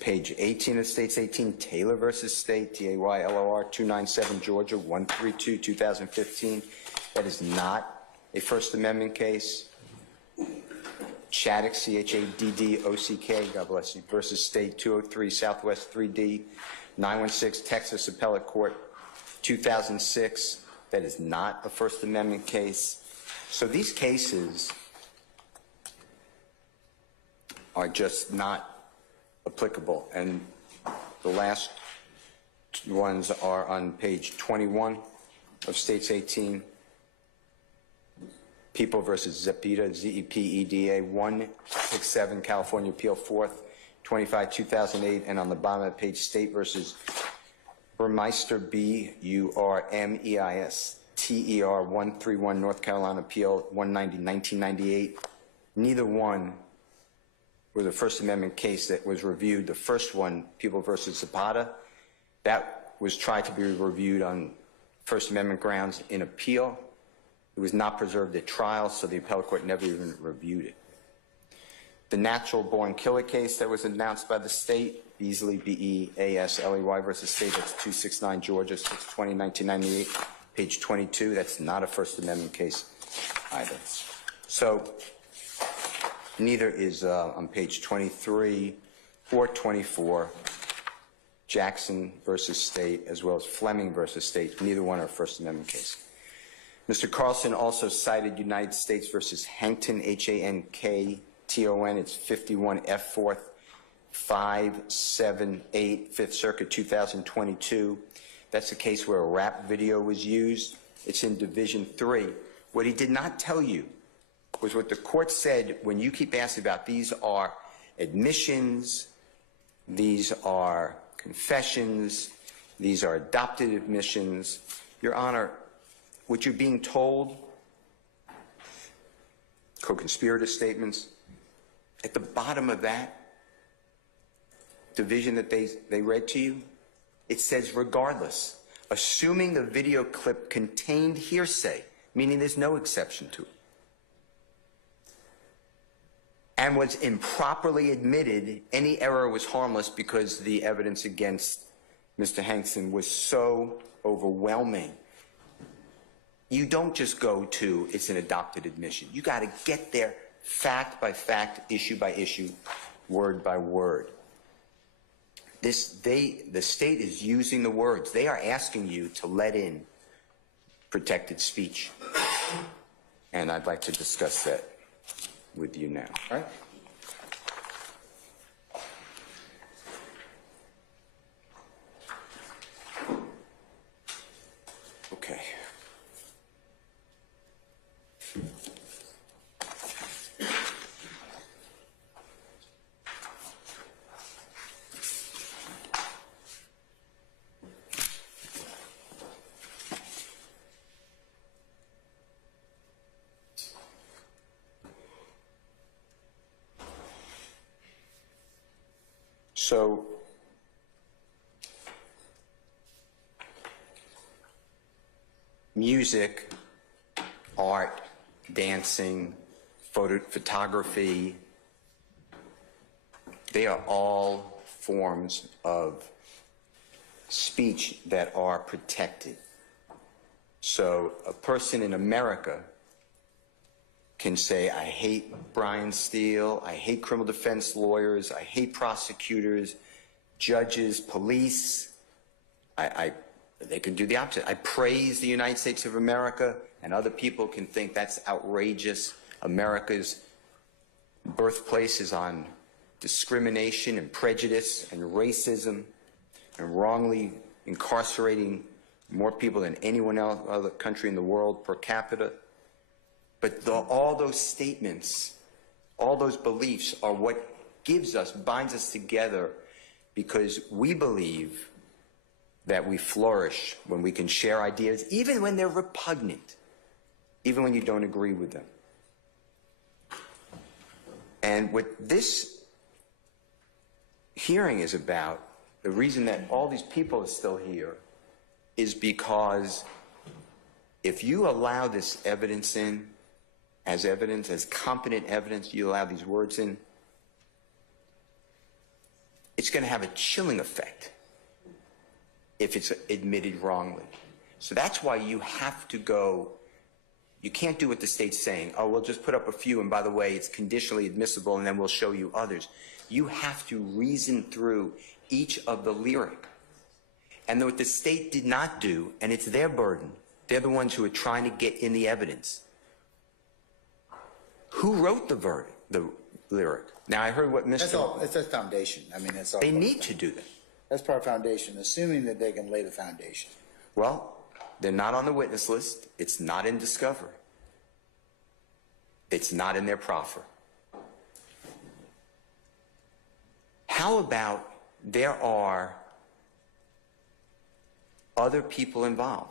Page 18 of States 18, Taylor versus State, T-A-Y-L-O-R, 297 Georgia, 132 2015. That is not a First Amendment case. Chaddock, C-H-A-D-D-O-C-K, God bless you, versus State, 203 Southwest 3D, 916 Texas Appellate Court, 2006. That is not a First Amendment case. So these cases are just not applicable. And the last ones are on page 21 of States 18. People versus Zepeda, Z-E-P-E-D-A, 167, California Appeal 4th, 25, 2008. And on the bottom of the page, State versus Burmeister, B-U-R-M-E-I-S-T-E-R, 131, North Carolina Appeal 190, 1998. Neither one was a First Amendment case that was reviewed. The first one, People versus Zapata, that was tried to be reviewed on First Amendment grounds in appeal. It was not preserved at trial, so the appellate court never even reviewed it. The natural born killer case that was announced by the state, Beasley, B-E-A-S-L-E-Y versus State, that's 269 Georgia, 620, 1998, page 22. That's not a First Amendment case either. So neither is on page 23 or 24, Jackson versus State, as well as Fleming versus State. Neither one are a First Amendment case. Mr. Carlson also cited United States versus Hankton, H-A-N-K-T-O-N. It's 51 F 4th, 578, Fifth Circuit, 2022. That's a case where a rap video was used. It's in Division 3. What he did not tell you was what the court said when you keep asking about these are admissions, these are confessions, these are adopted admissions. Your Honor, what you're being told, co-conspirator statements, at the bottom of that division that they read to you, it says regardless, assuming the video clip contained hearsay, meaning there's no exception to it, and was improperly admitted, any error was harmless because the evidence against Mr. Hankton was so overwhelming. You don't just go to, it's an adopted admission. You got to get there fact by fact, issue by issue, word by word. The state is using the words. They are asking you to let in protected speech. And I'd like to discuss that with you now. All right? Okay. So, music, art, dancing, photography, they are all forms of speech that are protected. So a person in America can say, I hate Brian Steele, I hate criminal defense lawyers, I hate prosecutors, judges, police. They can do the opposite. I praise the United States of America, and other people can think that's outrageous. America's birthplace is on discrimination and prejudice and racism and wrongly incarcerating more people than anyone else, other country in the world per capita. But all those statements, all those beliefs are what binds us together, because we believe that we flourish when we can share ideas, even when they're repugnant, even when you don't agree with them. And what this hearing is about, the reason that all these people are still here, is because if you allow this evidence in, as evidence, as competent evidence, you allow these words in, it's going to have a chilling effect if it's admitted wrongly. So that's why you have to go, you can't do what the state's saying, oh, we'll just put up a few, and by the way, it's conditionally admissible, and then we'll show you others. You have to reason through each of the lyric. And what the state did not do, and it's their burden, They're the ones who are trying to get in the evidence. Who wrote the lyric? Now, I heard what Mr. That's all, it's a foundation. I mean, that's all. They need to do that. That's part of foundation, assuming that they can lay the foundation. Well, they're not on the witness list. It's not in discovery. It's not in their proffer. How about there are other people involved?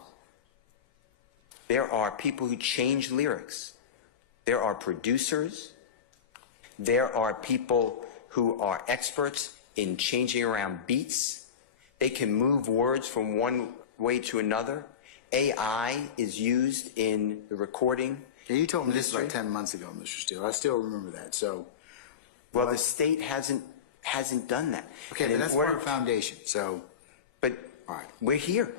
There are people who change lyrics. There are producers. There are people who are experts in changing around beats. They can move words from one way to another. AI is used in the recording. Yeah, you told me this like 10 months ago, Mr. Steele. I still remember that. So, well, the state hasn't done that. Okay, but that's part of foundation. So, but all right, we're here.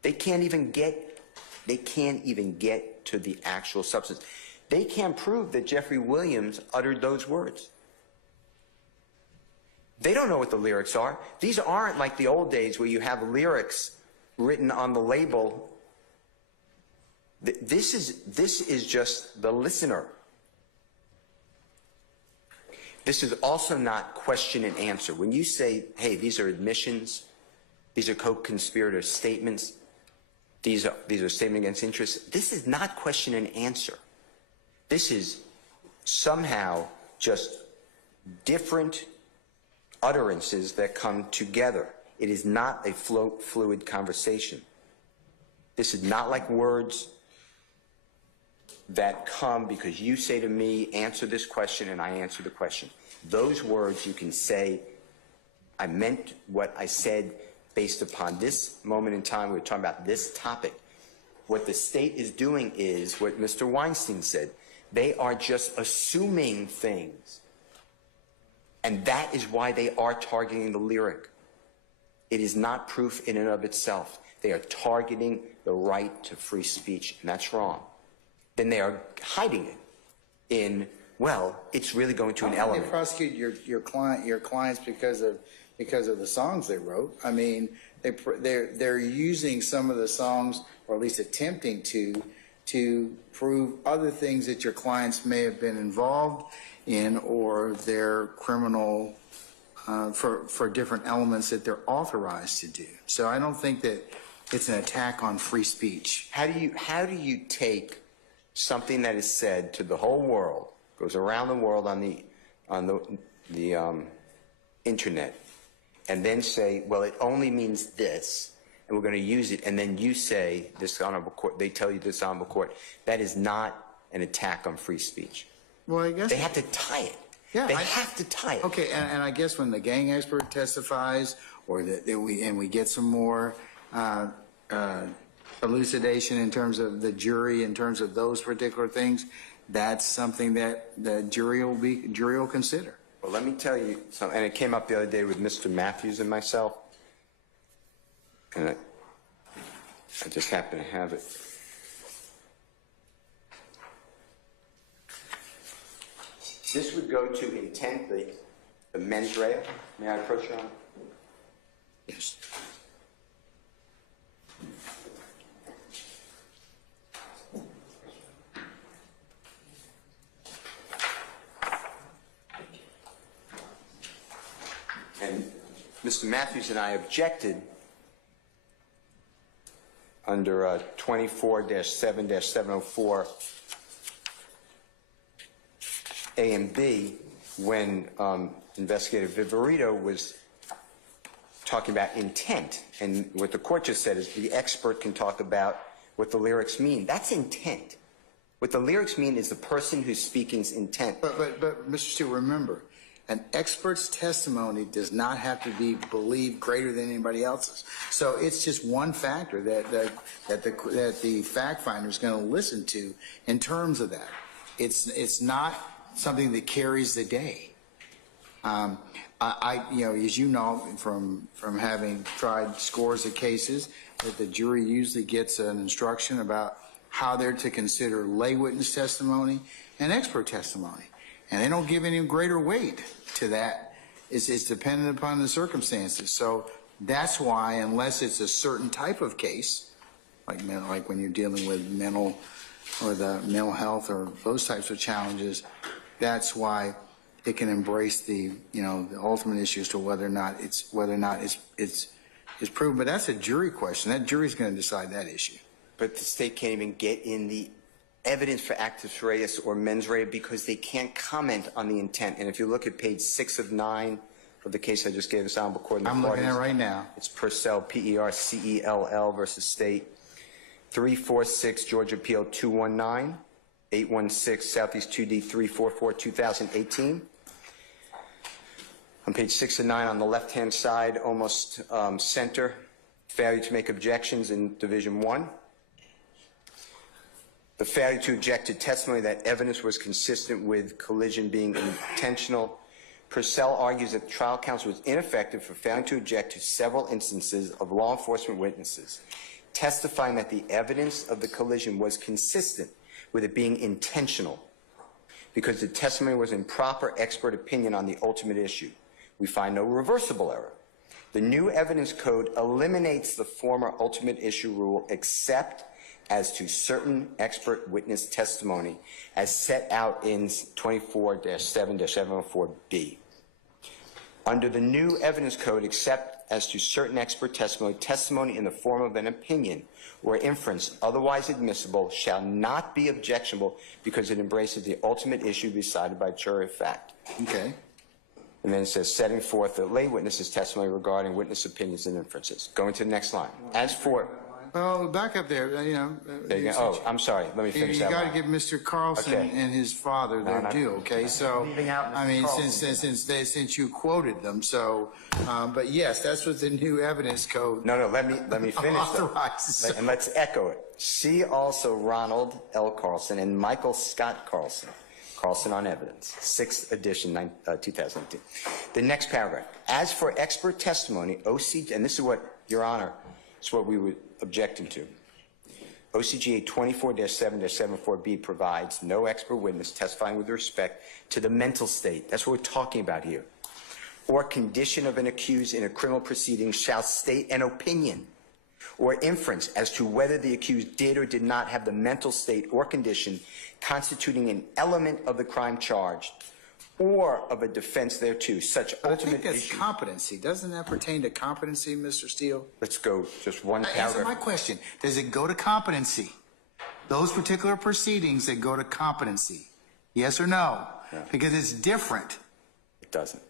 They can't even get to the actual substance. They can't prove that Jeffrey Williams uttered those words. They don't know what the lyrics are. These aren't like the old days where you have lyrics written on the label. This is just the listener. This is also not question and answer. When you say, hey, these are admissions, these are co-conspirator statements, these are statement against interest, this is not question and answer. This is somehow just different utterances that come together. It is not a fluid conversation. This is not like words that come because you say to me, answer this question, and I answer the question. Those words you can say, I meant what I said based upon this moment in time. We're talking about this topic. What the state is doing is what Mr. Weinstein said. They are just assuming things. And that is why they are targeting the lyric. It is not proof in and of itself. They are targeting the right to free speech, and that's wrong. Then they are hiding it in, well, it's really going to an element. They prosecute your clients because of the songs they wrote. I mean, they're using some of the songs, or at least attempting to prove other things that your clients may have been involved in, or their criminal for different elements that they're authorized to do. So I don't think that it's an attack on free speech. How do you take something that is said to the whole world, goes around the world on the internet, and then say, well, it only means this, and we're going to use it, and then you say, this honorable court, they tell you this honorable court, that is not an attack on free speech. Well, I guess they have to tie it. Yeah, they have to tie it. Okay, and I guess when the gang expert testifies, or that we get some more elucidation in terms of the jury, in terms of those particular things, that's something that the jury will consider. Well, let me tell you something, and it came up the other day with Mr. Matthews and myself, and I just happen to have it. This would go to intent, the mens rea. May I approach you on? Yes. And Mr. Matthews and I objected under 24-7-704 A and B when Investigator Viverito was talking about intent. And what the court just said is the expert can talk about what the lyrics mean. That's intent. What the lyrics mean is the person who's speaking's intent. But Mr. Steele, remember, an expert's testimony does not have to be believed greater than anybody else's. So it's just one factor that the fact finder is going to listen to in terms of that. It's not something that carries the day. As you know from having tried scores of cases, that the jury usually gets an instruction about how they're to consider lay witness testimony and expert testimony. And they don't give any greater weight to that. It's dependent upon the circumstances. So that's why, unless it's a certain type of case, like when you're dealing with mental or the mental health or those types of challenges, that's why it can embrace the ultimate issue as to whether or not it's proven. But that's a jury question. That jury's going to decide that issue. But the state can't even get in the evidence for actus reus or mens rea because they can't comment on the intent. And if you look at page 6 of 9 of the case I just gave this honorable court, I'm looking at it right now. It's Purcell, P-E-R-C-E-L-L versus State, 346 Georgia Appeal 219, 816 Southeast 2D 344, 2018. On page 6 and 9 on the left-hand side, almost center, failure to make objections in Division 1. The failure to object to testimony that evidence was consistent with collision being intentional. Purcell argues that the trial counsel was ineffective for failing to object to several instances of law enforcement witnesses testifying that the evidence of the collision was consistent with it being intentional because the testimony was improper expert opinion on the ultimate issue. We find no reversible error. The new evidence code eliminates the former ultimate issue rule except as to certain expert witness testimony as set out in 24-7-704B. Under the new evidence code, except as to certain expert testimony, testimony in the form of an opinion or inference otherwise admissible shall not be objectionable because it embraces the ultimate issue decided by jury of fact. Okay. And then it says, setting forth the lay witness's testimony regarding witness opinions and inferences. Going to the next line. As for... Oh, back up there, There you go. Oh, I'm sorry. Let me finish that You got to line. give Mr. Carlson Okay. and his father their due, okay? So, I mean, since you quoted them, so, but yes, that's what the new evidence code No, let me finish authorizes. that. And let's echo it. See also Ronald L. Carlson and Michael Scott Carlson. Carlson on Evidence, 6th edition, 2002. The next paragraph. As for expert testimony, OCG, and this is what, Your Honor, is what we were objecting to. OCGA 24-7-74B provides no expert witness testifying with respect to the mental state. That's what we're talking about here. Or condition of an accused in a criminal proceeding shall state an opinion or inference as to whether the accused did or did not have the mental state or condition constituting an element of the crime charged or of a defense thereto. Such But I ultimate think that's issue. competency. Doesn't that pertain to competency, Mr. Steele? Let's go just one Answer paragraph. my question. Does it go to competency? Those particular proceedings that go to competency? Yes or no? No. Because it's different. It doesn't.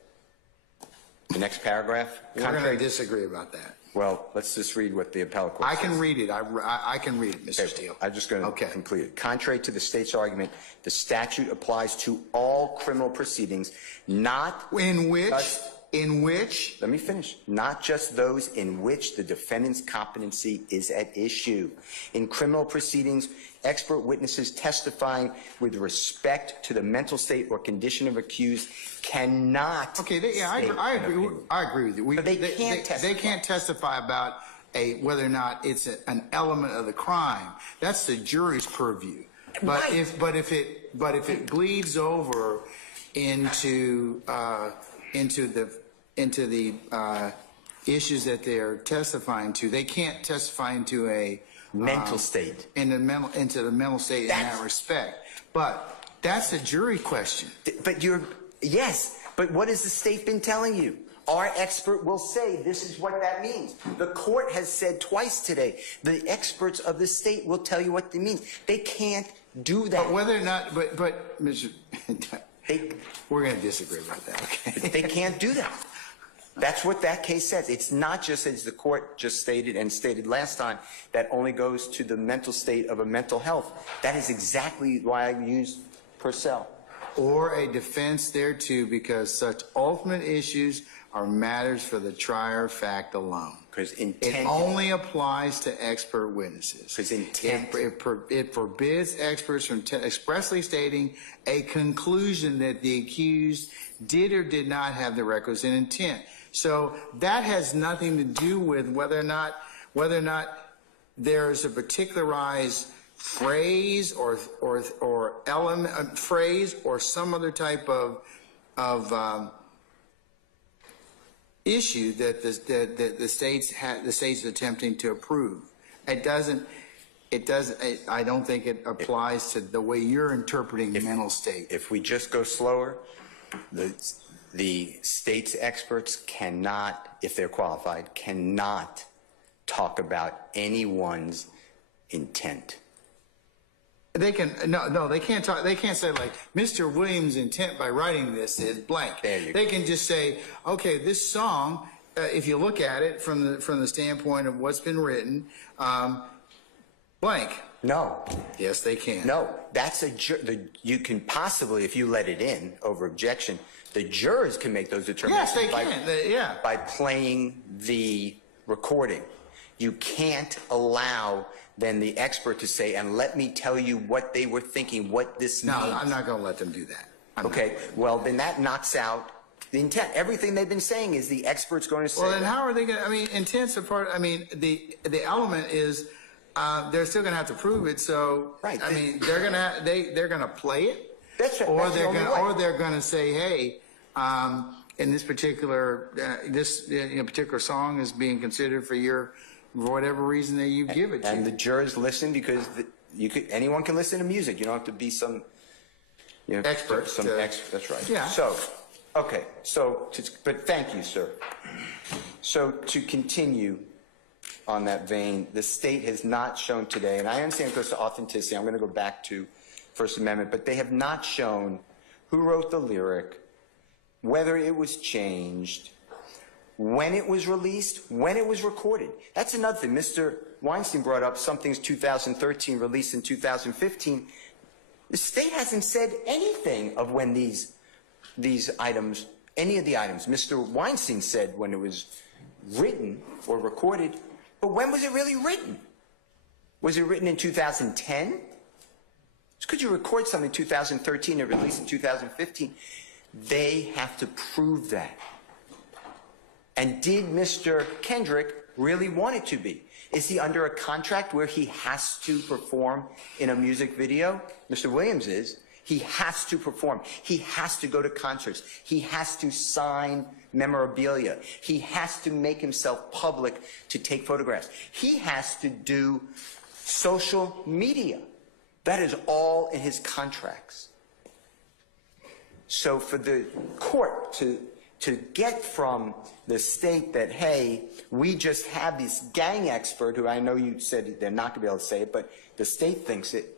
The next paragraph. We're going to disagree about that. Well, let's just read what the appellate court I says. can read it. I can read it, Mr. Steele. I'm just going to Okay. complete it. Contrary to the state's argument, the statute applies to all criminal proceedings, not In which, let me finish. Not just those in which the defendant's competency is at issue. In criminal proceedings, expert witnesses testifying with respect to the mental state or condition of accused cannot. okay, I state agree. an opinion. I agree with you. But they can't testify. They can't testify about whether or not it's an element of the crime. That's the jury's purview. But Right. if it bleeds over into the issues that they're testifying to, they can't testify into a Mental state. into the mental state in that respect. But that's a jury question. But yes, but what has the state been telling you? Our expert will say this is what that means. The court has said twice today, the experts of the state will tell you what it means. They can't do that. But whether or not, but Mr. We're going to disagree about that, okay? They can't do that. That's what that case says. It's not just, as the court just stated and stated last time, that only goes to the mental state of a mental health. That is exactly why I used Purcell. Or a defense thereto, because such ultimate issues are matters for the trier of fact alone. Because It intent. only applies to expert witnesses. 'Cause intent. It forbids experts from expressly stating a conclusion that the accused did or did not have the requisite intent. So that has nothing to do with whether or not there is a particularized phrase or element phrase or some other type of issue that the state's attempting to approve. It doesn't. It does, I don't think it applies to the way you're interpreting mental state. If we just go slower, the state's experts cannot, if they're qualified, cannot talk about anyone's intent. They can, no, they can't talk, they can't say like, Mr. Williams' intent by writing this is blank. There you go. They can just say, okay, this song, if you look at it from the standpoint of what's been written, blank. No. Yes, they can. No, that's you can possibly, if you let it in over objection, the jurors can make those determinations. Yes, they can. By playing the recording. You can't allow then the expert to say, and let me tell you what they were thinking, what this means. No, I'm not going to let them do that. Okay, well, then that knocks out the intent. Everything they've been saying is the expert's going to say. Well, then how are they going to, I mean, intent's a part, I mean, the element is, they're still going to have to prove it, so, Right. I mean, they're going to play it. That's right. Or That's the only way. or they're going to say, hey, in this particular, particular song is being considered for whatever reason that you give it to. And the jurors listen because anyone can listen to music. You don't have to be some Expert. That's right. Yeah. So, okay. But thank you, sir. So to continue on that vein, the state has not shown today, and I understand it goes to authenticity. I'm going to go back to First Amendment, but they have not shown who wrote the lyric, whether it was changed, when it was released, when it was recorded. That's another thing. Mr. Weinstein brought up something's 2013, released in 2015. The state hasn't said anything of when these items, any of the items. Mr. Weinstein said when it was written or recorded, but when was it really written? Was it written in 2010? Could you record something in 2013 and release in 2015? They have to prove that. And did Mr. Kendrick really want it to be? Is he under a contract where he has to perform in a music video? Mr. Williams is. He has to perform. He has to go to concerts. He has to sign memorabilia. He has to make himself public to take photographs. He has to do social media. That is all in his contracts. So for the court to get from the state that, hey, we just have this gang expert, who I know you said they're not going to be able to say it, but the state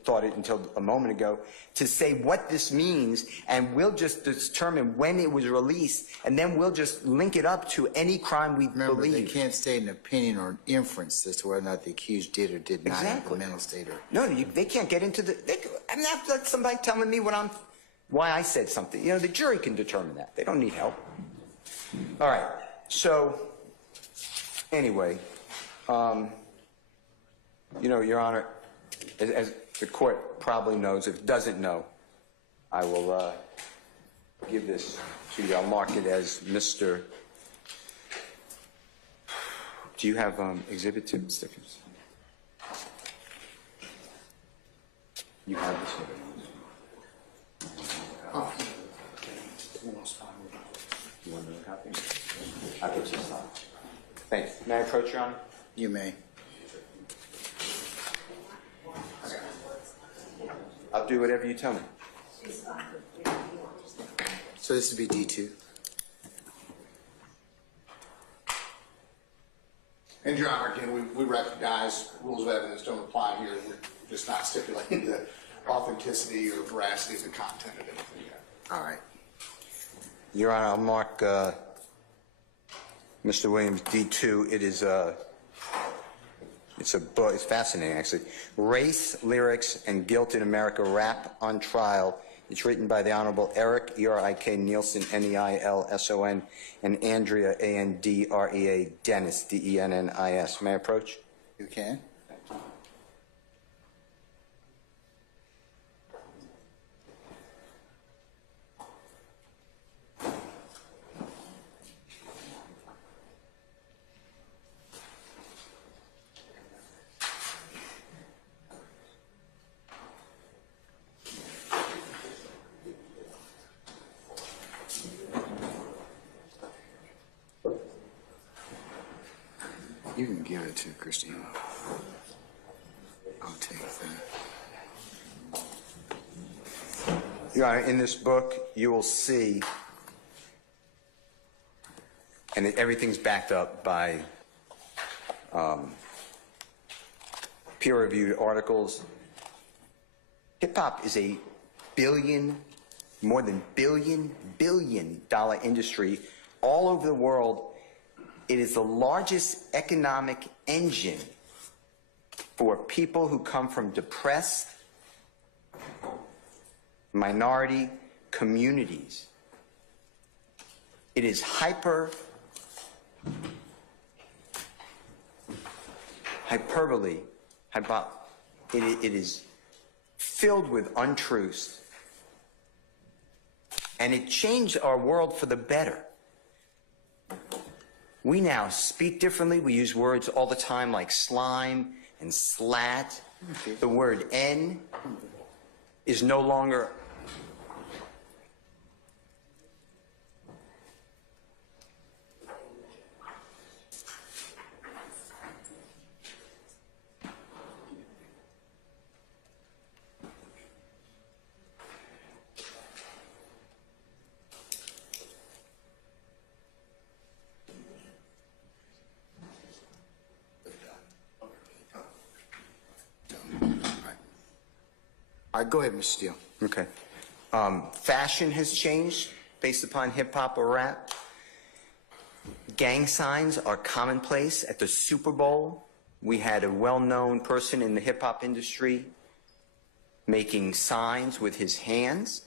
thought it until a moment ago, to say what this means, and we'll just determine when it was released, and then we'll just link it up to any crime we Remember, believe. they can't state an opinion or an inference as to whether or not the accused did or did not have a mental state. No, they can't get into the. I'm not like somebody telling me why I said something. The jury can determine that. They don't need help. All right. So, anyway, Your Honor, as the court probably knows, if it doesn't know, I will give this to you. I'll mark it as Mr. Do you have Exhibit 2 stickers? You have this one. Oh. You want another copy? I put this on. Thanks. May I approach, Your Honor? You may. I'll do whatever you tell me. So this would be D2. And Your Honor, again, we recognize rules of evidence don't apply here. We're just not stipulating the authenticity or veracity of the content of anything yet. All right. Your Honor, I'll mark Mr. Williams D2. It is it's a book. It's fascinating, actually. Race, Lyrics, and Guilt in America: Rap on Trial. It's written by the Honorable Eric E-R-I-K Nielsen N-E-I-L-S-O-N and Andrea A-N-D-R-E-A Dennis D-E-N-N-I-S. May I approach? You can. You can give it to Christina. I'll Your Honor, in this book, you will see, and everything's backed up by peer-reviewed articles. Hip-hop is a more than billion dollar industry all over the world. It is the largest economic engine for people who come from depressed minority communities. It is hyperbole. It is filled with untruths. And it changed our world for the better. We now speak differently. We use words all the time like slime and slat. The word N is no longer All right, go ahead, Mr. Steele. okay. Fashion has changed based upon hip-hop or rap. Gang signs are commonplace. At the Super Bowl, we had a well-known person in the hip-hop industry making signs with his hands,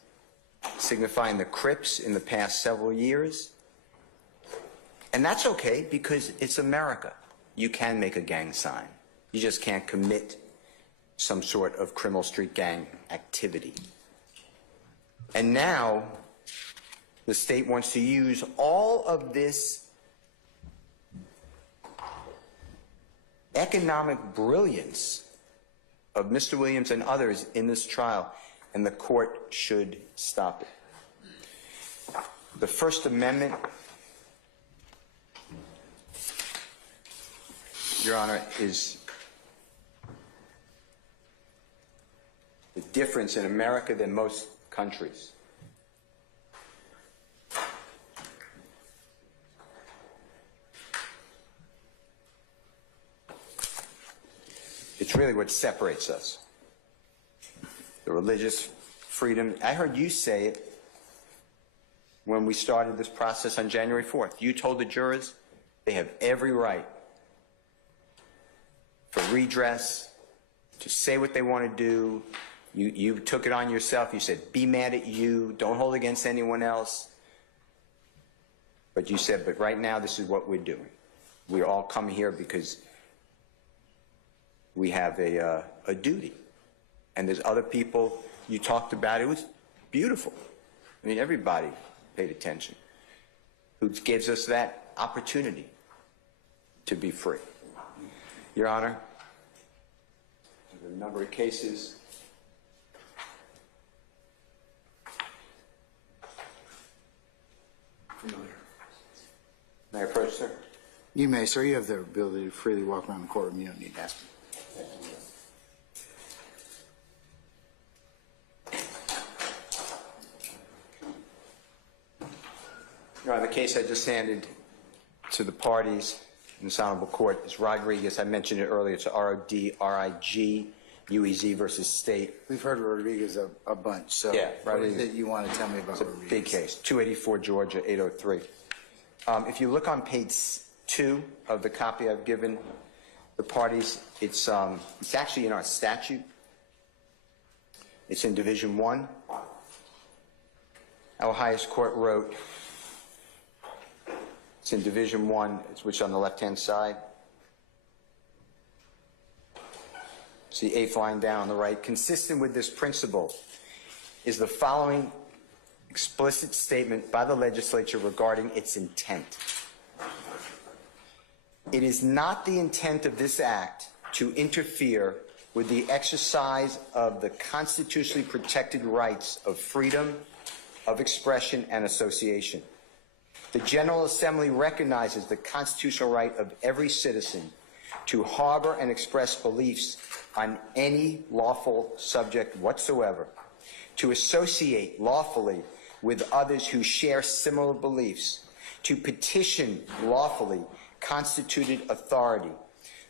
signifying the Crips in the past several years. And that's okay because it's America. You can make a gang sign. You just can't commit some sort of criminal street gang activity. And now the state wants to use all of this economic brilliance of Mr. Williams and others in this trial, and the court should stop it. The First Amendment, Your Honor, is the difference in America than most countries. It's really what separates us. The religious freedom. I heard you say it when we started this process on January 4th. You told the jurors they have every right for redress, to say what they want to do. You took it on yourself. You said, be mad at you. Don't hold against anyone else. But you said, but right now, this is what we're doing. We all come here because we have a duty. And there's other people you talked about. It was beautiful. I mean, everybody paid attention. Who gives us that opportunity to be free. Your Honor, there's a number of cases. May I approach, sir? You may, sir. You have the ability to freely walk around the courtroom. You don't need to ask me. Your Honor, the case I just handed to the parties in this honorable court is Rodriguez. I mentioned it earlier. It's R-O-D-R-I-G-U-E-Z versus State. We've heard Rodriguez a bunch, so Yeah, what is Rodriguez. it you want to tell me about It's a Rodriguez? big case. 284 Georgia 803. If you look on page 2 of the copy I've given the parties, it's actually in our statute. It's in Division 1. Our highest court wrote, it's in Division 1, which on the left-hand side. It's the 8th line down on the right. Consistent with this principle is the following explicit statement by the legislature regarding its intent. It is not the intent of this act to interfere with the exercise of the constitutionally protected rights of freedom of expression and association. The General Assembly recognizes the constitutional right of every citizen to harbor and express beliefs on any lawful subject whatsoever, to associate lawfully with others who share similar beliefs, to petition lawfully constituted authority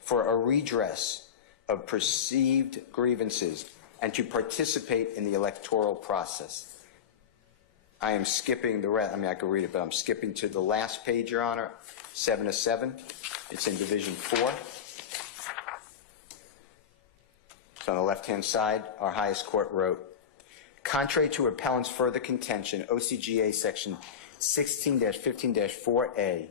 for a redress of perceived grievances, and to participate in the electoral process. I am skipping the rest. I mean, I could read it, but I'm skipping to the last page, Your Honor, 7 of 7. It's in Division 4. So on the left-hand side, our highest court wrote, contrary to appellant's further contention, OCGA section 16-15-4A,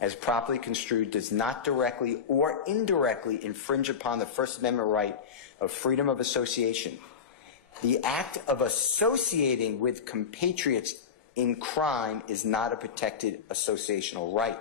as properly construed, does not directly or indirectly infringe upon the First Amendment right of freedom of association. The act of associating with compatriots in crime is not a protected associational right.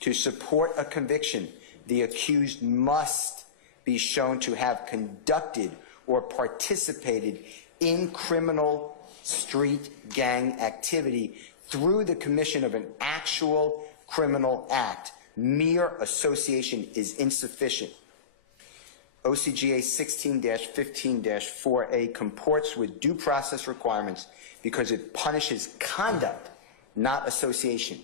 To support a conviction, the accused must be shown to have conducted or participated in criminal street gang activity through the commission of an actual criminal act. Mere association is insufficient. OCGA 16-15-4A comports with due process requirements because it punishes conduct, not association.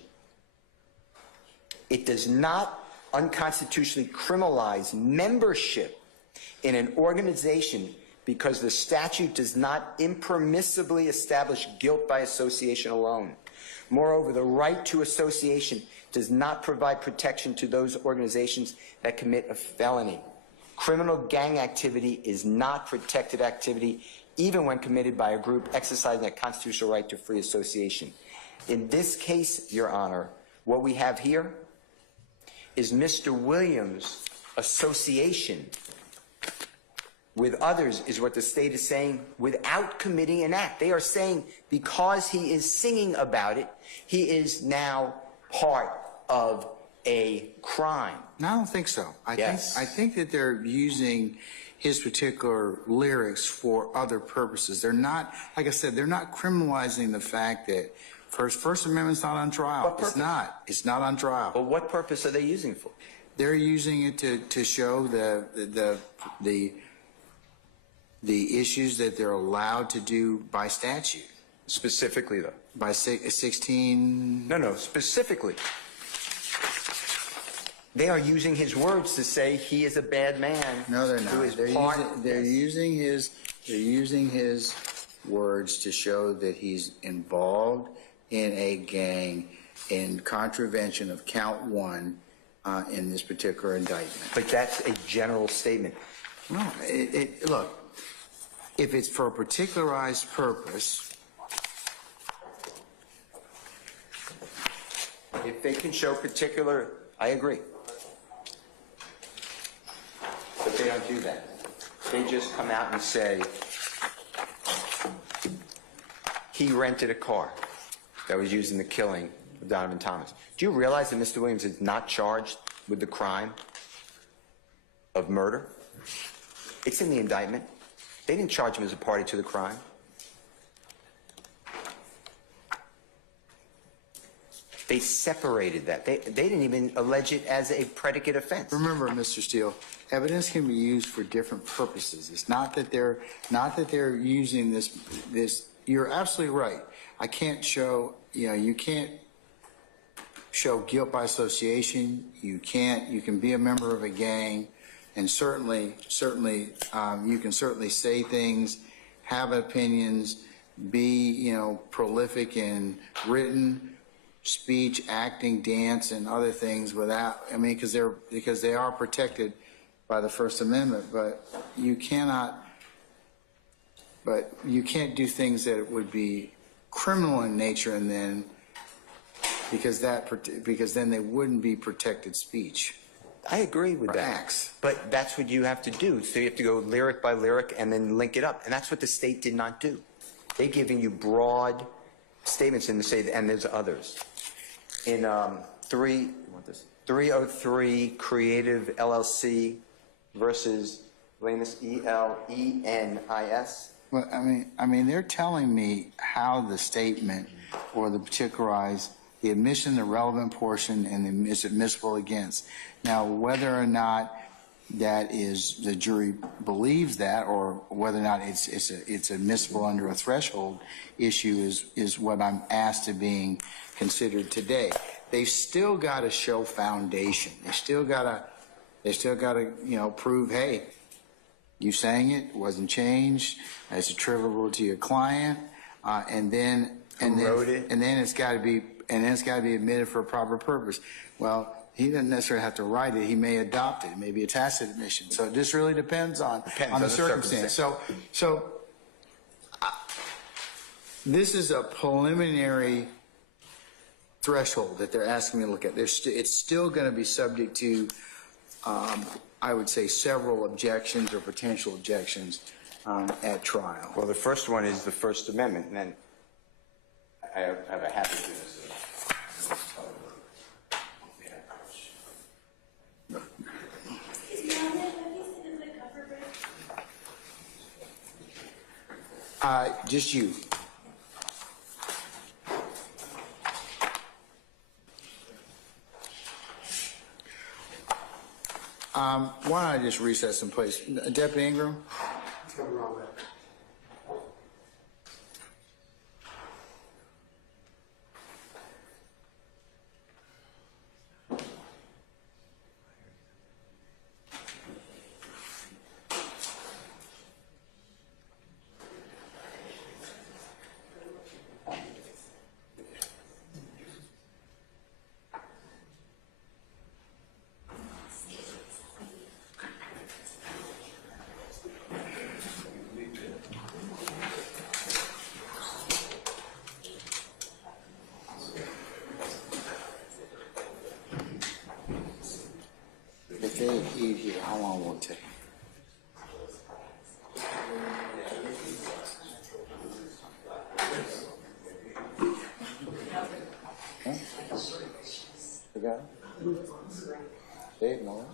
It does not unconstitutionally criminalize membership in an organization because the statute does not impermissibly establish guilt by association alone. Moreover, the right to association does not provide protection to those organizations that commit a felony. Criminal gang activity is not protected activity, even when committed by a group exercising a constitutional right to free association. In this case, Your Honor, what we have here is Mr. Williams' association with others is what the state is saying without committing an act. They are saying because he is singing about it, he is now part of a crime. No, I don't think so. I think that they're using his particular lyrics for other purposes. They're not, like I said, they're not criminalizing the fact that First Amendment's not on trial. What purpose? It's not. It's not on trial. But what purpose are they using it for? They're using it to show the issues that they're allowed to do by statute. Specifically, though? By 16... No, specifically. They are using his words to say he is a bad man. No, they're not. They're using his words to show that he's involved in a gang in contravention of count 1 in this particular indictment. But that's a general statement. No, look, if it's for a particularized purpose, if they can show particular, I agree. But they don't do that. They just come out and say, he rented a car that was used in the killing of Donovan Thomas. Do you realize that Mr. Williams is not charged with the crime of murder? It's in the indictment. They didn't charge him as a party to the crime. They separated that. They didn't even allege it as a predicate offense. remember, Mr. Steele, evidence can be used for different purposes. It's not that they're using this. You're absolutely right. I can't show, you can't show guilt by association. You can be a member of a gang, and certainly, you can certainly say things, have opinions, be, prolific in written, speech, acting, dance, and other things without, because they are protected by the First Amendment, but you can't do things that would be criminal in nature, and then because then they wouldn't be protected speech. I agree with that. Acts. But that's what you have to do. So you have to go lyric by lyric and then link it up. And that's what the state did not do. They're giving you broad statements and say, and there's others. In 303 Creative LLC versus Lenis, E-L-E-N-I-S. Well, I mean, they're telling me how the statement or the particularized, the admission, the relevant portion, and is admissible against. Now, whether or not that is the jury believes that, or whether or not it's admissible under a threshold issue is what I'm asked to being considered today. They've still got to show foundation. They still got to prove, hey, you sang it wasn't changed, it's attributable to your client, and then it's got to be admitted for a proper purpose. Well, he doesn't necessarily have to write it. He may adopt it. It may be a tacit admission. So it just really depends on the circumstance. So this is a preliminary threshold that they're asking me to look at. It's still going to be subject to, I would say, several objections or potential objections at trial. Well, the first one is the First Amendment, and then I have a habit of doing this. Just you. Why don't I just recess in place? Deputy Ingram? If they eat here, how long will it take? Huh? You got it? Dave, no?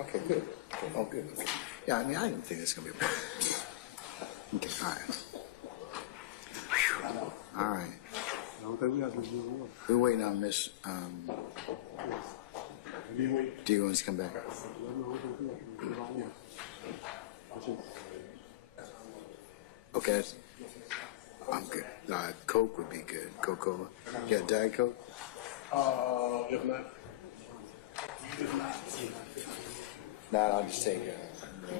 Okay, good. Oh, good. Okay. Yeah, I mean, I didn't think this was going to be a problem. Okay, all right. All right. We're waiting on Miss. Do you want us to come back? Okay. I'm good. Coke would be good. Coca-Cola. You got Diet Coke? If not. No, I'll just take it.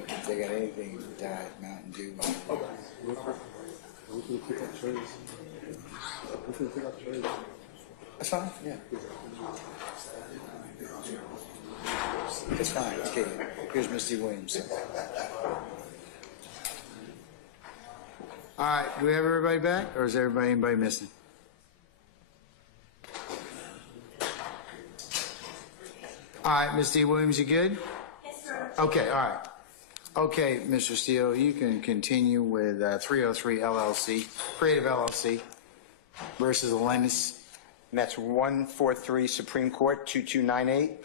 If they got anything, Diet, Mountain Dew. That's fine, yeah. It's fine, okay. Here's Misty Williams. All right, do we have everybody back, or is anybody missing? All right, Ms. D. Williams, you good? Yes, sir. Okay, all right. Okay, Mr. Steele, you can continue with 303 LLC, Creative LLC versus Alanis. And that's 143 Supreme Court, 2298,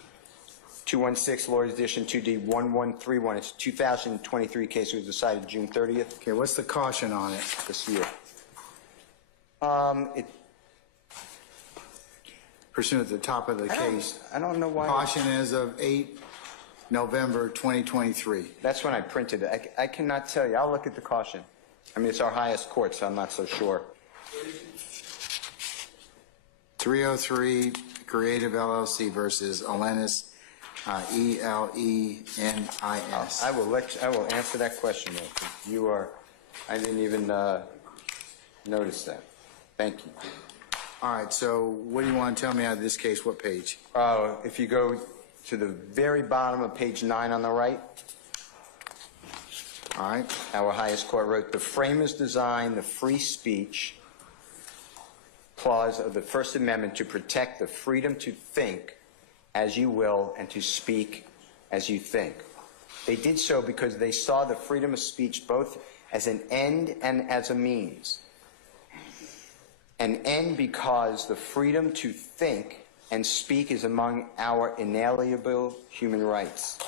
216 Lawyers Edition 2D 1131. It's a 2023 case. It was decided June 30th. Okay, what's the caution on it? This year. Pursuant to the top of the case. I don't know why. Caution as of 8 November 2023. That's when I printed it. I cannot tell you. I'll look at the caution. I mean, it's our highest court, so I'm not so sure. 303 Creative LLC versus Alanis, ELENIS. I will answer that question, though. You are. I didn't even notice that. Thank you. All right. So, what do you want to tell me out of this case? What page? If you go to the very bottom of page 9 on the right. All right. Our highest court wrote, the framers designed the free speech clause of the First Amendment to protect the freedom to think as you will and to speak as you think. They did so because they saw the freedom of speech both as an end and as a means. An end because the freedom to think and speak is among our inalienable human rights.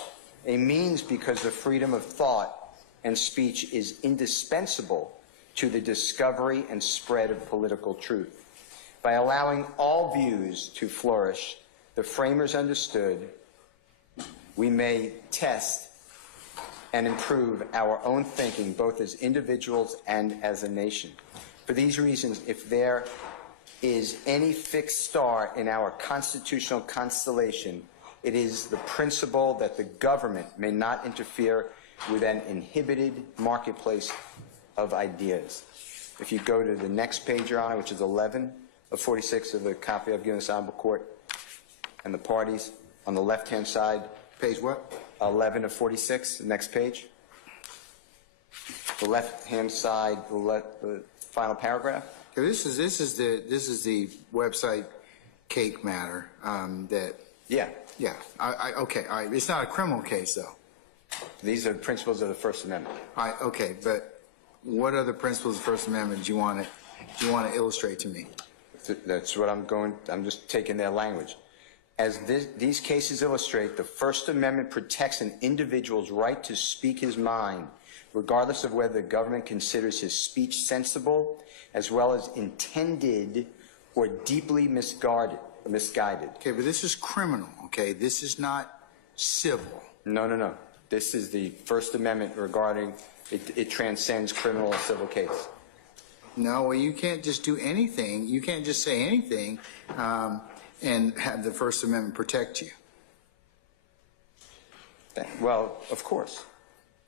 A means because the freedom of thought and speech is indispensable to the discovery and spread of political truth. By allowing all views to flourish, the framers understood we may test and improve our own thinking, both as individuals and as a nation. For these reasons, if there is any fixed star in our constitutional constellation, it is the principle that the government may not interfere with an inhibited marketplace of ideas. If you go to the next page, Your Honor, which is 11 of 46 of the copy I've given this honorable court, and the parties on the left-hand side. Page what? 11 of 46, the next page. The left-hand side, the final paragraph. Okay, this is the website cake matter that. Yeah. Yeah. Okay. All right. It's not a criminal case though. These are principles of the First Amendment. All right. Okay. But what other principles of the First Amendment do you want to illustrate to me? That's what I'm just taking their language. As these cases illustrate, the First Amendment protects an individual's right to speak his mind, regardless of whether the government considers his speech sensible, as well as intended or deeply misguided. Okay, but this is criminal, okay? This is not civil. No. This is the First Amendment regarding, it transcends criminal and civil case. No, well, you can't just do anything. You can't just say anything and have the First Amendment protect you. Well, of course.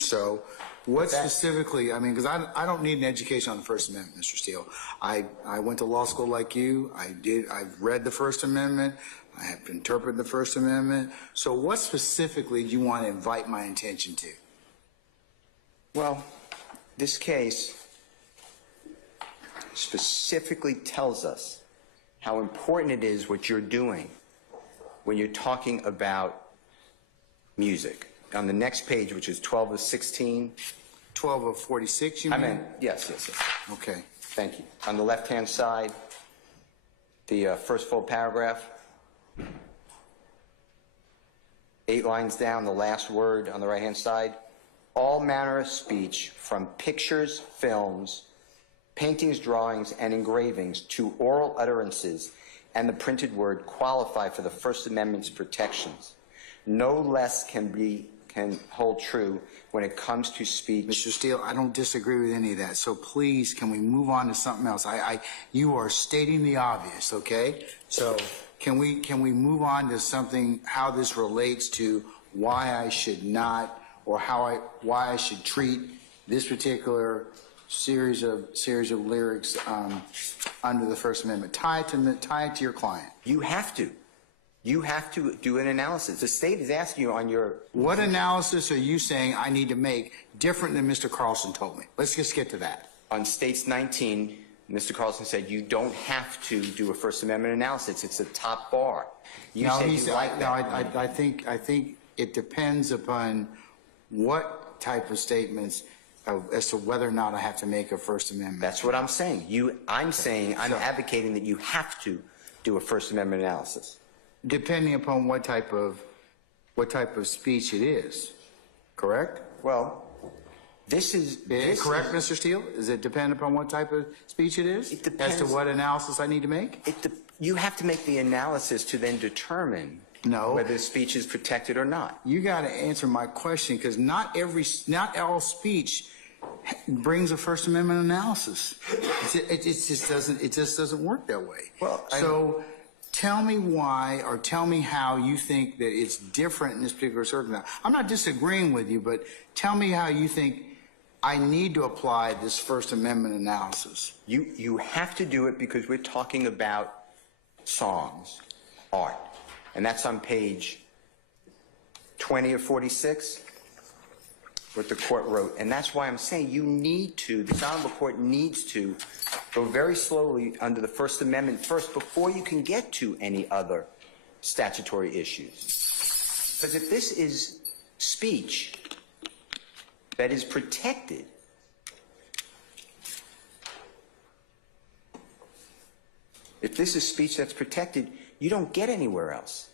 So what specifically, I mean, because I don't need an education on the First Amendment, Mr. Steele. I went to law school like you. I've read the First Amendment. I have interpreted the First Amendment. So what specifically do you want to invite my attention to? Well, this case specifically tells us how important it is what you're doing when you're talking about music. On the next page, which is 12 of 16. 12 of 46, you mean? I meant, yes. Okay. Thank you. On the left-hand side, the first full paragraph. 8 lines down, the last word on the right-hand side. All manner of speech, from pictures, films, paintings, drawings, and engravings to oral utterances and the printed word qualify for the First Amendment's protections. No less can hold true when it comes to speech. Mr. Steele, I don't disagree with any of that. So please, can we move on to something else? You are stating the obvious, okay? So can we move on to something, how this relates to why I should not, or why I should treat this particular series of lyrics under the First Amendment? Tie it to your client. You have to. You have to do an analysis. The state is asking you on your... What analysis are you saying I need to make different than Mr. Carlson told me? Let's just get to that. On States 19, Mr. Carlson said you don't have to do a First Amendment analysis. It's a top bar. I think it depends upon what type of statements as to whether or not I have to make a First Amendment. That's what I'm saying. I'm advocating that you have to do a First Amendment analysis. Depending upon what type of speech it is, correct? Well, this is correct, Mr. Steele? Does it depend upon what type of speech it is? It depends. As to what analysis I need to make? You have to make the analysis to then determine whether the speech is protected or not. You got to answer my question, because not all speech brings a First Amendment analysis. It just doesn't work that way. Well, tell me why, or tell me how you think that it's different in this particular circumstance. I'm not disagreeing with you, but tell me how you think I need to apply this First Amendment analysis. You have to do it because we're talking about songs, art, and that's on page 20 of 46, what the court wrote. And that's why I'm saying this honorable court needs to go very slowly under the First Amendment first before you can get to any other statutory issues. Because if this is speech that is protected, you don't get anywhere else.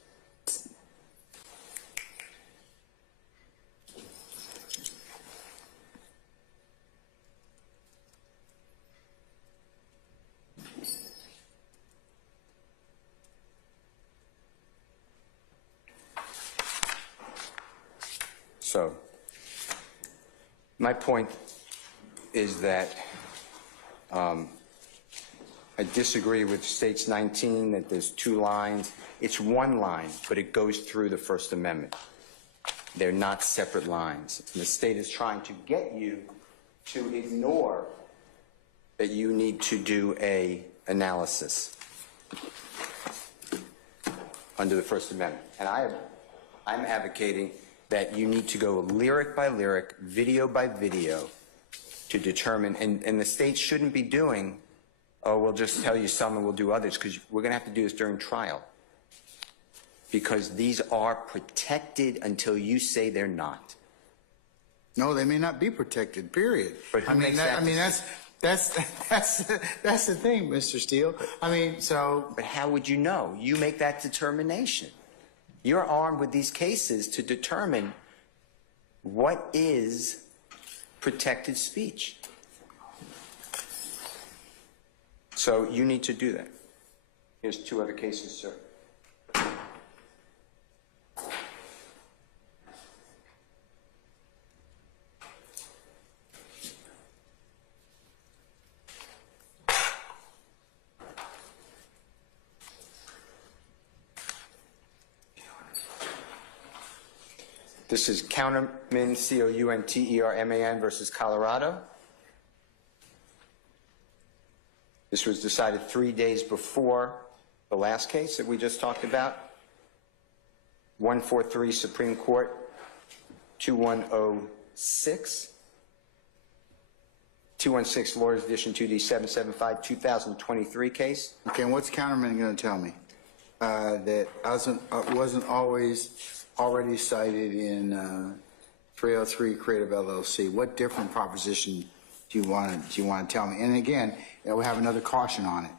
My point is that I disagree with States 19 that there's 2 lines. It's 1 line, but it goes through the First Amendment. They're not separate lines. And the state is trying to get you to ignore that you need to do a analysis under the First Amendment. And I'm advocating that you need to go lyric by lyric, video by video to determine, and the state shouldn't be doing, oh, we'll just tell you some and we'll do others, because we're going to have to do this during trial. Because these are protected until you say they're not. No, they may not be protected, period. But who makes that that's the thing, Mr. Steele. I mean, so. But how would you know? You make that determination. You're armed with these cases to determine what is protected speech. So you need to do that. Here's 2 other cases, sir. This is Counterman, C-O-U-N-T-E-R-M-A-N versus Colorado. This was decided 3 days before the last case that we just talked about. 143 Supreme Court, 2106. 216 Lawyers Edition 2D 775, 2023 case. Okay, and what's Counterman going to tell me? That wasn't already cited in 303 Creative LLC. What different proposition do you want to tell me? And again, we have another caution on it.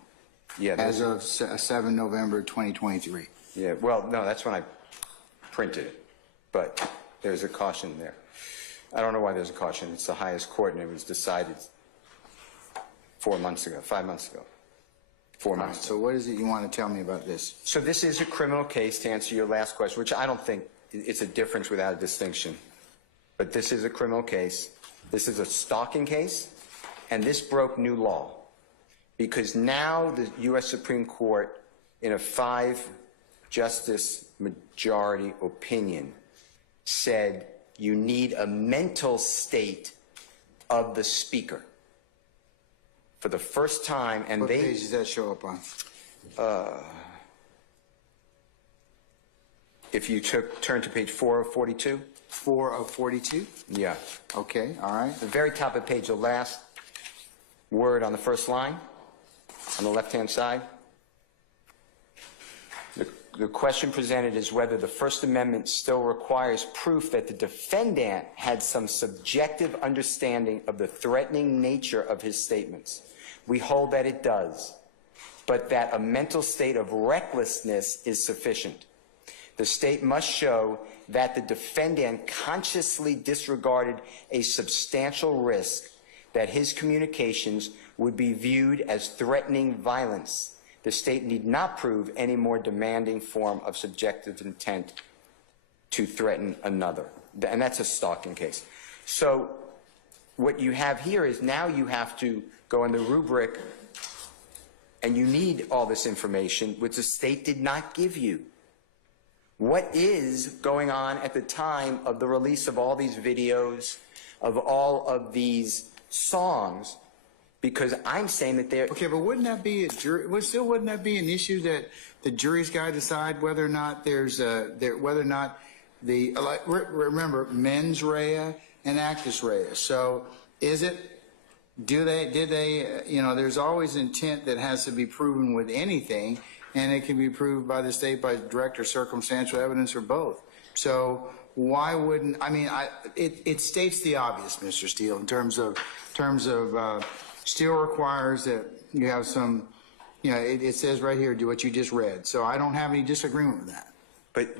Yeah. As of 7 November 2023. Yeah. Well, no, that's when I printed it, but there's a caution there. I don't know why there's a caution. It's the highest court, and it was decided 4 months ago, 5 months ago. 4 months. So what is it you want to tell me about this? So this is a criminal case, to answer your last question, which I don't think it's a difference without a distinction. But this is a criminal case. This is a stalking case, and this broke new law. Because now the U.S. Supreme Court, in a 5-justice majority opinion, said you need a mental state of the speaker. For the first time, and what page does that show up on? If you turn to page 4 of 42. 4 of 42? Yeah. Okay, all right. The very top of the page, the last word on the first line, on the left-hand side. The question presented is whether the First Amendment still requires proof that the defendant had some subjective understanding of the threatening nature of his statements. We hold that it does, but that a mental state of recklessness is sufficient. The state must show that the defendant consciously disregarded a substantial risk that his communications would be viewed as threatening violence. The state need not prove any more demanding form of subjective intent to threaten another. And that's a stalking case. So what you have here is now you have to go in the rubric, and you need all this information, which the state did not give you. What is going on at the time of the release of all these videos, of all of these songs? Because I'm saying that they're... Okay, but wouldn't that be a jury? Wouldn't that be an issue that the jury's got to decide whether or not there's whether or not the remember mens rea and actus rea. So is it? Did they? You know, there's always intent that has to be proven with anything, and it can be proved by the state by direct or circumstantial evidence or both. So why wouldn't? I mean, it states the obvious, Mr. Steele, in terms of Steele requires that you have some, you know, it says right here, do what you just read. So I don't have any disagreement with that. But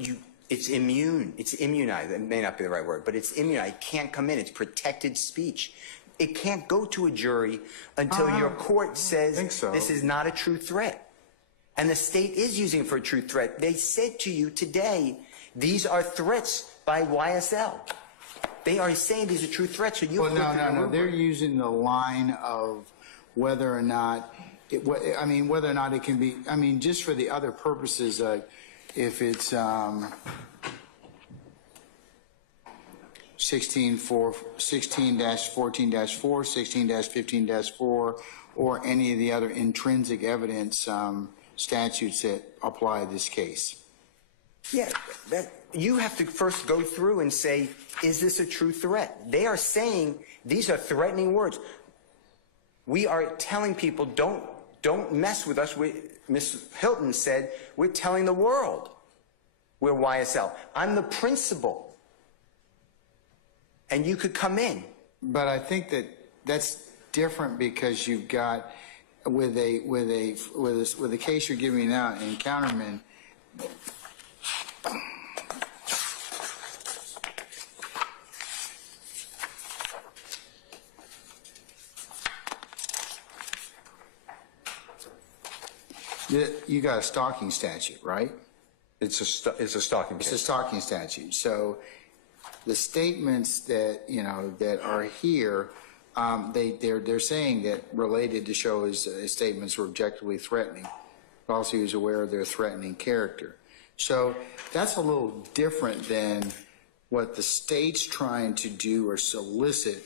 it's immune. It's immunized. It may not be the right word, but it's immunized. It can't come in. It's protected speech. It can't go to a jury until your court says this is not a true threat. And the state is using it for a true threat. They said to you today, these are threats by YSL. They are saying these are true threats, so you Well, no. They're using the line of whether or not, whether or not it can be, just for the other purposes, if it's 16-14-4, 16-15-4, or any of the other intrinsic evidence statutes that apply to this case. Yeah, you have to first go through and say, is this a true threat? They are saying these are threatening words. We are telling people, don't mess with us. Ms. Hilton said, we're telling the world we're YSL. I'm the principal. And you could come in. But I think that's different because you've got with the case you're giving out in Counterman. You got a stalking statute, right? It's a stalking case. It's a stalking statute. So the statements that that are here, they're saying that related to show his statements were objectively threatening. Also, he was aware of their threatening character. So that's a little different than what the state's trying to do or solicit,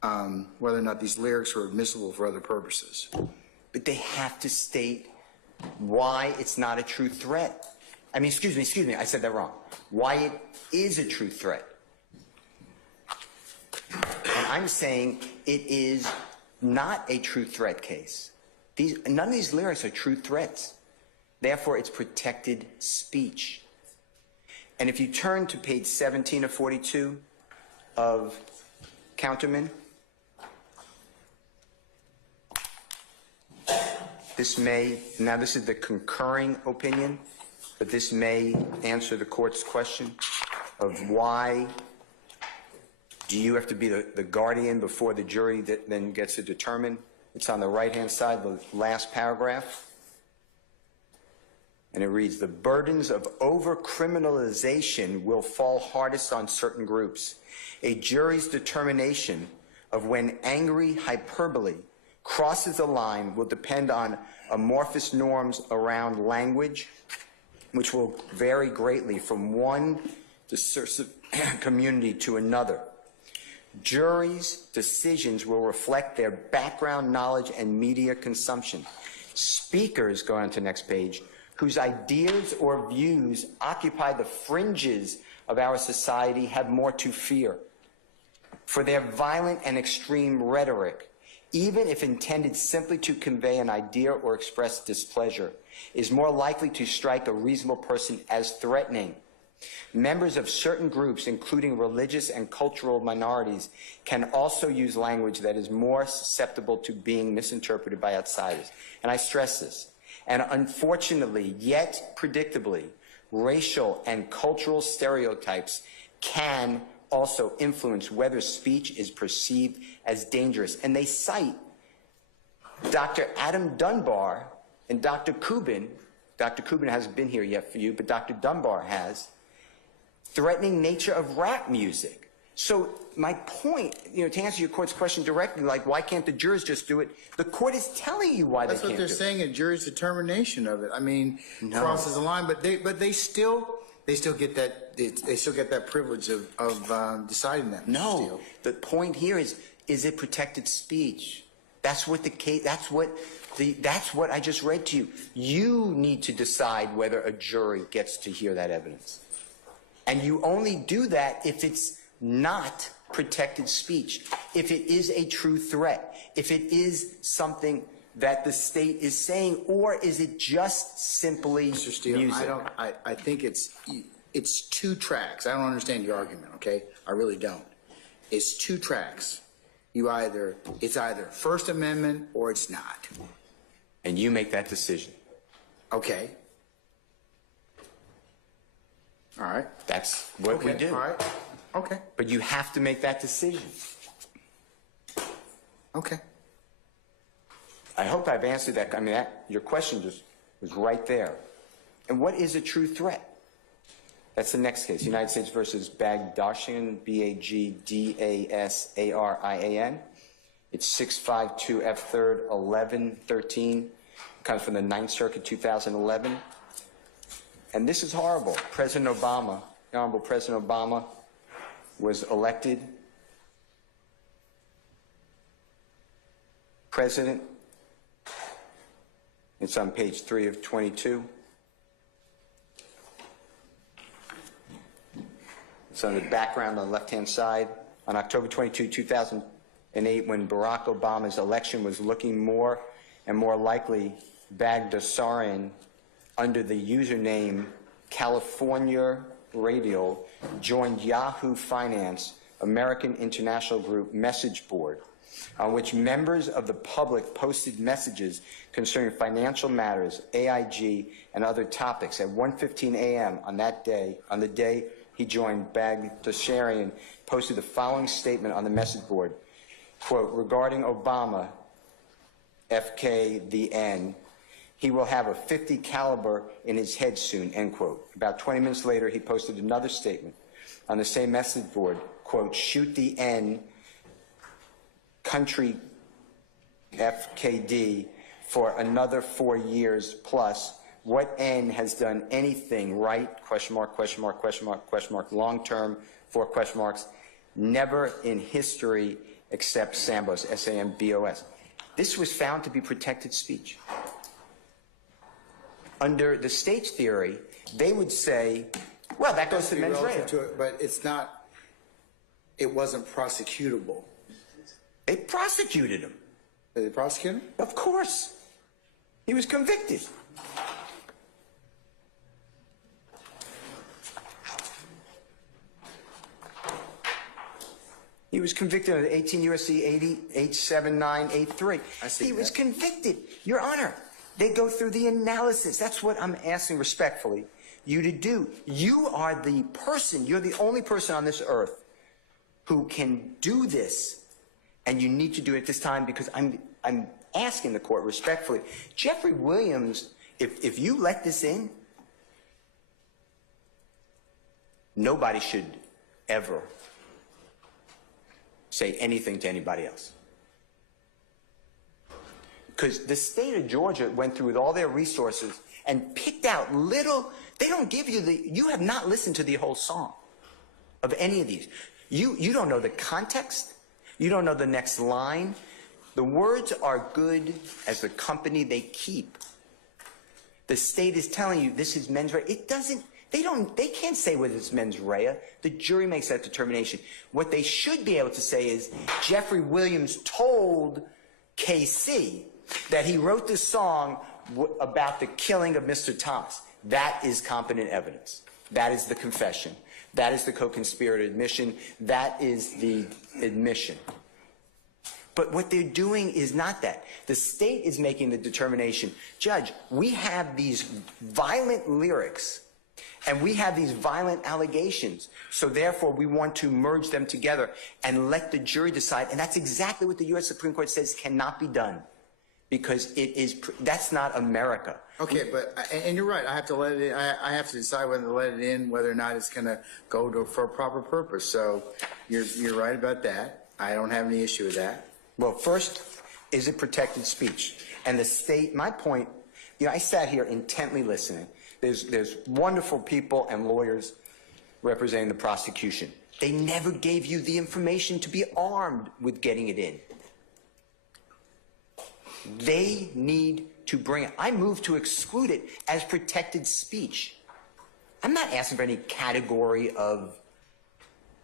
whether or not these lyrics are admissible for other purposes. But they have to state why it's not a true threat. I mean, excuse me, I said that wrong. Why it is a true threat. And I'm saying it is not a true threat case. None of these lyrics are true threats. Therefore, it's protected speech. And if you turn to page 17 of 42 of Counterman, this is the concurring opinion, but this may answer the court's question of why do you have to be the guardian before the jury that then gets to determine. It's on the right-hand side, the last paragraph. And it reads, the burdens of over-criminalization will fall hardest on certain groups. A jury's determination of when angry hyperbole crosses the line will depend on amorphous norms around language, which will vary greatly from one discursive community to another. Juries' decisions will reflect their background knowledge and media consumption. Speakers, go on to the next page, whose ideas or views occupy the fringes of our society have more to fear. For their violent and extreme rhetoric, even if intended simply to convey an idea or express displeasure, is more likely to strike a reasonable person as threatening. Members of certain groups, including religious and cultural minorities, can also use language that is more susceptible to being misinterpreted by outsiders. And I stress this. And unfortunately, yet predictably, racial and cultural stereotypes can also influence whether speech is perceived as dangerous. And they cite Dr. Adam Dunbar and Dr. Kubin. Dr. Kubin hasn't been here yet for you, but Dr. Dunbar has. Threatening nature of rap music. So my point, to answer your court's question directly, like why can't the jurors just do it? The court is telling you why they can't do it. That's what they're saying, a jury's determination of it. I mean, crosses the line, but they still get that privilege of deciding that. No, the point here is it protected speech? That's what the case. That's what I just read to you. You need to decide whether a jury gets to hear that evidence, and you only do that if it's not protected speech, if it is a true threat, if it is something that the state is saying, or is it just simply Mr. Steele, music? I think it's two tracks. I don't understand your argument, okay? I really don't. It's two tracks. It's either First Amendment or it's not. And you make that decision. Okay. All right. That's what we do. All right. Okay. But you have to make that decision. Okay. I hope I've answered that. I mean, your question just was right there. And what is a true threat? That's the next case, United States versus Bagdasarian, Bagdasarian. It's 652 F3rd 1113, comes from the Ninth Circuit, 2011. And this is horrible. President Obama, the Honorable President Obama, was elected president. It's on page 3 of 22. It's on the background on the left-hand side. On October 22, 2008, when Barack Obama's election was looking more and more likely, Bagdasarian, under the username California Radio, joined Yahoo Finance, American International Group message board, on which members of the public posted messages concerning financial matters, AIG, and other topics. At 1:15 a.m. on that day, on the day he joined, Bagdasarian posted the following statement on the message board, quote, regarding Obama, FK, the N, he will have a .50 caliber in his head soon, end quote. About 20 minutes later, he posted another statement on the same message board, quote, shoot the N, country FKD, for another 4 years plus. What N has done anything right? Question mark, question mark, question mark, question mark, long term, 4 question marks. Never in history except Sambos, S-A-M-B-O-S. This was found to be protected speech. Under the state's theory, they would say, well, that goes to mens rea. But it's not, it wasn't prosecutable. They prosecuted him. Did they prosecute him? Of course. He was convicted. He was convicted under 18 U.S.C. 87983. He was convicted. Your Honor, they go through the analysis. That's what I'm asking respectfully you to do. You are the person, you're the only person on this earth who can do this, and you need to do it at this time, because I'm asking the court respectfully. Jeffery Williams, if you let this in, nobody should ever say anything to anybody else. Because the state of Georgia went through with all their resources and picked out little, they don't give you you have not listened to the whole song of any of these. You don't know the context. You don't know the next line. The words are good as the company they keep. The state is telling you this is mens rea. It doesn't, they can't say whether it's mens rea. The jury makes that determination. What they should be able to say is Jeffery Williams told KC that he wrote this song about the killing of Mr. Thomas. That is competent evidence. That is the confession. That is the co-conspirator admission. That is the admission. But what they're doing is not that. The state is making the determination. Judge, we have these violent lyrics and we have these violent allegations. So therefore, we want to merge them together and let the jury decide. And that's exactly what the U.S. Supreme Court says cannot be done, because that's not America. Okay, and you're right. I have to let it in. I have to decide whether to let it in, whether or not it's going to go for a proper purpose. So you're right about that. I don't have any issue with that. Well, first, is it protected speech? And the state, my point, I sat here intently listening. There's wonderful people and lawyers representing the prosecution. They never gave you the information to be armed with getting it in. They need to bring it. I moved to exclude it as protected speech. I'm not asking for any category of,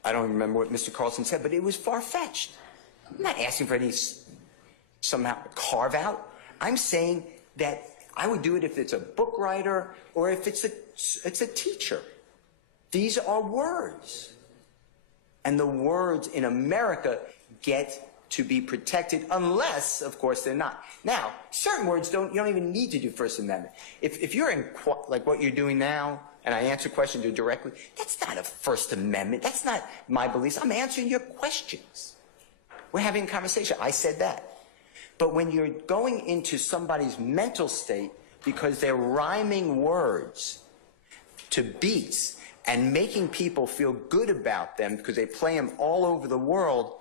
I don't remember what Mr. Carlson said, but it was far-fetched. I'm not asking for any somehow carve out. I'm saying that I would do it if it's a book writer or if it's a teacher. These are words. And the words in America get to be protected unless, of course, they're not. Now, certain words you don't even need to do First Amendment. If you're in, like what you're doing now, and I answer questions to you directly, that's not a First Amendment. That's not my beliefs. I'm answering your questions. We're having a conversation. I said that. But when you're going into somebody's mental state because they're rhyming words to beats and making people feel good about them because they play them all over the world,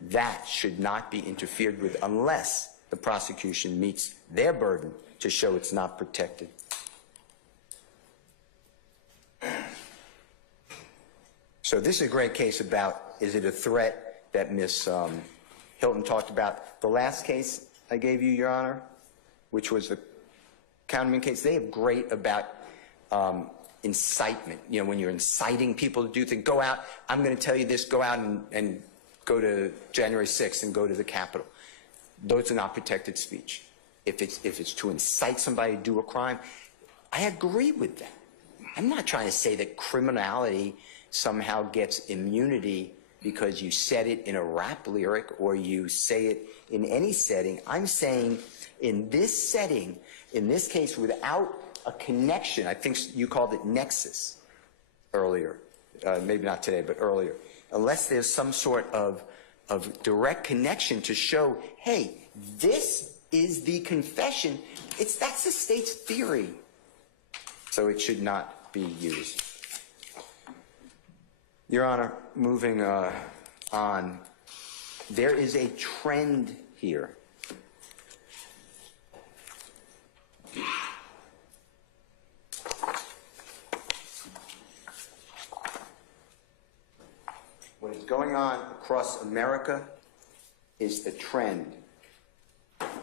that should not be interfered with unless the prosecution meets their burden to show it's not protected. So this is a great case about, is it a threat that Ms. Hilton talked about. The last case I gave you, Your Honor, which was the Counterman case, they have great about incitement. You know, when you're inciting people to do things, go out, I'm going to tell you this, go out and go to January 6th and go to the Capitol. Those are not protected speech. If it's to incite somebody to do a crime, I agree with that. I'm not trying to say that criminality somehow gets immunity because you said it in a rap lyric or you say it in any setting. I'm saying in this setting, in this case, without a connection, I think you called it nexus earlier, maybe not today, but earlier, unless there's some sort of direct connection to show, hey, this is the confession, that's the state's theory. So it should not be used. Your Honor, moving on, there is a trend here. What is going on across America is a trend.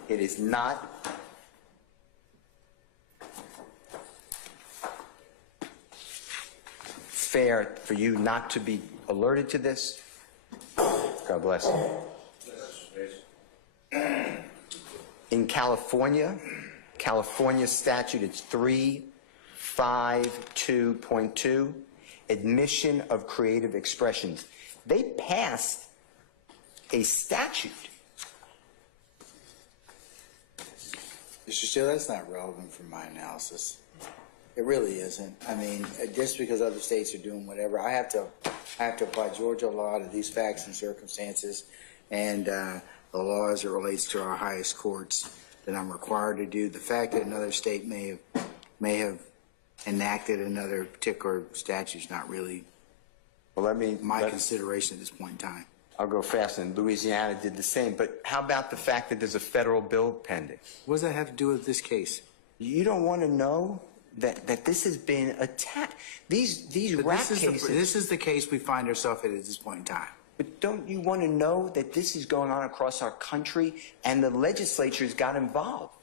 It is not fair for you not to be alerted to this. God bless you. In California statute, it's 352.2, admission of creative expressions. They passed a statute. Mr. Steele, that's not relevant for my analysis. It really isn't. I mean, just because other states are doing whatever, I have to apply Georgia law to these facts and circumstances, and the law as it relates to our highest courts that I'm required to do. The fact that another state may have enacted another particular statute is not really my consideration at this point in time. I'll go fast, and Louisiana did the same. But how about the fact that there's a federal bill pending? What does that have to do with this case? You don't want to know that this has been attacked. These rap cases. This is the case we find ourselves in at this point in time. But don't you want to know that this is going on across our country, and the legislatures got involved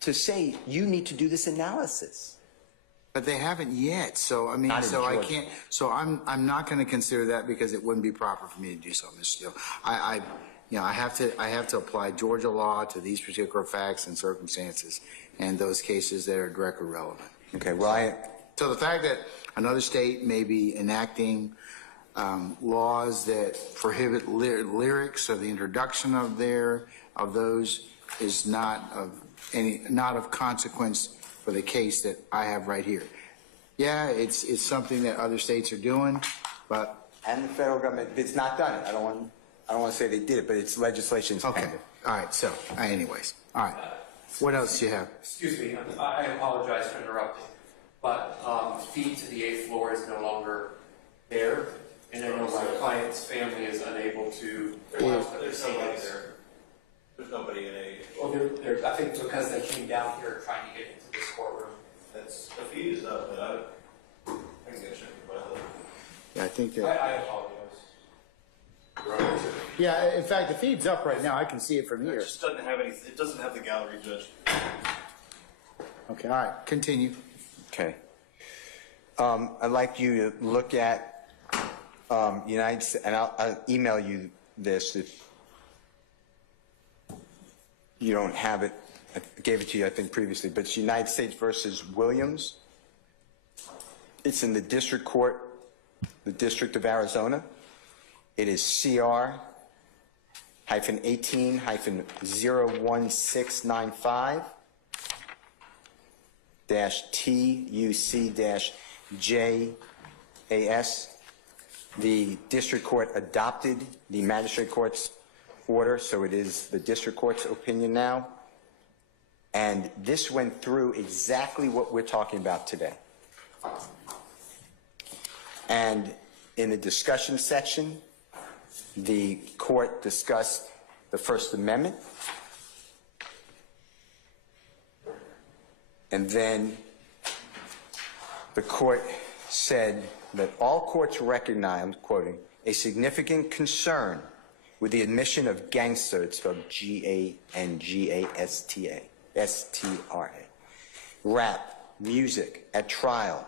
to say you need to do this analysis? But they haven't yet, so I mean, so I can't. So I'm not going to consider that because it wouldn't be proper for me to do so, Mr. Steele. I have to apply Georgia law to these particular facts and circumstances, and those cases that are directly relevant. Okay. Well, so the fact that another state may be enacting laws that prohibit lyrics or the introduction of those is not of consequence for the case that I have right here. Yeah, it's something that other states are doing, but and the federal government, it's not done it. I don't want to say they did it, but it's legislation's pending. All right. So, anyways, all right. What else do you have? Excuse me, I apologize for interrupting, but feed to the 8th floor is no longer there, and I know my client's family is unable to watch the proceedings. There's nobody in a. Well, I think because they came down here trying to get into this courtroom. The feed is up, but I can get checked by the. Yeah, I think that. I apologize. Yeah, in fact, the feed's up right now. I can see it from here. It just doesn't have any. It doesn't have the gallery, Judge. Okay, all right. Continue. Okay. I'd like you to look at United States, and I'll email you this if you don't have it. I gave it to you, I think, previously, but it's United States versus Williams. It's in the district court, the District of Arizona. It is CR-18-01695-TUC-JAS. The district court adopted the magistrate court's order, so it is the district court's opinion now. And this went through exactly what we're talking about today. And in the discussion section, the court discussed the First Amendment, and then the court said that all courts recognize, I'm quoting, a significant concern with the admission of gangster, it's spelled G-A-N-G-A-S-T-A, rap music at trial,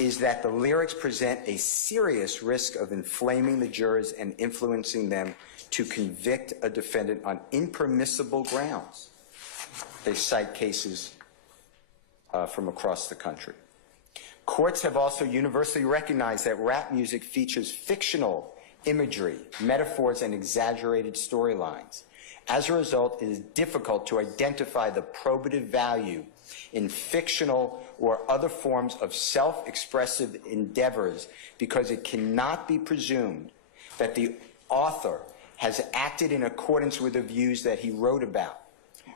is that the lyrics present a serious risk of inflaming the jurors and influencing them to convict a defendant on impermissible grounds. They cite cases from across the country. Courts have also universally recognized that rap music features fictional imagery, metaphors, and exaggerated storylines. As a result, it is difficult to identify the probative value in fictional or other forms of self-expressive endeavors because it cannot be presumed that the author has acted in accordance with the views that he wrote about.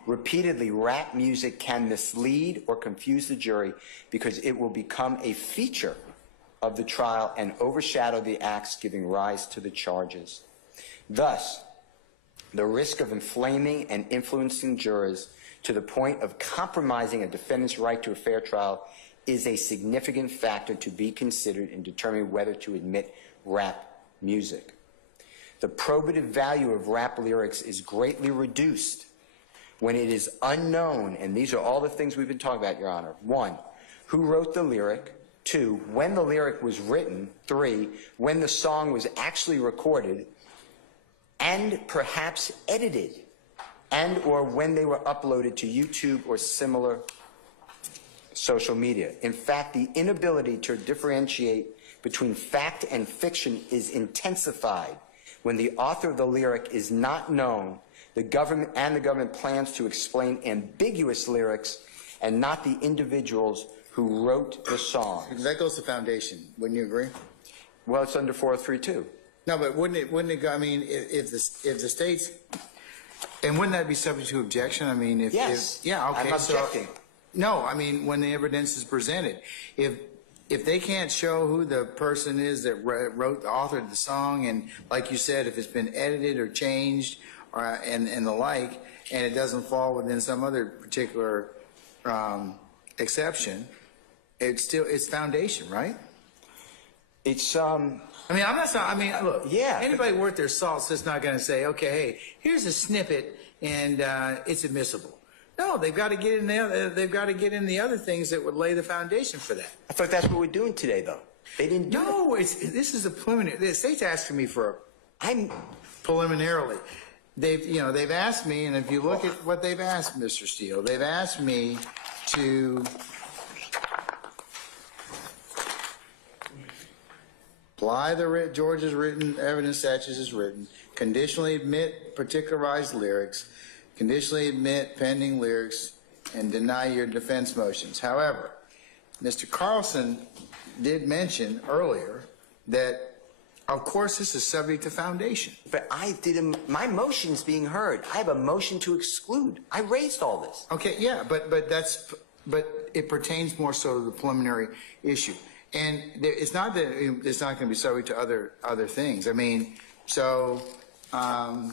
Repeatedly, rap music can mislead or confuse the jury because it will become a feature of the trial and overshadow the acts giving rise to the charges. Thus, the risk of inflaming and influencing jurors to the point of compromising a defendant's right to a fair trial is a significant factor to be considered in determining whether to admit rap music. The probative value of rap lyrics is greatly reduced when it is unknown, and these are all the things we've been talking about, Your Honor. 1, who wrote the lyric? 2, when the lyric was written? 3, when the song was actually recorded and perhaps edited, and or when they were uploaded to YouTube or similar social media. In fact, the inability to differentiate between fact and fiction is intensified when the author of the lyric is not known, the government plans to explain ambiguous lyrics and not the individuals who wrote the song. That goes to foundation. Wouldn't you agree? Well, it's under 403-2. No, but wouldn't it go, I mean, if the states, and wouldn't that be subject to objection? I mean, Yes. yeah, okay. I'm objecting. No, I mean, when the evidence is presented, if they can't show who the person is that wrote, authored the song, and like you said, if it's been edited or changed, and the like, and it doesn't fall within some other particular exception, it's foundation, right? It's I mean, look, yeah. Anybody worth their salt's just not going to say, okay, hey, here's a snippet and it's admissible. No, they've got to get in there. They've got to get in the other things that would lay the foundation for that. I thought that's what we're doing today, though. They didn't do it. This is a preliminary. The state's asking me for preliminarily. They've asked me, and if you look at what they've asked, Mr. Steele, they've asked me to apply Georgia's written evidence statutes as written, conditionally admit particularized lyrics, conditionally admit pending lyrics, and deny your defense motions. However, Mr. Carlson did mention earlier that, of course, this is subject to foundation. But my motion's being heard. I have a motion to exclude. I raised all this. Okay, yeah, but it pertains more so to the preliminary issue. And it's not that it's not going to be subject to other things. I mean, so, Mr.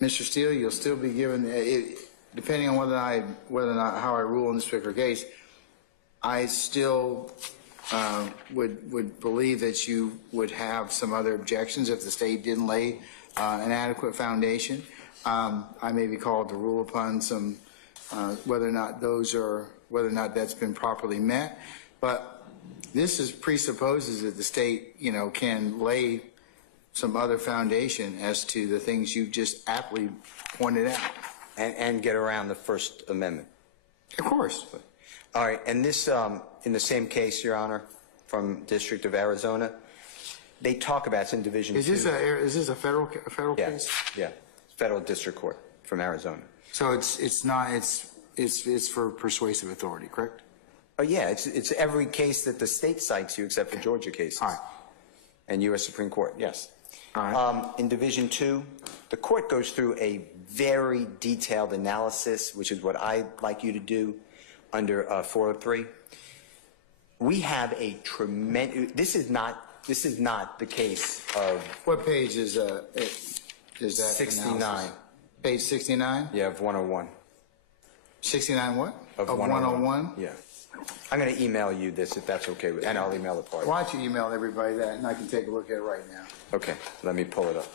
Steele, you'll still be given, depending on whether or not how I rule in this particular case, I still would believe that you would have some other objections if the state didn't lay an adequate foundation. I may be called to rule upon some whether or not that's been properly met. But this presupposes that the state, can lay some other foundation as to the things you just aptly pointed out. And get around the First Amendment. Of course. All right, and this, in the same case, Your Honor, from District of Arizona, they talk about, it's in Division 2. Is this a federal case? Yeah, Federal District Court from Arizona. So it's for persuasive authority, correct? Oh, yeah, it's every case that the state cites you except for Georgia cases. All right. And U.S. Supreme Court, yes. All right. In Division 2, the court goes through a very detailed analysis, which is what I'd like you to do under 403. we have a tremendous, this is not the case of What page is that? 69. analysis? Page 69? Yeah, of 101. 69 what? Of 101? Yeah. I'm going to email you this if that's okay, and I'll email the party. Why don't you email everybody that, and I can take a look at it right now. Okay, let me pull it up.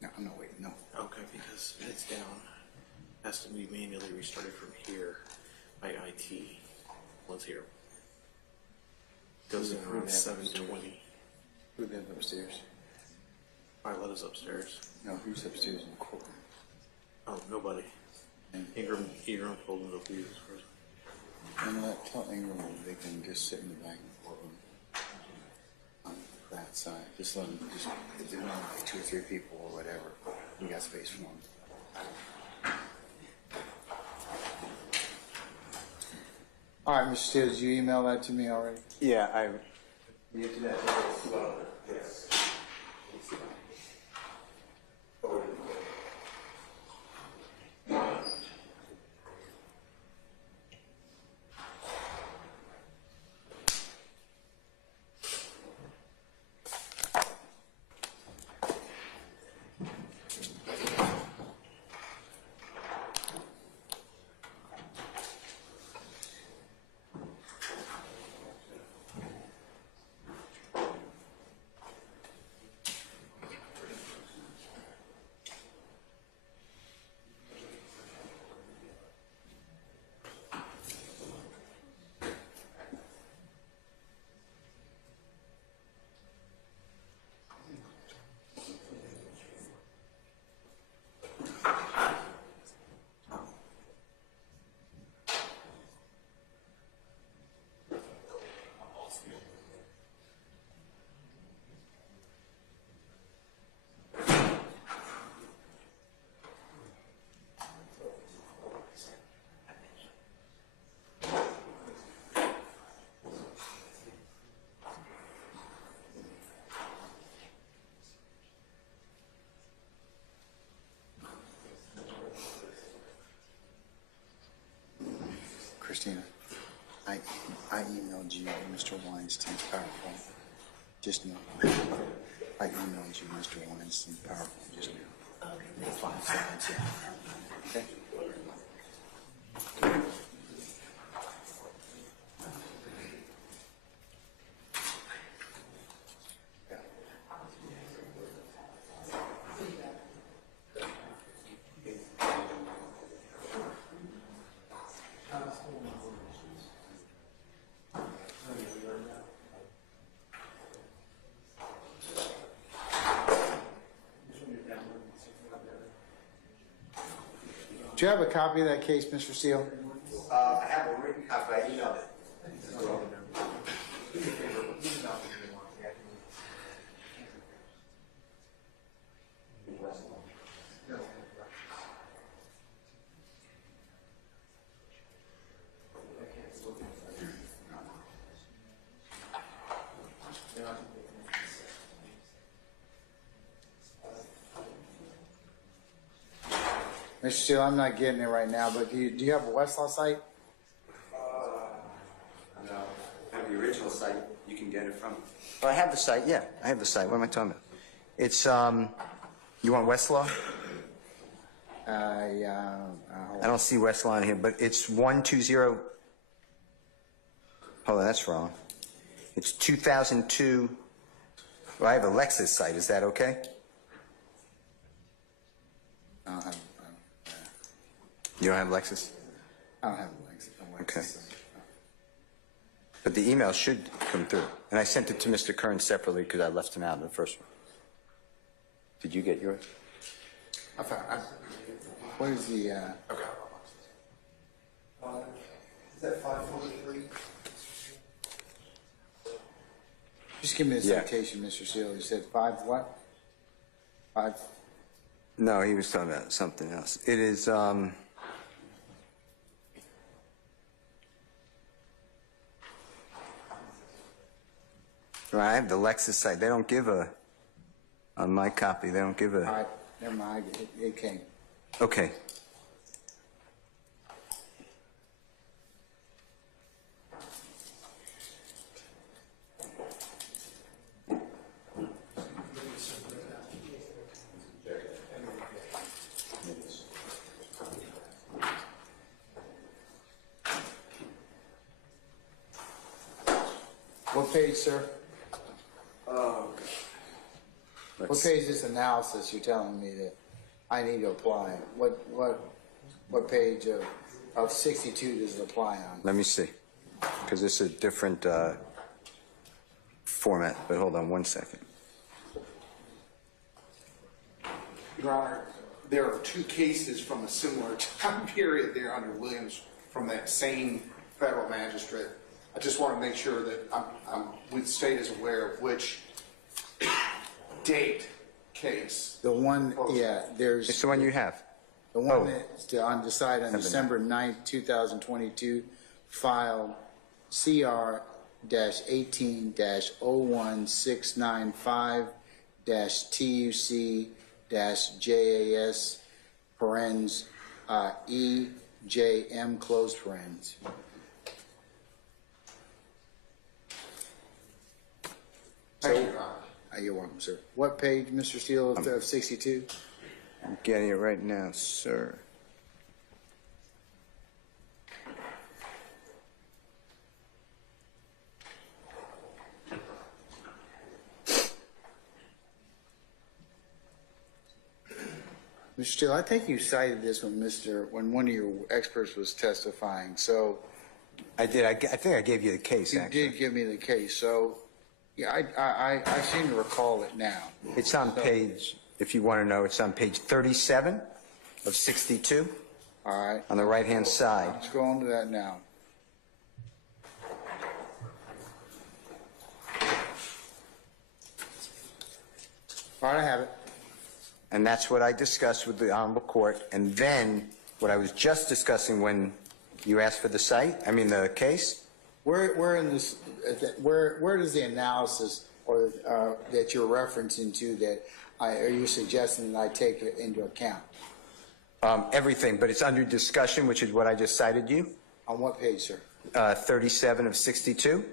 No, I'm not waiting, no. Okay, because it's down. Has to be manually restarted from here by IT. Once here. Goes in around 7:20. Who lives upstairs? Iletta's upstairs. No, who's upstairs in the courtroom? Oh, nobody. Ingram pulled it up these first. And tell Ingram they can just sit in the back of the courtroom on that side. Just let them, if they want like 2 or 3 people or whatever, we got space for them. All right, Mr. Steele, did you email that to me already? Yeah, I. The internet is, yes. Christina, I emailed you Mr. Weinstein's PowerPoint just now. I emailed you Mr. Weinstein's PowerPoint just now. Okay. 5 slides, yeah. Okay. Do you have a copy of that case, Mr. Steele? I have a written copy, I emailed it. Mr. Steele, I'm not getting it right now, but do you have a Westlaw site? No, I have the original site. You can get it from. Oh, I have the site. Yeah, I have the site. What am I talking about? It's you want Westlaw? Yeah. I don't see Westlaw on here, but it's 120. Hold on, that's wrong. It's 2002. Well, I have a Lexus site. Is that okay? I don't have. You don't have Lexus? I don't have a Lexus. Okay. But the email should come through. And I sent it to Mr. Kern separately because I left him out in the first one. Did you get yours? I found. What is the? Okay. Is that 543? Just give me the Yeah. citation, Mr. Steele. You said 5 what? 5. No, he was talking about something else. It is, I have the Lexus site. They don't give on my copy, they don't give All right. Never mind. It came. Okay. What page, sir? What page is this analysis you're telling me that I need to apply? What page of 62 does it apply on? Let me see, because it's a different format, but hold on one second. Your Honor, there are two cases from a similar time period there under Williams from that same federal magistrate. I just want to make sure that the state is aware of which date case. The one, yeah, there's. It's the one you have. The one that's on decided on December 9th, 2022, filed CR-18-01695-TUC-JAS parens EJM closed parens. Thank you, Your Honor. You're welcome, sir. What page, Mr. Steele, of 62? I'm getting it right now, sir. Mr. Steele, I think you cited this when one of your experts was testifying. So I did. I think I gave you the case, you actually. did give me the case. So yeah, I seem to recall it now. It's on page, if you want to know, it's on page 37 of 62 All right. on the right-hand side. Let's go on to that now. All right, I have it. And that's what I discussed with the Honorable Court. And then what I was just discussing when you asked for the the case. Where in this, where does the analysis or that you're referencing to that are you suggesting that I take it into account? Everything, but it's under discussion, which is what I just cited you. On what page, sir? 37 of 62.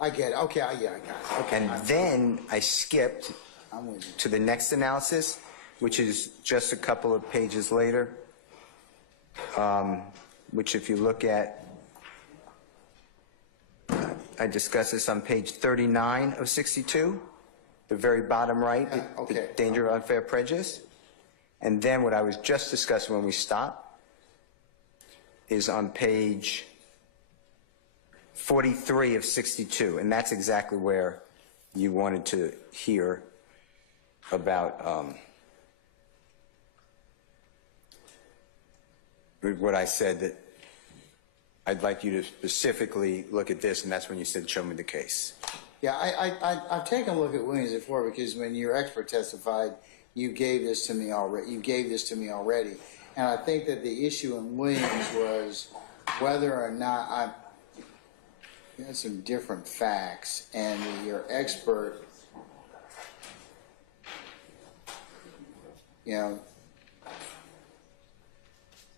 I get it. Okay, yeah, I got it. Okay. And then I skipped I'm with you. to the next analysis, which is just a couple of pages later, which if you look at, I discussed this on page 39 of 62, the very bottom right, Okay. the danger of unfair prejudice. And then what I was just discussing when we stopped is on page 43 of 62, and that's exactly where you wanted to hear about what I said, that I'd like you to specifically look at this, and that's when you said, show me the case. Yeah, I've taken a look at Williams before, because when your expert testified, you gave this to me already. And I think that the issue in Williams was whether or not you had some different facts, and your expert,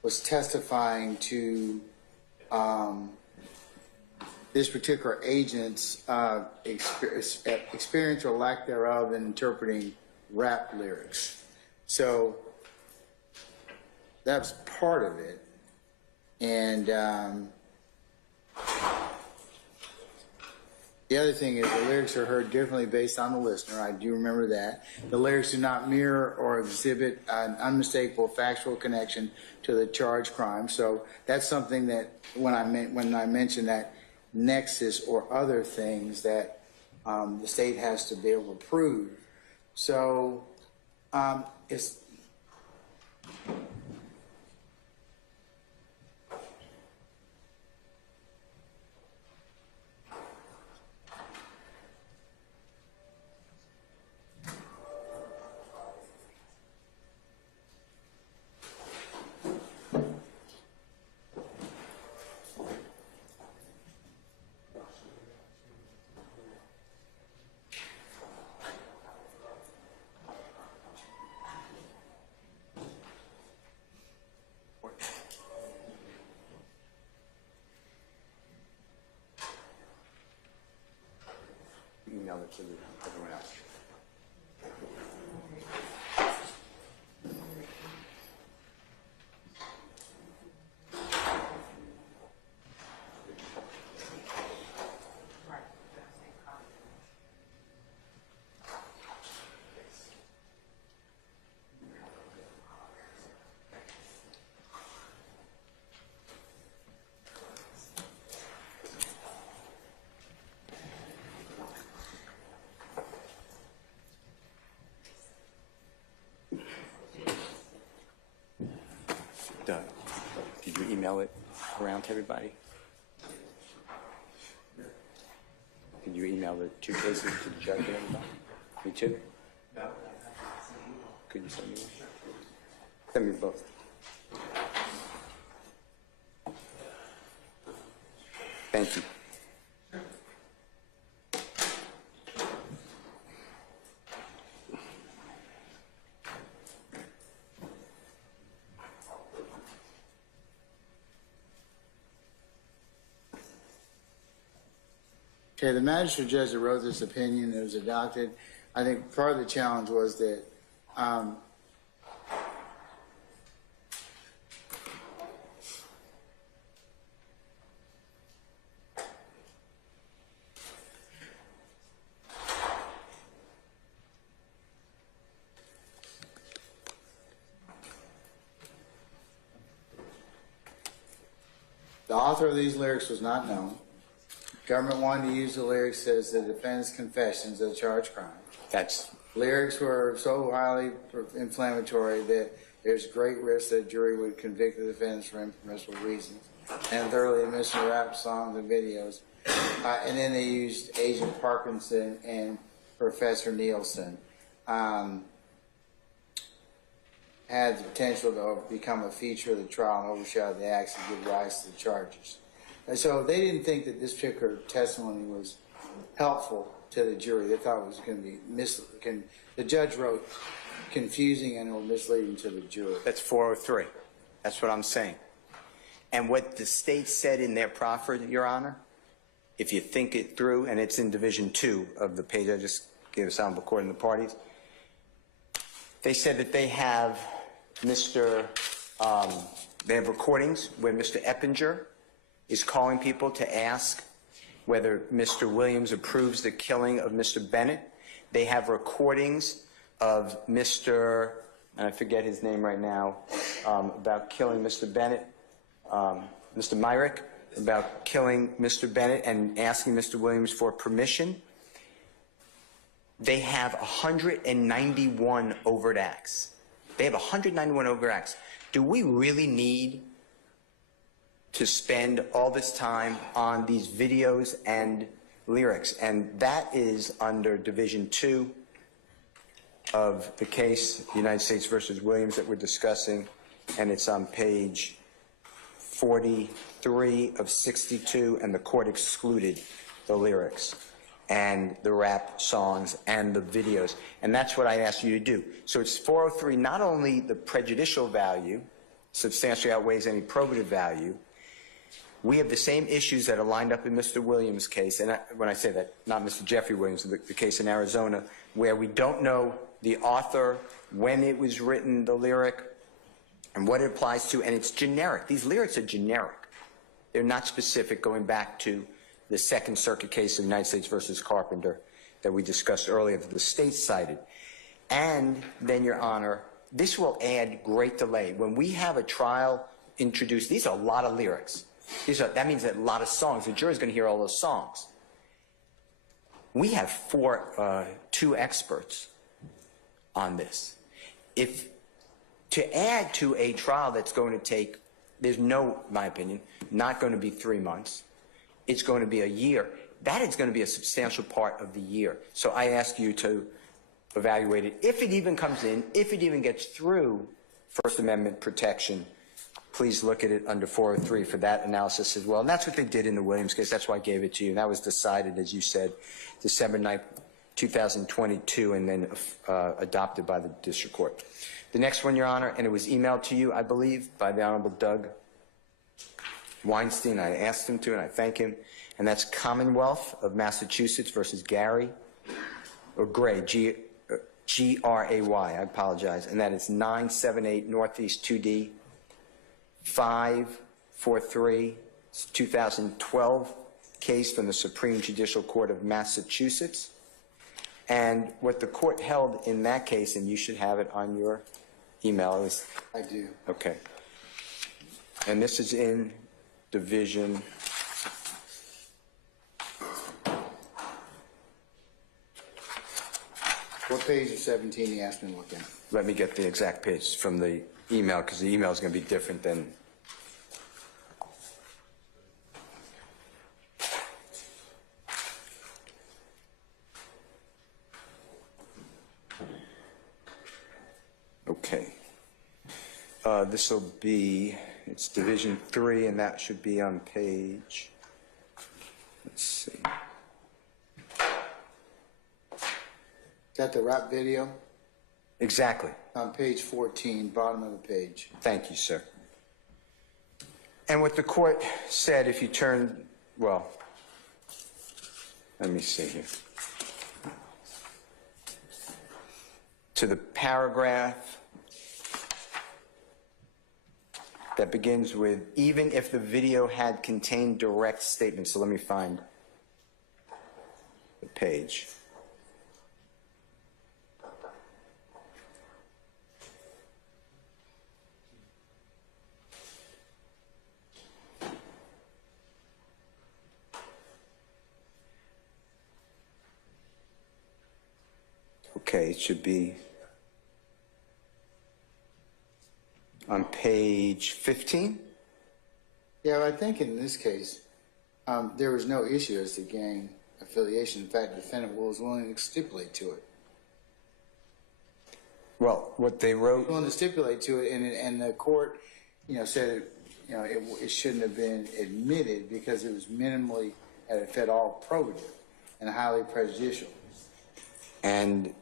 was testifying to this particular agent's experience or lack thereof in interpreting rap lyrics. So that's part of it. And the other thing is the lyrics are heard differently based on the listener. I do remember that. The lyrics do not mirror or exhibit an unmistakable factual connection to the charged crime. So that's something that when I mentioned that nexus or other things that the state has to be able to prove. So it's email it to everyone else. Doug, did you email it around to everybody? Did you email the two cases to the judge and everybody? Me too? No. Could you send me one? Send me both. Thank you. Okay, the magistrate judge that wrote this opinion, it was adopted. I think part of the challenge was that the author of these lyrics was not known. Government wanted to use the lyrics as the defendant's confessions of the charged crime. Lyrics were so highly inflammatory that there's great risk that a jury would convict the defendants for impermissible reasons, and thoroughly admissible rap songs and videos. And then they used Agent Parkinson and Professor Nielsen. Had the potential to become a feature of the trial and overshadow the acts and give rise to the charges. And so they didn't think that this particular testimony was helpful to the jury. They thought it was going to be misleading. The judge wrote confusing and or misleading to the jury. That's 403. That's what I'm saying. And what the state said in their proffer, Your Honor, if you think it through, and it's in Division 2 of the page I just gave us on recording the parties, they said that they have they have recordings where Mr. Eppinger is calling people to ask whether Mr. Williams approves the killing of Mr. Bennett. They have recordings of Mr., and I forget his name right now, about killing Mr. Bennett. Mr. Myrick about killing Mr. Bennett and asking Mr. Williams for permission. They have 191 overt acts. They have 191 overt acts. Do we really need to spend all this time on these videos and lyrics? And that is under Division 2 of the case, United States versus Williams, that we're discussing, and it's on page 43 of 62, and the court excluded the lyrics and the rap songs and the videos, and that's what I asked you to do. So it's 403, not only the prejudicial value substantially outweighs any probative value, we have the same issues that are lined up in Mr. Williams' case, and when I say that, not Mr. Jeffery Williams, the case in Arizona, where we don't know the author, when it was written, the lyric, and what it applies to, and it's generic. These lyrics are generic. They're not specific, going back to the Second Circuit case of United States versus Carpenter that we discussed earlier that the state cited. And then, Your Honor, this will add great delay. When we have a trial introduced, these are a lot of lyrics. That means a lot of songs. The jury's going to hear all those songs. We have two experts on this. If to add to a trial that's going to take, there's no, in my opinion, not going to be 3 months. It's going to be a year. That is going to be a substantial part of the year. So I ask you to evaluate it. If it even comes in, if it even gets through First Amendment protection, please look at it under 403 for that analysis as well. And that's what they did in the Williams case. That's why I gave it to you. And that was decided, as you said, December 9th, 2022, and then adopted by the district court. The next one, Your Honor, and it was emailed to you, I believe, by the Honorable Doug Weinstein. I asked him to, and I thank him. And that's Commonwealth of Massachusetts versus Gary, or Gray, G-R-A-Y, I apologize. And that is 978 Northeast 2D, 543, 2012 case from the Supreme Judicial Court of Massachusetts. And what the court held in that case, and you should have it on your email, is... I do. Okay. And this is in Division... What page of 17 you asked me to look at? Let me get the exact page from the email, because the email is going to be different than... Okay. This will be, it's Division 3, and that should be on page, let's see. Is that the rap video? Exactly. On page 14, bottom of the page. Thank you, sir. And what the court said, if you turn, well, let me see here. To the paragraph that begins with, even if the video had contained direct statements. So let me find the page. Okay, it should be on page 15. Yeah, I think in this case, there was no issue as to gang affiliation. In fact, the defendant was willing to stipulate to it. Well, what they wrote... Willing to stipulate to it, and the court, said, it shouldn't have been admitted because it was minimally, if at all, probative and highly prejudicial. And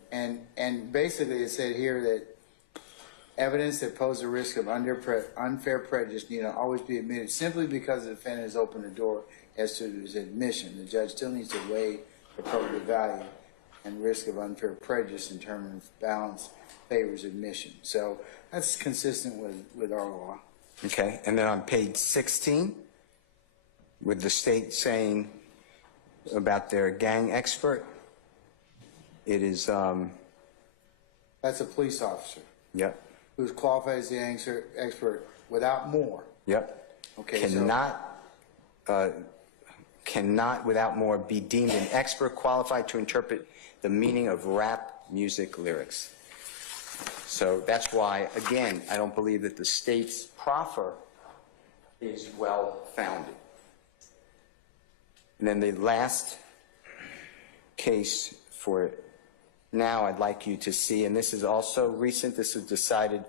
basically it said here that evidence that posed a risk of unfair prejudice need not always be admitted simply because the defendant has opened the door as to his admission. The judge still needs to weigh the probative value and risk of unfair prejudice in terms of balance favors admission. So that's consistent with our law. Okay, and then on page 16, with the state saying about their gang expert, it is... That's a police officer. Yep. Who's qualified as the expert without more. Yep. Okay, cannot without more be deemed an expert qualified to interpret the meaning of rap music lyrics. So that's why, again, I don't believe that the state's proffer is well-founded. And then the last case for now I'd like you to see, and this is also recent, this was decided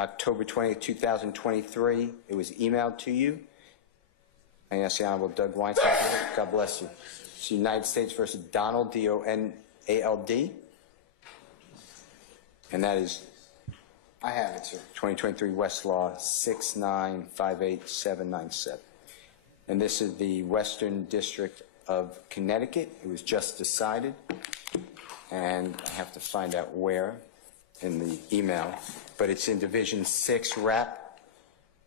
October 20th, 2023. It was emailed to you. I ask the Honorable Doug Weinstein here. God bless you. It's United States versus Donald, D-O-N-A-L-D. And that is, I have it, sir. 2023 Westlaw 6958797. And this is the Western District of Connecticut. It was just decided. And I have to find out where in the email. But it's in Division 6, Rap,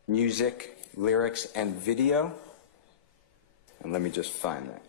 Music, Lyrics, and Video. And let me just find that.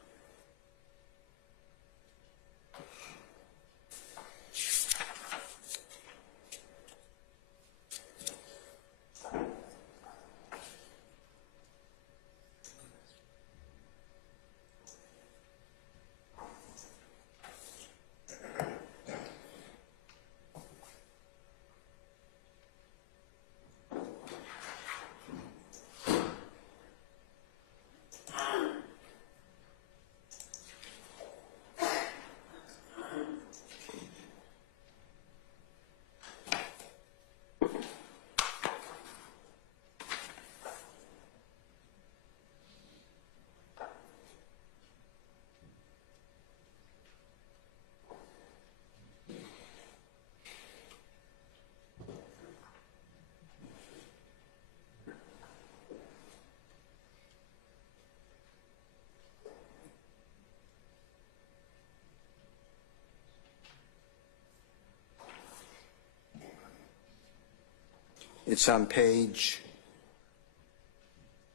It's on page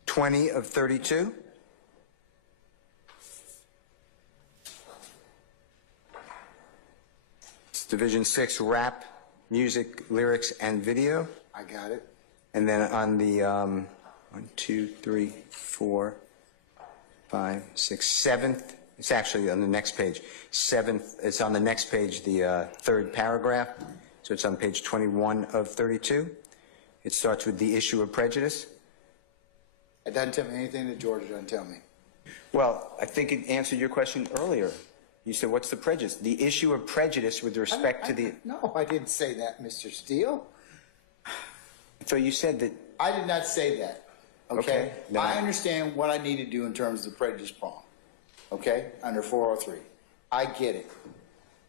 20 of 32. It's Division 6, Rap, Music, Lyrics, and Video. I got it. And then on the 1, 2, 3, 4, 5, 6, 7th, it's actually on the next page. 7th, it's on the next page, the third paragraph. So it's on page 21 of 32. It starts with the issue of prejudice. It doesn't tell me anything that Georgia doesn't tell me. Well, I think it answered your question earlier. You said, what's the prejudice? The issue of prejudice with respect to the... No, I didn't say that, Mr. Steele. So you said that... I did not say that. Okay? then I understand what I need to do in terms of the prejudice prong. Okay? Under 403. I get it.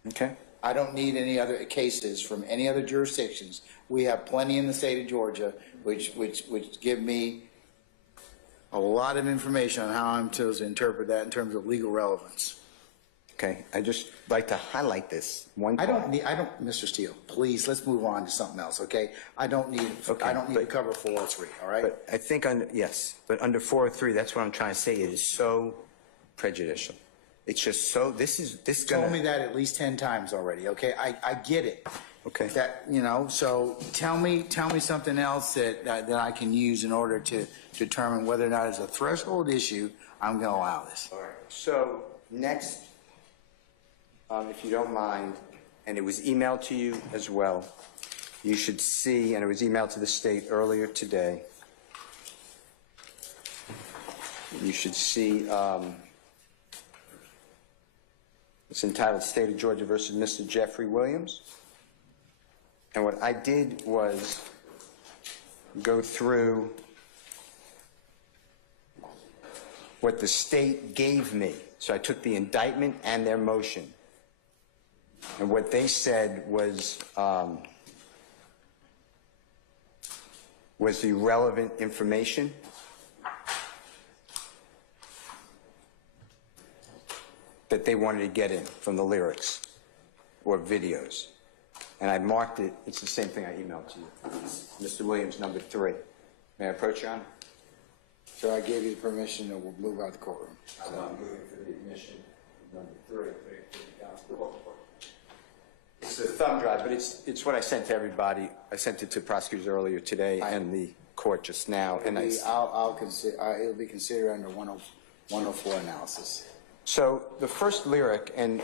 Okay. I don't need any other cases from any other jurisdictions. We have plenty in the state of Georgia which give me a lot of information on how I'm to interpret that in terms of legal relevance. Okay. I just like to highlight this one part. Mr. Steele, please, let's move on to something else, okay? I don't need to cover 403, all right? But I think but under 403, that's what I'm trying to say. It is so prejudicial. It's just so, You told me that at least 10 times already, okay? I get it. Okay. That, so tell me something else that I can use in order to determine whether or not it's a threshold issue, I'm going to allow this. All right. So next, if you don't mind, and it was emailed to you as well, you should see, and it was emailed to the state earlier today, you should see, it's entitled State of Georgia versus Mr. Jeffery Williams. And what I did was go through what the state gave me. So I took the indictment and their motion. And what they said was the relevant information. That they wanted to get in from the lyrics or videos. And I marked it, it's the same thing I emailed to you. Mr. Williams, number 3. May I approach you, Honor? So I gave you the permission to move out the courtroom. I'm moving for the admission, number 3. It's a thumb drive, but it's what I sent to everybody. I sent it to prosecutors earlier today and the court just now, and I'll consider, it'll be considered under 104 analysis. so the first lyric, and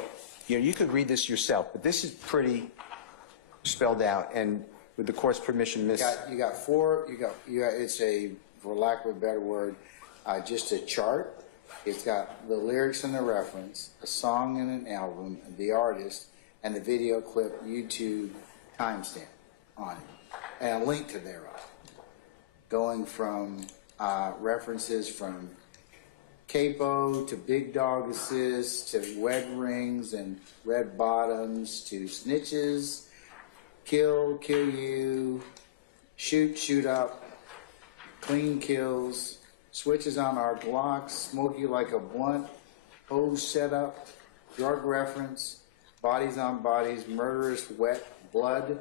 you could read this yourself, but this is pretty spelled out, and with the court's permission, Miss. You got four. You got. It's a, for lack of a better word, just a chart. It's got the lyrics and the reference, a song and an album, the artist, and the video clip YouTube timestamp on it, and a link to thereof, going from references from capo to big dog assist to wed rings and red bottoms to snitches, kill you, shoot up, clean kills, switches on our Glocks, smoke you like a blunt, hose setup, drug reference, bodies on bodies, murderous wet blood,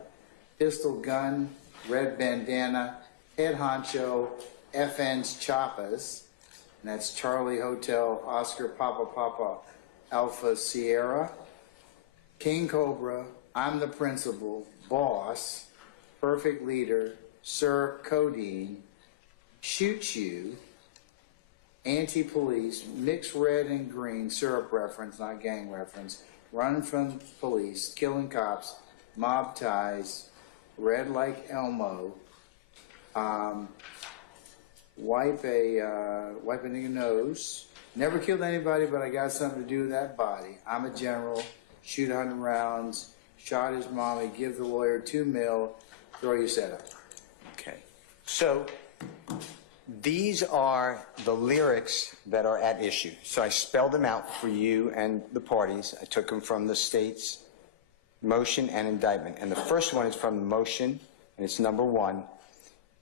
pistol gun, red bandana, head honcho, FN's Choppas, and that's Charlie Hotel, Oscar Papa, Alpha Sierra, King Cobra, I'm the principal, boss, perfect leader, Sir Codeine, shoot you, anti-police, mixed red and green, syrup reference, not gang reference, run from police, killing cops, mob ties, red like Elmo, wipe a nigga nose, never killed anybody, but I got something to do with that body. I'm a general, shoot 100 rounds, shot his mommy, give the lawyer $2 million, throw your setup. Okay. So these are the lyrics that are at issue. So I spelled them out for you and the parties. I took them from the state's motion and indictment. And the first one is from the motion, and it's number 1.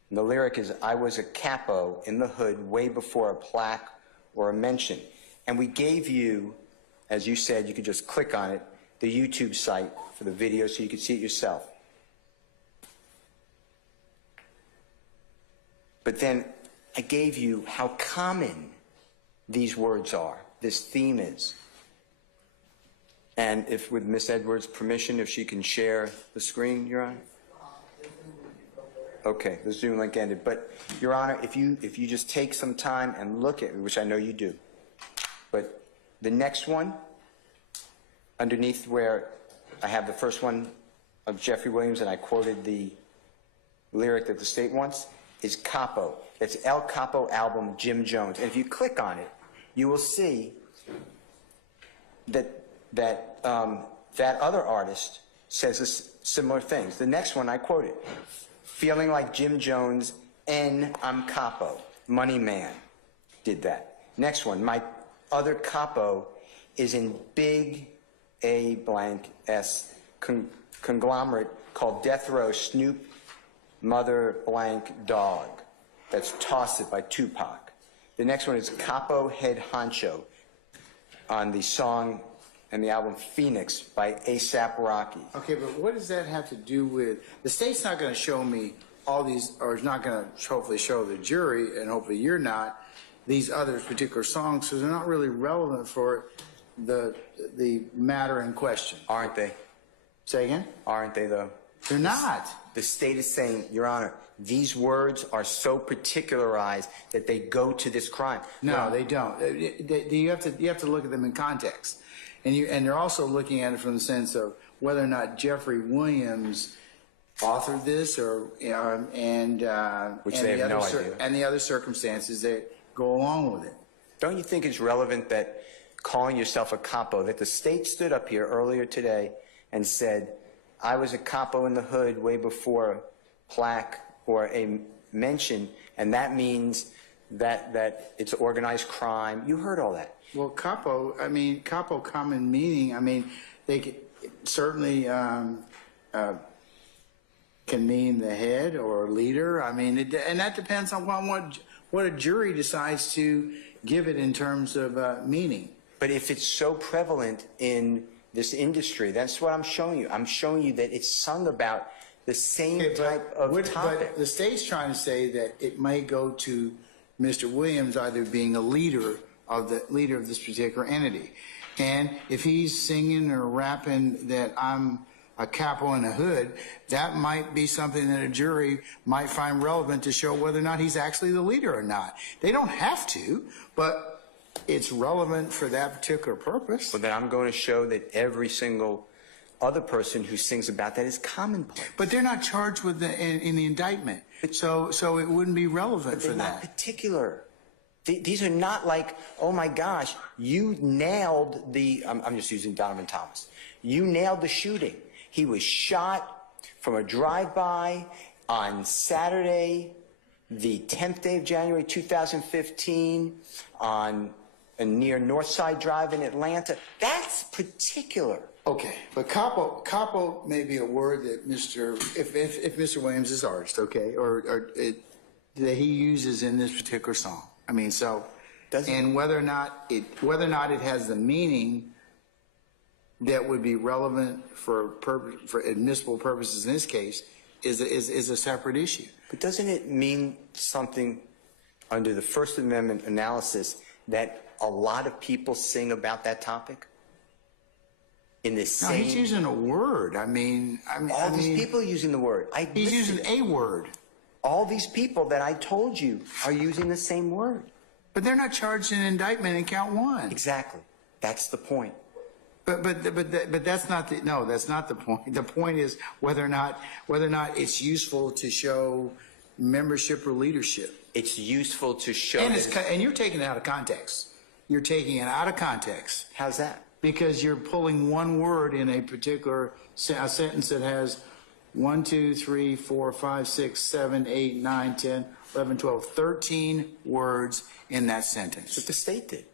And the lyric is, I was a capo in the hood way before a plaque or a mention. And we gave you, as you said, you could just click on it, the YouTube site for the video so you could see it yourself. But then I gave you how common these words are, this theme is. And if, with Miss Edwards' permission, if she can share the screen, Your Honor? Okay, the Zoom link ended. But, Your Honor, if you just take some time and look at it, which I know you do, but the next one, underneath where I have the first one of Jeffrey Williams, and I quoted the lyric that the state wants, is Capo. It's El Capo album, Jim Jones. And if you click on it, you will see that other artist says similar things. The next one I quoted, feeling like Jim Jones, and I'm Capo. Money Man did that. Next one, my other Capo is in big A blank S conglomerate called Death Row Snoop Mother blank Dog. That's Toss It by Tupac. The next one is Capo Head Honcho on the song and the album Phoenix by A$AP Rocky. Okay, but what does that have to do with, the state's not going to show me all these, or is not going to hopefully show the jury, and hopefully you're not, these other particular songs, because they're not really relevant for the matter in question. Aren't they? Say again? Aren't they, though? They're not. The state is saying, Your Honor, these words are so particularized that they go to this crime. No, they don't. You have to look at them in context, and they're also looking at it from the sense of whether or not Jeffrey Williams authored this, or and the other circumstances that go along with it. Don't you think it's relevant that calling yourself a capo, that the state stood up here earlier today and said, I was a capo in the hood way before plaque or a mention, and that means that it's organized crime. You heard all that. Well, capo common meaning, they could, certainly can mean the head or leader. And that depends on what a jury decides to give it in terms of meaning. But if it's so prevalent in this industry, that's what I'm showing you. I'm showing you that it's sung about the same type of topic. But the state's trying to say that it may go to Mr. Williams either being a leader of this particular entity. And if he's singing or rapping that I a capo in a hood, that might be something that a jury might find relevant to show whether or not he's actually the leader or not. They don't have to, but it's relevant for that particular purpose. Well, then I'm going to show that every single other person who sings about that is commonplace. But they're not charged with in the indictment, so it wouldn't be relevant for They're that. not particular. These are not like, oh my gosh, you nailed the, I'm just using Donovan Thomas. You nailed the shooting. He was shot from a drive-by on Saturday, the 10th day of January 2015, near Northside Drive in Atlanta. That's particular. Okay, but capo may be a word that if Mr. Williams is artist, okay, that he uses in this particular song. I mean, so, and whether or not it has the meaning that would be relevant for admissible purposes in this case is a separate issue. But doesn't it mean something under the First Amendment analysis that a lot of people sing about that topic? In the same... No, he's using a word. I mean, all these people are using the word. He's using a word. All these people that I told you are using the same word. But they're not charged in indictment in count one. Exactly. That's the point. But that's not that's not the point. The point is whether or not it's useful to show membership or leadership. It's useful to show. And you're taking it out of context. You're taking it out of context. How's that? Because you're pulling one word in a particular sentence that has 1, 2, 3, 4, 5, 6, 7, 8, 9, 10, 11, 12, 13 words in that sentence. But the state did.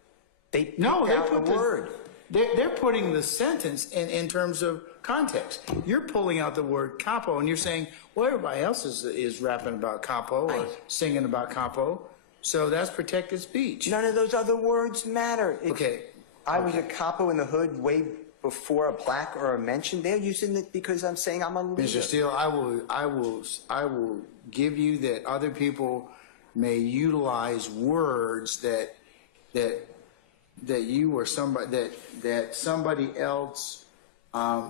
They put the word. They're putting the sentence in terms of context. You're pulling out the word capo, and you're saying, well, everybody else is rapping about capo or singing about capo, so that's protected speech. None of those other words matter. Okay. I was a capo in the hood way before a plaque or a mention. They're using it because I'm saying I'm a leader. Mr. Steele, I will give you that other people may utilize words that you or somebody that somebody else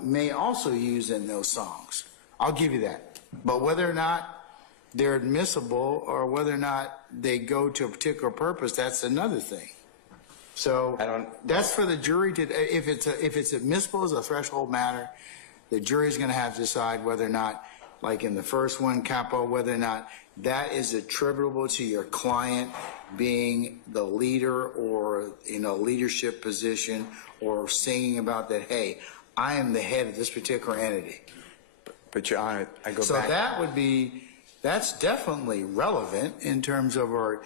may also use in those songs. I'll give you that. But whether or not they're admissible or whether or not they go to a particular purpose, that's another thing. So that's for the jury to, if it's admissible as a threshold matter, the jury's going to have to decide whether or not, like in the first one, capo, whether or not that is attributable to your client being the leader or in a leadership position or singing about that, hey, I am the head of this particular entity. But Your Honor, I go back. So that's definitely relevant in terms of what,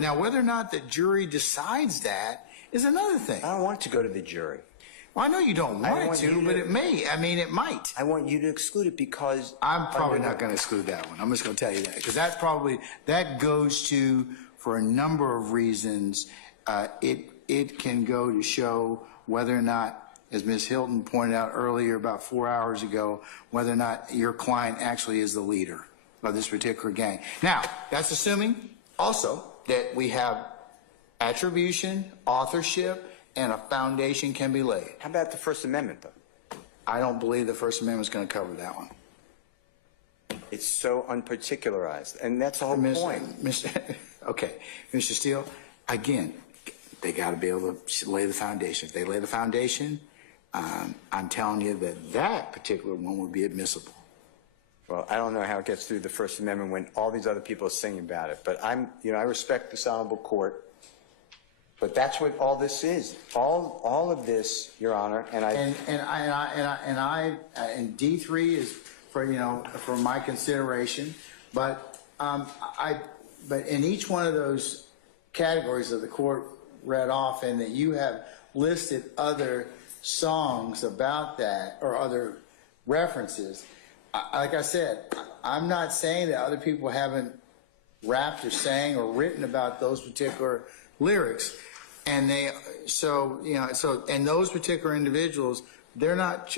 now whether or not the jury decides that is another thing. I don't want it to go to the jury. Well, I know you don't want it to, but it might. I want you to exclude it because... I'm probably not going to exclude that one. I'm just going to tell you that. Because that goes to, for a number of reasons, it can go to show whether or not, as Ms. Hilton pointed out earlier about 4 hours ago, whether or not your client actually is the leader of this particular gang. Now, that's assuming also that we have attribution, authorship, and a foundation can be laid. How about the First Amendment, though? I don't believe the First Amendment is going to cover that one. It's so unparticularized, and that's the whole point. Okay, Mr. Steele, again, they got to be able to lay the foundation. If they lay the foundation, I'm telling you that particular one would be admissible. Well, I don't know how it gets through the First Amendment when all these other people are singing about it, but I respect this honorable court. But that's what all this is. All of this, Your Honor, and D3 is for my consideration. But but in each one of those categories that the court read off, and that you have listed other songs about that or other references. Like I said, I'm not saying that other people haven't rapped or sang or written about those particular lyrics. And and those particular individuals, they're not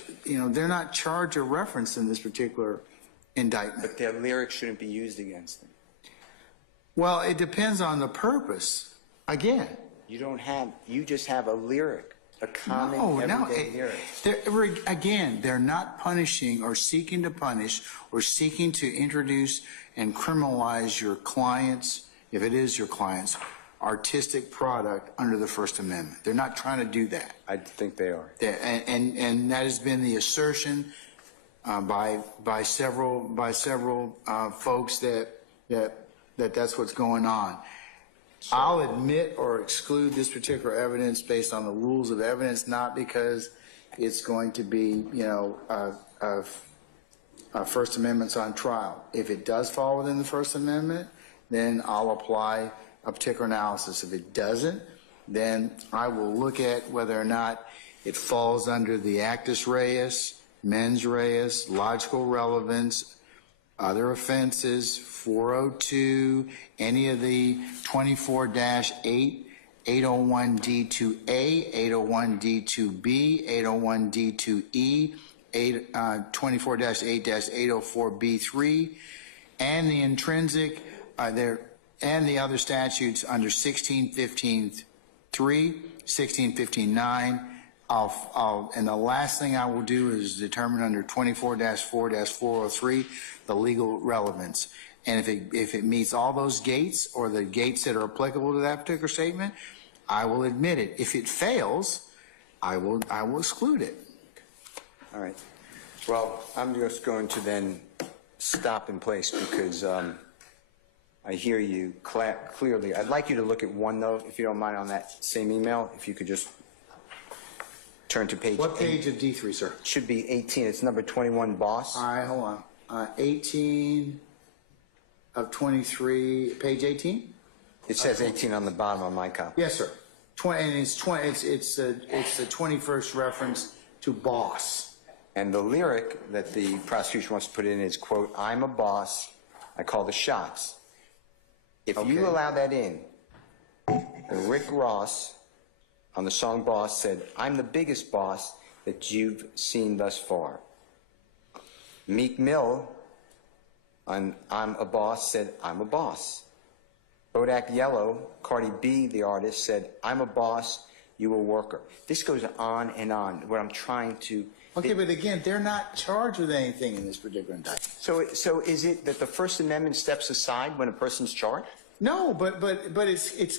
charged or referenced in this particular indictment. But their lyrics shouldn't be used against them. Well, it depends on the purpose. Again, you just have a lyric. a common everyday hearing. Again, they're not punishing or seeking to punish or seeking to introduce and criminalize your client's, if it is your client's, artistic product under the First Amendment. They're not trying to do that. I think they are. And that has been the assertion by several folks that's what's going on. I'll admit or exclude this particular evidence based on the rules of evidence, not because it's going to be, First Amendment's on trial. If it does fall within the First Amendment, then I'll apply a particular analysis. If it doesn't, then I will look at whether or not it falls under the actus reus, mens reus, logical relevance, other offenses, 402, any of the 24-8, 801D2A, 801D2B, 801D2E, 24-8-804B3, and the intrinsic, and the other statutes under 1615.3, 1615.9. And the last thing I will do is determine under 24-4-403 the legal relevance. And if it meets all those gates or the gates that are applicable to that particular statement, I will admit it. If it fails, I will exclude it. All right. Well, I'm just going to then stop in place because I hear you clearly. I'd like you to look at one note, if you don't mind, on that same email. If you could just turn to page. What page of D3, sir? Should be 18. It's number 21, boss. All right, hold on. 18 of 23, page 18? It says 18 on the bottom of my copy. Yes, sir. And it's the 21st reference to boss. And the lyric that the prosecution wants to put in is, quote, "I'm a boss, I call the shots." If you allow that in, Rick Ross on the song Boss said, "I'm the biggest boss that you've seen thus far." Meek Mill on "I'm a Boss" said, "I'm a boss." Bodak Yellow, Cardi B, the artist, said, "I'm a boss, you a worker." This goes on and on. What I'm trying to... Okay, but again, they're not charged with anything in this particular indictment. So is it that the First Amendment steps aside when a person's charged? No, but it's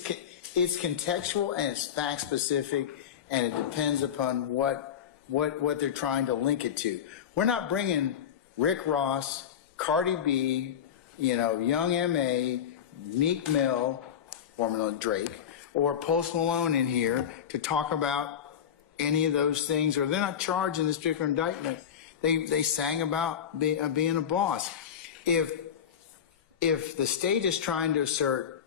contextual and it's fact specific, and it depends upon what they're trying to link it to. We're not bringing Rick Ross, Cardi B, Young M.A., Meek Mill, formerly Drake, or Post Malone in here to talk about any of those things, or they're not charged in this particular indictment. They sang about being a boss. If the state is trying to assert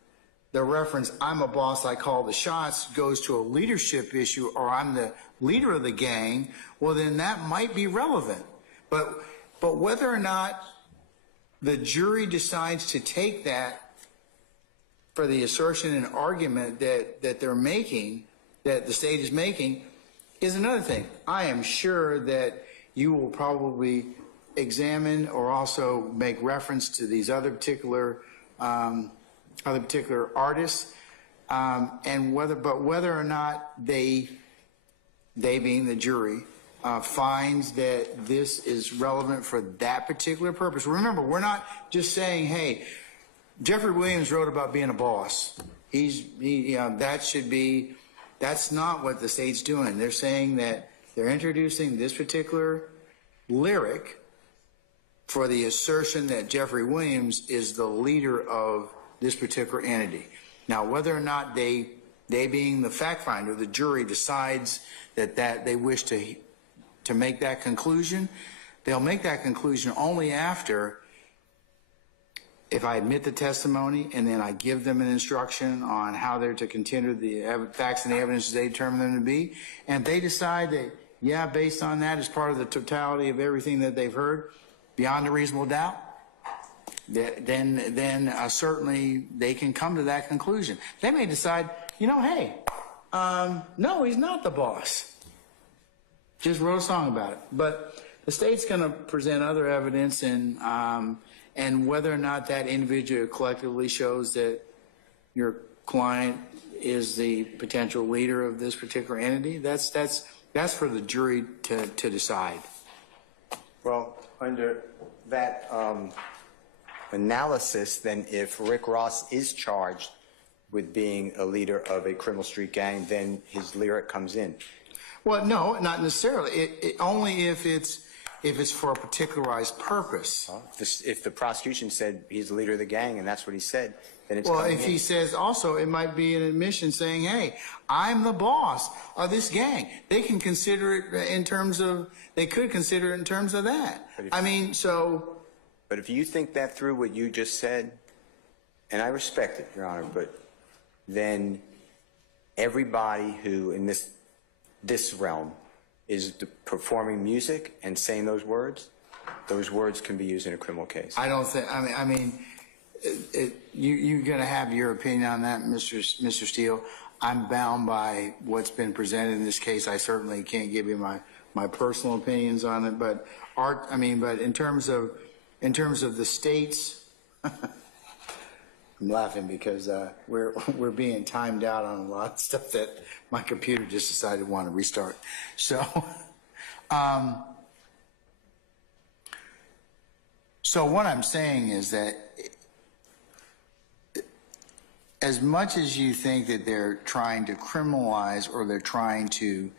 the reference, "I'm a boss, I call the shots," goes to a leadership issue, or "I'm the leader of the gang," well, then that might be relevant. But whether or not the jury decides to take that for the assertion and argument that they're making, that the state is making, is another thing. I am sure that you will probably examine or also make reference to these other particular artists, and whether or not they being the jury, finds that this is relevant for that particular purpose. Remember, we're not just saying, hey, Jeffery Williams wrote about being a boss. That's not what the state's doing. They're saying that they're introducing this particular lyric for the assertion that Jeffery Williams is the leader of this particular entity. Now, whether or not they being the fact finder, the jury decides that they wish to make that conclusion, they'll make that conclusion only after, if I admit the testimony and then I give them an instruction on how they're to contend the facts and the evidence they determine them to be, and they decide that, yeah, based on that, as part of the totality of everything that they've heard, beyond a reasonable doubt, then certainly they can come to that conclusion. They may decide, hey, no, he's not the boss. Just wrote a song about it. But the state's going to present other evidence, and whether or not that individual collectively shows that your client is the potential leader of this particular entity? That's for the jury to decide. Well, under that analysis, then if Rick Ross is charged with being a leader of a criminal street gang, then his lyric comes in. Well, no, not necessarily. Only if it's for a particularized purpose. If the prosecution said he's the leader of the gang and that's what he said, then it's Well, coming if in. he says also, it might be an admission saying, hey, I'm the boss of this gang. They can consider it in terms of, they could consider it in terms of that. I mean, so. But if you think that through what you just said, and I respect it, Your Honor, but then everybody who in this realm is performing music and saying those words can be used in a criminal case. I don't think, I mean, you're going to have your opinion on that, Mr. Steele. I'm bound by what's been presented in this case. I certainly can't give you my personal opinions on it, but but in terms of the states, I'm laughing because we're being timed out on a lot of stuff that my computer just decided to want to restart. So, so what I'm saying is that as much as you think that they're trying to criminalize or they're trying to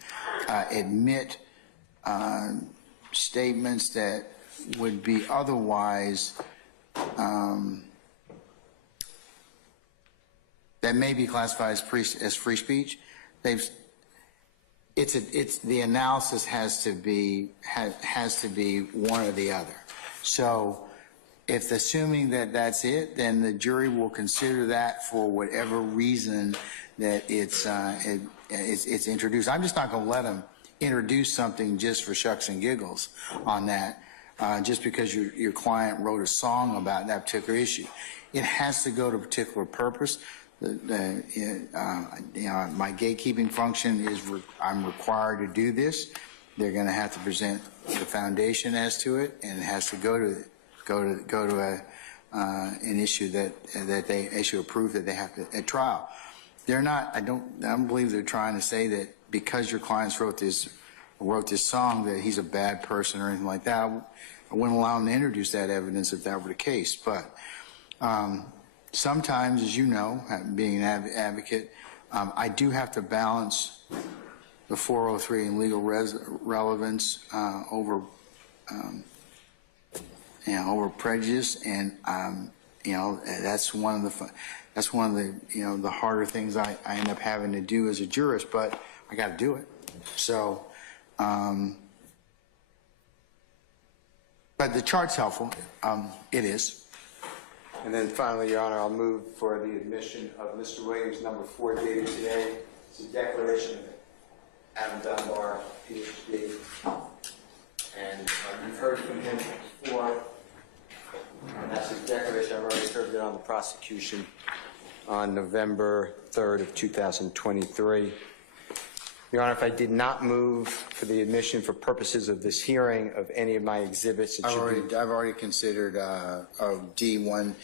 admit statements that would be otherwise that may be classified as free speech, the analysis has to be one or the other. So if assuming that that's it, then the jury will consider that for whatever reason that it's introduced. I'm just not going to let them introduce something just for shucks and giggles on that, just because your client wrote a song about that particular issue. It has to go to a particular purpose. My gatekeeping function is I'm required to do this. They're going to have to present the foundation as to it, and it has to go to an issue that they issue a proof that they have to at trial. They're not. I don't believe they're trying to say that because your clients wrote this song that he's a bad person or anything like that. I wouldn't allow them to introduce that evidence if that were the case. But sometimes, as you know, being an advocate, I do have to balance the 403 and legal relevance over prejudice, and that's one of the the harder things I end up having to do as a jurist, but I got to do it. So, but the chart's helpful. It is. And then finally, Your Honor, I'll move for the admission of Mr. Williams, number 4, dated today. It's a declaration of Adam Dunbar, PhD. And you've heard from him before. And that's his declaration. I've already served it on the prosecution on November 3rd of 2023. Your Honor, if I did not move for the admission for purposes of this hearing of any of my exhibits, it should be... I've already considered D1,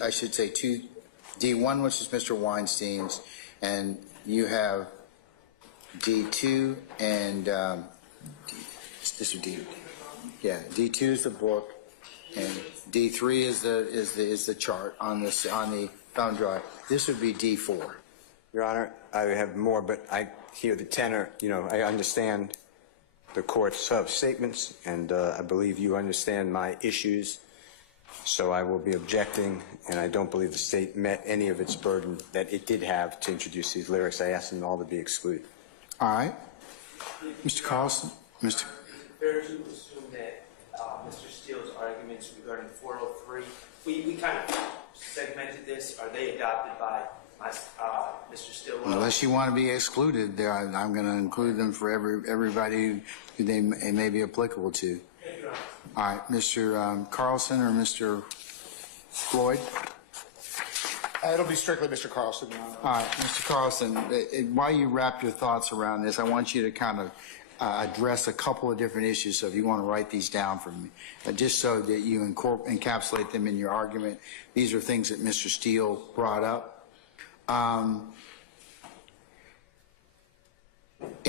I should say D1, which is Mr. Weinstein's, and you have D2 and this is D. Yeah, D2 is the book, and D3 is the chart on the thumb drive. This would be D4. Your Honor, I have more, but I hear the tenor. I understand the court's statements, and I believe you understand my issues. So I will be objecting, and I don't believe the state met any of its burden that it did have to introduce these lyrics. I asked them all to be excluded. All right. Mr. Carlson? Mr. Is it fair to assume that Mr. Steele's arguments regarding 403, we kind of segmented this. Are they adopted by Mr. Steele? Unless you want to be excluded, I'm going to include them for everybody who they may be applicable to. All right, Mr. Carlson or Mr. Floyd? It'll be strictly Mr. Carlson, Your Honor. All right, Mr. Carlson, while you wrap your thoughts around this, I want you to kind of address a couple of different issues. So if you want to write these down for me, just so that you encapsulate them in your argument. These are things that Mr. Steele brought up.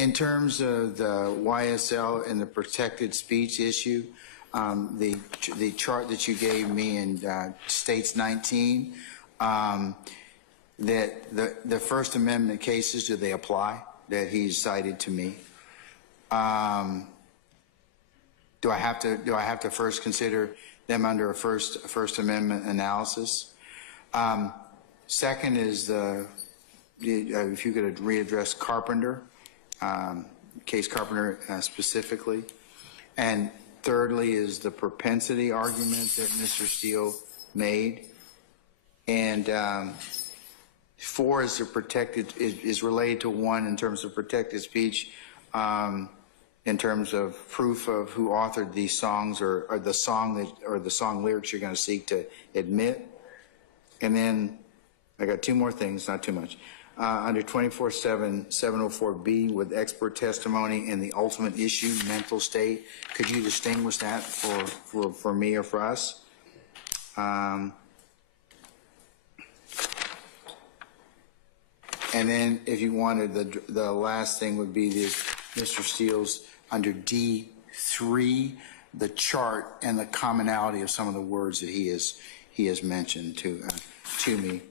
In terms of the YSL and the protected speech issue, the chart that you gave me in states 19, that the First Amendment cases, do they apply that he's cited to me? Do I have to first consider them under a First Amendment analysis? Second is if you could readdress Carpenter, case Carpenter specifically. And thirdly is the propensity argument that Mr. Steele made. And four is the protected, is related to one in terms of protected speech, in terms of proof of who authored these songs or the song lyrics you're going to seek to admit. And then I got two more things, not too much. Under 24/704B with expert testimony and the ultimate issue, mental state, could you distinguish that for me or for us? And then if you wanted, the last thing would be Mr. Steele's under D3, the chart and the commonality of some of the words that he has mentioned to me.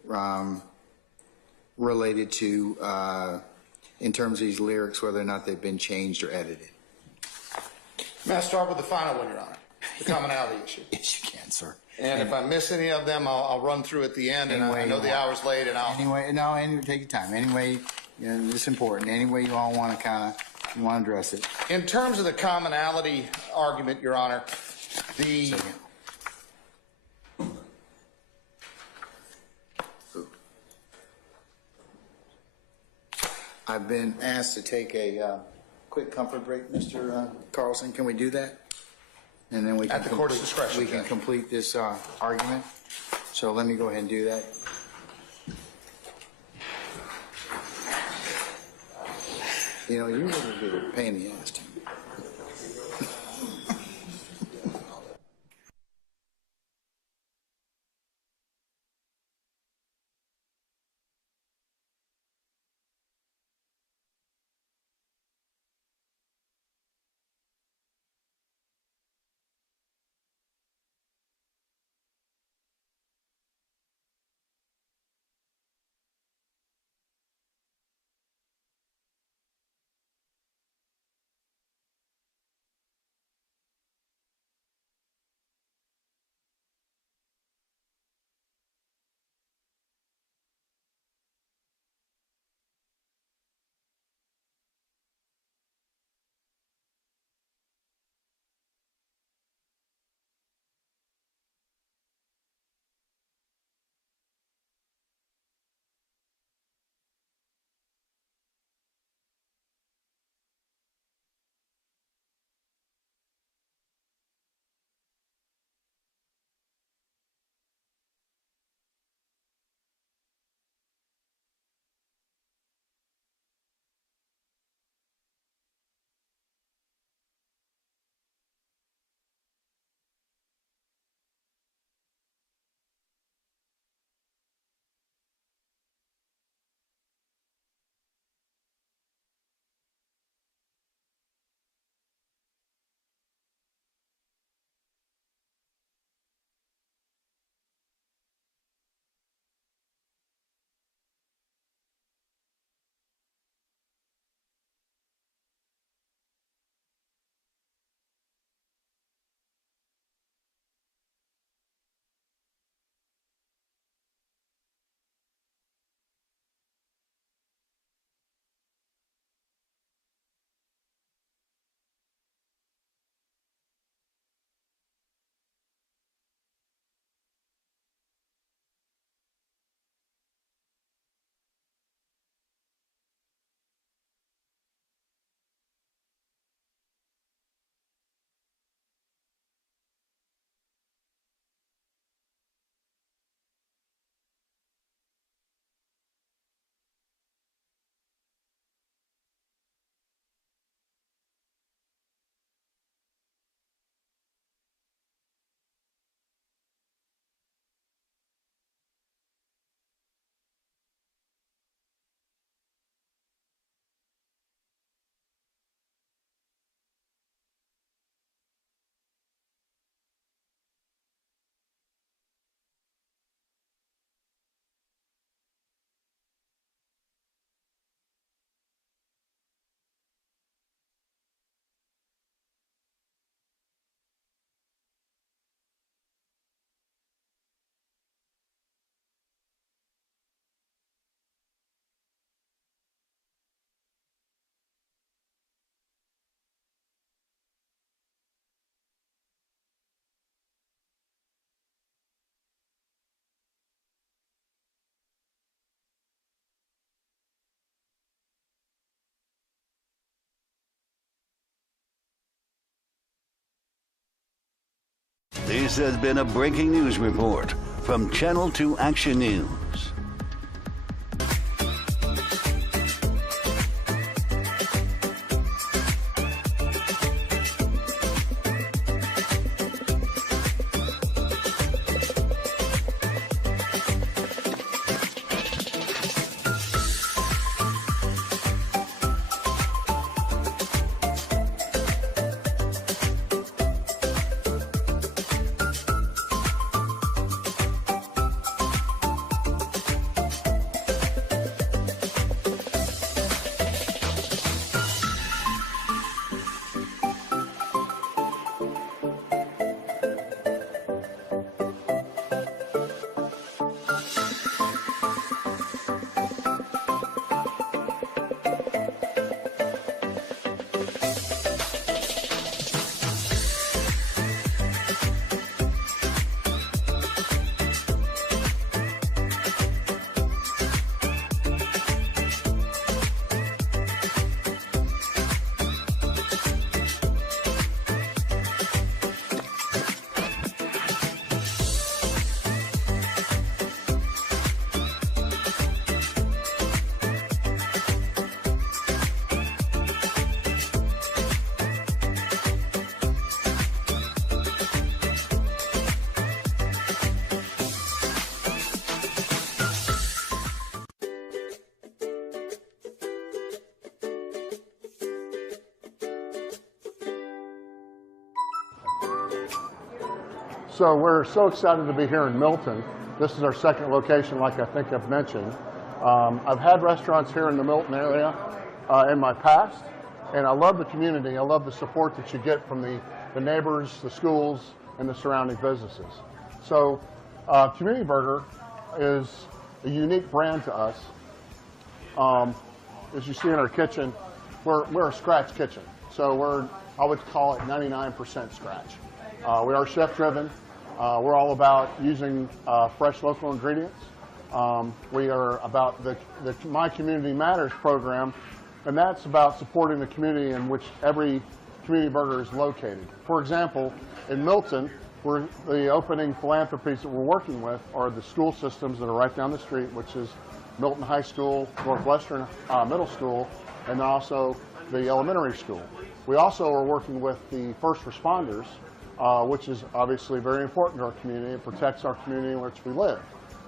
Related to, in terms of these lyrics, whether or not they've been changed or edited. May I start with the final one, Your Honor? The commonality issue. Yes, you can, sir. And if I miss any of them, I'll run through at the end, and I know the hour's late, and I'll... Take your time. Anyway, it's important. Any way you all want to address it. In terms of the commonality argument, Your Honor, I've been asked to take a quick comfort break, Mr. Carlson. Can we do that? And then we can at the court's discretion. We can complete this argument. So let me go ahead and do that. You really be a pain in the ass. This has been a breaking news report from Channel 2 Action News. So we're so excited to be here in Milton. This is our second location, like I think I've mentioned. I've had restaurants here in the Milton area in my past, and I love the community. I love the support that you get from the neighbors, the schools, and the surrounding businesses. So Community Burger is a unique brand to us. As you see in our kitchen, we're a scratch kitchen. So I would call it 99% scratch. We are chef-driven. We're all about using fresh local ingredients. We are about the My Community Matters program, and that's about supporting the community in which every Community Burger is located. For example, in Milton, the opening philanthropies that we're working with are the school systems that are right down the street, which is Milton High School, Northwestern Middle School, and also the elementary school. We also are working with the first responders, which is obviously very important to our community. It protects our community in which we live.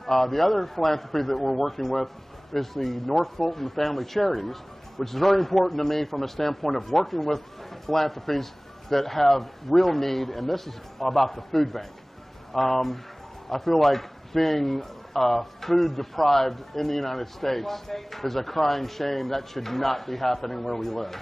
The other philanthropy that we're working with is the North Fulton Family Charities, which is very important to me from a standpoint of working with philanthropies that have real need, and this is about the food bank. I feel like being food deprived in the United States is a crying shame. That should not be happening where we live.